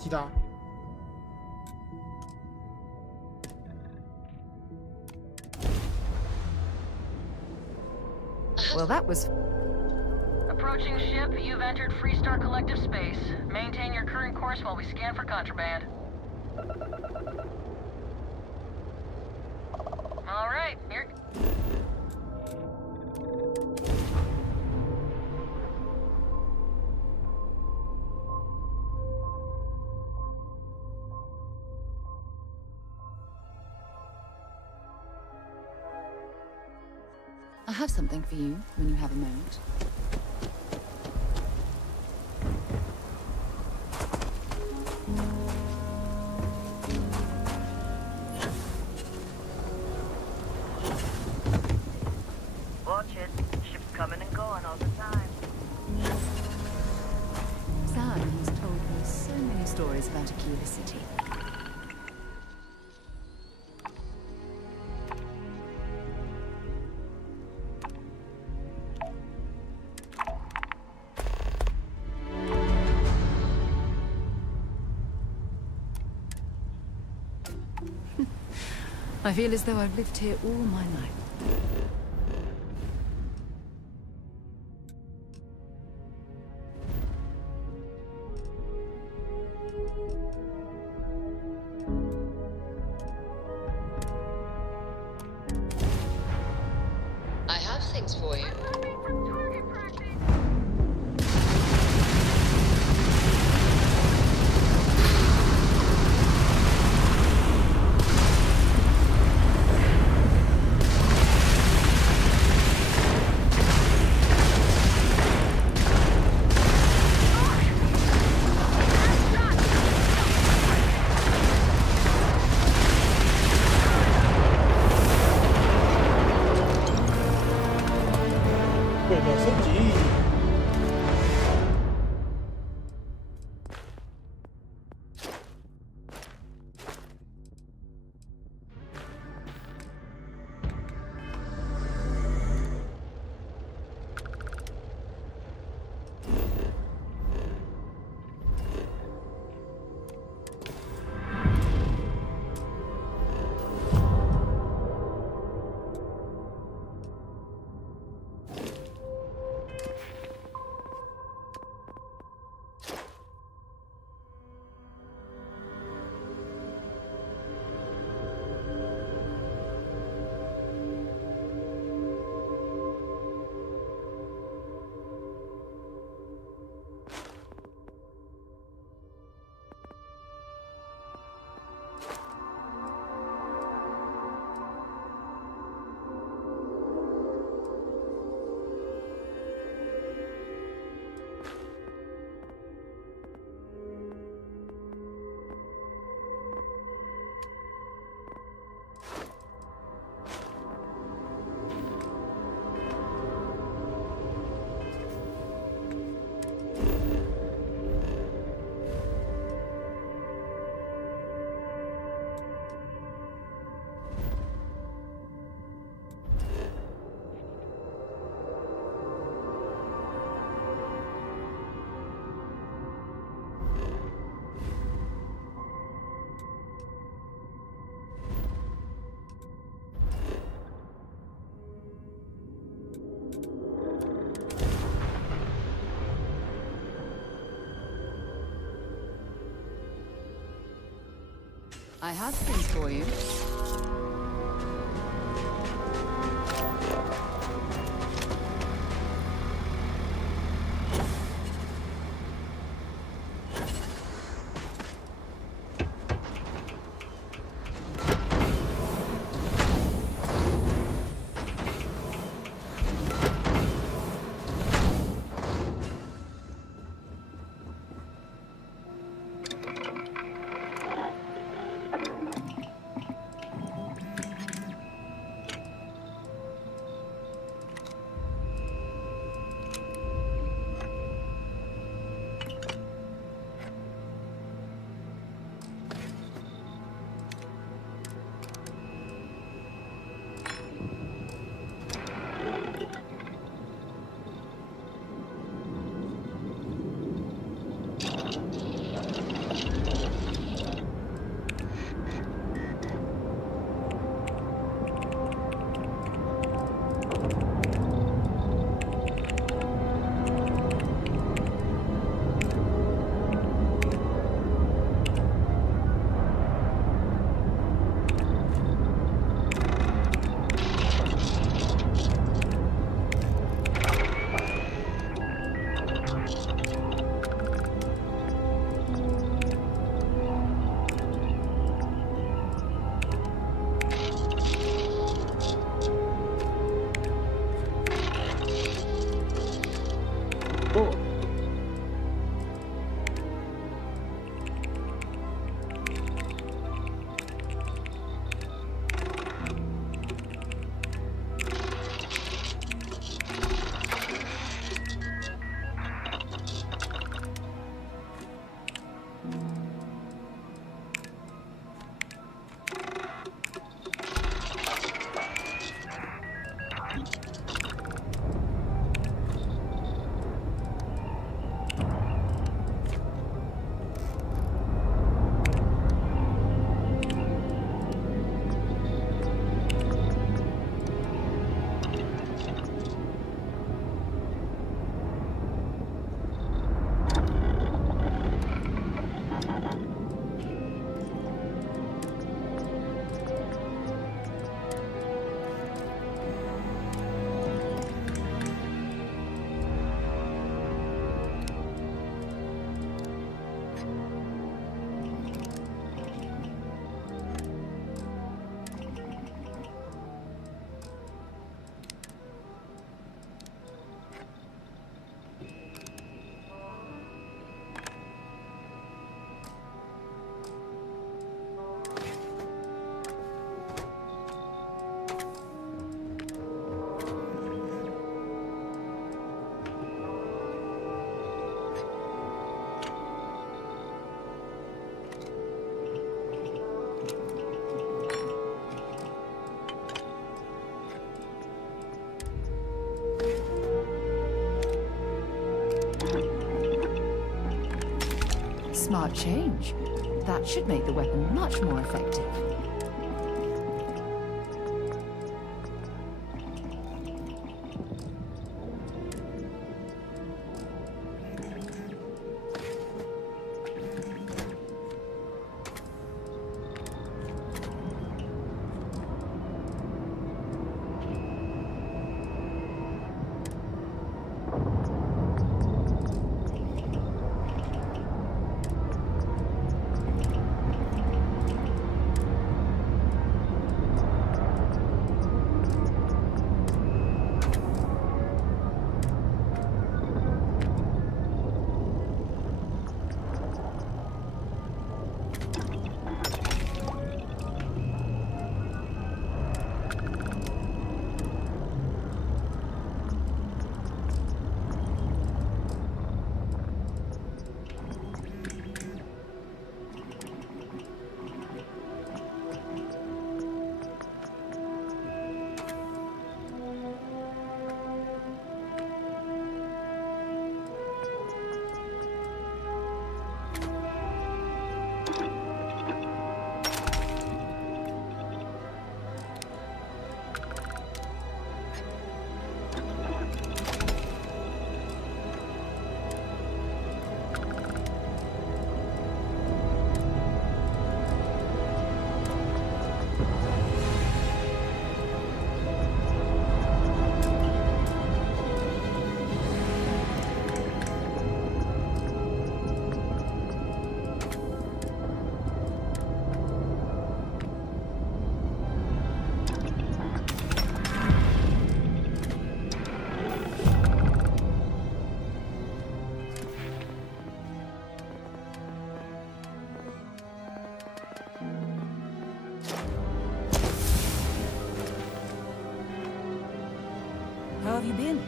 记得啊。Well, that was... Approaching ship, you've entered Freestar Collective space. Maintain your current course while we scan for contraband. All right, here... I have something for you when you have a moment. Watch it. Ships coming and going all the time. Sam has told me so many stories about Aquila City. I feel as though I've lived here all my life. I have things for you. I have things for you. smart change. That should make the weapon much more effective. How have you been?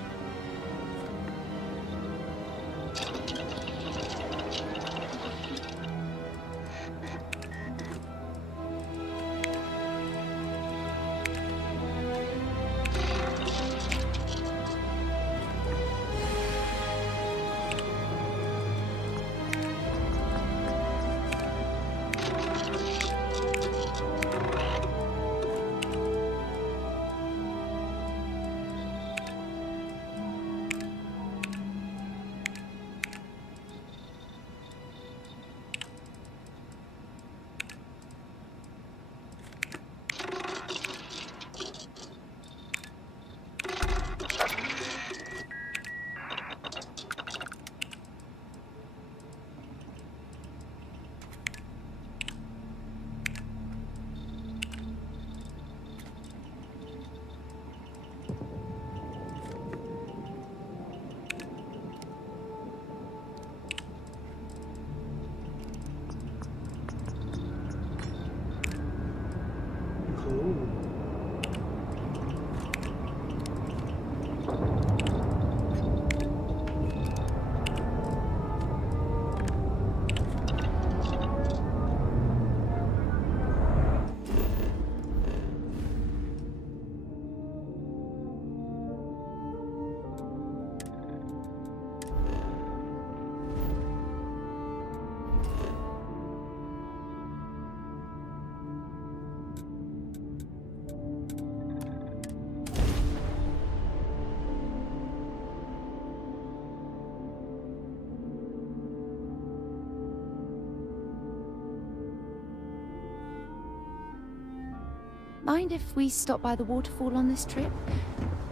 Mind if we stop by the waterfall on this trip?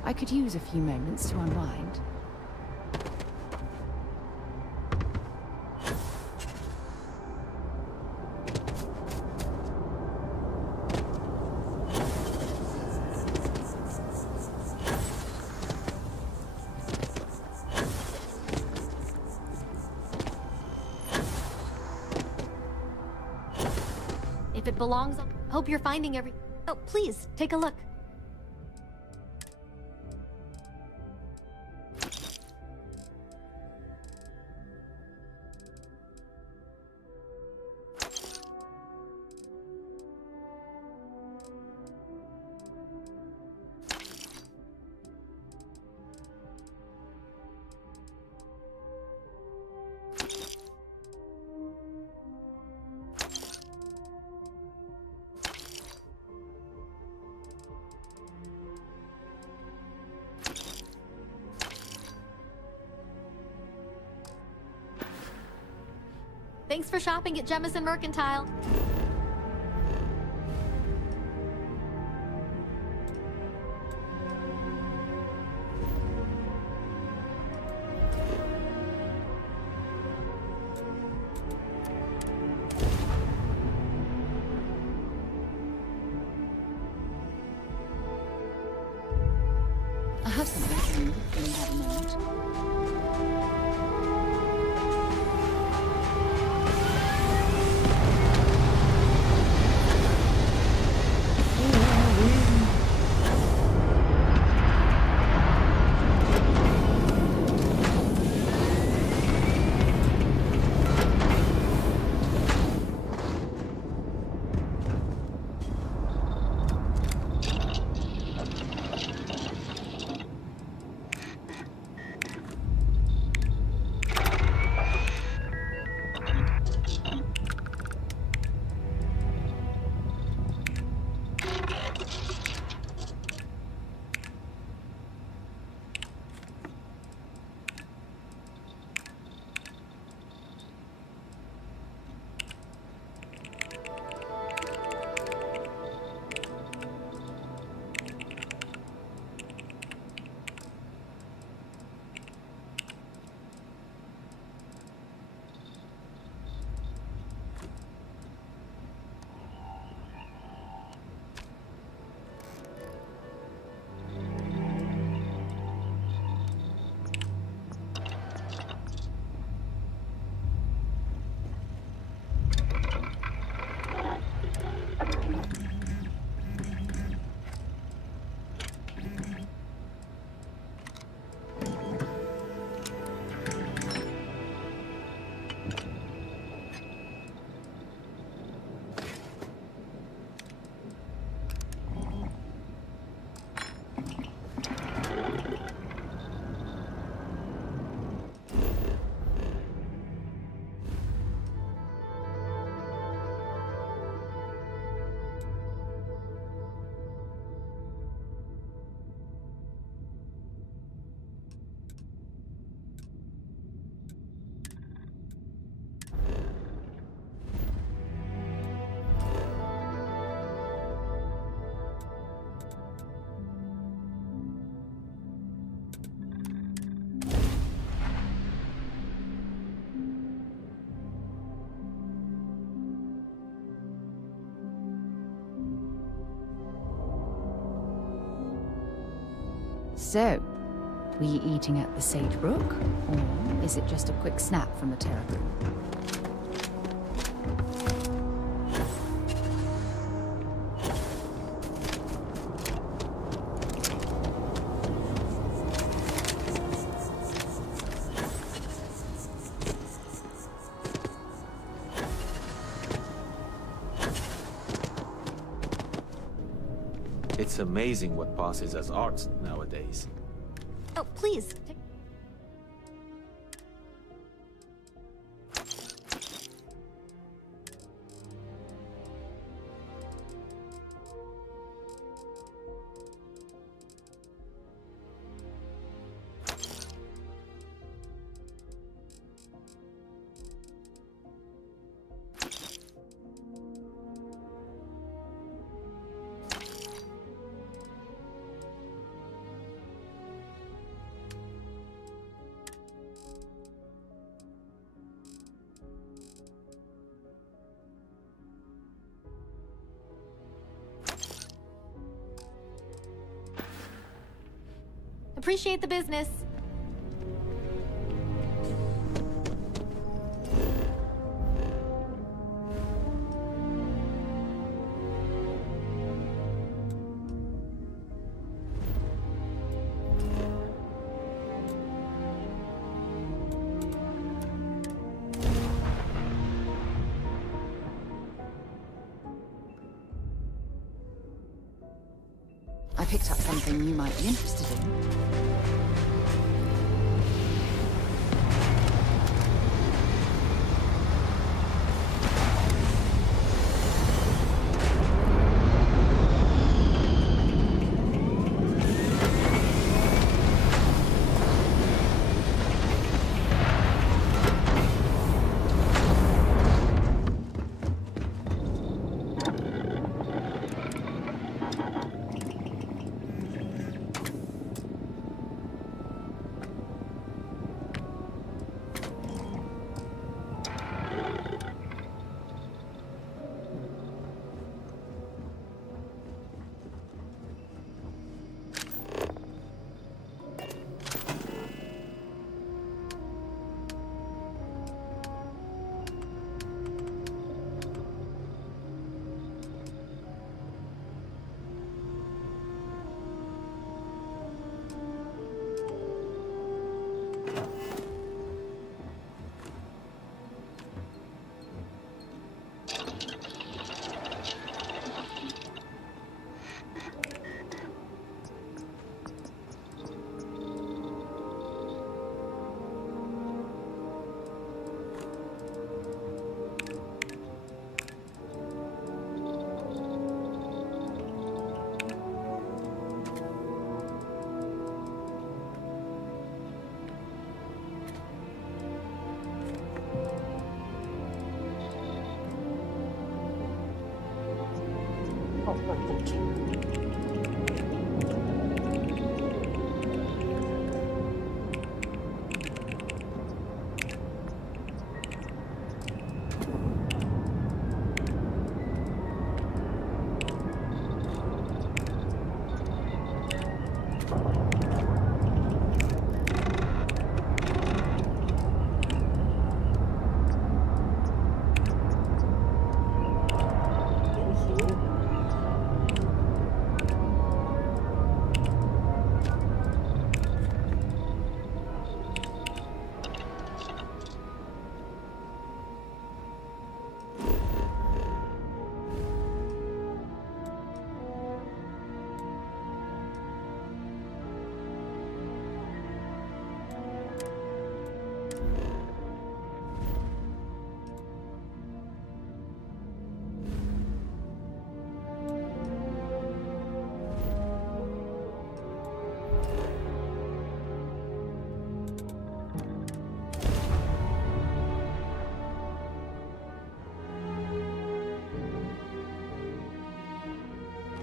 I could use a few moments to unwind. If it belongs, hope you're finding every... Oh, please, take a look. Thanks for shopping at Jemison Mercantile. I have something for you when you have a moment. So, were you eating at the Sage Brook, or is it just a quick snap from the Terra Group? It's amazing what passes as art nowadays. Oh, please. Appreciate the business. I picked up something you might be interested in.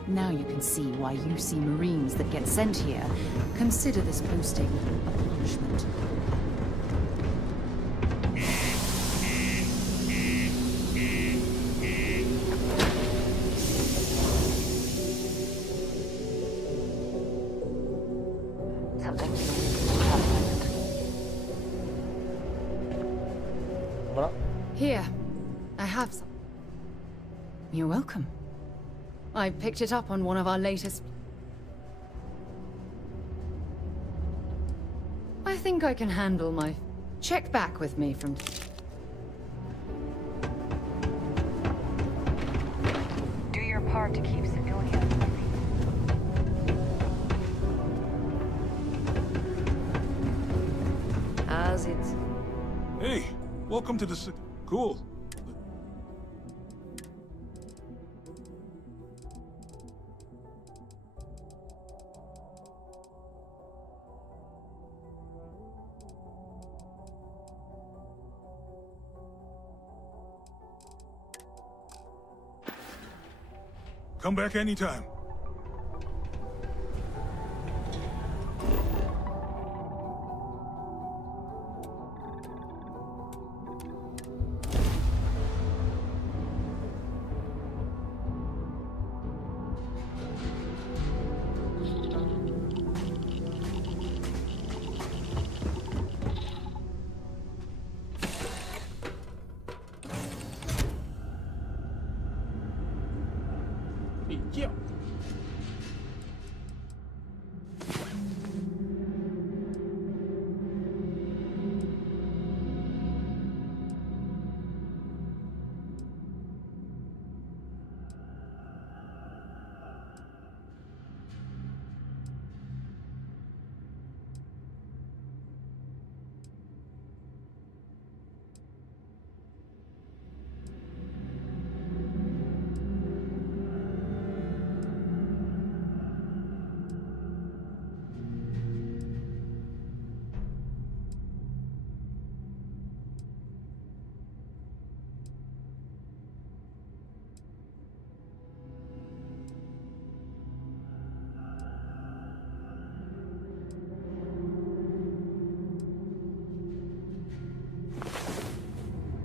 Now you can see why UC Marines that get sent here consider this posting a punishment. Something Here, I have some. You're welcome. I picked it up on one of our latest... I think I can handle my... Check back with me from... Do your part to keep civilians. As it... Hey, welcome to the... Cool. Come back anytime.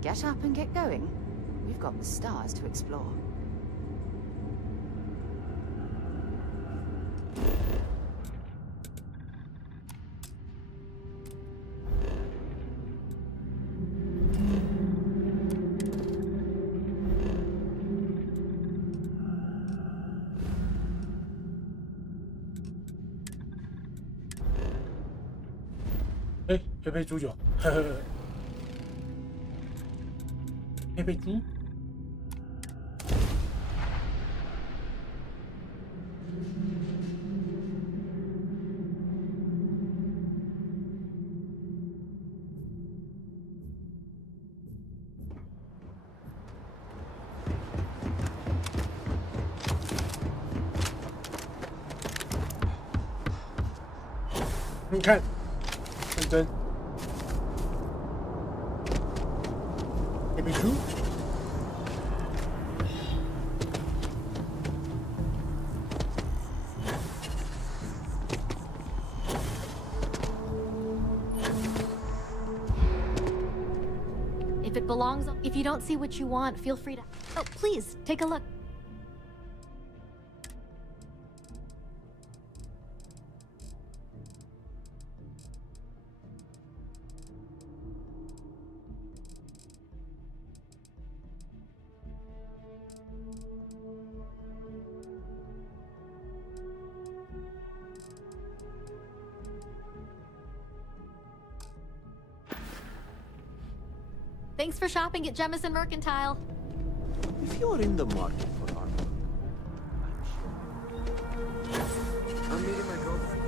Get up and get going. We've got the stars to explore. 哎，佩佩猪有，呵呵呵，佩佩猪。你看，认真。Maybe two. If it belongs, if you don't see what you want, feel free to. Oh, please take a look. Thanks for shopping at Jemison Mercantile. If you're in the market for armor, I'm meeting my girlfriend.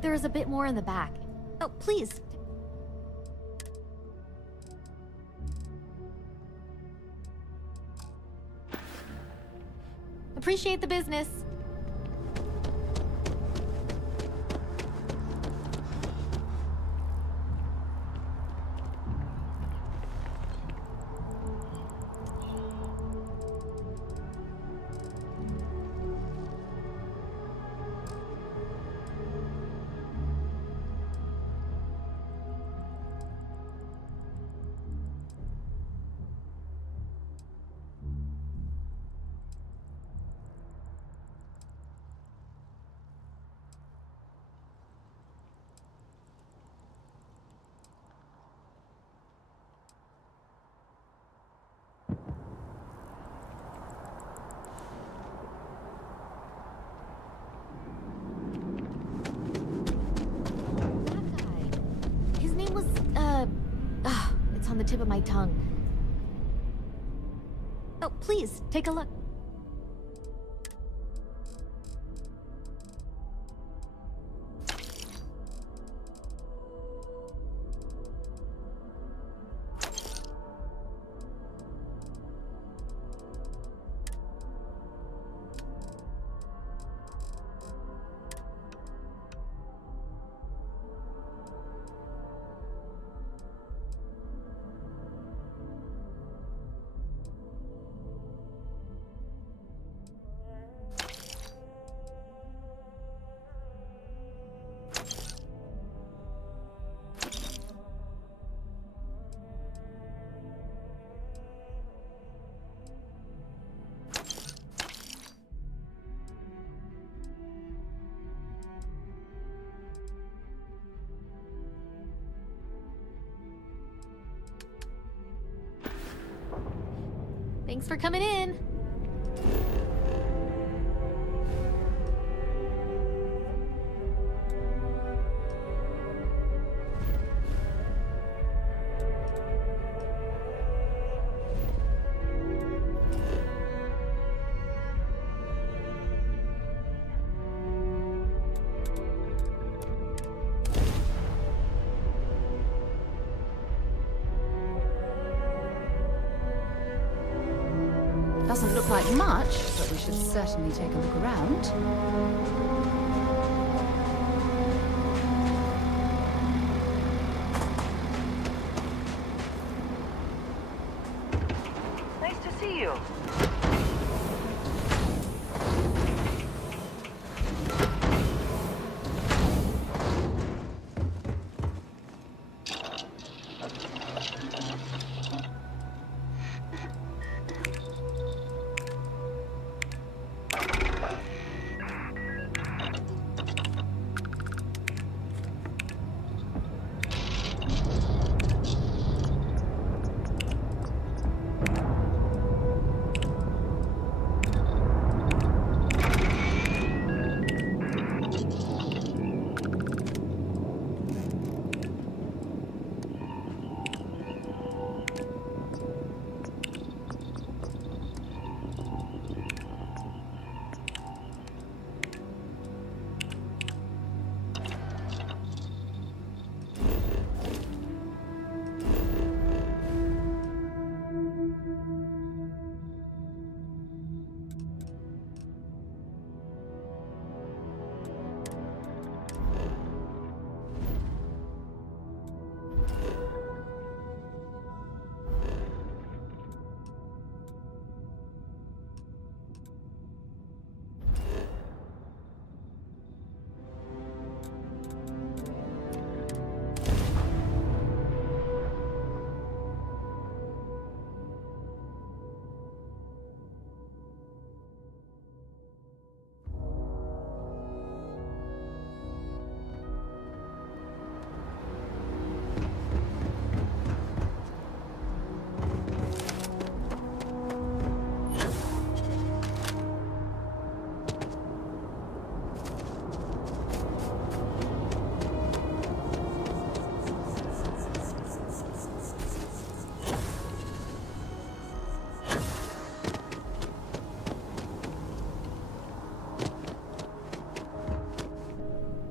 There is a bit more in the back. Oh, please. Appreciate the business. the tip of my tongue. Oh, please, take a look. Thanks for coming in. Doesn't look like much, but we should certainly take a look around. Nice to see you.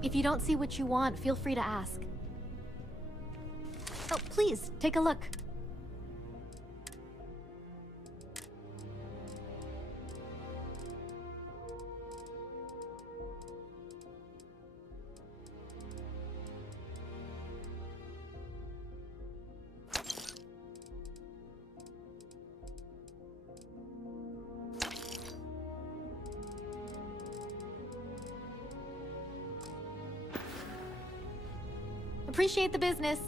If you don't see what you want, feel free to ask. Oh, please, take a look. Appreciate the business.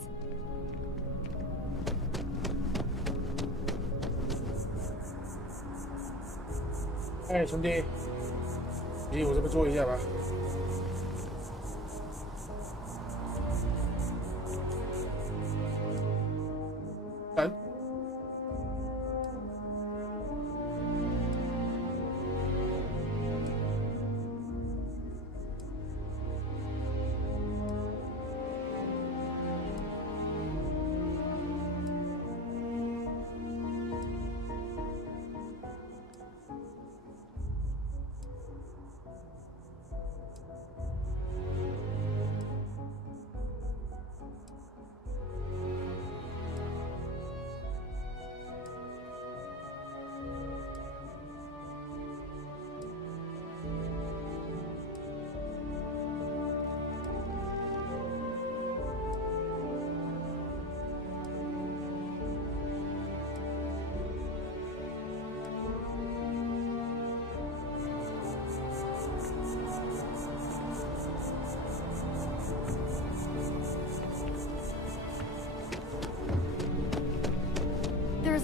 哎，兄弟，你我这边坐一下吧。等。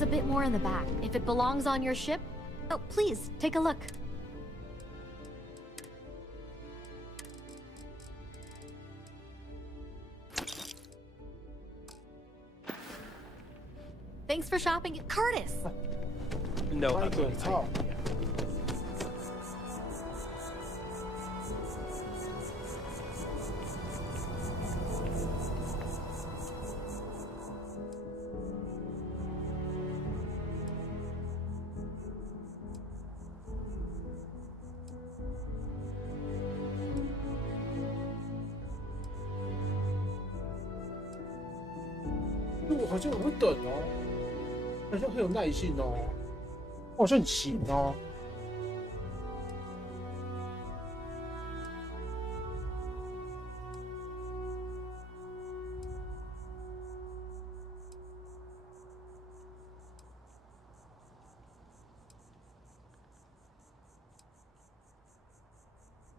There's a bit more in the back. If it belongs on your ship... Oh, please, take a look. Thanks for shopping. Curtis! No, I'm going to talk. 我好像很会等哦，好像很有耐心哦，我好像很行哦。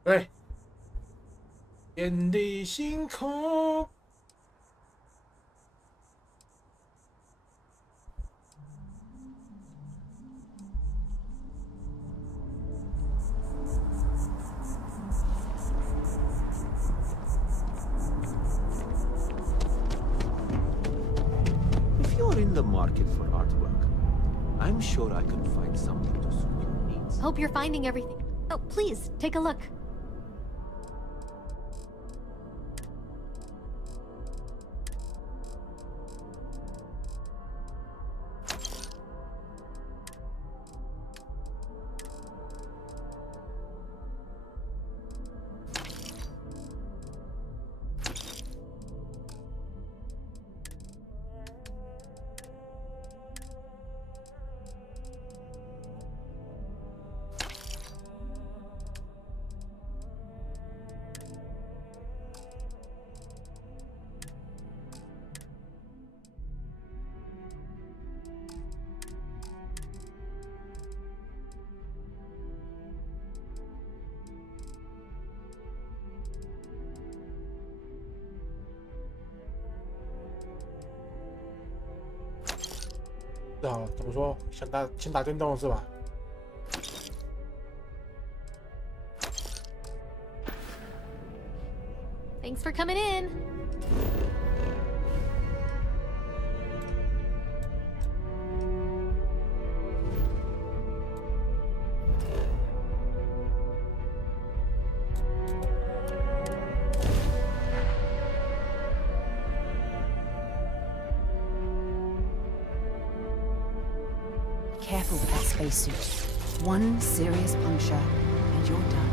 对，眼底星空。 In the market for artwork, I'm sure I can find something to suit your needs. Hope you're finding everything. Oh, please, take a look.啊，怎么说？先打电动是吧？ Thanks for coming in. Careful with that spacesuit. One serious puncture, and you're done.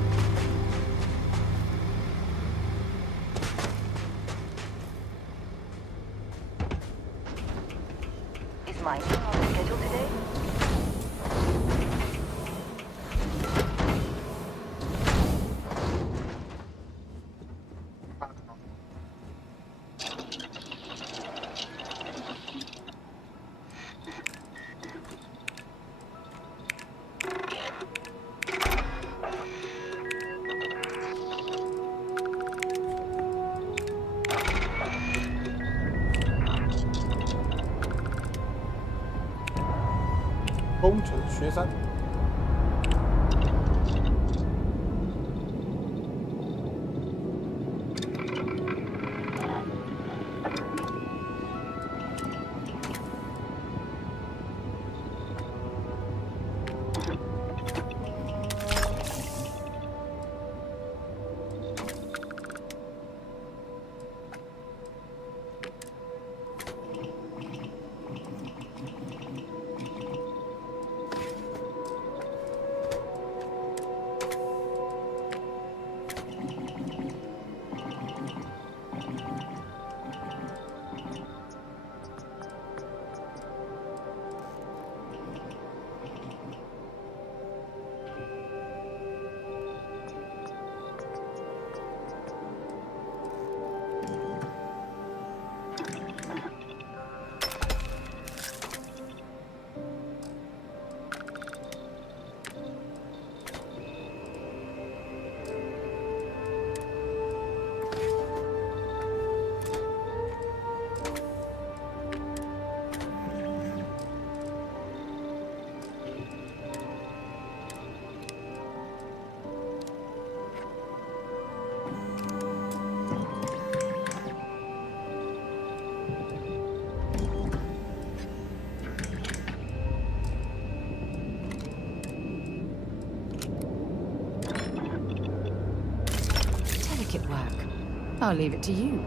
Is mining on the schedule today?《工程学山》。make it work. I'll leave it to you.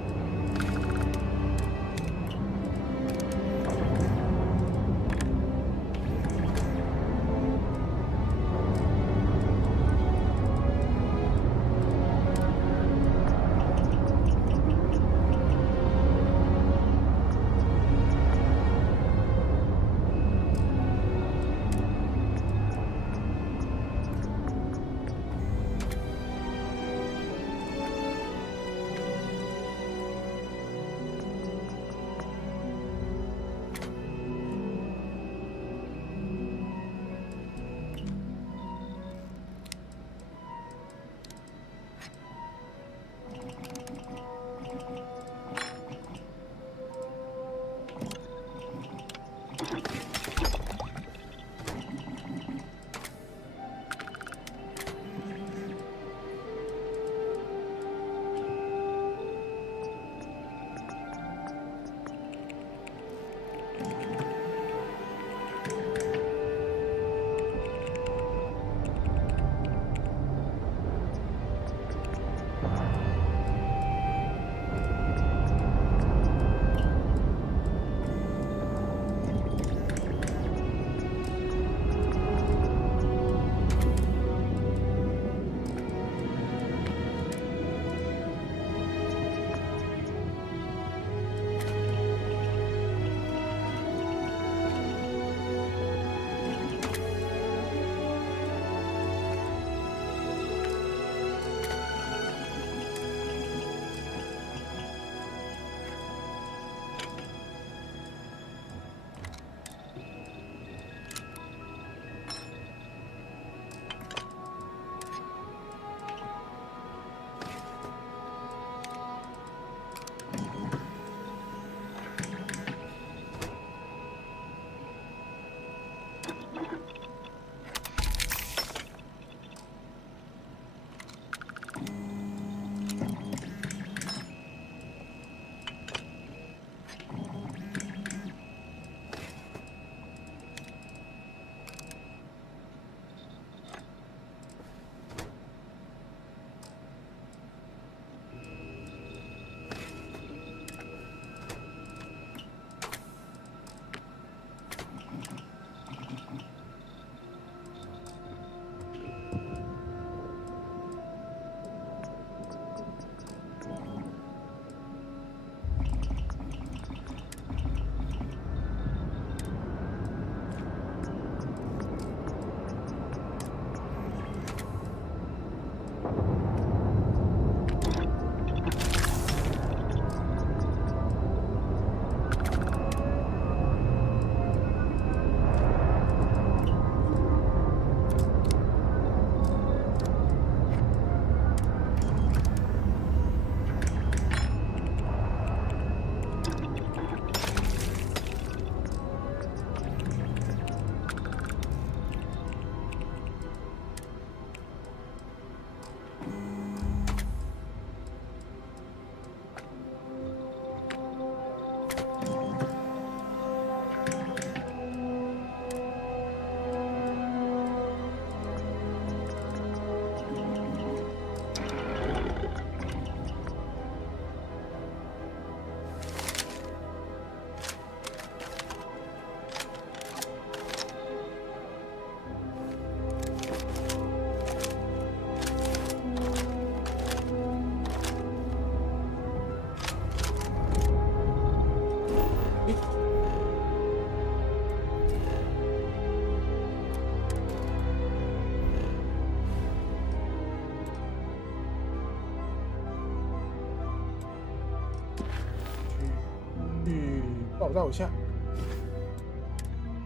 在我下，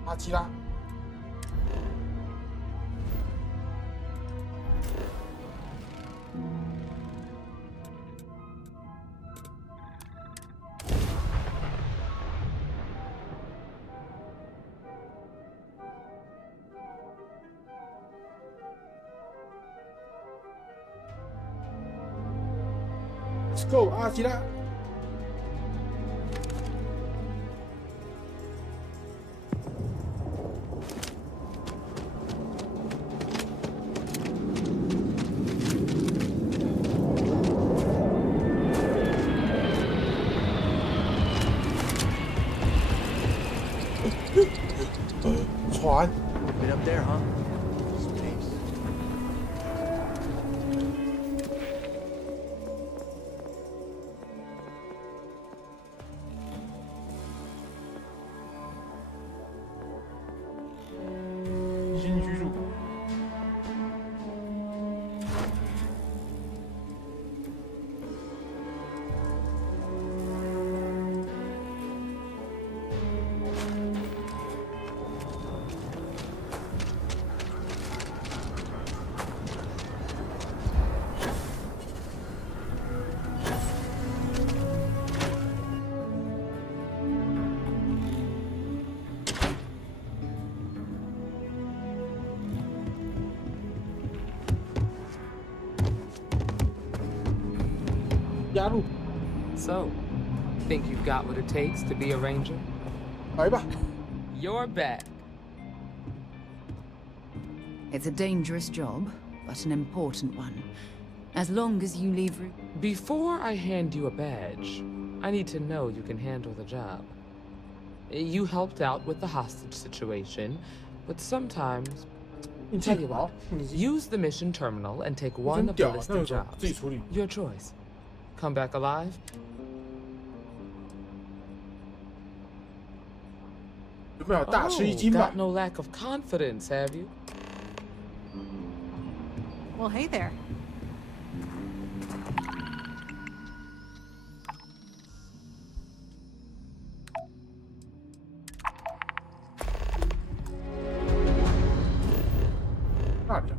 阿基拉。Let's go， 阿基拉。 All 加入。 So, think you've got what it takes to be a ranger? 来吧。 You're back. It's a dangerous job, but an important one. As long as you leave room. Before I hand you a badge, I need to know you can handle the job. You helped out with the hostage situation, but sometimes... Tell you what, use the mission terminal and take one of the listed jobs. Your choice. Come back alive? Oh, got no lack of confidence, have you? Well, hey there. Watch it.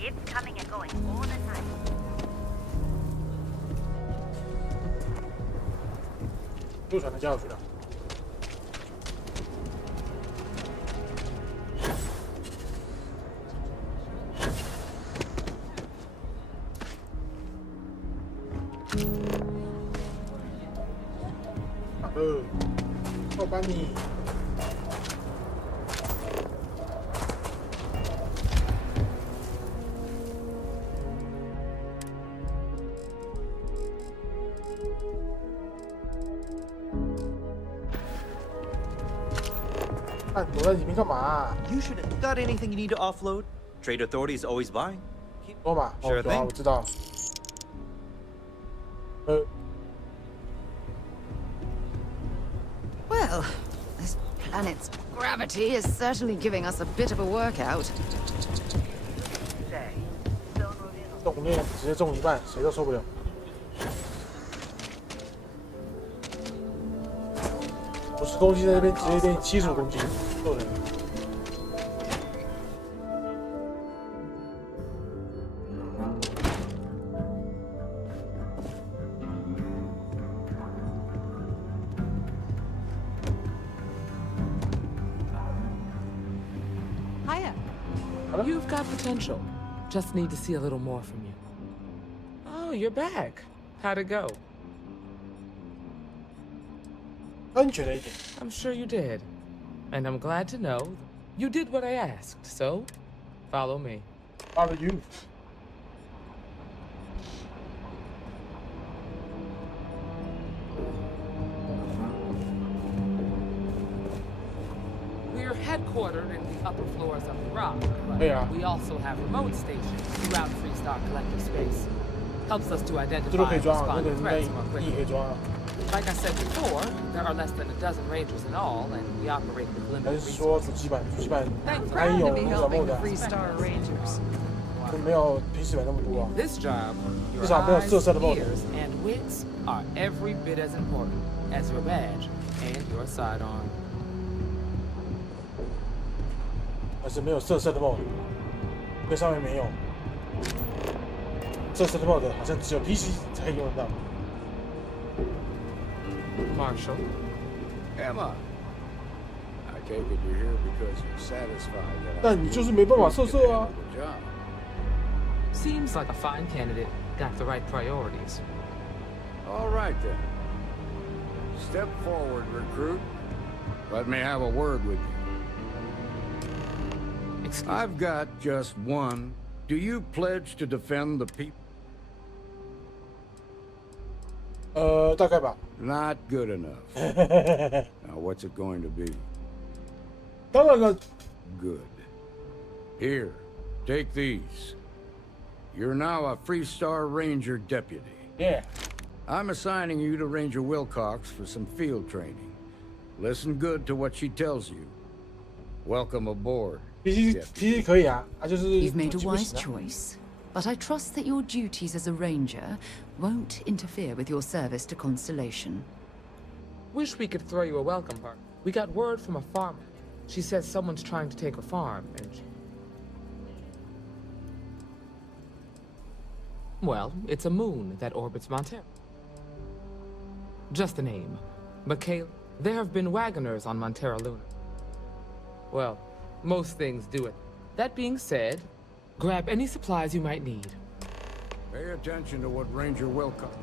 Ships coming and going all the time.又传到家去了。我帮你。 You should have got anything you need to offload? Trade Authority is always buying. Sure thing. 我知道。Well, this planet's gravity is certainly giving us a bit of a workout. 动念直接中一半，谁都受不了。50公斤在这边直接变75公斤，够人。Hiya. You've got potential. Just need to see a little more from you. Oh, you're back. How'd it go? I'm sure you did. And I'm glad to know you did what I asked, so follow me. Follow you. We're headquartered in the upper floors of the rock, but we also have remote stations throughout Freestar collective space. Helps us to identify and respond to threats more quickly. Like I said before, there are less than a dozen rangers in all, and we operate with limited resources. I'm proud to be helping the Freestar Rangers. This job, your eyes, ears, and wits are every bit as important as your badge and your sidearm. 还是没有色色的 mode， 这上面没有色色的 mode， 好像只有 PC 才可以用得到。Marshall. Emma, I take it you're here because you're satisfied that 但你就是没办法色色啊。 Seems like a fine candidate. Got the right priorities. All right then. Step forward, recruit. Let me have a word with you. I've got just one. Do you pledge to defend the people? 大概吧。 Not good enough. Now what's it going to be? 当然了。 Good. Here, take these. You're now a Freestar Ranger deputy. Yeah. I'm assigning you to Ranger Wilcox for some field training. Listen good to what she tells you. Welcome aboard. You've made a wise choice, but I trust that your duties as a ranger won't interfere with your service to Constellation. Wish we could throw you a welcome party. We got word from a farmer. She says someone's trying to take her farm, and well, it's a moon that orbits Montero. Just a name. Michaela. There have been wagoners on Montero Luna. Well, most things do it. That being said, grab any supplies you might need. Pay attention to what Ranger Wilcox.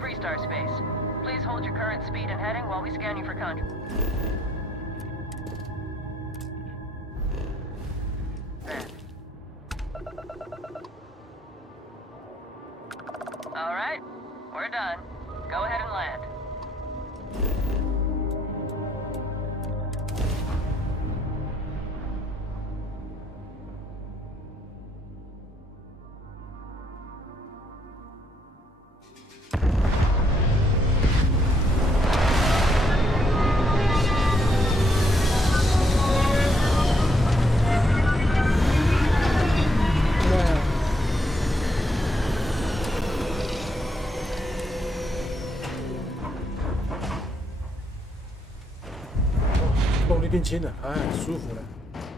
Freestar space. Please hold your current speed and heading while we scan you for contract. All right, we're done. Go ahead and land.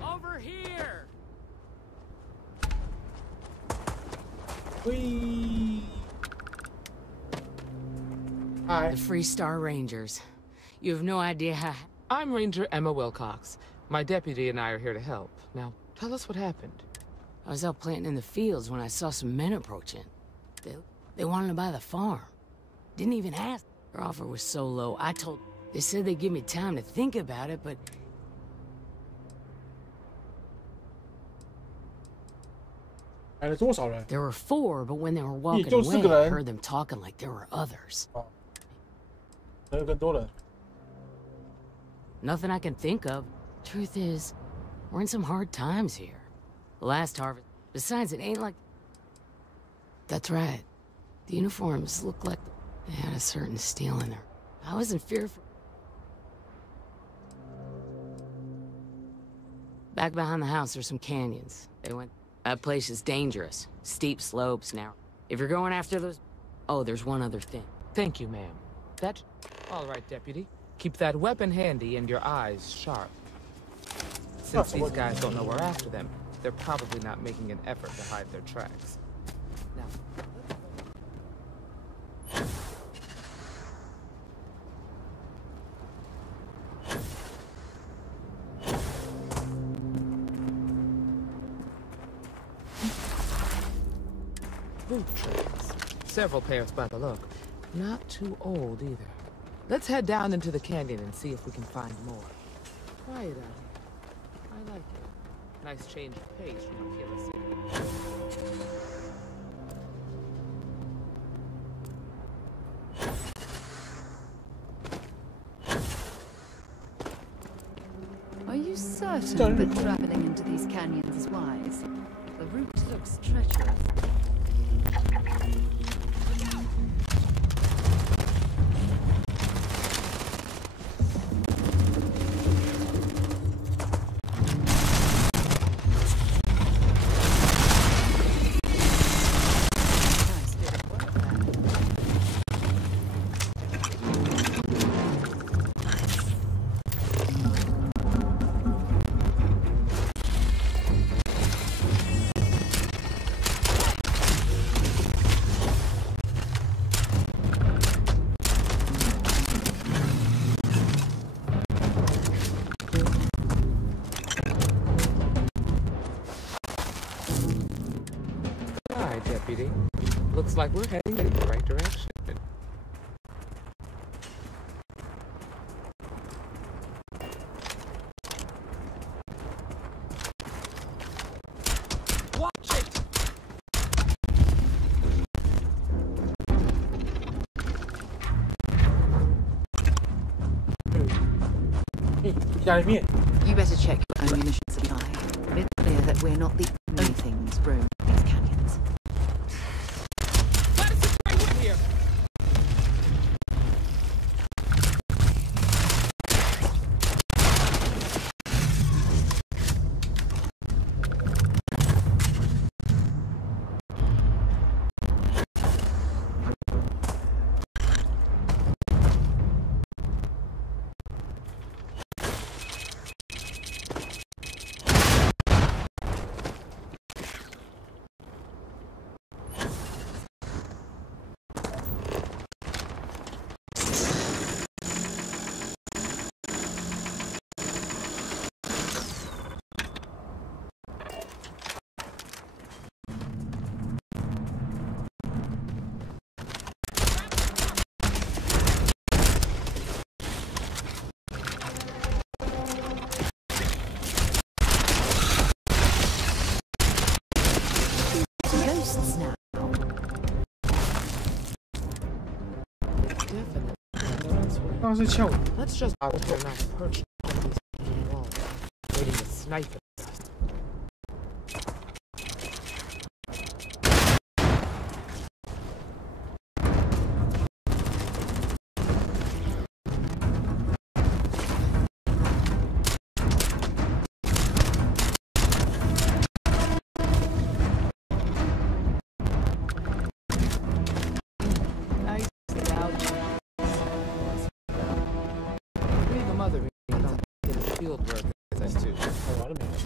Over here. Hi. The Freestar Rangers. You have no idea how... I'm Ranger Emma Wilcox. My deputy and I are here to help. Now, tell us what happened. I was out planting in the fields when I saw some men approaching. They wanted to buy the farm. Didn't even ask. Their offer was so low, I told... They said they'd give me time to think about it, but... There were 4, but when they were walking away, I heard them talking like there were others. Nothing I can think of. Truth is, we're in some hard times here. The last harvest... Besides, it ain't like... That's right. The uniforms look like they had a certain steel in there. I wasn't fearful. Back behind the house, there's some canyons. That place is dangerous. Steep slopes now. If you're going after those... Oh, there's one other thing. Thank you, ma'am. That... All right, deputy. Keep that weapon handy and your eyes sharp. Since these guys don't know we're after them, they're probably not making an effort to hide their tracks. Now... Boot trails. Several pairs by the look. Not too old either. Let's head down into the canyon and see if we can find more. Quiet out here. I like it. Nice change of pace from a killer city. Are you certain that traveling into these canyons is wise? The route looks treacherous. Deputy. Looks like we're heading in the right direction. Watch it! You better check your ammunition supply. It's clear that we're not the only things roaming these canyons. Let us stay with here! Ghosts now. Let's just hold her now perched on these walls, waiting to snipe us. Field work as I do. A lot of minutes.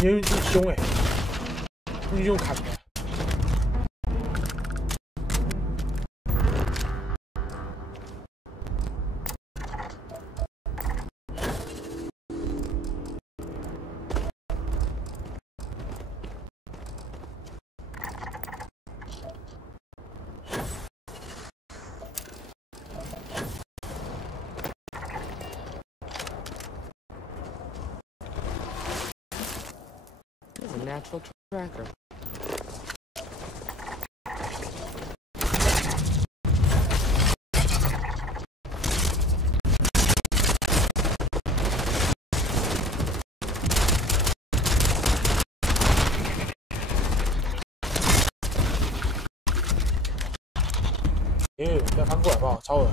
因为很凶哎，用砍的。Natural tracker. 不要翻过来吧，超恶。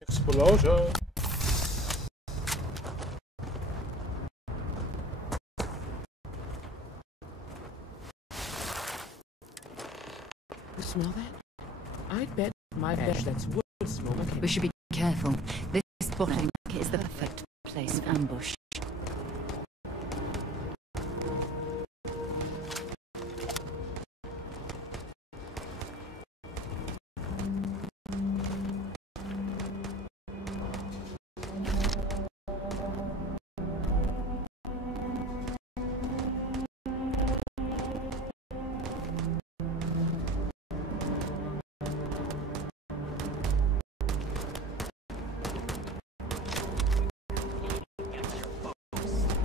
Explosion. You smell that? I'd bet my bed that's wood smoke. We should be careful. This bottleneck is the perfect place for ambush.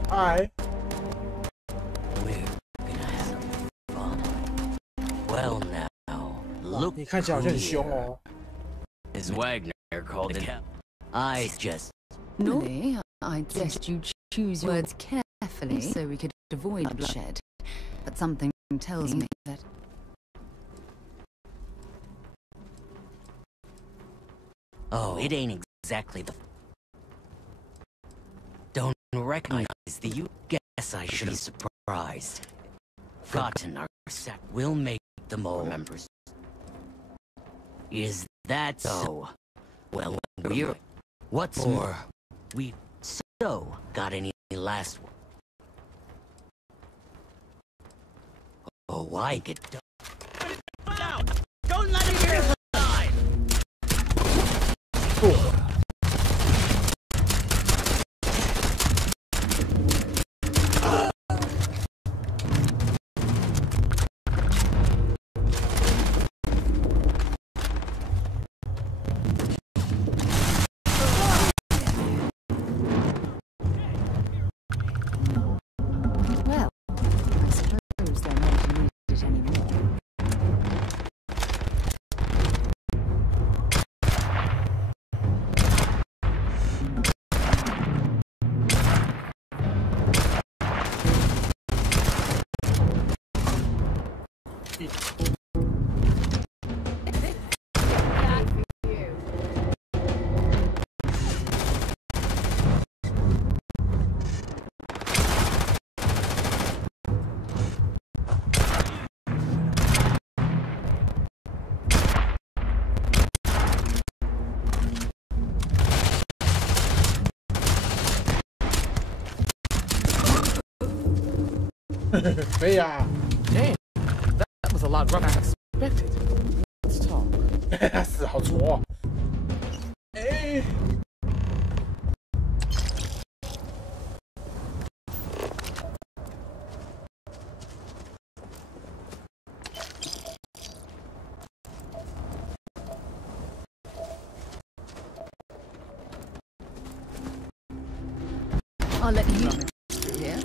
Hi. We're gonna have some fun. Well now, look. 你看起来好像很凶哦。 Is Wagner called it? I just. Normally, I'd suggest you choose words carefully so we could avoid bloodshed. But something tells me that. Oh, it ain't exactly the. Don't recognize the you. Guess I should be surprised. Forgotten our sack. We'll make the mole members. Is that so? Well, we're. What's more? We so got any last one? Oh, I get done. Don't let him hear the line. Well, I suppose they're not needed it anymore. Damn, that was a lot rougher than expected. Let's talk. 死好挫。哎。I'll let you run through here.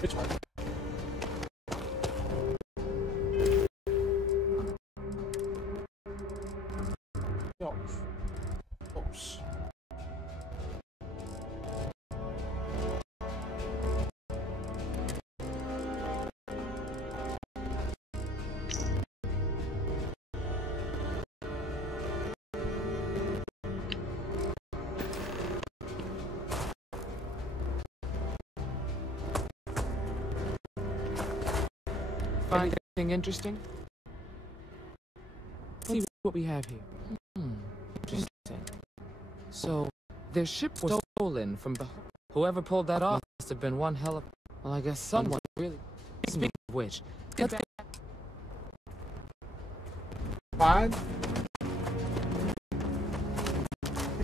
Which one? Oops. find anything interesting? Let's see what we have here. Interesting. So, their ship was stolen from the... Whoever pulled that off must have been one hell of... Well, I guess someone really... Speaking of which, get back...船，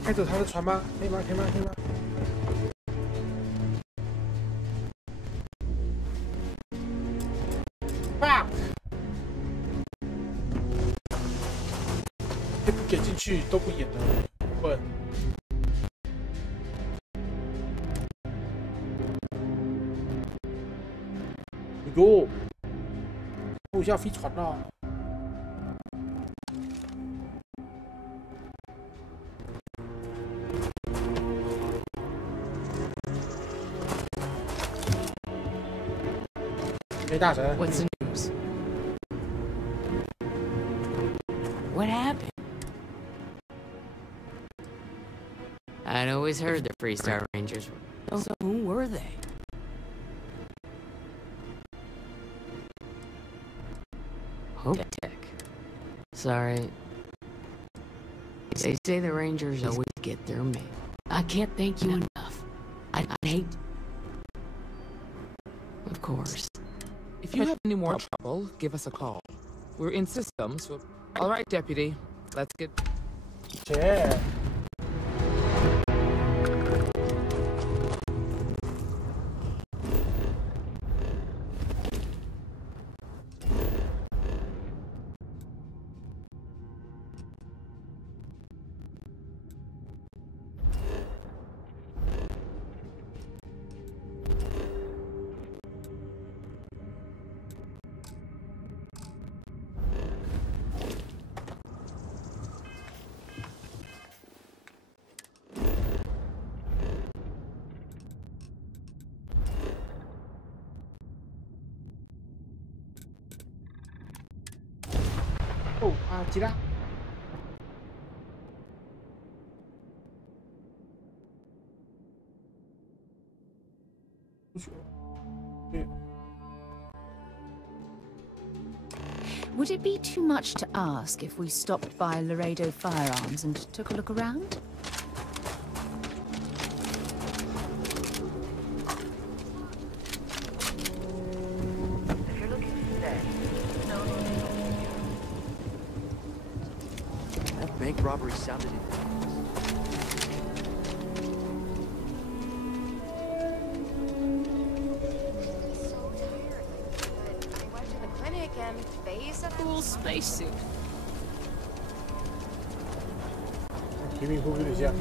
开走他的船吗？可以吗？可以吗？可以吗？ fuck！ 这不给进去都不演了，笨。哟，我要飞船了。 大神 What's the news? What happened? I'd always heard the Freestar Rangers were... So who were they? Tech. Sorry. They say the Rangers always get their mail. I can't thank you enough. I'd hate... Of course. If you have any more trouble, give us a call. We're in systems. So... All right, Deputy. Let's get... Yeah. Oh, 啊，急了。Would it be too much to ask if we stopped by Laredo Firearms and took a look around? Bank robbery sounded in. So tired, but I went to the clinic and they said cool spacesuit. 贫民窟有点像。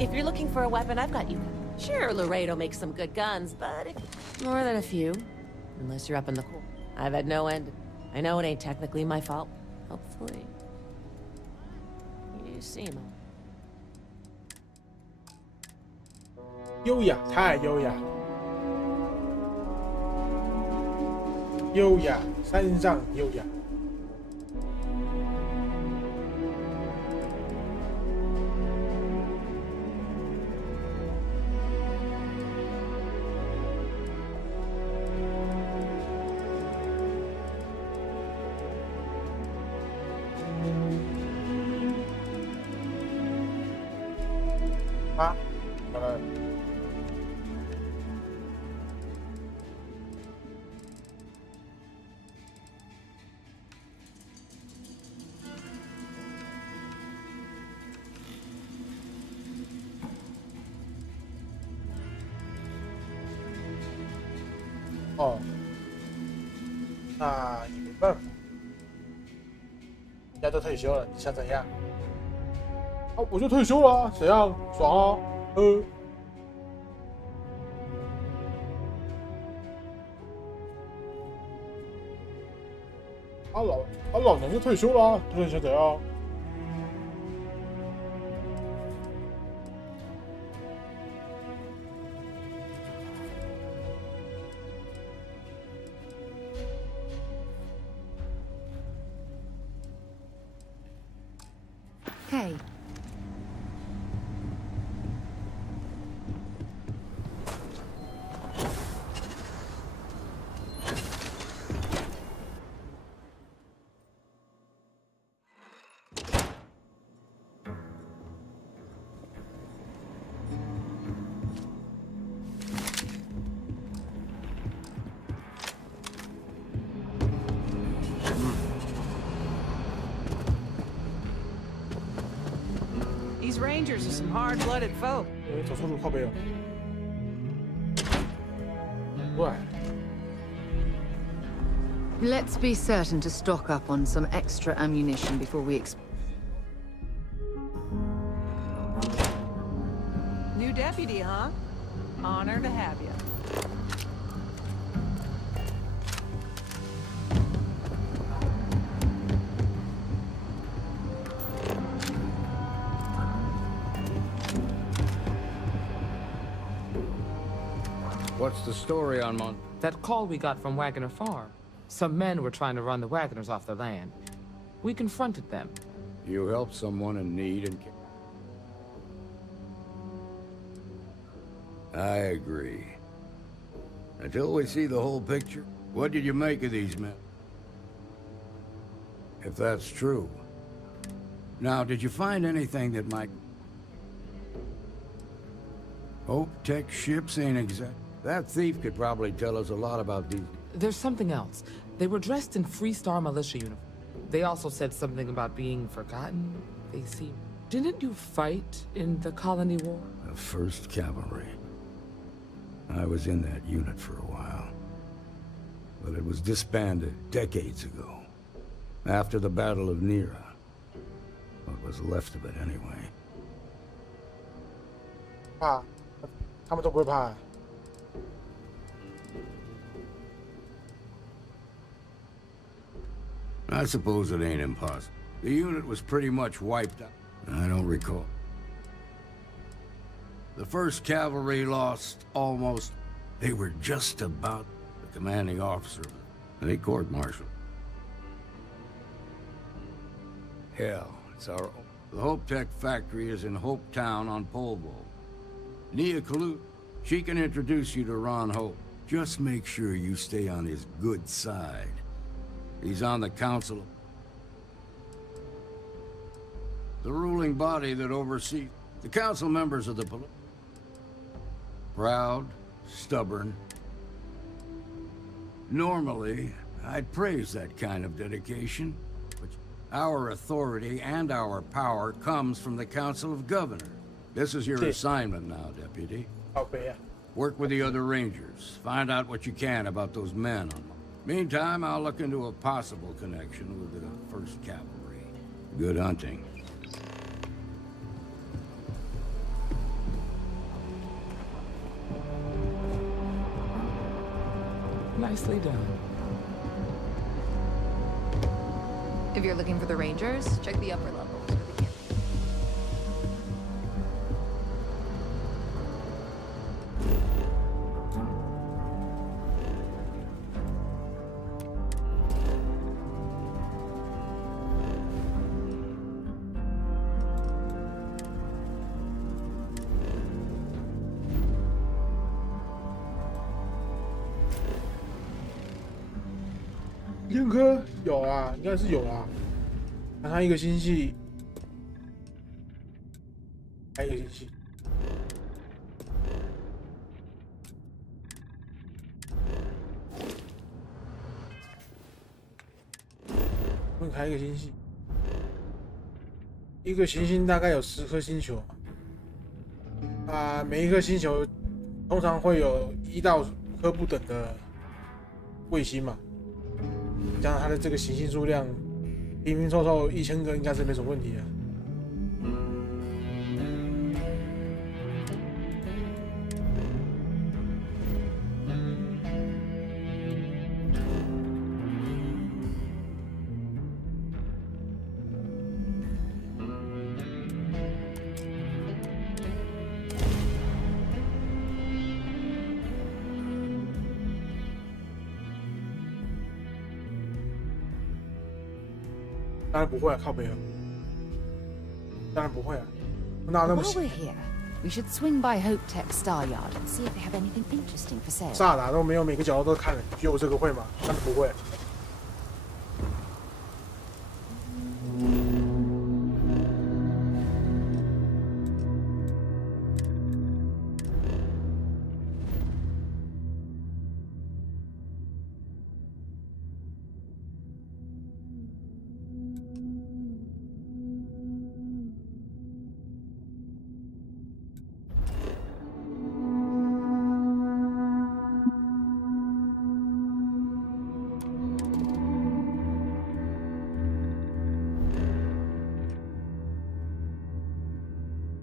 If you're looking for a weapon, I've got you. Sure, Laredo makes some good guns, but more than a few. Unless you're up in the cool. I've had no end. I know it ain't technically my fault. Hopefully. You seem... 优雅，太优雅，优雅，山上优雅。啊，好了。哦，那也没办法，人家都退休了，你想怎样？啊，我就退休了啊，怎样？爽啊！老娘就退休了啊，你想怎样？Hey. These Rangers are some hard-blooded folk. 走错路靠背了。喂。 Let's be certain to stock up on some extra ammunition before we New deputy, huh? Honor to have you. What's the story on That call we got from Wagoner Farm. Some men were trying to run the Wagoners off their land. We confronted them. You helped someone in need and... I agree. Until we see the whole picture, what did you make of these men? If that's true. Now, did you find anything that might... Hope Tech ships ain't exact. That thief could probably tell us a lot about these. There's something else. They were dressed in Freestar militia uniform. They also said something about being forgotten. They seem... Didn't you fight in the Colony War? The 1st Cavalry. I was in that unit for a while. But it was disbanded decades ago. After the Battle of Nera. What was left of it anyway. 怕，他们都不会怕。 I suppose it ain't impossible. The unit was pretty much wiped out. I don't recall. The 1st Cavalry lost almost... They were just about the commanding officer. They court-martialed. Hell, it's our own. The Hope Tech factory is in Hope Town on Polvo. Nia Kalut, she can introduce you to Ron Hope. Just make sure you stay on his good side. He's on the council. The ruling body that oversees the council members of the proud, stubborn. Normally, I'd praise that kind of dedication, but our authority and our power comes from the Council of Governors. This is your assignment now, Deputy. Okay. Work with the other Rangers. Find out what you can about those men. Meantime, I'll look into a possible connection with the 1st Cavalry. Good hunting. Nicely done. If you're looking for the Rangers, check the upper levels.烟科有啊，应该是有啦。看他一个星系，还有一个星系。分开一个星系，一个行星大概有10颗星球，每一颗星球通常会有1到5颗不等的卫星嘛，加上它的这个行星数量，平平凑凑1000个应该是没什么问题的。当然不会啊，靠北啊！当然不会啊，哪有那么 While 闲？ we're here, we should swing by Hope Tech Star Yard and see if they have anything interesting for sale. 萨达都没有每个角落都看了，只有我这个会吗？当然不会。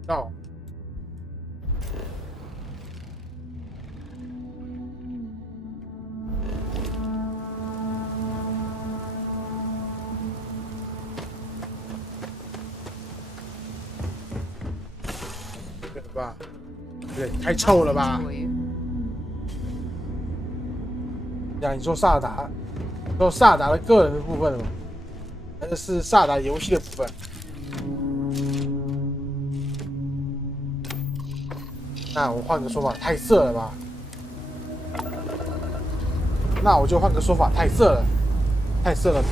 到。对吧？对，太臭了吧！呀，你说萨达，说萨达的个人的部分了吗？还是萨达游戏的部分？那我换个说法，太色了吧？那我就换个说法，太色了，太色了。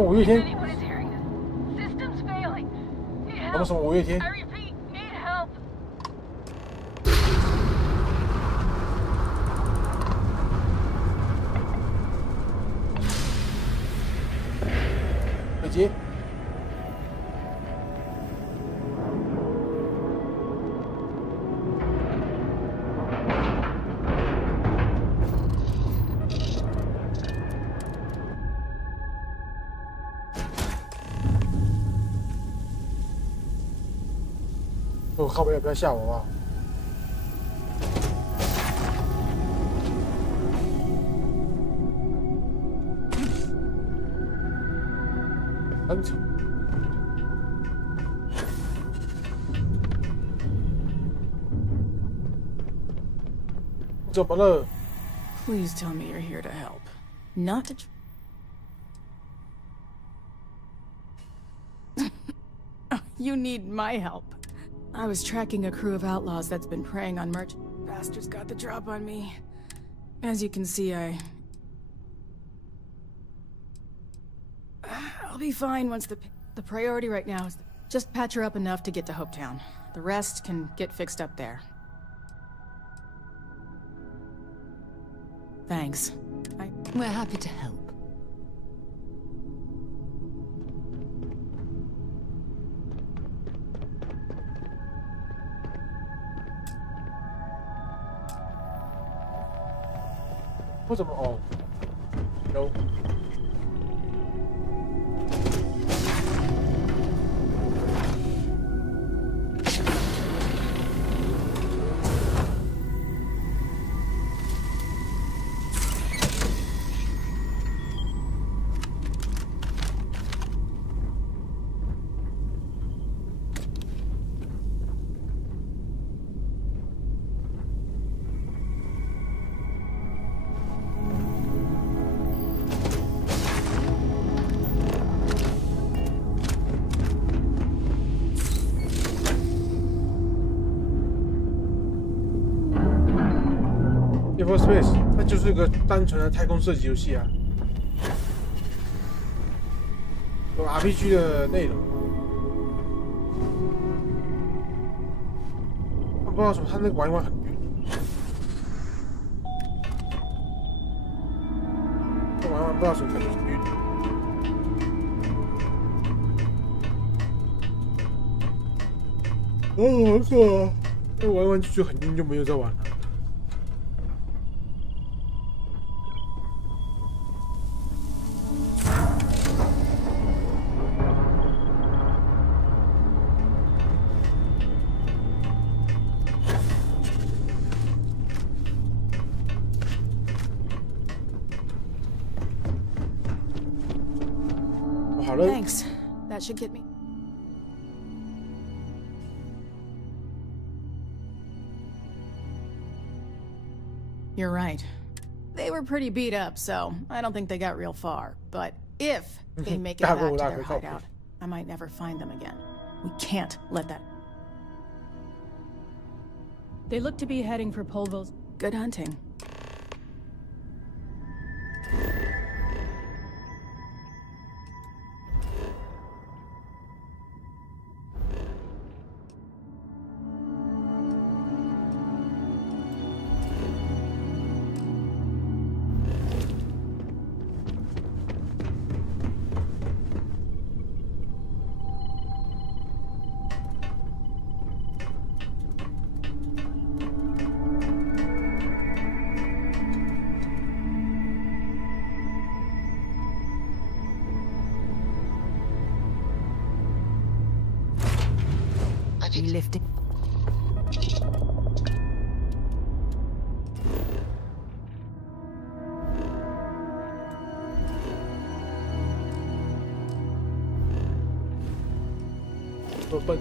五月天？什么什么五月天？北极。靠北，不要吓我啊！很丑。怎么了？ Please tell me you're here to help, not to. You need my help. I was tracking a crew of outlaws that's been preying on merchants. Bastards got the drop on me. As you can see, I'll be fine once the priority right now is just patch her up enough to get to Hopetown. The rest can get fixed up there. Thanks. We're happy to help. What the? Oh, no. If Space， 它就是个单纯的太空射击游戏啊，有 RPG 的内容。不知道什么，它那个玩一玩很晕，这玩一玩不知道什么感觉很晕。哦，好爽啊！那玩一玩就很晕，就没有再玩了。Thanks. That should get me. You're right. They were pretty beat up, so I don't think they got real far. But if they make it back to their hideout, I might never find them again. We can't let that. They look to be heading for Polvo's. Good hunting. Lifting. But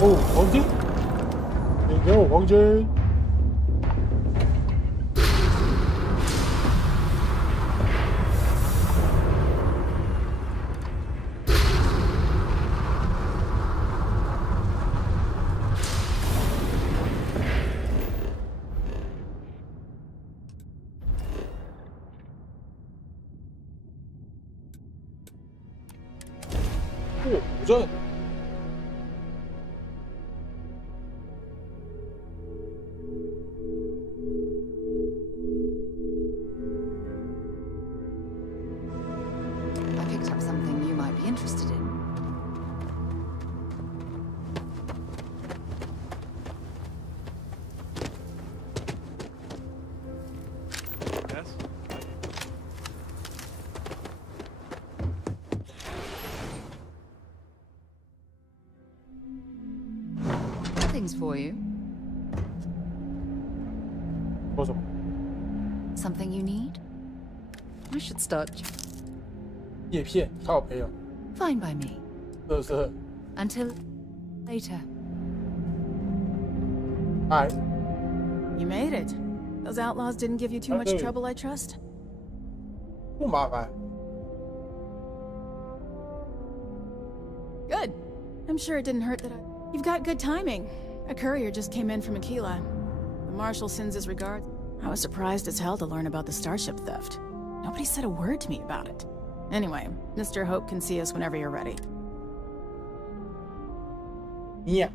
哦，黄金，你给我黄金。哦，古镇。 For you. Something you need? I should start. 叶片，好朋友。 Fine by me. 乐色。 Until later. Hi. You made it. Those outlaws didn't give you too much trouble, I trust. 不麻烦。 Good. I'm sure it didn't hurt that You've got good timing. A courier just came in from Aquila. The Marshal sends his regards. I was surprised as hell to learn about the starship theft. Nobody said a word to me about it. Anyway, Mr. Hope can see us whenever you're ready. Yeah.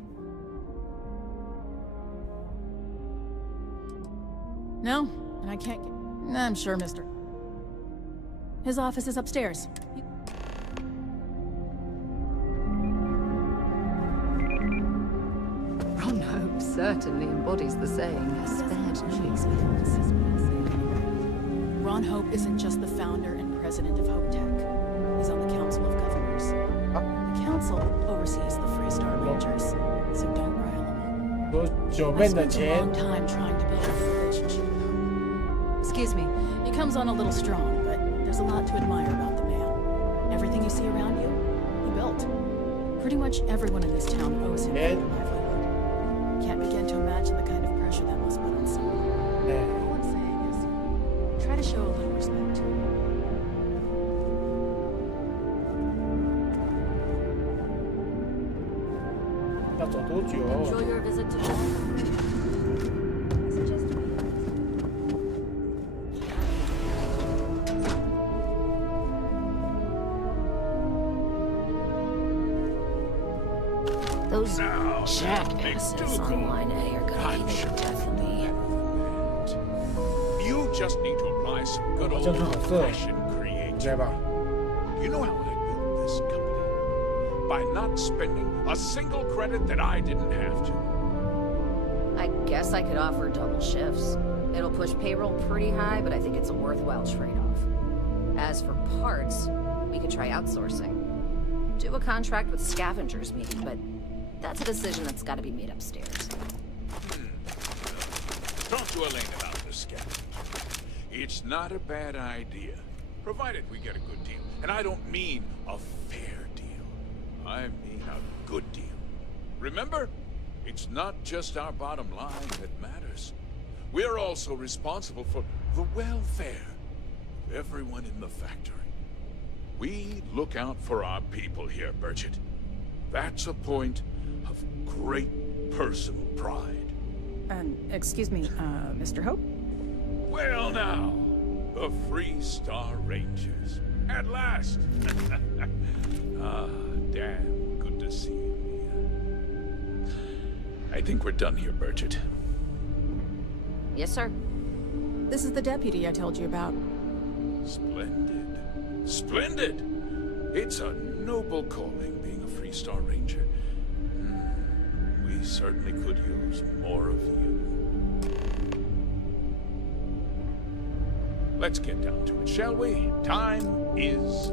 No, and I can't get... I'm sure Mr. His office is upstairs. Ron Hope certainly embodies the saying, spared no expense. Ron Hope isn't just the founder and president of Hope Tech. He's on the Council of Governors. The council oversees the Freestar Rangers, so don't rile him up. I spent a long time trying to build a relationship with him. Excuse me, he comes on a little strong, but there's a lot to admire about the man. Everything you see around you, he built. Pretty much everyone in this town owes him for their livelihood. Can't begin to imagine the kind of pressure that must put on someone. All I'm saying is, try to show a little respect. Enjoy your visit to Those jackasses on line A are gonna be making death of me. You just need to apply some good old-fashioned creativity. You know how I built this company? By not spending a single credit that I didn't have to. I guess I could offer double shifts. It'll push payroll pretty high, but I think it's a worthwhile trade-off. As for parts, we could try outsourcing. Do a contract with scavengers, maybe, but that's a decision that's got to be made upstairs. Talk to Elaine about the scavengers. It's not a bad idea, provided we get a good deal. And I don't mean a fair deal. I mean a good deal. Remember, it's not just our bottom line that matters. We're also responsible for the welfare of everyone in the factory. We look out for our people here, Burchett. That's a point of great personal pride. Excuse me, Mr. Hope? Well now, the Freestar Rangers. At last! Ah, damn good to see you, Mia. I think we're done here, Burchett. Yes, sir. This is the deputy I told you about. Splendid. Splendid! It's a noble calling, being a Freestar Ranger. We certainly could use more of you. Let's get down to it, shall we? Time is...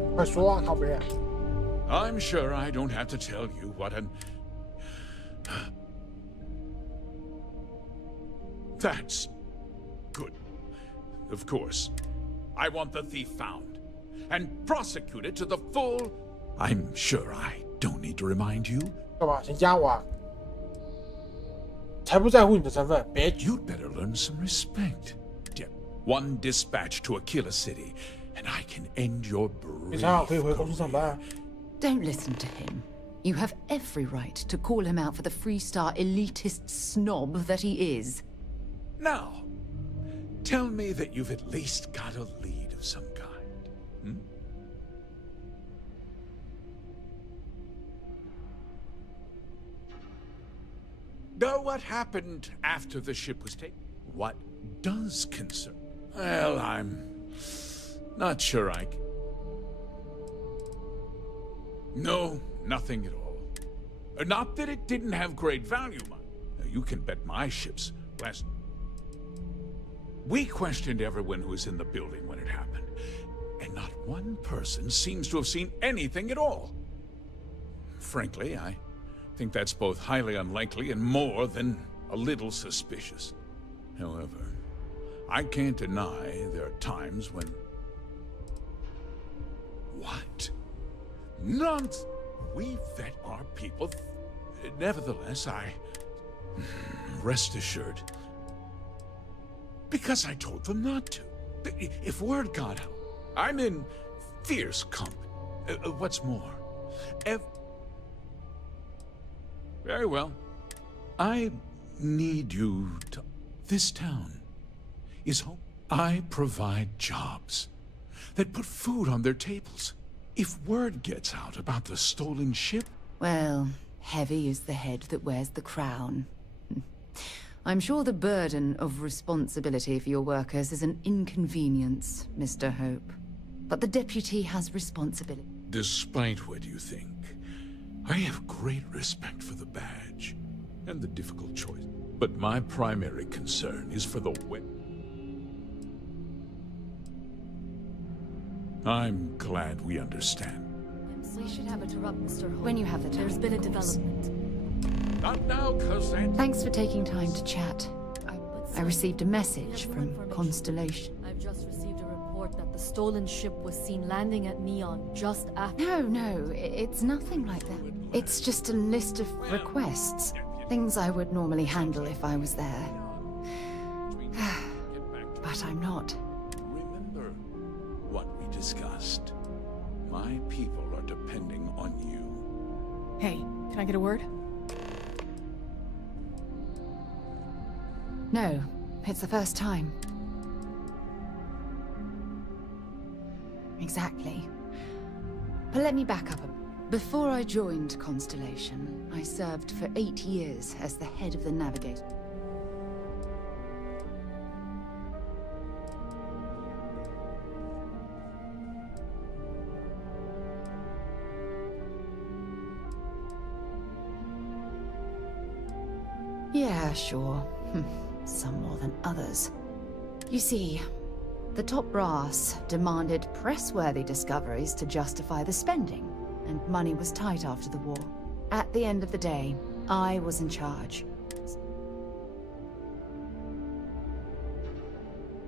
I'm sure I don't have to tell you what an... That's good. Of course. I want the thief found and prosecuted to the full... I'm sure I don't need to remind you. 干嘛？先加我啊？才不在乎你的身份，别。 You'd better learn some respect. One dispatch to Aquila City, and I can end your brief. Don't listen to him. You have every right to call him out for the Freestar elitist snob that he is. Now, tell me that you've at least got a lead of some kind. Know what happened after the ship was taken? What does concern? Well, I'm not sure I can. No, nothing at all. Not that it didn't have great value, you can bet my ships last... We questioned everyone who was in the building when it happened, and not one person seems to have seen anything at all. Frankly, I think that's both highly unlikely and more than a little suspicious. However, I can't deny there are times when... What? None... We vet our people. Nevertheless, rest assured. Because I told them not to. If word got out, I'm in fierce company. What's more, very well. I need you to... This town, is home. I provide jobs that put food on their tables. If word gets out about the stolen ship... Well, heavy is the head that wears the crown. I'm sure the burden of responsibility for your workers is an inconvenience, Mr. Hope. But the deputy has responsibility. Despite what you think, I have great respect for the badge and the difficult choice. But my primary concern is for the I'm glad we understand. We should have it up, Mr. Hope. When you have the time. There's been a development. Not now, cousin. Thanks for taking time to chat. I received a message from Constellation. I've just received a report that the stolen ship was seen landing at Neon just after... No, it's nothing like that. It's just a list of requests. Things I would normally handle if I was there. But I'm not. Remember what we discussed. My people are depending on you. Hey, can I get a word? No, it's the first time. Exactly. But let me back up a bit. Before I joined Constellation, I served for 8 years as the head of the Navigator. Yeah, sure. Some more than others. You see, the top brass demanded press-worthy discoveries to justify the spending, and money was tight after the war. At the end of the day, I was in charge.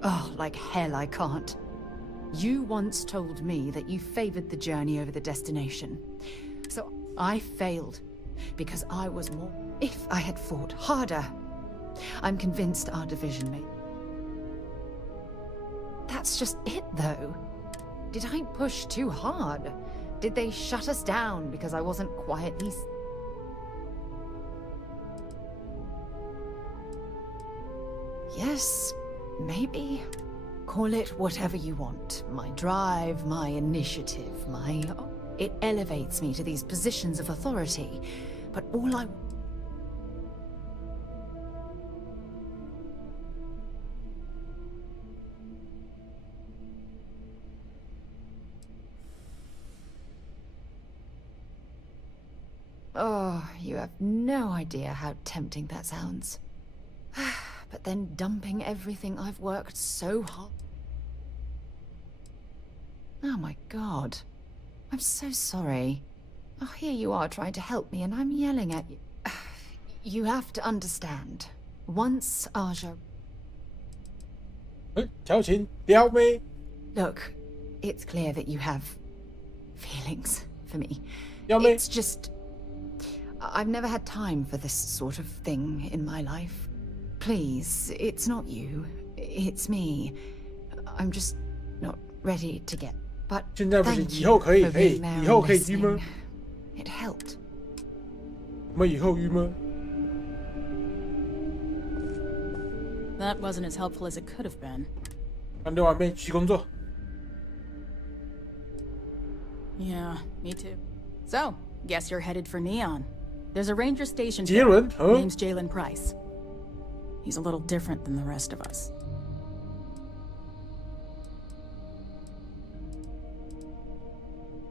Oh, like hell I can't. You once told me that you favored the journey over the destination. So I failed, because I was more... If I had fought harder, I'm convinced our division may... That's just it, though. Did I push too hard? Did they shut us down because I wasn't quietly... Yes, maybe. Call it whatever you want. My drive, my initiative, my... It elevates me to these positions of authority. But all I... Oh, you have no idea how tempting that sounds. But then dumping everything I've worked so hard... Oh my god. I'm so sorry. Oh, here you are trying to help me and I'm yelling at you. You have to understand. Once Aja... Look, it's clear that you have feelings for me. It's just... I've never had time for this sort of thing in my life. Please, it's not you. It's me. I'm just not ready to get... But thank you for being there and listening. It helped. That wasn't as helpful as it could have been. Yeah, me too. So, guess you're headed for Neon. There's a ranger station there. Name's Jalen Price. He's a little different than the rest of us.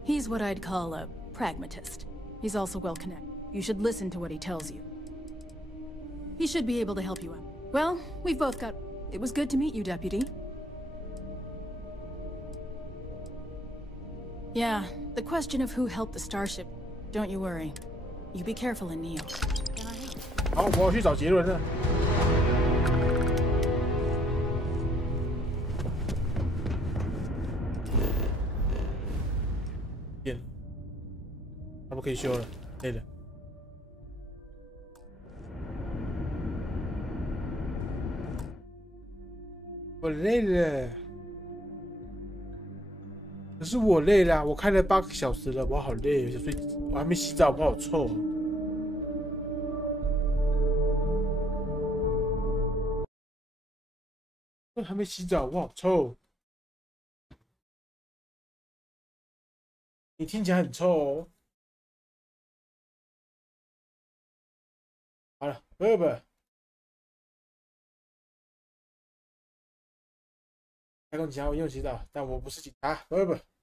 He's what I'd call a pragmatist. He's also well connected. You should listen to what he tells you. He should be able to help you out. Well, we've both got... It was good to meet you, Deputy. Yeah, the question of who helped the starship. Don't you worry. You be careful in Neon. 好，我要去找杰伦了。变，差不多可以修了，累了。我累了，可是我累了，我开了8个小时了，我好累，所以我还没洗澡，我好臭。还没洗澡，我好臭。你听起来很臭哦。好了，不，开工前我用洗澡，但我不是警察，不。